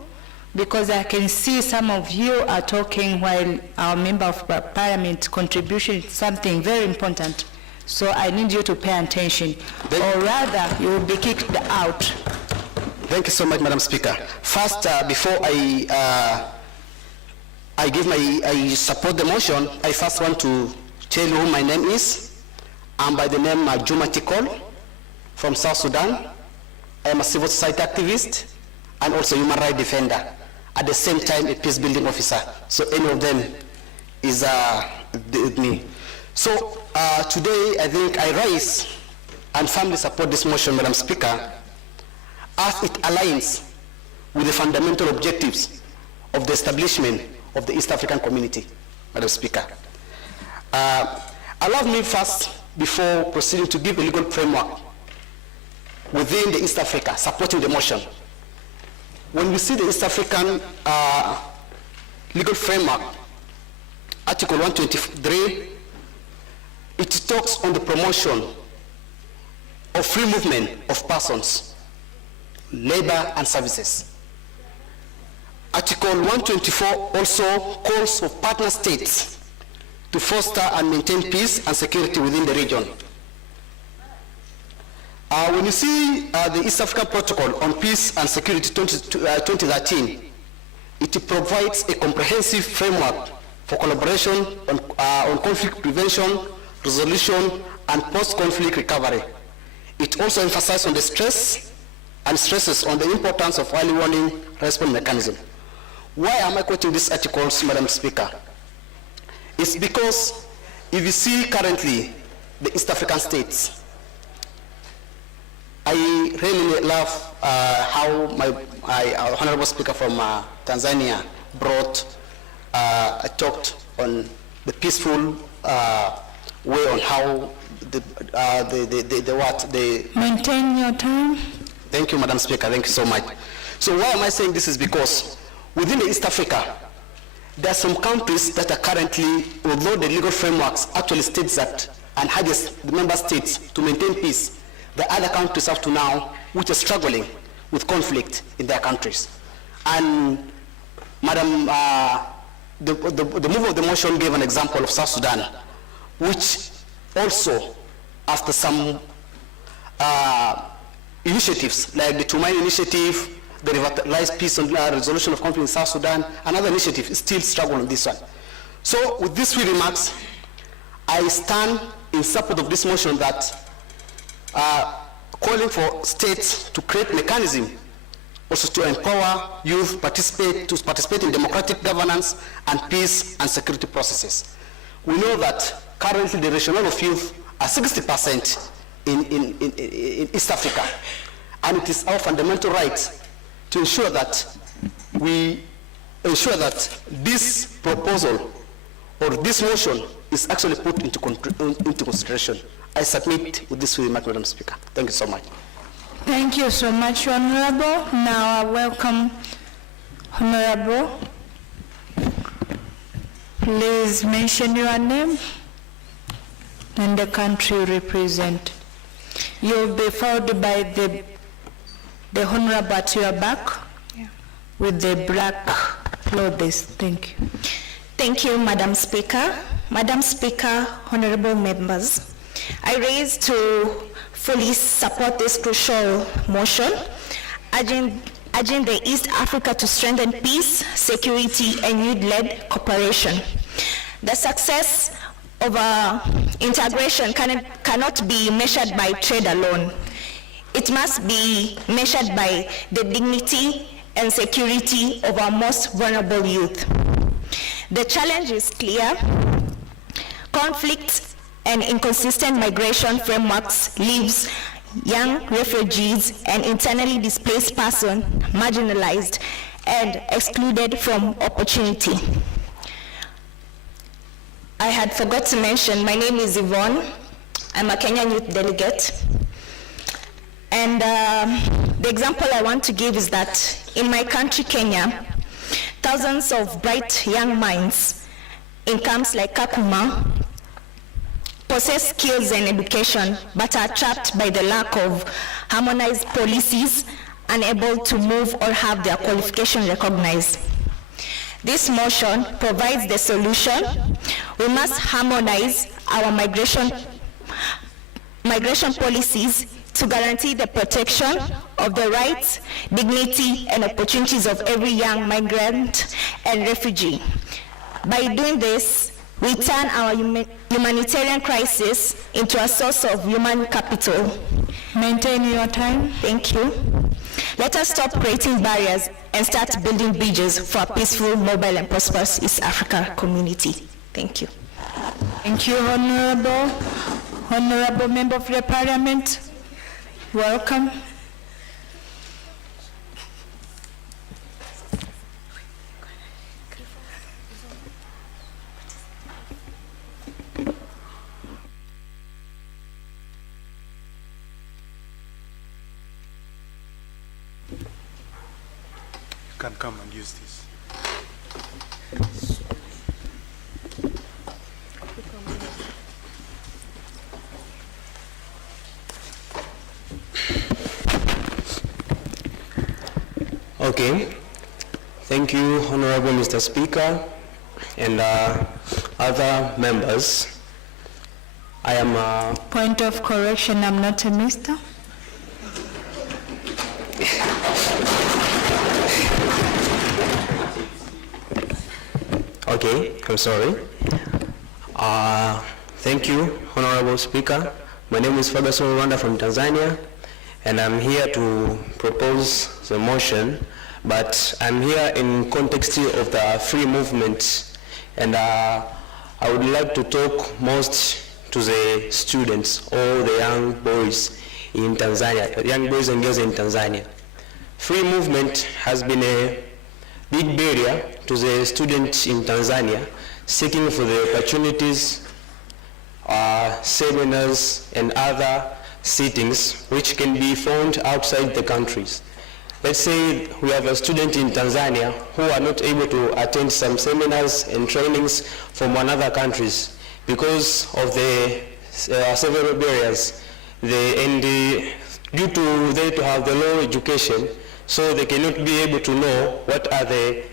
Because I can see some of you are talking while our Member of Parliament contribution is something very important. So I need you to pay attention, or rather you will be kicked out. Thank you so much, Madam Speaker. First, before I support the motion, I first want to tell you who my name is. I'm by the name Juma Tikol from South Sudan. I am a civil society activist and also human rights defender. At the same time, a peace building officer. So any of them is with me. So today, I think I rise and firmly support this motion, Madam Speaker, as it aligns with the fundamental objectives of the establishment of the East African Community, Madam Speaker. Allow me first, before proceeding, to give a legal framework within the East Africa supporting the motion. When we see the East African legal framework, Article 123, it talks on the promotion of free movement of persons, labor and services. Article 124 also calls for partner states to foster and maintain peace and security within the region. When you see the East African Protocol on Peace and Security 2013, it provides a comprehensive framework for collaboration on conflict prevention, resolution, and post-conflict recovery. It also emphasizes on the stress and stresses on the importance of early warning response mechanism. Why am I quoting these articles, Madam Speaker? It's because if you see currently the East African states, I really love how my Honorable Speaker from Tanzania talked on the peaceful way on how Maintain your time. Thank you, Madam Speaker. Thank you so much. So why am I saying this is because within the East Africa, there are some countries that are currently, although the legal frameworks actually states that and urges the member states to maintain peace, the other countries up to now which are struggling with conflict in their countries. And Madam, the move of the motion gave an example of South Sudan, which also, after some initiatives like the Tumaini Initiative, the Revitalized Peace and Resolution of Conflict in South Sudan, another initiative is still struggling on this one. So with these few remarks, I stand in support of this motion that calling for states to create mechanism also to empower youth to participate in democratic governance and peace and security processes. We know that currently the rationale of youth are 60% in East Africa, and it is our fundamental right to ensure that we ensure that this proposal or this motion is actually put into consideration. I submit with this remark, Madam Speaker. Thank you so much. Thank you so much, Honorable. Now I welcome Honorable. Please mention your name and the country you represent. You'll be followed by the Honorable at your back with the black clothes. Thank you. Thank you, Madam Speaker. Madam Speaker, honorable members, I raise to fully support this crucial motion, urging the East Africa to strengthen peace, security, and youth-led cooperation. The success of integration cannot be measured by trade alone. It must be measured by the dignity and security of our most vulnerable youth. The challenge is clear. Conflict and inconsistent migration frameworks leaves young refugees and internally displaced persons marginalized and excluded from opportunity. I had forgot to mention, my name is Yvonne. I'm a Kenyan youth delegate. And the example I want to give is that in my country, Kenya, thousands of bright young minds in camps like Kakuma possess skills and education but are trapped by the lack of harmonized policies, unable to move or have their qualification recognized. This motion provides the solution. We must harmonize our migration policies to guarantee the protection of the rights, dignity, and opportunities of every young migrant and refugee. By doing this, we turn our humanitarian crisis into a source of human capital. Maintain your time. Thank you. Let us stop creating barriers and start building bridges for a peaceful, mobile, and prosperous East Africa community. Thank you. Thank you, Honorable. Honorable Member of the Parliament, welcome. Can come and use this. Okay. Thank you, Honorable Mr. Speaker and other members. I am Point of correction, I'm not a minister. Okay, I'm sorry. Thank you, Honorable Speaker. My name is Faraja Rwanda from Tanzania, and I'm here to propose the motion, but I'm here in context of the free movement, and I would like to talk most to the students, all the young boys in Tanzania, young boys and girls in Tanzania. Free movement has been a big barrier to the students in Tanzania seeking for the opportunities, seminars, and other sittings which can be found outside the countries. Let's say we have a student in Tanzania who are not able to attend some seminars and trainings from other countries because of the several barriers. Due to they to have the low education, so they cannot be able to know what are the,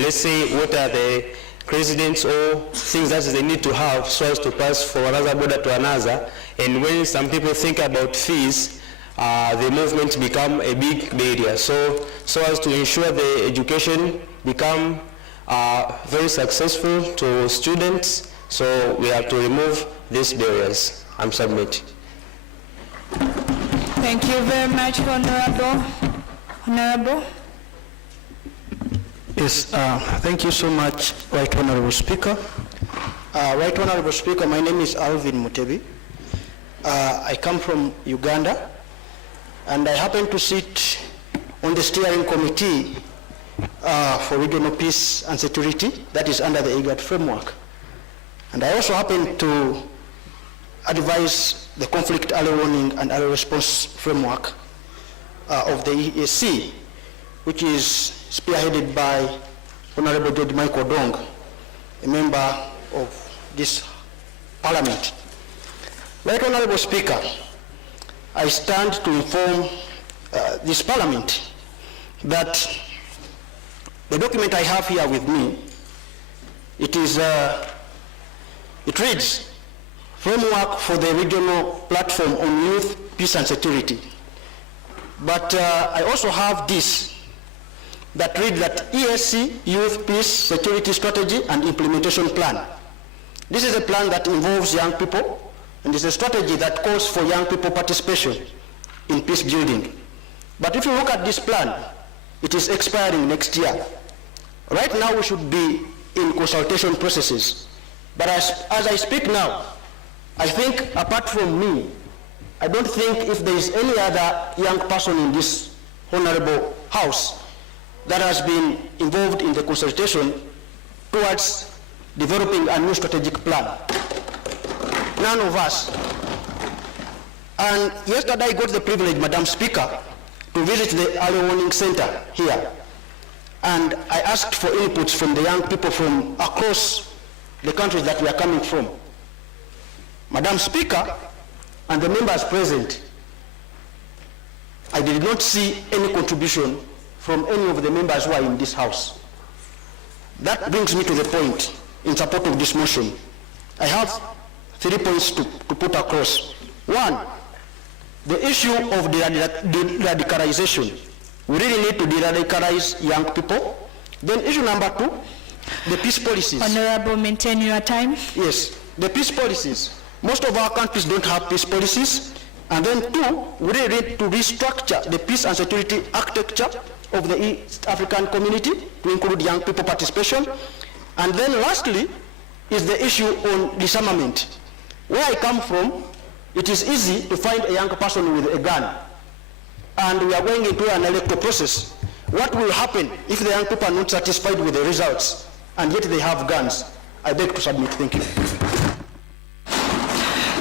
let's say, what are the precedents or things that they need to have so as to pass from another border to another. And when some people think about fees, the movement become a big barrier. So as to ensure the education become very successful to students, so we have to remove these barriers. I'm submitting. Thank you very much, Honorable. Honorable. Yes, thank you so much, Right Honorable Speaker. Right Honorable Speaker, my name is Alvin Mutebi. I come from Uganda, and I happen to sit on the steering committee for regional peace and security that is under the IGAD framework. And I also happen to advise the conflict early warning and early response framework of the EAC, which is spearheaded by Honorable George Michael Dong, a member of this Parliament. Right Honorable Speaker, I stand to inform this Parliament that the document I have here with me, it reads, Framework for the Regional Platform on Youth, Peace and Security. But I also have this that reads that ESC, Youth, Peace, Security Strategy and Implementation Plan. This is a plan that involves young people, and it's a strategy that calls for young people participation in peace building. But if you look at this plan, it is expiring next year. Right now we should be in consultation processes. But as I speak now, I think apart from me, I don't think if there is any other young person in this honorable house that has been involved in the consultation towards developing a new strategic plan. None of us. And yesterday I got the privilege, Madam Speaker, to visit the early warning center here. And I asked for inputs from the young people from across the countries that we are coming from. Madam Speaker, and the members present, I did not see any contribution from any of the members who are in this House. That brings me to the point in support of this motion. I have 3 points to put across. One, the issue of de-radicalization. We really need to de-radicalize young people. Then issue number 2, the peace policies. Honorable, maintain your time. Yes, the peace policies. Most of our countries don't have peace policies. And then 2, we really need to restructure the peace and security architecture of the East African community to include young people participation. And then lastly is the issue on disarmament. Where I come from, it is easy to find a young person with a gun. And we are going into an electoral process. What will happen if the young people are not satisfied with the results and yet they have guns? I beg to submit. Thank you.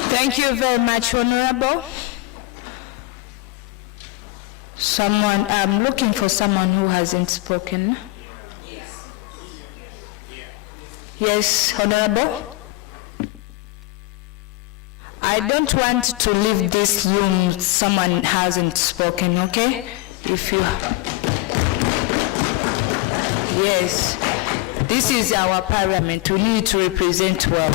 Thank you very much, Honorable. I'm looking for someone who hasn't spoken. Yes, Honorable. I don't want to leave this room, someone hasn't spoken, okay? If you... Yes, this is our parliament, we need to represent well.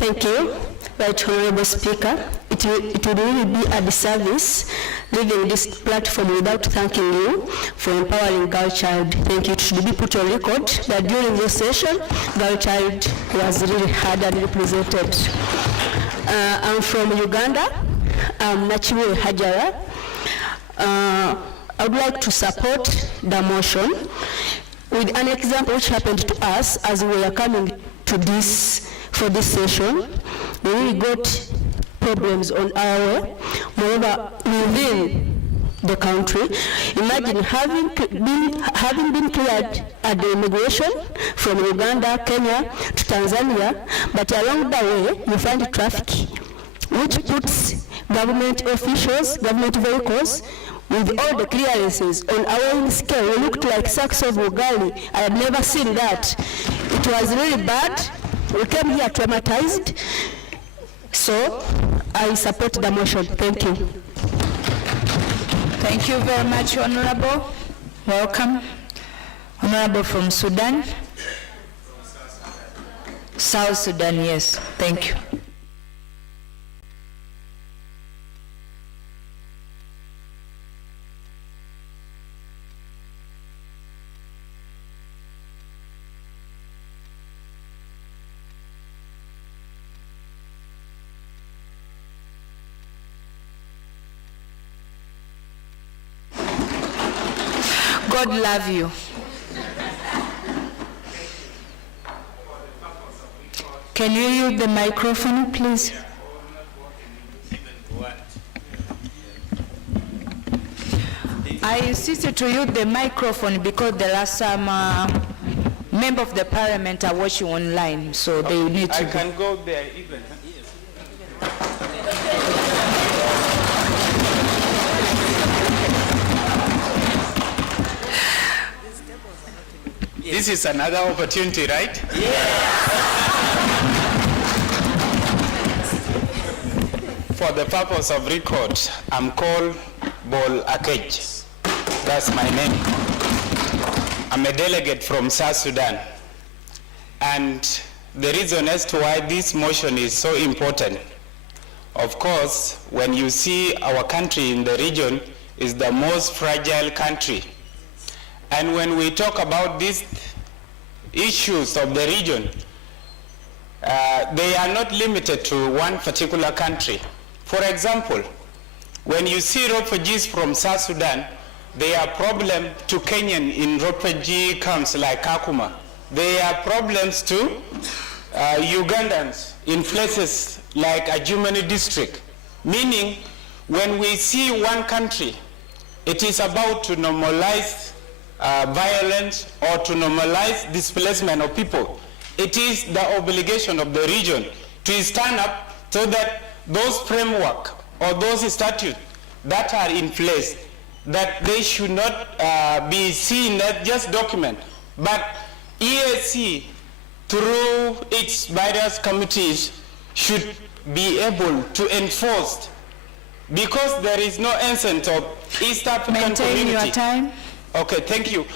Thank you, Right Honorable Speaker. It would really be a disservice leaving this platform without thanking you for empowering Girl Child. Thank you. It should be put on record that during this session, Girl Child was really hard and represented. I'm from Uganda. I'm Nachiwe Hajara. I would like to support the motion with an example which happened to us as we were coming to for this session. We really got problems on our way. Moreover, within the country, imagine having been cleared at the immigration from Uganda, Kenya to Tanzania, but along the way you find traffic, which puts government officials, government vehicles, with all the clearances on our own scale. We looked like sacks of ugali. I have never seen that. It was really bad. We came here traumatized. So I support the motion. Thank you. Thank you very much, Honorable. Welcome. Honorable from Sudan. South Sudan, yes. Thank you. God love you. Can you use the microphone, please? I insisted to use the microphone because there are some members of the parliament are watching online, so they need to... I can go there even. This is another opportunity, right? For the purpose of record, I'm called Bol Akej. That's my name. I'm a delegate from South Sudan. And the reason as to why this motion is so important, of course, when you see our country in the region is the most fragile country. And when we talk about these issues of the region, they are not limited to one particular country. For example, when you see refugees from South Sudan, there are problems to Kenyan in refugee camps like Kakuma. There are problems to Ugandans in places like Ajumani district. Meaning, when we see one country, it is about to normalize violence or to normalize displacement of people. It is the obligation of the region to stand up so that those framework or those statutes that are in place, that they should not be seen as just document, but EAC through its various committees should be able to enforce, because there is no essence of East African community. Maintain your time. Okay, thank you.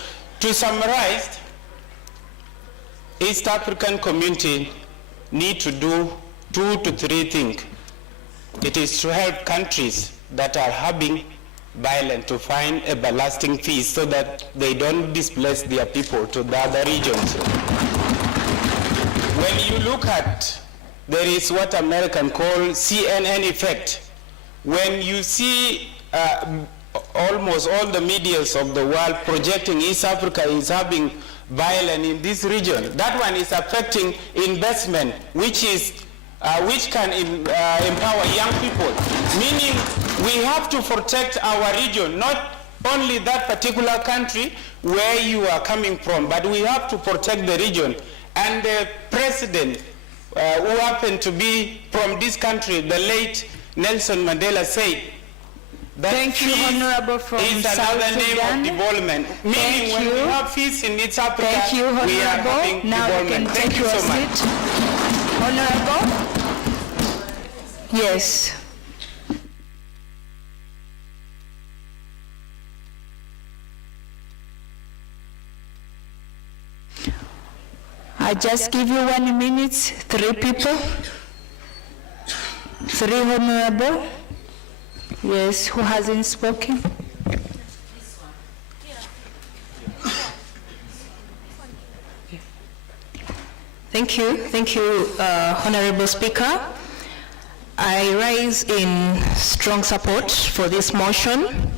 To summarize, East African community need to do 2 to 3 things. It is to help countries that are having violence to find a lasting peace so that they don't displace their people to the other regions. When you look at, there is what Americans call CNN effect. When you see almost all the medias of the world projecting East Africa is having violence in this region, that one is affecting investment, which can empower young people. Meaning we have to protect our region, not only that particular country where you are coming from, but we have to protect the region. And the president who happened to be from this country, the late Nelson Mandela, said that Thank you, Honorable from is South another name Sudan. of development. Meaning Thank when you. we have peace in East Africa, Thank you, Honorable. we are having Now you development. can Thank take you your so much. seat. Honorable? Yes. I just give you 1 minute, 3 people. 3 honorable. Yes, who hasn't spoken? Thank you, Honorable Speaker. I rise in strong support for this motion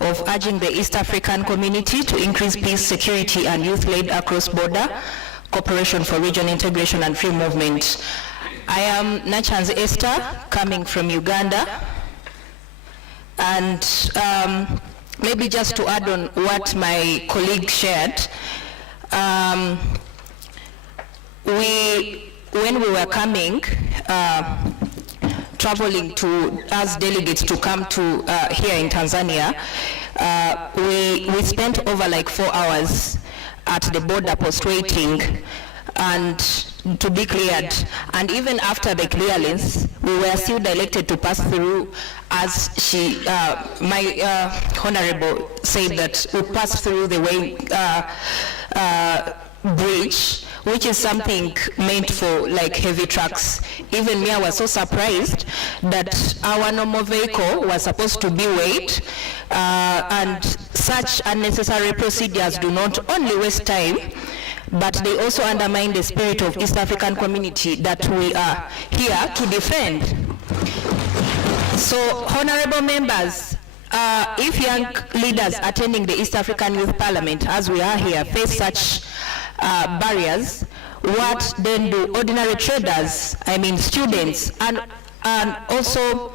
of urging the East African community to increase peace, security, and youth-led across-border cooperation for region integration and free movement. I am Nachanz Esther, coming from Uganda, and maybe just to add on what my colleague shared, when we were coming, traveling as delegates to come to here in Tanzania, we spent over like 4 hours at the border post waiting and to be cleared. And even after the clearance, we were still directed to pass through, as my honorable said, that we pass through the way bridge, which is something meant for like heavy trucks. Even me, I was so surprised that our normal vehicle was supposed to be weighed, and such unnecessary procedures do not only waste time, but they also undermine the spirit of East African community that we are here to defend. So, honorable members, if young leaders attending the East African Youth Parliament, as we are here, face such barriers, what then do ordinary traders, I mean students, and also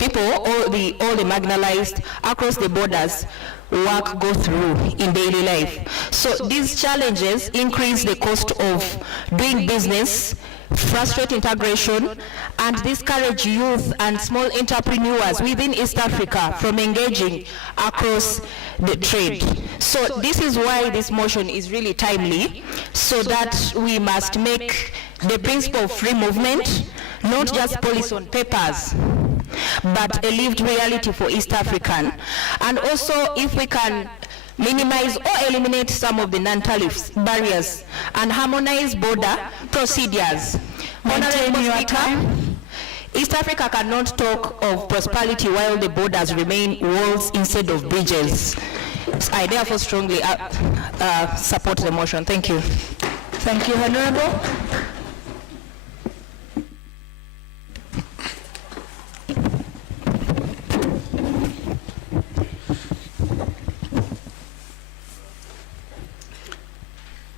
people, all the marginalized across the borders, go through in daily life? So these challenges increase the cost of doing business, frustrate integration, and discourage youth and small entrepreneurs within East Africa from engaging across the trade. So this is why this motion is really timely, so that we must make the principle of free movement not just policy on papers, but a lived reality for East African. And also, if we can minimize or eliminate some of the non-tariff barriers and harmonize border procedures. Honorable Speaker, East Africa cannot talk of prosperity while the borders remain walls instead of bridges. I therefore strongly support the motion. Thank you. Thank you, Honorable.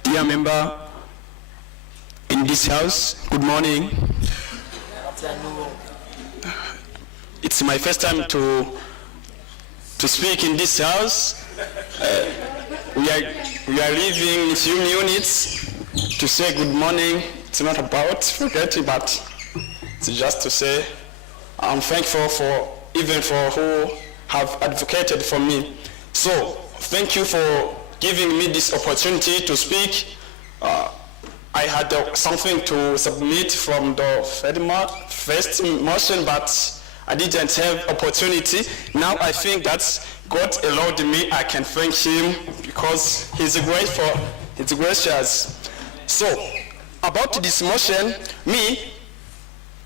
Dear member in this house, good morning. It's my first time to speak in this house. We are leaving a few minutes to say good morning. It's not about forgetting, but it's just to say I'm thankful for even for who have advocated for me. So thank you for giving me this opportunity to speak. I had something to submit from the first motion, but I didn't have opportunity. Now I think that God allowed me. I can thank Him because He's grateful, He's gracious. So about this motion,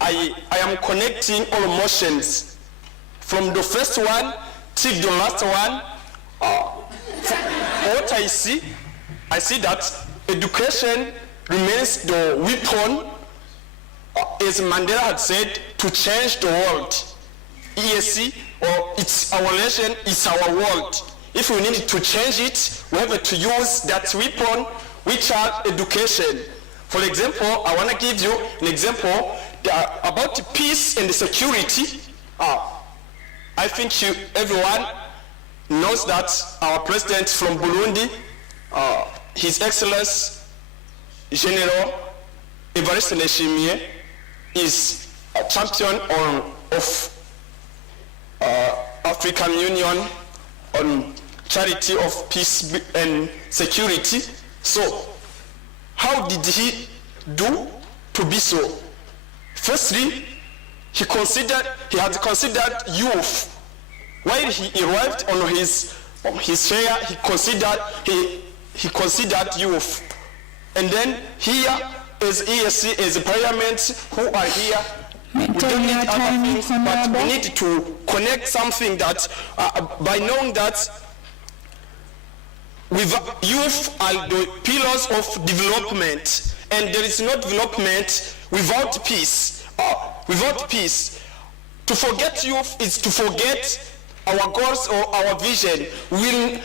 I am connecting all motions from the first one till the last one. What I see that education remains the weapon, as Mandela had said, to change the world. ESC, or it's our nation, it's our world. If we need to change it, we have to use that weapon, which are education. For example, I want to give you an example about peace and security. I think everyone knows that our president from Burundi, His Excellency General Evariste Ndayishimiye, is a champion of African Union on charity of peace and security. So, how did he do to be so? Firstly, he had considered youth. While he arrived on his chair, he considered youth. And then here, as ESC, as a parliament, who are here, we don't need other things, but we need to connect something that, by knowing that with youth are the pillars of development, and there is no development without peace. Without peace, to forget youth is to forget our goals or our vision. Will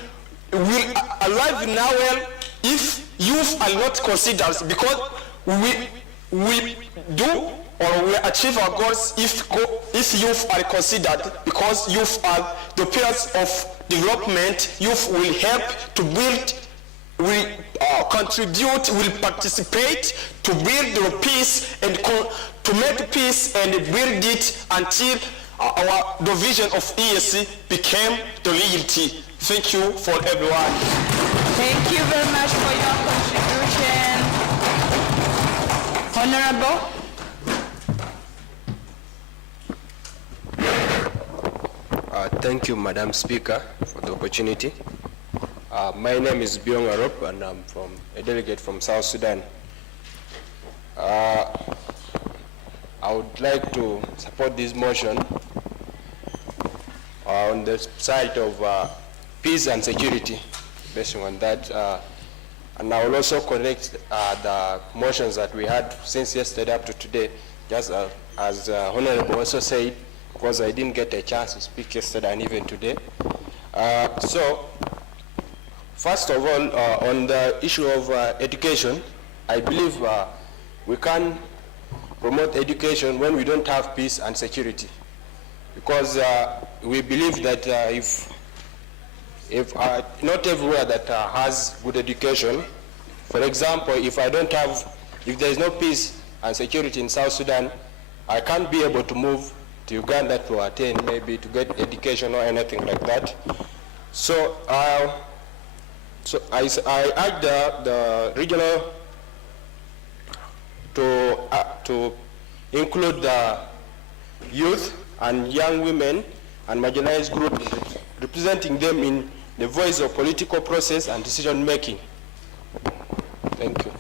alive now well if youth are not considered, because we do or we achieve our goals if youth are considered, because youth are the pillars of development. Youth will help to build, will contribute, will participate to build the peace and to make peace and build it until the vision of ESC became the reality. Thank you for everyone. Thank you very much for your contribution. Honorable. Thank you, Madam Speaker, for the opportunity. My name is Byong Arop, and I'm a delegate from South Sudan. I would like to support this motion on the side of peace and security, based on that. And I will also connect the motions that we had since yesterday up to today, just as Honorable also said, because I didn't get a chance to speak yesterday and even today. So, first of all, on the issue of education, I believe we can promote education when we don't have peace and security. Because we believe that if not everywhere that has good education, for example, if there is no peace and security in South Sudan, I can't be able to move to Uganda to attend, maybe to get education or anything like that. So, I urge the regional to include the youth and young women and marginalized groups, representing them in the voice of political process and decision making. Thank you.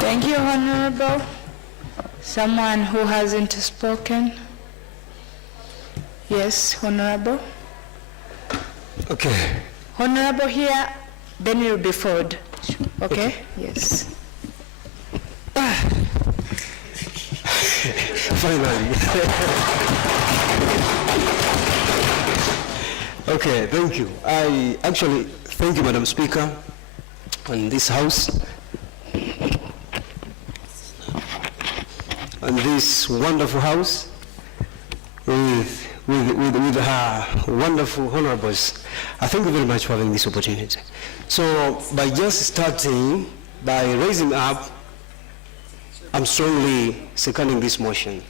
Thank you, Honorable. Someone who hasn't spoken? Yes, Honorable. Okay. Honorable here, then you'll be forward. Okay? Yes. Finally. Okay, thank you. I actually thank you, Madam Speaker, and this House, and this wonderful House, with her wonderful honorables. I thank you very much for having this opportunity. So, by just starting, by raising up, I'm strongly seconding this motion.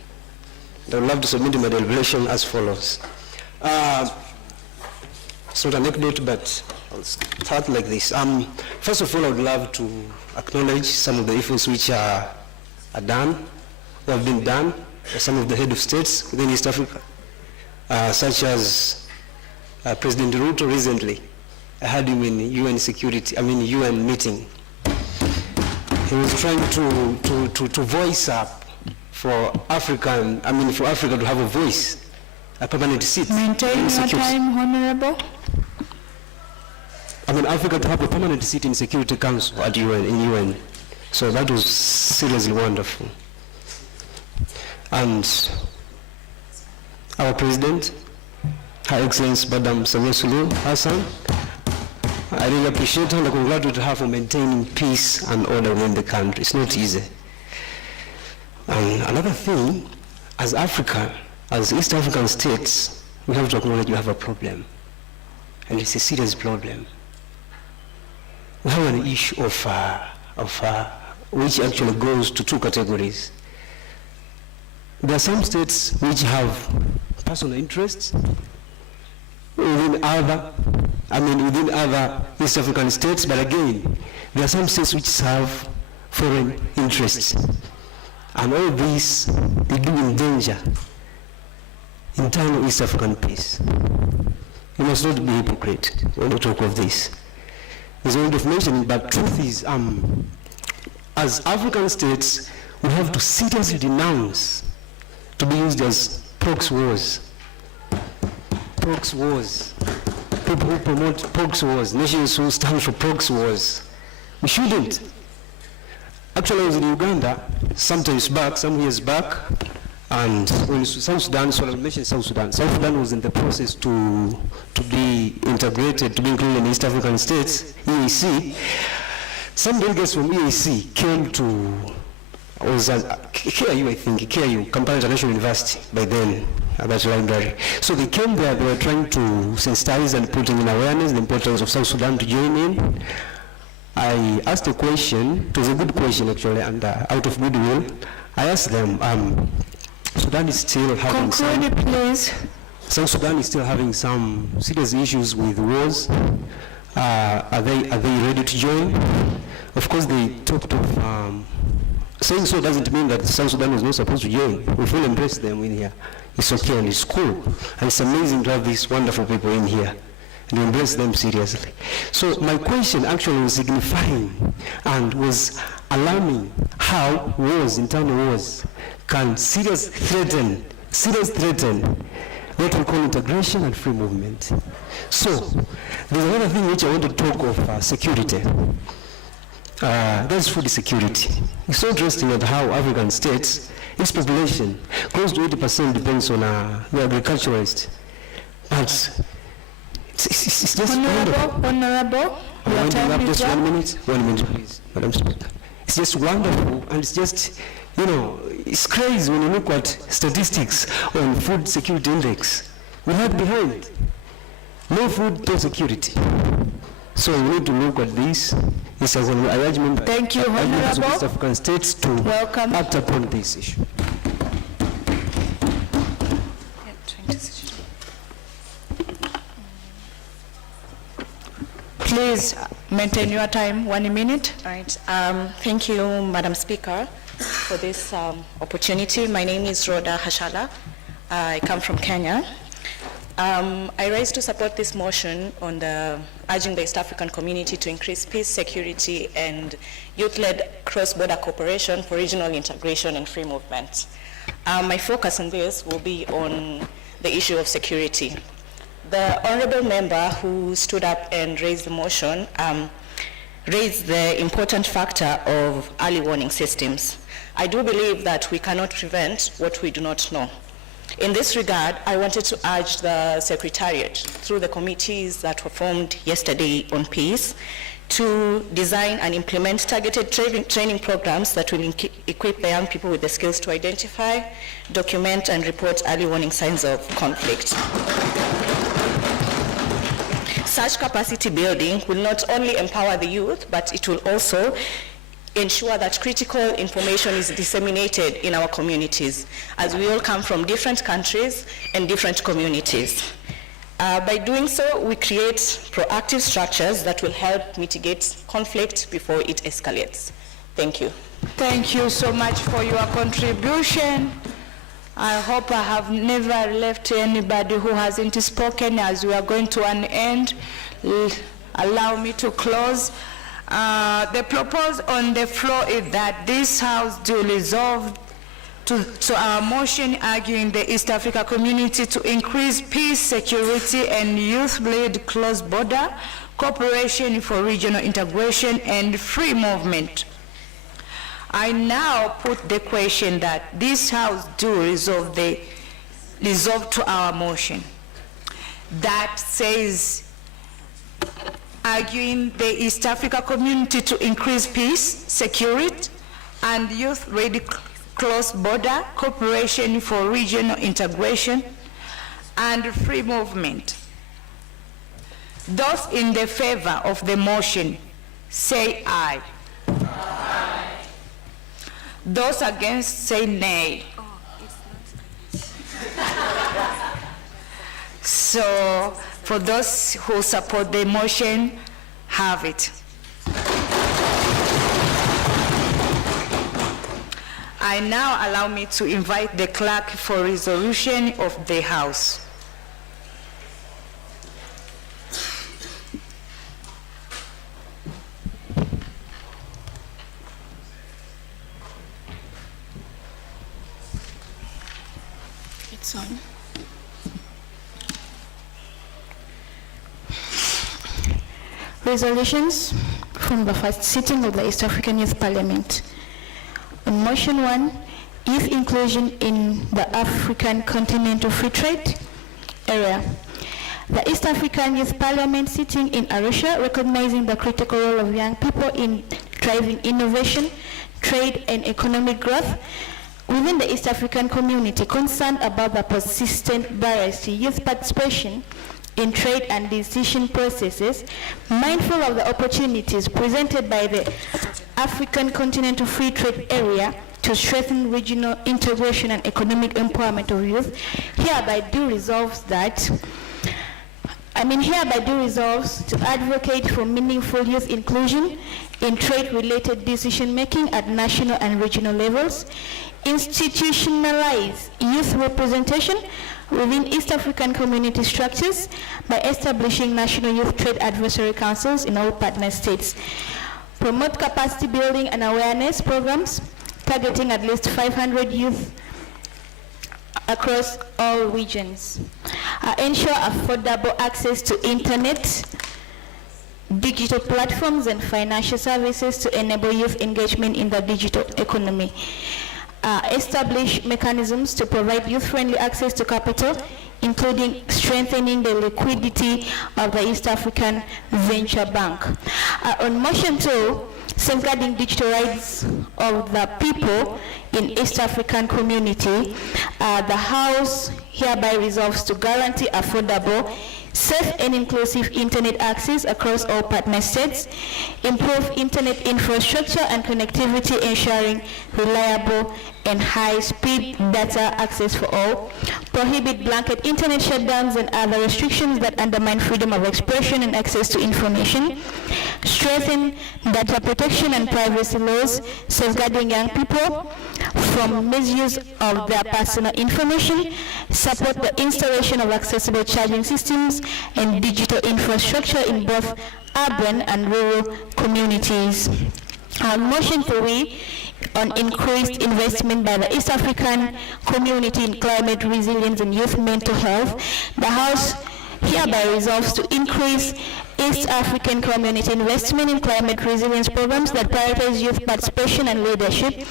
I would love to submit my deliberation as follows. It's not an anecdote, but I'll start like this. First of all, I would love to acknowledge some of the efforts which are done, or have been done, by some of the head of states within East Africa, such as President Ruto recently. I had him in UN meeting. He was trying to voice up for Africa to have a voice, a permanent seat. Maintain your time, Honorable. Africa to have a permanent seat in Security Council at UN. So that was seriously wonderful. And our President, Her Excellency Madam Samia Suluhu Hassan, I really appreciate her and congratulate her for maintaining peace and order within the country. It's not easy. And another thing, as Africa, as East African states, we have to acknowledge we have a problem. And it's a serious problem. We have an issue which actually goes to two categories. There are some states which have personal interests within other East African states, but again, there are some states which serve foreign interests. And all these, they do endanger internal East African peace. You must not be hypocrite when you talk of this. There's a lot of mentioning, but truth is, as African states, we have to seriously denounce to be used as proxy wars. Proxy wars. People who promote proxy wars, nations who stand for proxy wars. We shouldn't. Actually, I was in Uganda some years back, and when South Sudan, so I mentioned South Sudan was in the process to be integrated, to be included in East African states, EAC. Some delegates from EAC came to, KIU, Kampala International University, by then, at that library. So they came there, they were trying to sensitize and putting in awareness the importance of South Sudan to join in. I asked a question, it was a good question actually, and out of goodwill, I asked them, Sudan is still having South Sudan is still having some serious issues with wars. Are they ready to join? Of course, they talked of saying so doesn't mean that South Sudan was not supposed to join. We fully embrace them in here. It's okay and it's cool. And it's amazing to have these wonderful people in here and embrace them seriously. So my question actually was signifying and was alarming how wars, internal wars, can seriously threaten what we call integration and free movement. So there's another thing which I want to talk of, security. That's food security. It's so interesting at how African states, its population, close to 80% depends on the agriculturalists. But it's just Honorable, your time is just up. 1 minute, please, Madam Speaker. It's just wonderful, and it's just, it's crazy when you look at statistics on food security index. We lag behind. No food, no security. So we need to look at this. This is an arrangement. Thank you, Honorable. East African states to act upon this issue. Please maintain your time, 1 minute. Right. Thank you, Madam Speaker, for this opportunity. My name is Rhoda Hashala. I come from Kenya. I rise to support this motion on urging the East African community to increase peace, security, and youth-led cross-border cooperation for regional integration and free movement. My focus on this will be on the issue of security. The honorable member who stood up and raised the motion raised the important factor of early warning systems. I do believe that we cannot prevent what we do not know. In this regard, I wanted to urge the Secretariat, through the committees that were formed yesterday on peace, to design and implement targeted training programs that will equip the young people with the skills to identify, document, and report early warning signs of conflict. Such capacity building will not only empower the youth, but it will also ensure that critical information is disseminated in our communities, as we all come from different countries and different communities. By doing so, we create proactive structures that will help mitigate conflict before it escalates. Thank you. Thank you so much for your contribution. I hope I have never left anybody who hasn't spoken, as we are going to an end. Allow me to close. The proposal on the floor is that this House do resolve to our motion arguing the East Africa community to increase peace, security, and youth-led cross-border cooperation for regional integration and free movement. I now put the question that this House do resolve to our motion that says arguing the East Africa community to increase peace, security, and youth-led cross-border cooperation for regional integration and free movement. Those in the favor of the motion, say aye. Aye. Those against, say nay. So, for those who support the motion, have it. I now allow me to invite the clerk for resolution of the House. It's on. Resolutions from the first sitting of the East African Youth Parliament. On motion 1, youth inclusion in the African Continental Free Trade area. The East African Youth Parliament sitting in Arusha, recognizing the critical role of young people in driving innovation, trade, and economic growth within the East African community, concerned about the persistent barriers to youth participation in trade and decision processes, mindful of the opportunities presented by the African Continental Free Trade Area to strengthen regional integration and economic empowerment of youth, hereby do resolves to advocate for meaningful youth inclusion in trade-related decision-making at national and regional levels, institutionalize youth representation within East African community structures by establishing national youth trade advisory councils in all partner states, promote capacity building and awareness programs targeting at least 500 youth across all regions, ensure affordable access to internet, digital platforms, and financial services to enable youth engagement in the digital economy. Establish mechanisms to provide youth-friendly access to capital, including strengthening the liquidity of the East African Venture Bank. On motion 2, safeguarding digital rights of the people in East African community, the House hereby resolves to guarantee affordable, safe and inclusive internet access across all partner states, improve internet infrastructure and connectivity, ensuring reliable and high-speed data access for all, prohibit blanket internet shutdowns and other restrictions that undermine freedom of expression and access to information, strengthen data protection and privacy laws, safeguarding young people from misuse of their personal information, support the installation of accessible charging systems and digital infrastructure in both urban and rural communities. Motion 3, on increased investment by the East African community in climate resilience and youth mental health, the House hereby resolves to increase East African community investment in climate resilience programs that prioritize youth participation and leadership,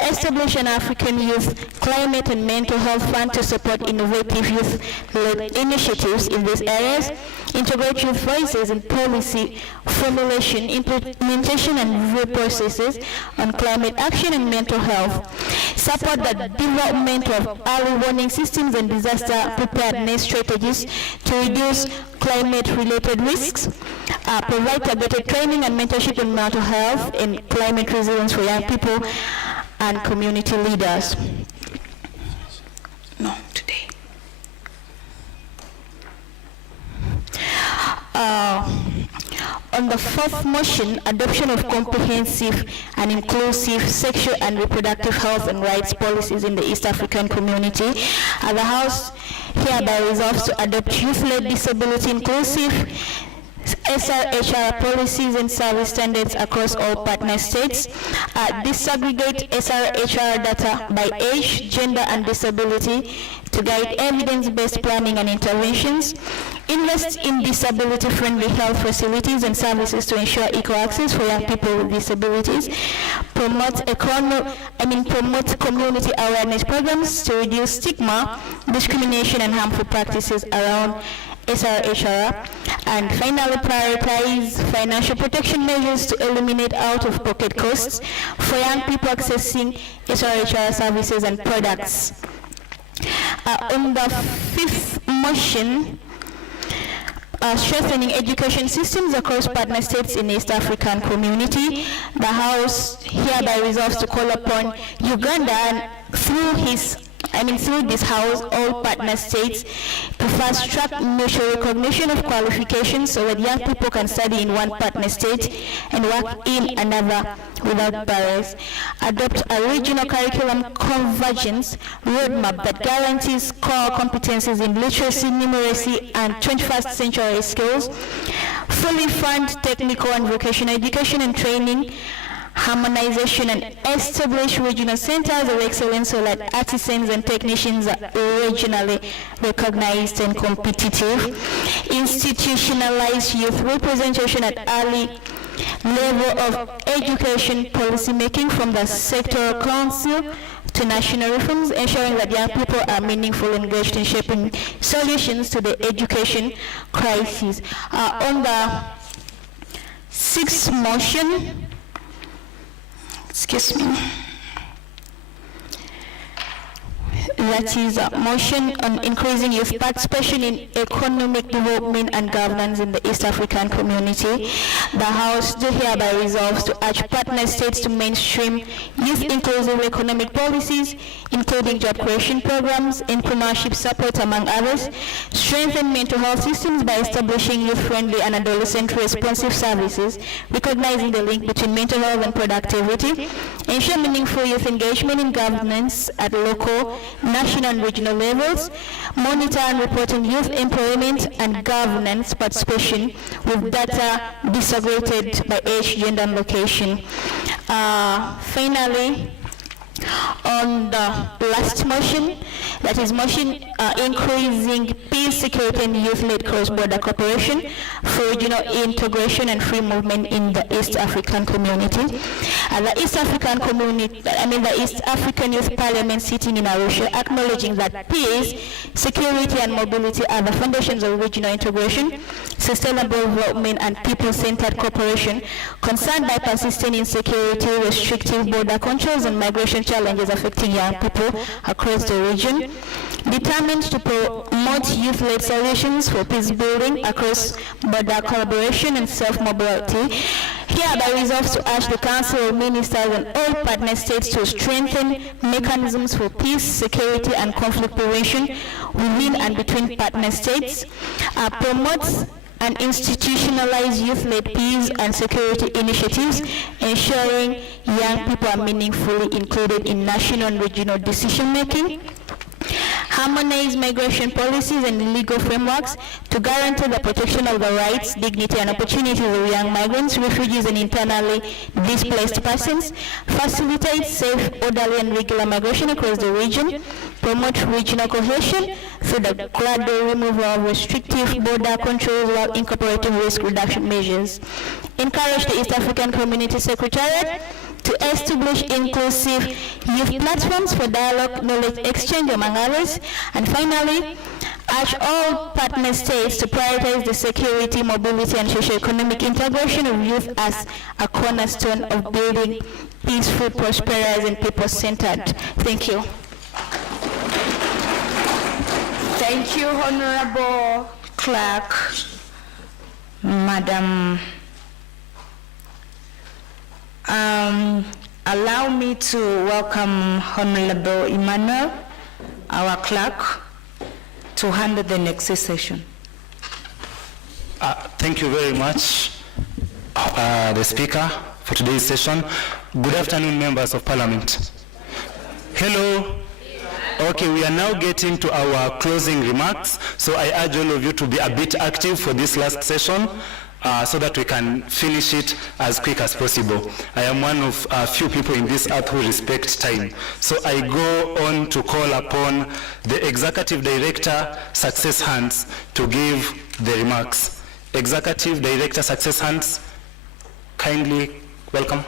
establish an African Youth Climate and Mental Health Fund to support innovative youth-led initiatives in these areas, integrate youth voices in policy formulation, implementation, and review processes on climate action and mental health, support the development of early warning systems and disaster preparedness strategies to reduce climate-related risks, provide targeted training and mentorship in mental health and climate resilience for young people and community leaders. No, today. On the fourth motion, adoption of comprehensive and inclusive sexual and reproductive health and rights policies in the East African community, the House hereby resolves to adopt youth-led disability inclusive SRHR policies and service standards across all partner states, disaggregate SRHR data by age, gender, and disability to guide evidence-based planning and interventions, invest in disability-friendly health facilities and services to ensure equal access for young people with disabilities, promote community awareness programs to reduce stigma, discrimination, and harmful practices around SRHR, and finally prioritize financial protection measures to eliminate out-of-pocket costs for young people accessing SRHR services and products. On the fifth motion, strengthening education systems across partner states in East African community, the House hereby resolves to call upon Uganda and through this House, all partner states to fast-track mutual recognition of qualifications so that young people can study in one partner state and work in another without barriers. Adopt a regional curriculum convergence roadmap that guarantees core competencies in literacy, numeracy, and 21st century skills. Fully fund technical and vocational education and training, harmonization, and establish regional centers of excellence so that artisans and technicians are regionally recognized and competitive. Institutionalize youth representation at early level of education policy making from the sectoral council to national reforms, ensuring that young people are meaningfully engaged in shaping solutions to the education crisis. On the sixth motion, excuse me, that is a motion on increasing youth participation in economic development and governance in the East African community. The House hereby resolves to urge partner states to mainstream youth-inclusive economic policies, including job creation programs, entrepreneurship support, among others, strengthen mental health systems by establishing youth-friendly and adolescent-responsive services, recognizing the link between mental health and productivity, ensure meaningful youth engagement in governance at local, national, and regional levels, monitor and report on youth employment and governance participation with data disaggregated by age, gender, and location. Finally, on the last motion, that is motion increasing peace, security, and youth-led cross-border cooperation for regional integration and free movement in the East African community. The East African Youth Parliament sitting in Arusha, acknowledging that peace, security, and mobility are the foundations of regional integration, sustainable development, and people-centered cooperation, concerned by persistent insecurity, restrictive border controls, and migration challenges affecting young people across the region, determined to promote youth-led solutions for peace building across border collaboration and self-mobility, hereby resolves to urge the Council of Ministers and all partner states to strengthen mechanisms for peace, security, and conflict prevention within and between partner states, promotes and institutionalize youth-led peace and security initiatives, ensuring young people are meaningfully included in national and regional decision-making, harmonize migration policies and legal frameworks to guarantee the protection of the rights, dignity, and opportunities of young migrants, refugees, and internally displaced persons, facilitate safe, orderly, and regular migration across the region, promote regional cohesion through the gradual removal of restrictive border controls while incorporating risk reduction measures, encourage the East African Community Secretariat to establish inclusive youth platforms for dialogue, knowledge exchange, among others, and finally, urge all partner states to prioritize the security, mobility, and socio-economic integration of youth as a cornerstone of building peaceful, prosperous, and people-centered. Thank you. Thank you, Honorable Clerk. Madam, allow me to welcome Honorable Emmanuel, our clerk, to handle the next session. Thank you very much, the Speaker, for today's session. Good afternoon, members of Parliament. Hello. Okay, we are now getting to our closing remarks, so I urge all of you to be a bit active for this last session so that we can finish it as quick as possible. I am one of a few people in this earth who respect time. So I go on to call upon the Executive Director, Success Hands, to give the remarks. Executive Director, Success Hands, kindly welcome.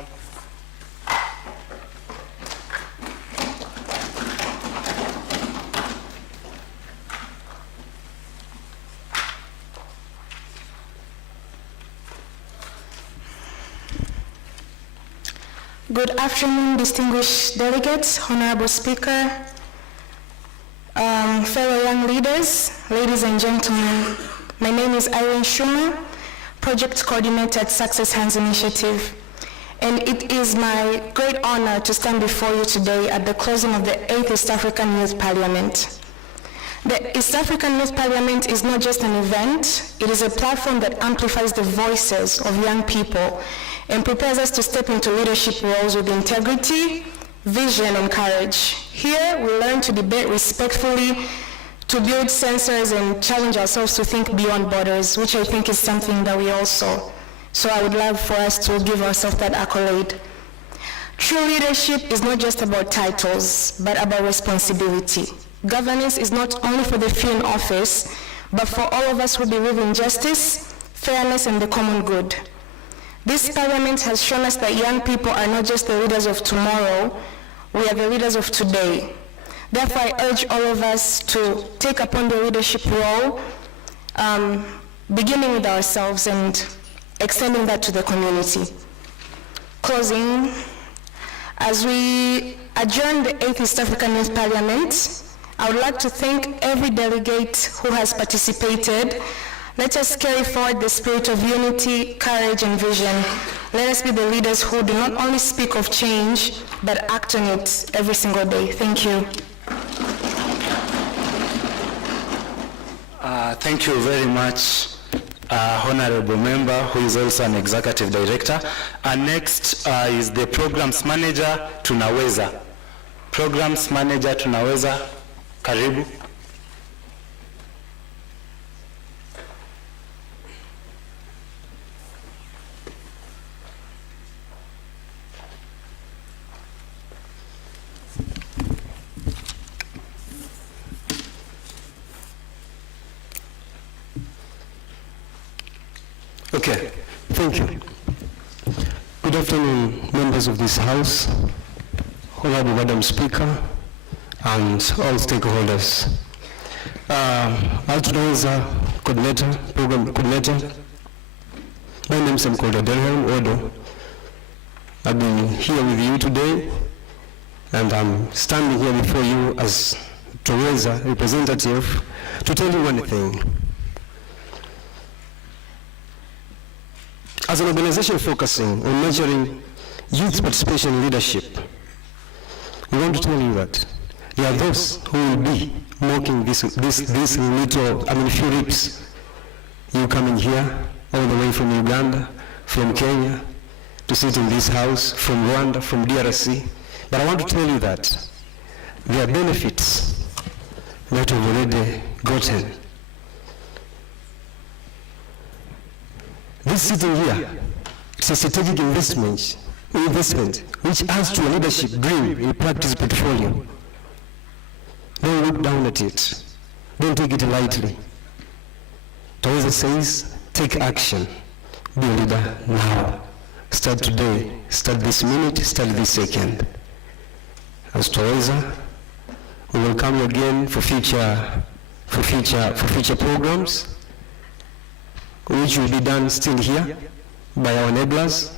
Good afternoon, distinguished delegates, Honorable Speaker, fellow young leaders, ladies and gentlemen. My name is Irene Schumer, Project Coordinator at Success Hands Initiative, and it is my great honor to stand before you today at the closing of the 8th East African Youth Parliament. The East African Youth Parliament is not just an event, it is a platform that amplifies the voices of young people and prepares us to step into leadership roles with integrity, vision, and courage. Here, we learn to debate respectfully, to build sensors, and challenge ourselves to think beyond borders, which I think is something that we also. So I would love for us to give ourselves that accolade. True leadership is not just about titles, but about responsibility. Governance is not only for the few in office, but for all of us who believe in justice, fairness, and the common good. This parliament has shown us that young people are not just the leaders of tomorrow, we are the leaders of today. Therefore, I urge all of us to take upon the leadership role, beginning with ourselves and extending that to the community. Closing, as we adjourn the 8th East African Youth Parliament, I would like to thank every delegate who has participated. Let us carry forward the spirit of unity, courage, and vision. Let us be the leaders who do not only speak of change, but act on it every single day. Thank you. Thank you very much, Honorable Member, who is also an Executive Director. And next is the Programs Manager, Tunaweza. Programs Manager, Tunaweza, karibu. Okay, thank you. Good afternoon, members of this House, Honorable Madam Speaker, and all stakeholders. Tunaweza coordinator, program coordinator. My name is Deliberations. I've been here with you today, and I'm standing here before you as Tunaweza representative to tell you one thing. As an organization focusing on nurturing youth participation and leadership, we want to tell you that there are those who will be mocking this little, few reps. You coming here all the way from Uganda, from Kenya, to sit in this house, from Rwanda, from DRC. But I want to tell you that there are benefits that we've already gotten. This sitting here, it's a strategic investment which adds to a leadership dream in practice portfolio. Don't look down at it. Don't take it lightly. Tunaweza says, take action. Be a leader now. Start today. Start this minute. Start this second. As Tunaweza, we will come again for future programs, which will be done still here by our enablers,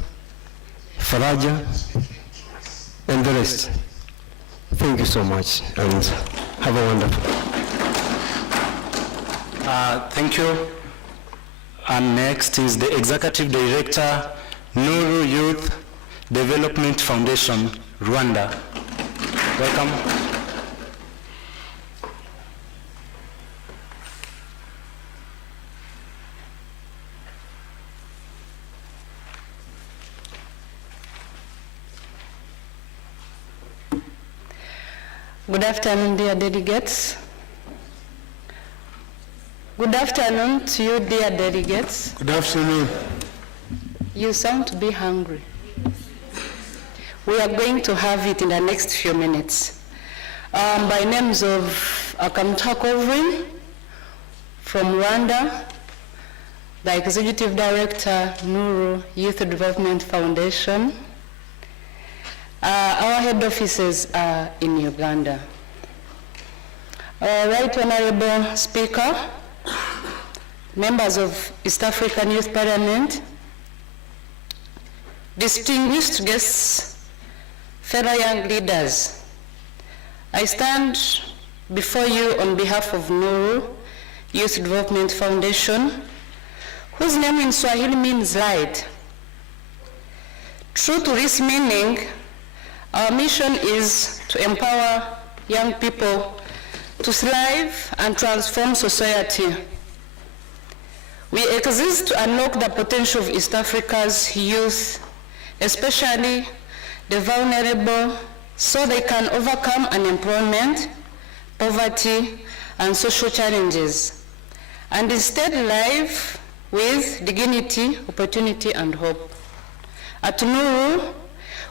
Faraja, and the rest. Thank you so much, and have a wonderful. Thank you. And next is the Executive Director, Nuru Youth Development Foundation, Rwanda. Welcome. Good afternoon, dear delegates. Good afternoon to you, dear delegates. Good afternoon. You sound to be hungry. We are going to have it in the next few minutes. By names of Akamtakovrin from Rwanda, the Executive Director, Nuru Youth Development Foundation. Our head offices are in Uganda. Right Honorable Speaker, members of East African Youth Parliament, distinguished guests, fellow young leaders, I stand before you on behalf of Nuru Youth Development Foundation, whose name in Swahili means light. True to this meaning, our mission is to empower young people to thrive and transform society. We exist to unlock the potential of East Africa's youth, especially the vulnerable, so they can overcome unemployment, poverty, and social challenges, and instead live with dignity, opportunity, and hope. At Nuru,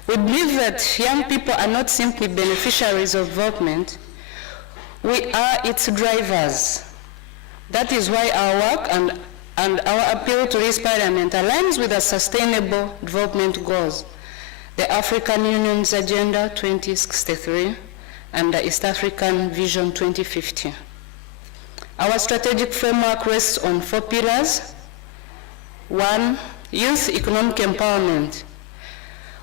we believe that young people are not simply beneficiaries of development, we are its drivers. That is why our work and our appeal to this Parliament aligns with the Sustainable Development Goals, the African Union's Agenda 2063, and the East African Vision 2050. Our strategic framework rests on 4 pillars. 1, youth economic empowerment.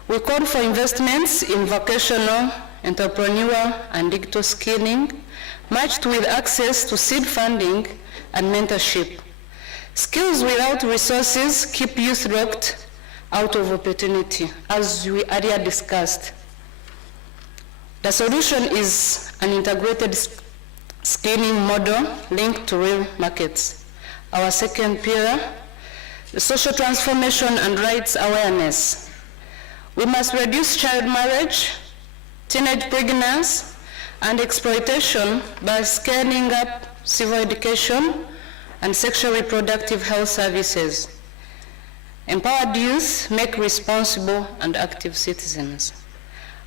We call for investments in vocational, entrepreneurial, and digital skilling, matched with access to seed funding and mentorship. Skills without resources keep youth locked out of opportunity, as we earlier discussed. The solution is an integrated skilling model linked to real markets. Our second pillar, the social transformation and rights awareness. We must reduce child marriage, teenage pregnancy, and exploitation by scaling up civil education and sexual reproductive health services. Empowered youth make responsible and active citizens.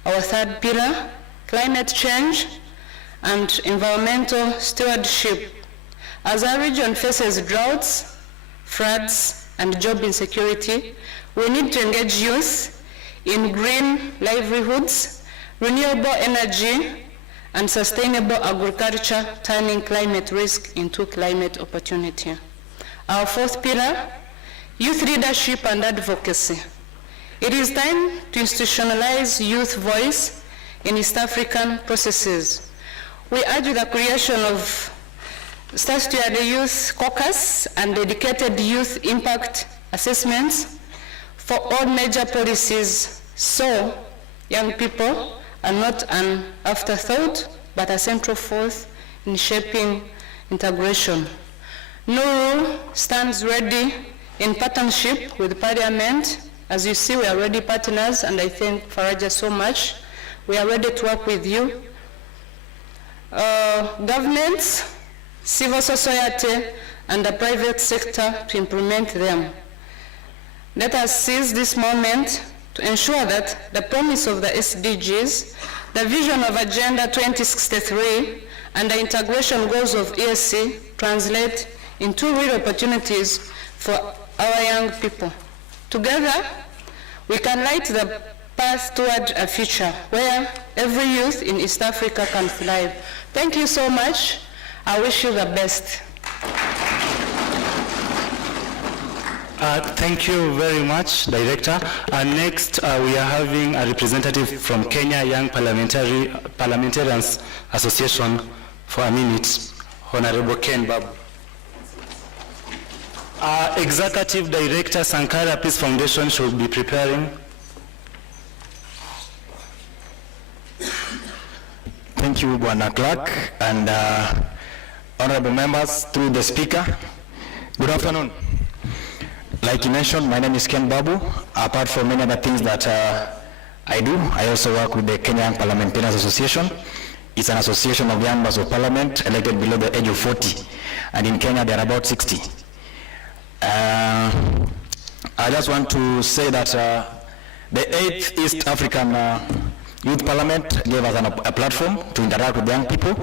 Our third pillar, climate change and environmental stewardship. As our region faces droughts, floods, and job insecurity, we need to engage youth in green livelihoods, renewable energy, and sustainable agriculture, turning climate risk into climate opportunity. Our fourth pillar, youth leadership and advocacy. It is time to institutionalize youth voice in East African processes. We urge the creation of statutory youth caucus and dedicated youth impact assessments for all major policies, so young people are not an afterthought, but a central force in shaping integration. Nuru stands ready in partnership with Parliament. As you see, we are already partners, and I thank Faraja so much. We are ready to work with you. Governments, civil society, and the private sector to implement them. Let us seize this moment to ensure that the promise of the SDGs, the vision of Agenda 2063, and the integration goals of ESC translate into real opportunities for our young people. Together, we can light the path toward a future where every youth in East Africa can thrive. Thank you so much. I wish you the best. Thank you very much, Director. Next, we are having a representative from Kenya Young Parliamentarians Association for a minute, Honorable Ken Babu. Executive Director Sankara Peace Foundation should be preparing. Thank you, Bwana Clerk, and honorable members, through the speaker. Good afternoon. Like you mentioned, my name is Ken Babu. Apart from many other things that I do, I also work with the Kenyan Parliamentarians Association. It's an association of young members of parliament elected below the age of 40. And in Kenya, there are about 60. I just want to say that the 8th East African Youth Parliament gave us a platform to interact with young people.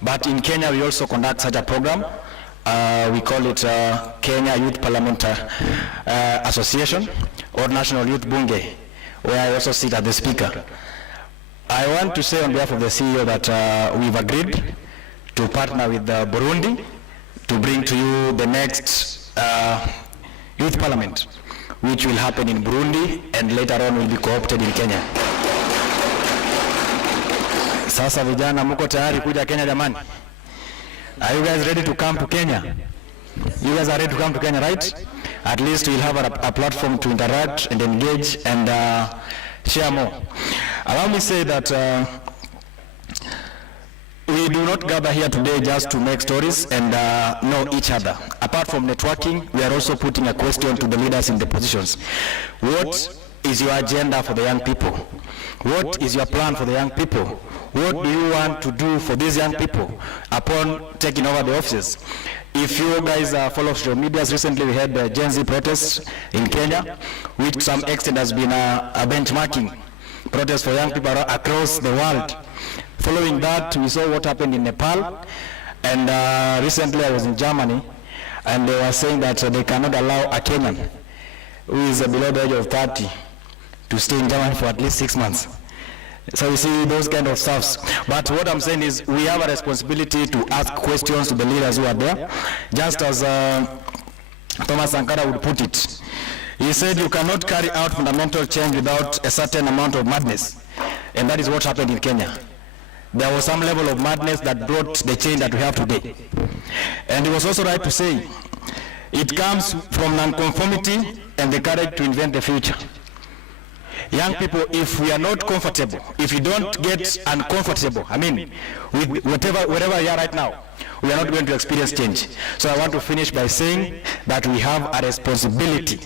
But in Kenya, we also conduct such a program. We call it Kenya Youth Parliament Association or National Youth Bunge, where I also sit as the speaker. I want to say on behalf of the CEO that we've agreed to partner with Burundi to bring to you the next Youth Parliament, which will happen in Burundi and later on will be co-opted in Kenya. Sasa vijana mko tayari kuja Kenya jamani? Are you guys ready to come to Kenya? You guys are ready to come to Kenya, right? At least we'll have a platform to interact and engage and share more. Allow me to say that we do not gather here today just to make stories and know each other. Apart from networking, we are also putting a question to the leaders in the positions. What is your agenda for the young people? What is your plan for the young people? What do you want to do for these young people upon taking over the offices? If you guys follow social media, recently we had the Gen Z protests in Kenya, which to some extent has been a benchmarking protest for young people across the world. Following that, we saw what happened in Nepal, and recently I was in Germany, and they were saying that they cannot allow a Kenyan who is below the age of 30 to stay in Germany for at least 6 months. So you see those kind of stuffs. But what I'm saying is we have a responsibility to ask questions to the leaders who are there, just as Thomas Sankara would put it. He said you cannot carry out fundamental change without a certain amount of madness. And that is what happened in Kenya. There was some level of madness that brought the change that we have today. And he was also right to say it comes from nonconformity and the courage to invent the future. Young people, if we are not comfortable, if you don't get uncomfortable, I mean, with wherever you are right now, we are not going to experience change. So I want to finish by saying that we have a responsibility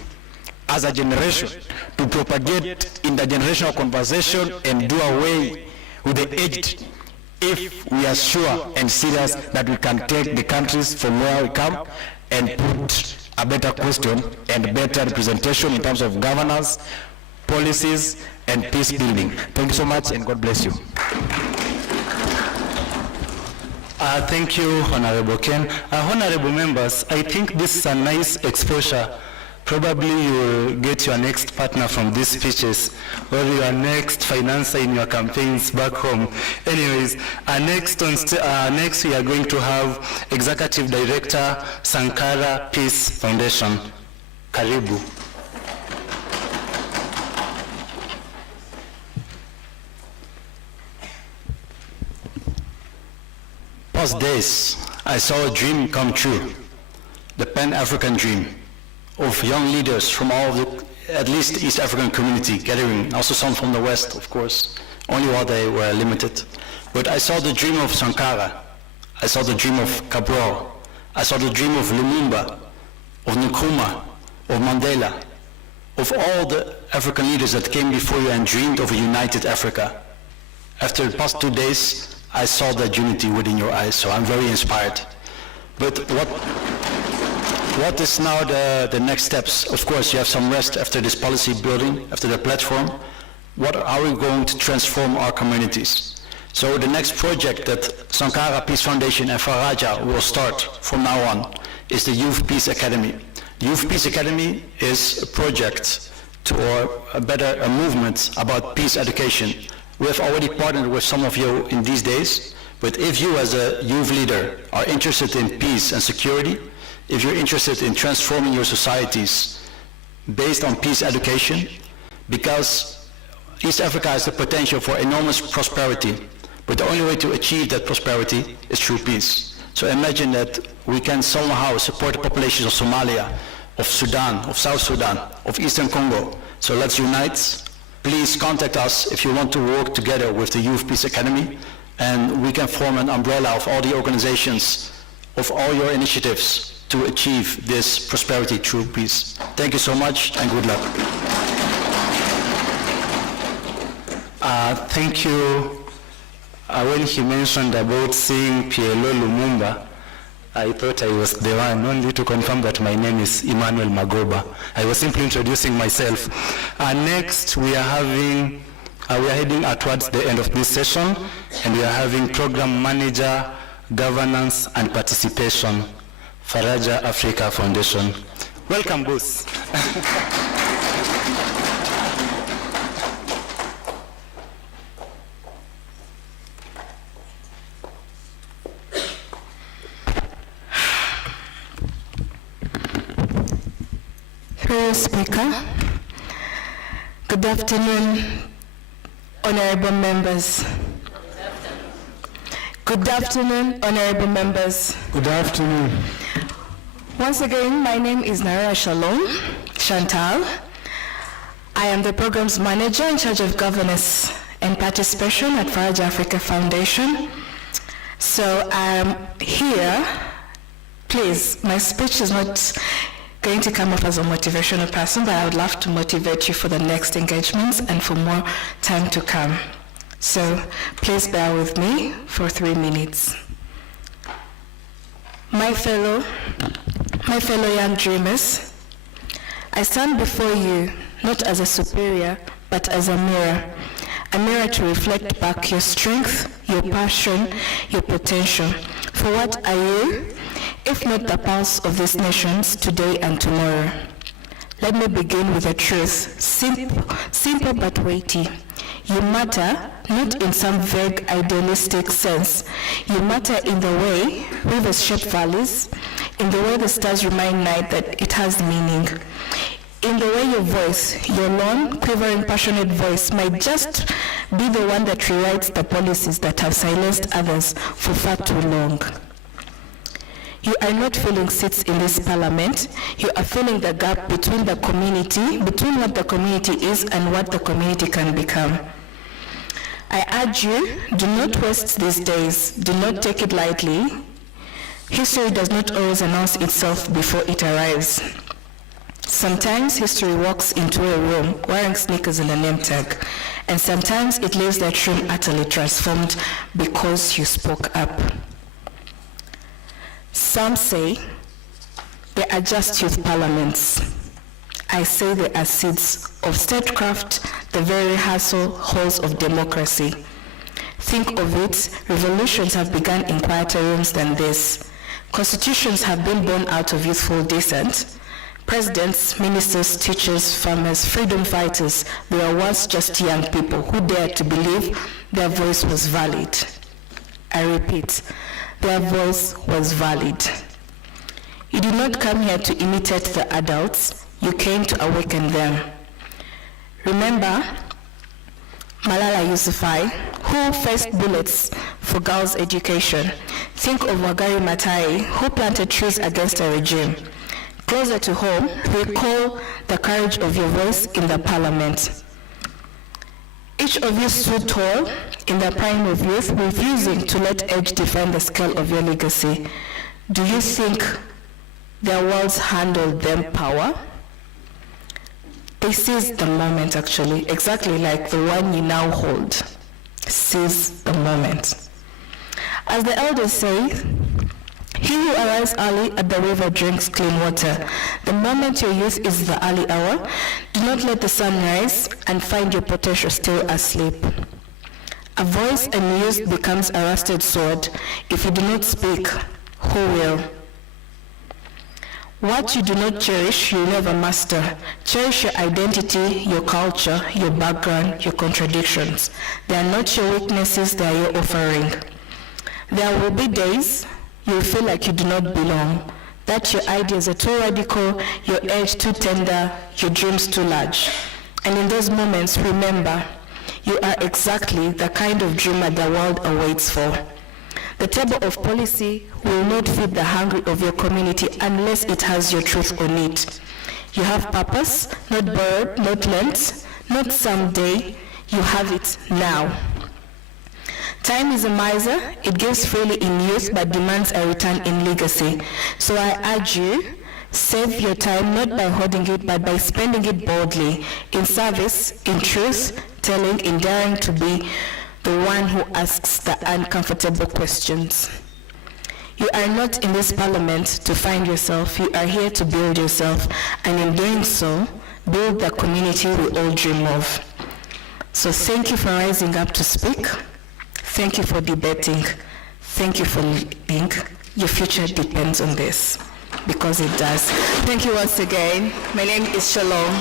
as a generation to propagate intergenerational conversation and do away with the aged if we are sure and serious that we can take the countries from where we come and put a better question and better representation in terms of governance, policies, and peace building. Thank you so much, and God bless you. Thank you, Honorable Ken. Honorable members, I think this is a nice exposure. Probably you will get your next partner from these speeches, or your next financer in your campaigns back home. Anyways, next we are going to have Executive Director Sankara Peace Foundation. Karibu. Past days, I saw a dream come true, the Pan-African dream of young leaders from all of the, at least East African community gathering, also some from the West, of course, only while they were limited. But I saw the dream of Sankara, I saw the dream of Cabral, I saw the dream of Lumumba, of Nkrumah, of Mandela, of all the African leaders that came before you and dreamed of a united Africa. After the past 2 days, I saw that unity within your eyes, so I'm very inspired. But what is now the next steps? Of course, you have some rest after this policy building, after the platform. What are we going to transform our communities? So the next project that Sankara Peace Foundation and Faraja will start from now on is the Youth Peace Academy. The Youth Peace Academy is a project or a movement about peace education. We have already partnered with some of you in these days, but if you as a youth leader are interested in peace and security, if you're interested in transforming your societies based on peace education, because East Africa has the potential for enormous prosperity, but the only way to achieve that prosperity is through peace. So imagine that we can somehow support the populations of Somalia of Sudan, of South Sudan, of Eastern Congo. So let's unite. Please contact us if you want to work together with the Youth Peace Academy, and we can form an umbrella of all the organizations, of all your initiatives to achieve this prosperity through peace. Thank you so much and good luck. Thank you. When he mentioned about seeing PLO Lumumba, I thought I was the one, only to confirm that my name is Emmanuel Magoba. I was simply introducing myself. Next, we are heading towards the end of this session, and we are having Program Manager, Governance and Participation, Faraja Africa Foundation. Welcome, boss. Speaker. Good afternoon, honorable members. Good afternoon, honorable members. Good afternoon. Once again, my name is Nara Shalom Chantal. I am the Programs Manager in charge of Governance and Participation at Faraja Africa Foundation. So I'm here. Please, my speech is not going to come off as a motivational person, but I would love to motivate you for the next engagements and for more time to come. So please bear with me for 3 minutes. My fellow young dreamers, I stand before you not as a superior, but as a mirror to reflect back your strength, your passion, your potential. For what are you, if not the pulse of these nations today and tomorrow? Let me begin with a truth, simple but weighty. You matter, not in some vague idealistic sense. You matter in the way rivers shape valleys, in the way the stars remind night that it has meaning, in the way your voice, your long, quivering, passionate voice might just be the one that rewrites the policies that have silenced others for far too long. You are not filling seats in this parliament. You are filling the gap between the community, between what the community is and what the community can become. I urge you, do not waste these days. Do not take it lightly. History does not always announce itself before it arrives. Sometimes history walks into a room wearing sneakers and a name tag, and sometimes it leaves that room utterly transformed because you spoke up. Some say they are just youth parliaments. I say they are seeds of statecraft, the very rehearsal halls of democracy. Think of it, revolutions have begun in quieter rooms than this. Constitutions have been born out of youthful dissent. Presidents, ministers, teachers, farmers, freedom fighters, they were once just young people who dared to believe their voice was valid. I repeat, their voice was valid. You did not come here to imitate the adults, you came to awaken them. Remember Malala Yousafzai, who faced bullets for girls' education. Think of Wangari Maathai, who planted trees against a regime. Closer to home, recall the courage of your voice in the parliament. Each of you stood tall in the prime of youth, refusing to let age define the scale of your legacy. Do you think their words handled them power? They seized the moment, actually, exactly like the one you now hold. Seize the moment. As the elders say, he who arrives early at the river drinks clean water. The moment your youth is the early hour, do not let the sun rise and find your potential still asleep. A voice and youth becomes a rusted sword. If you do not speak, who will? What you do not cherish, you never master. Cherish your identity, your culture, your background, your contradictions. They are not your weaknesses, they are your offering. There will be days you will feel like you do not belong, that your ideas are too radical, your age too tender, your dreams too large. And in those moments, remember, you are exactly the kind of dreamer the world awaits for. The table of policy will not feed the hungry of your community unless it has your truth on it. You have purpose, not borrowed, not lent, not someday. You have it now. Time is a miser. It gives freely in youth but demands a return in legacy. So I urge you, save your time not by hoarding it but by spending it boldly, in service, in truth, telling, in daring to be the one who asks the uncomfortable questions. You are not in this parliament to find yourself. You are here to build yourself, and in doing so, build the community we all dream of. So thank you for rising up to speak. Thank you for debating. Thank you for leading. Your future depends on this, because it does. Thank you once again. My name is Shalom.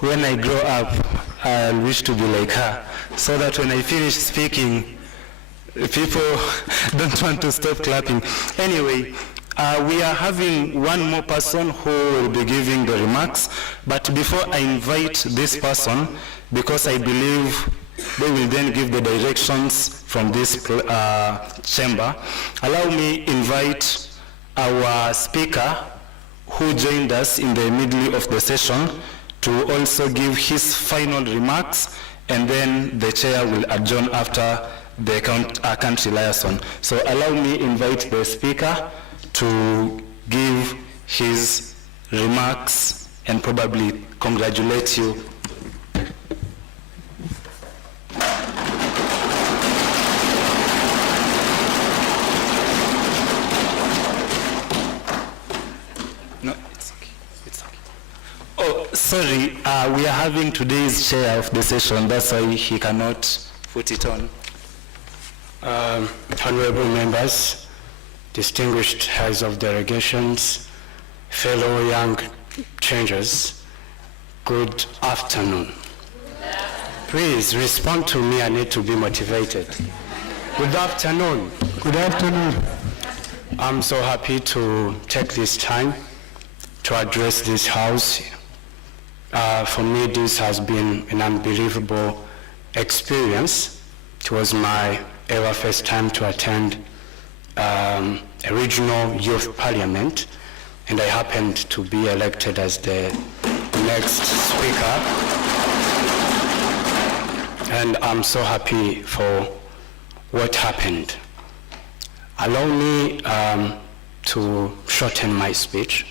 When I grow up, I wish to be like her, so that when I finish speaking, people don't want to stop clapping. Anyway, we are having one more person who will be giving the remarks, but before I invite this person, because I believe they will then give the directions from this chamber, allow me invite our speaker who joined us in the middle of the session to also give his final remarks, and then the chair will adjourn after the country liaison. So allow me invite the speaker to give his remarks and probably congratulate you. Sorry, we are having today's chair of the session, that's why he cannot put it on. Honorable members, distinguished heads of delegations, fellow young changers, good afternoon. Please respond to me, I need to be motivated. Good afternoon. Good afternoon. I'm so happy to take this time to address this house. For me, this has been an unbelievable experience. It was my ever first time to attend a regional youth parliament, and I happened to be elected as the next speaker. And I'm so happy for what happened. Allow me to shorten my speech.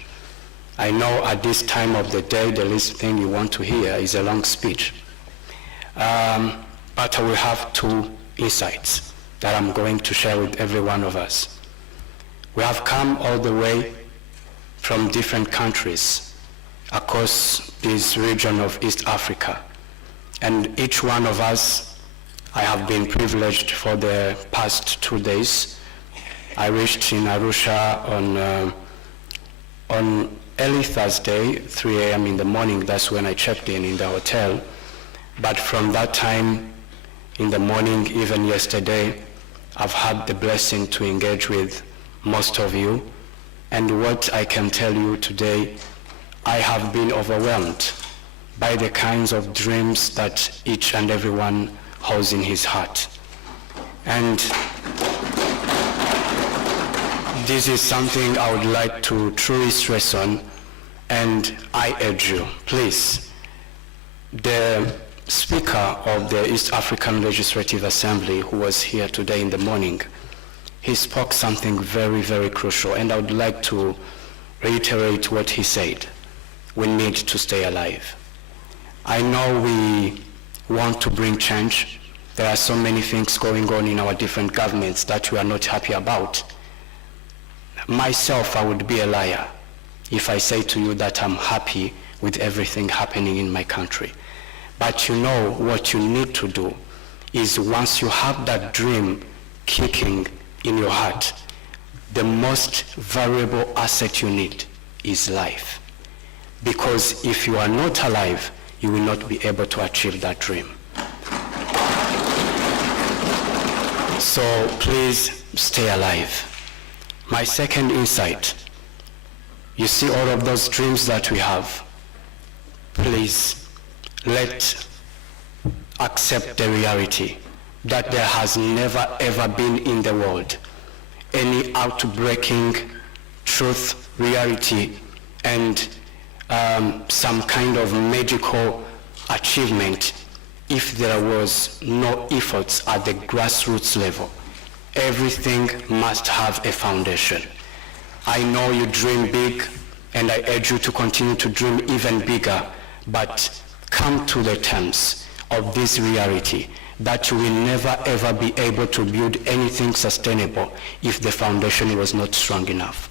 I know at this time of the day, the least thing you want to hear is a long speech. But I will have two insights that I'm going to share with every one of us. We have come all the way from different countries across this region of East Africa. And each one of us, I have been privileged for the past 2 days. I reached in Arusha on early Thursday, 3 a.m. in the morning. That's when I checked in the hotel. But from that time in the morning, even yesterday, I've had the blessing to engage with most of you. And what I can tell you today, I have been overwhelmed by the kinds of dreams that each and every one holds in his heart. And this is something I would like to truly stress on, and I urge you, please, the Speaker of the East African Legislative Assembly, who was here today in the morning, he spoke something very, very crucial, and I would like to reiterate what he said. We need to stay alive. I know we want to bring change. There are so many things going on in our different governments that we are not happy about. Myself, I would be a liar if I say to you that I'm happy with everything happening in my country. But you know what you need to do is, once you have that dream kicking in your heart, the most valuable asset you need is life. Because if you are not alive, you will not be able to achieve that dream. So please stay alive. My second insight, you see all of those dreams that we have. Please, let's accept the reality that there has never ever been in the world any outbreaking truth, reality, and some kind of medical achievement if there was no efforts at the grassroots level. Everything must have a foundation. I know you dream big, and I urge you to continue to dream even bigger, but come to the terms of this reality that you will never ever be able to build anything sustainable if the foundation was not strong enough.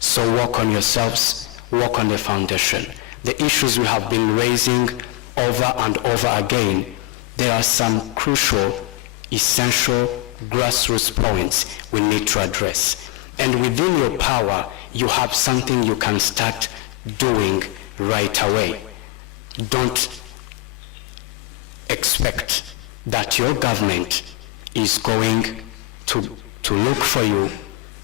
So work on yourselves, work on the foundation. The issues we have been raising over and over again, there are some crucial, essential grassroots points we need to address. And within your power, you have something you can start doing right away. Don't expect that your government is going to look for you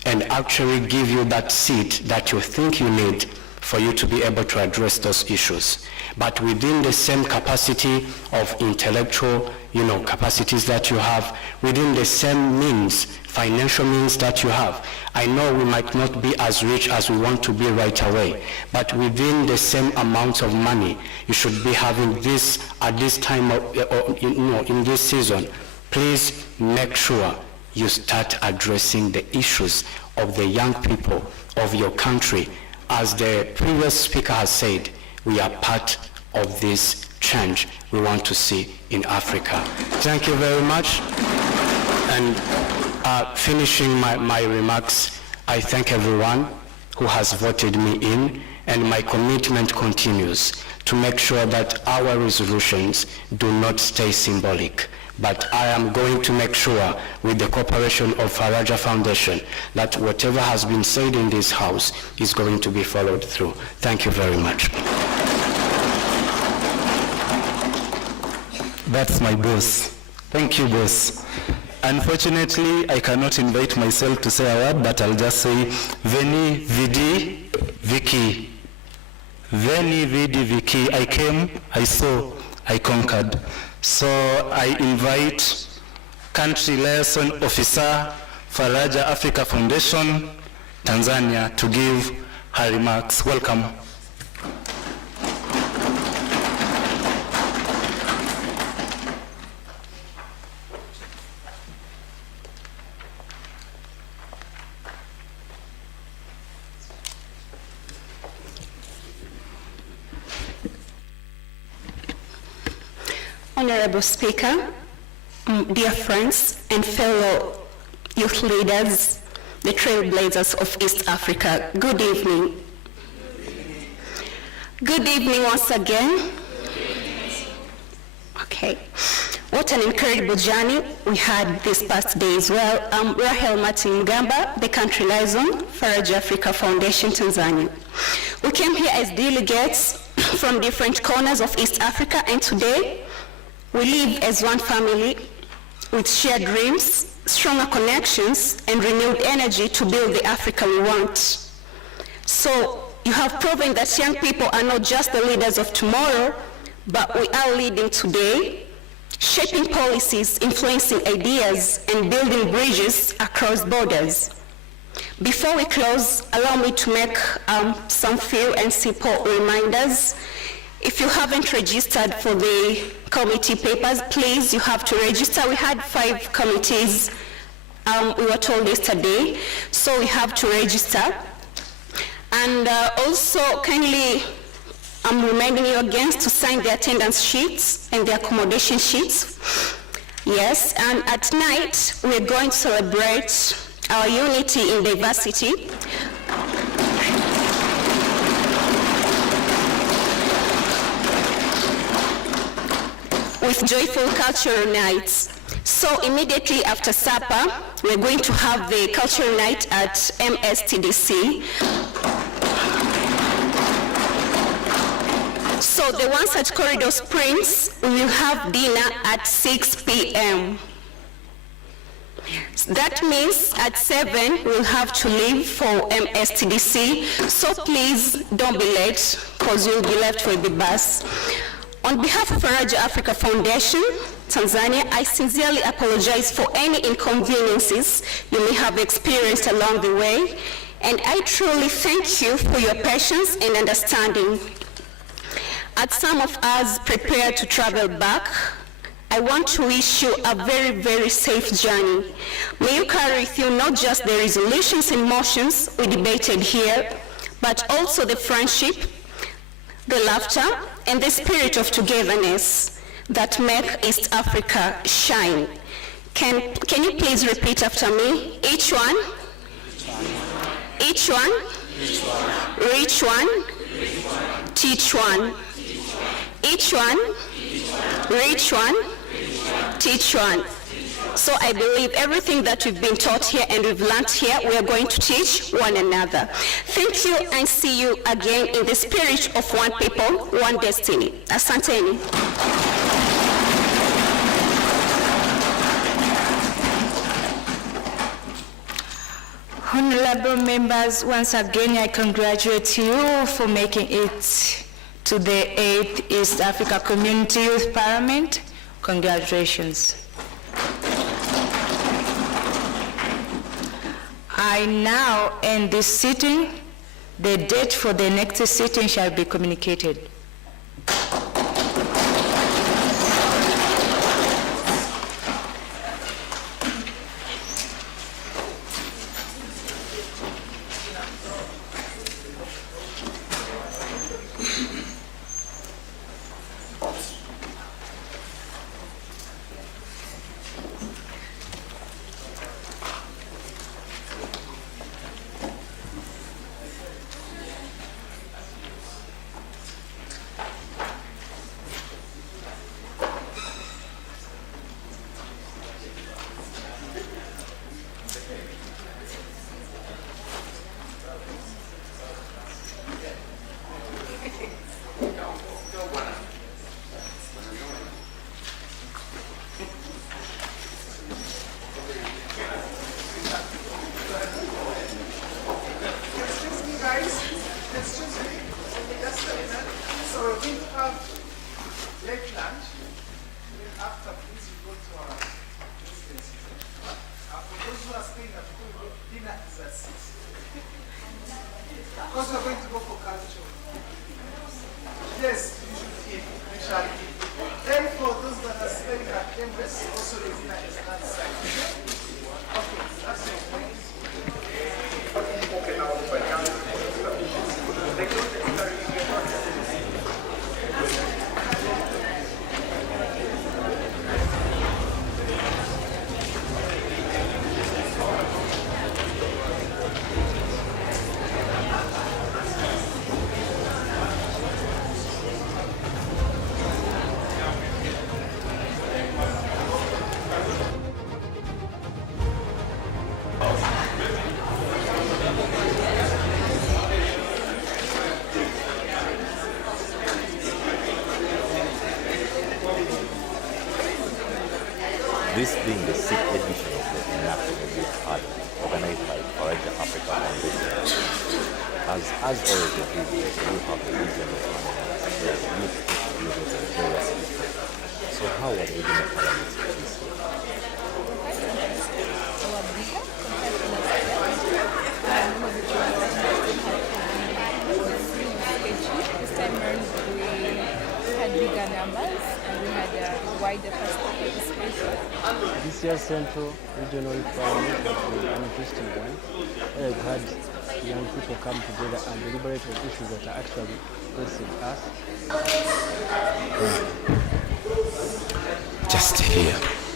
and actually give you that seat that you think you need for you to be able to address those issues. But within the same capacity of intellectual, capacities that you have, within the same means, financial means that you have. I know we might not be as rich as we want to be right away, but within the same amount of money, you should be having this at this time, in this season. Please make sure you start addressing the issues of the young people of your country. As the previous speaker has said, we are part of this change we want to see in Africa. Thank you very much. And finishing my remarks, I thank everyone who has voted me in, and my commitment continues to make sure that our resolutions do not stay symbolic. But I am going to make sure, with the cooperation of Faraja Foundation, that whatever has been said in this house is going to be followed through. Thank you very much. That's my boss. Thank you, boss. Unfortunately, I cannot invite myself to say a word, but I'll just say, Veni, Vidi, Vici. Veni, Vidi, Vici. I came, I saw, I conquered. So I invite Country Liaison Officer, Faraja Africa Foundation, Tanzania, to give her remarks. Welcome. Honorable Speaker, dear friends and fellow youth leaders, the trailblazers of East Africa, good evening. Good evening once again. Okay. What an incredible journey we had this past day as well. I'm Rahel Martin Mgamba, the country liaison, Faraja Africa Foundation, Tanzania. We came here as delegates from different corners of East Africa, and today we live as one family with shared dreams, stronger connections, and renewed energy to build the Africa we want. So you have proven that young people are not just the leaders of tomorrow, but we are leading today, shaping policies, influencing ideas, and building bridges across borders. Before we close, allow me to make some few and simple reminders. If you haven't registered for the committee papers, please, you have to register. We had 5 committees, we were told yesterday, so we have to register. And also, kindly, I'm reminding you again to sign the attendance sheets and the accommodation sheets. Yes, and at night, we're going to celebrate our unity in diversity. With joyful cultural nights. So immediately after supper, we're going to have the cultural night at MSTDC. So the ones at Corridor Springs, we will have dinner at 6 p.m. That means at 7 we'll have to leave for MSTDC, so please don't be late because you'll be left with the bus. On behalf of Faraja Africa Foundation, Tanzania, I sincerely apologize for any inconveniences you may have experienced along the way, and I truly thank you for your patience and understanding. As some of us prepare to travel back, I want to wish you a very, very safe journey. May you carry with you not just the resolutions and motions we debated here, but also the friendship, the laughter, and the spirit of togetherness that make East Africa shine. Can you please repeat after me? Each one, each one, reach one, teach one. Each one, reach one, teach one. So I believe everything that we've been taught here and we've learned here, we are going to teach one another. Thank you, and see you again in the spirit of one people, one destiny. Asanteni. Honorable members, once again I congratulate you for making it to the 8th East Africa Community Youth Parliament. Congratulations. I now end this sitting. The date for the next sitting shall be communicated. This being the 6th edition of the National Youth Parliament organized by Faraja Africa Foundation. As always the previous, we have the regional parliaments where youth contributors and various issues. So how are the regional parliaments this year? This time around we had bigger numbers and we had a wider participation. This year's Central Regional Youth Parliament has been an interesting one. We've had young people come together and deliberate on issues that are actually pressing us. Just here.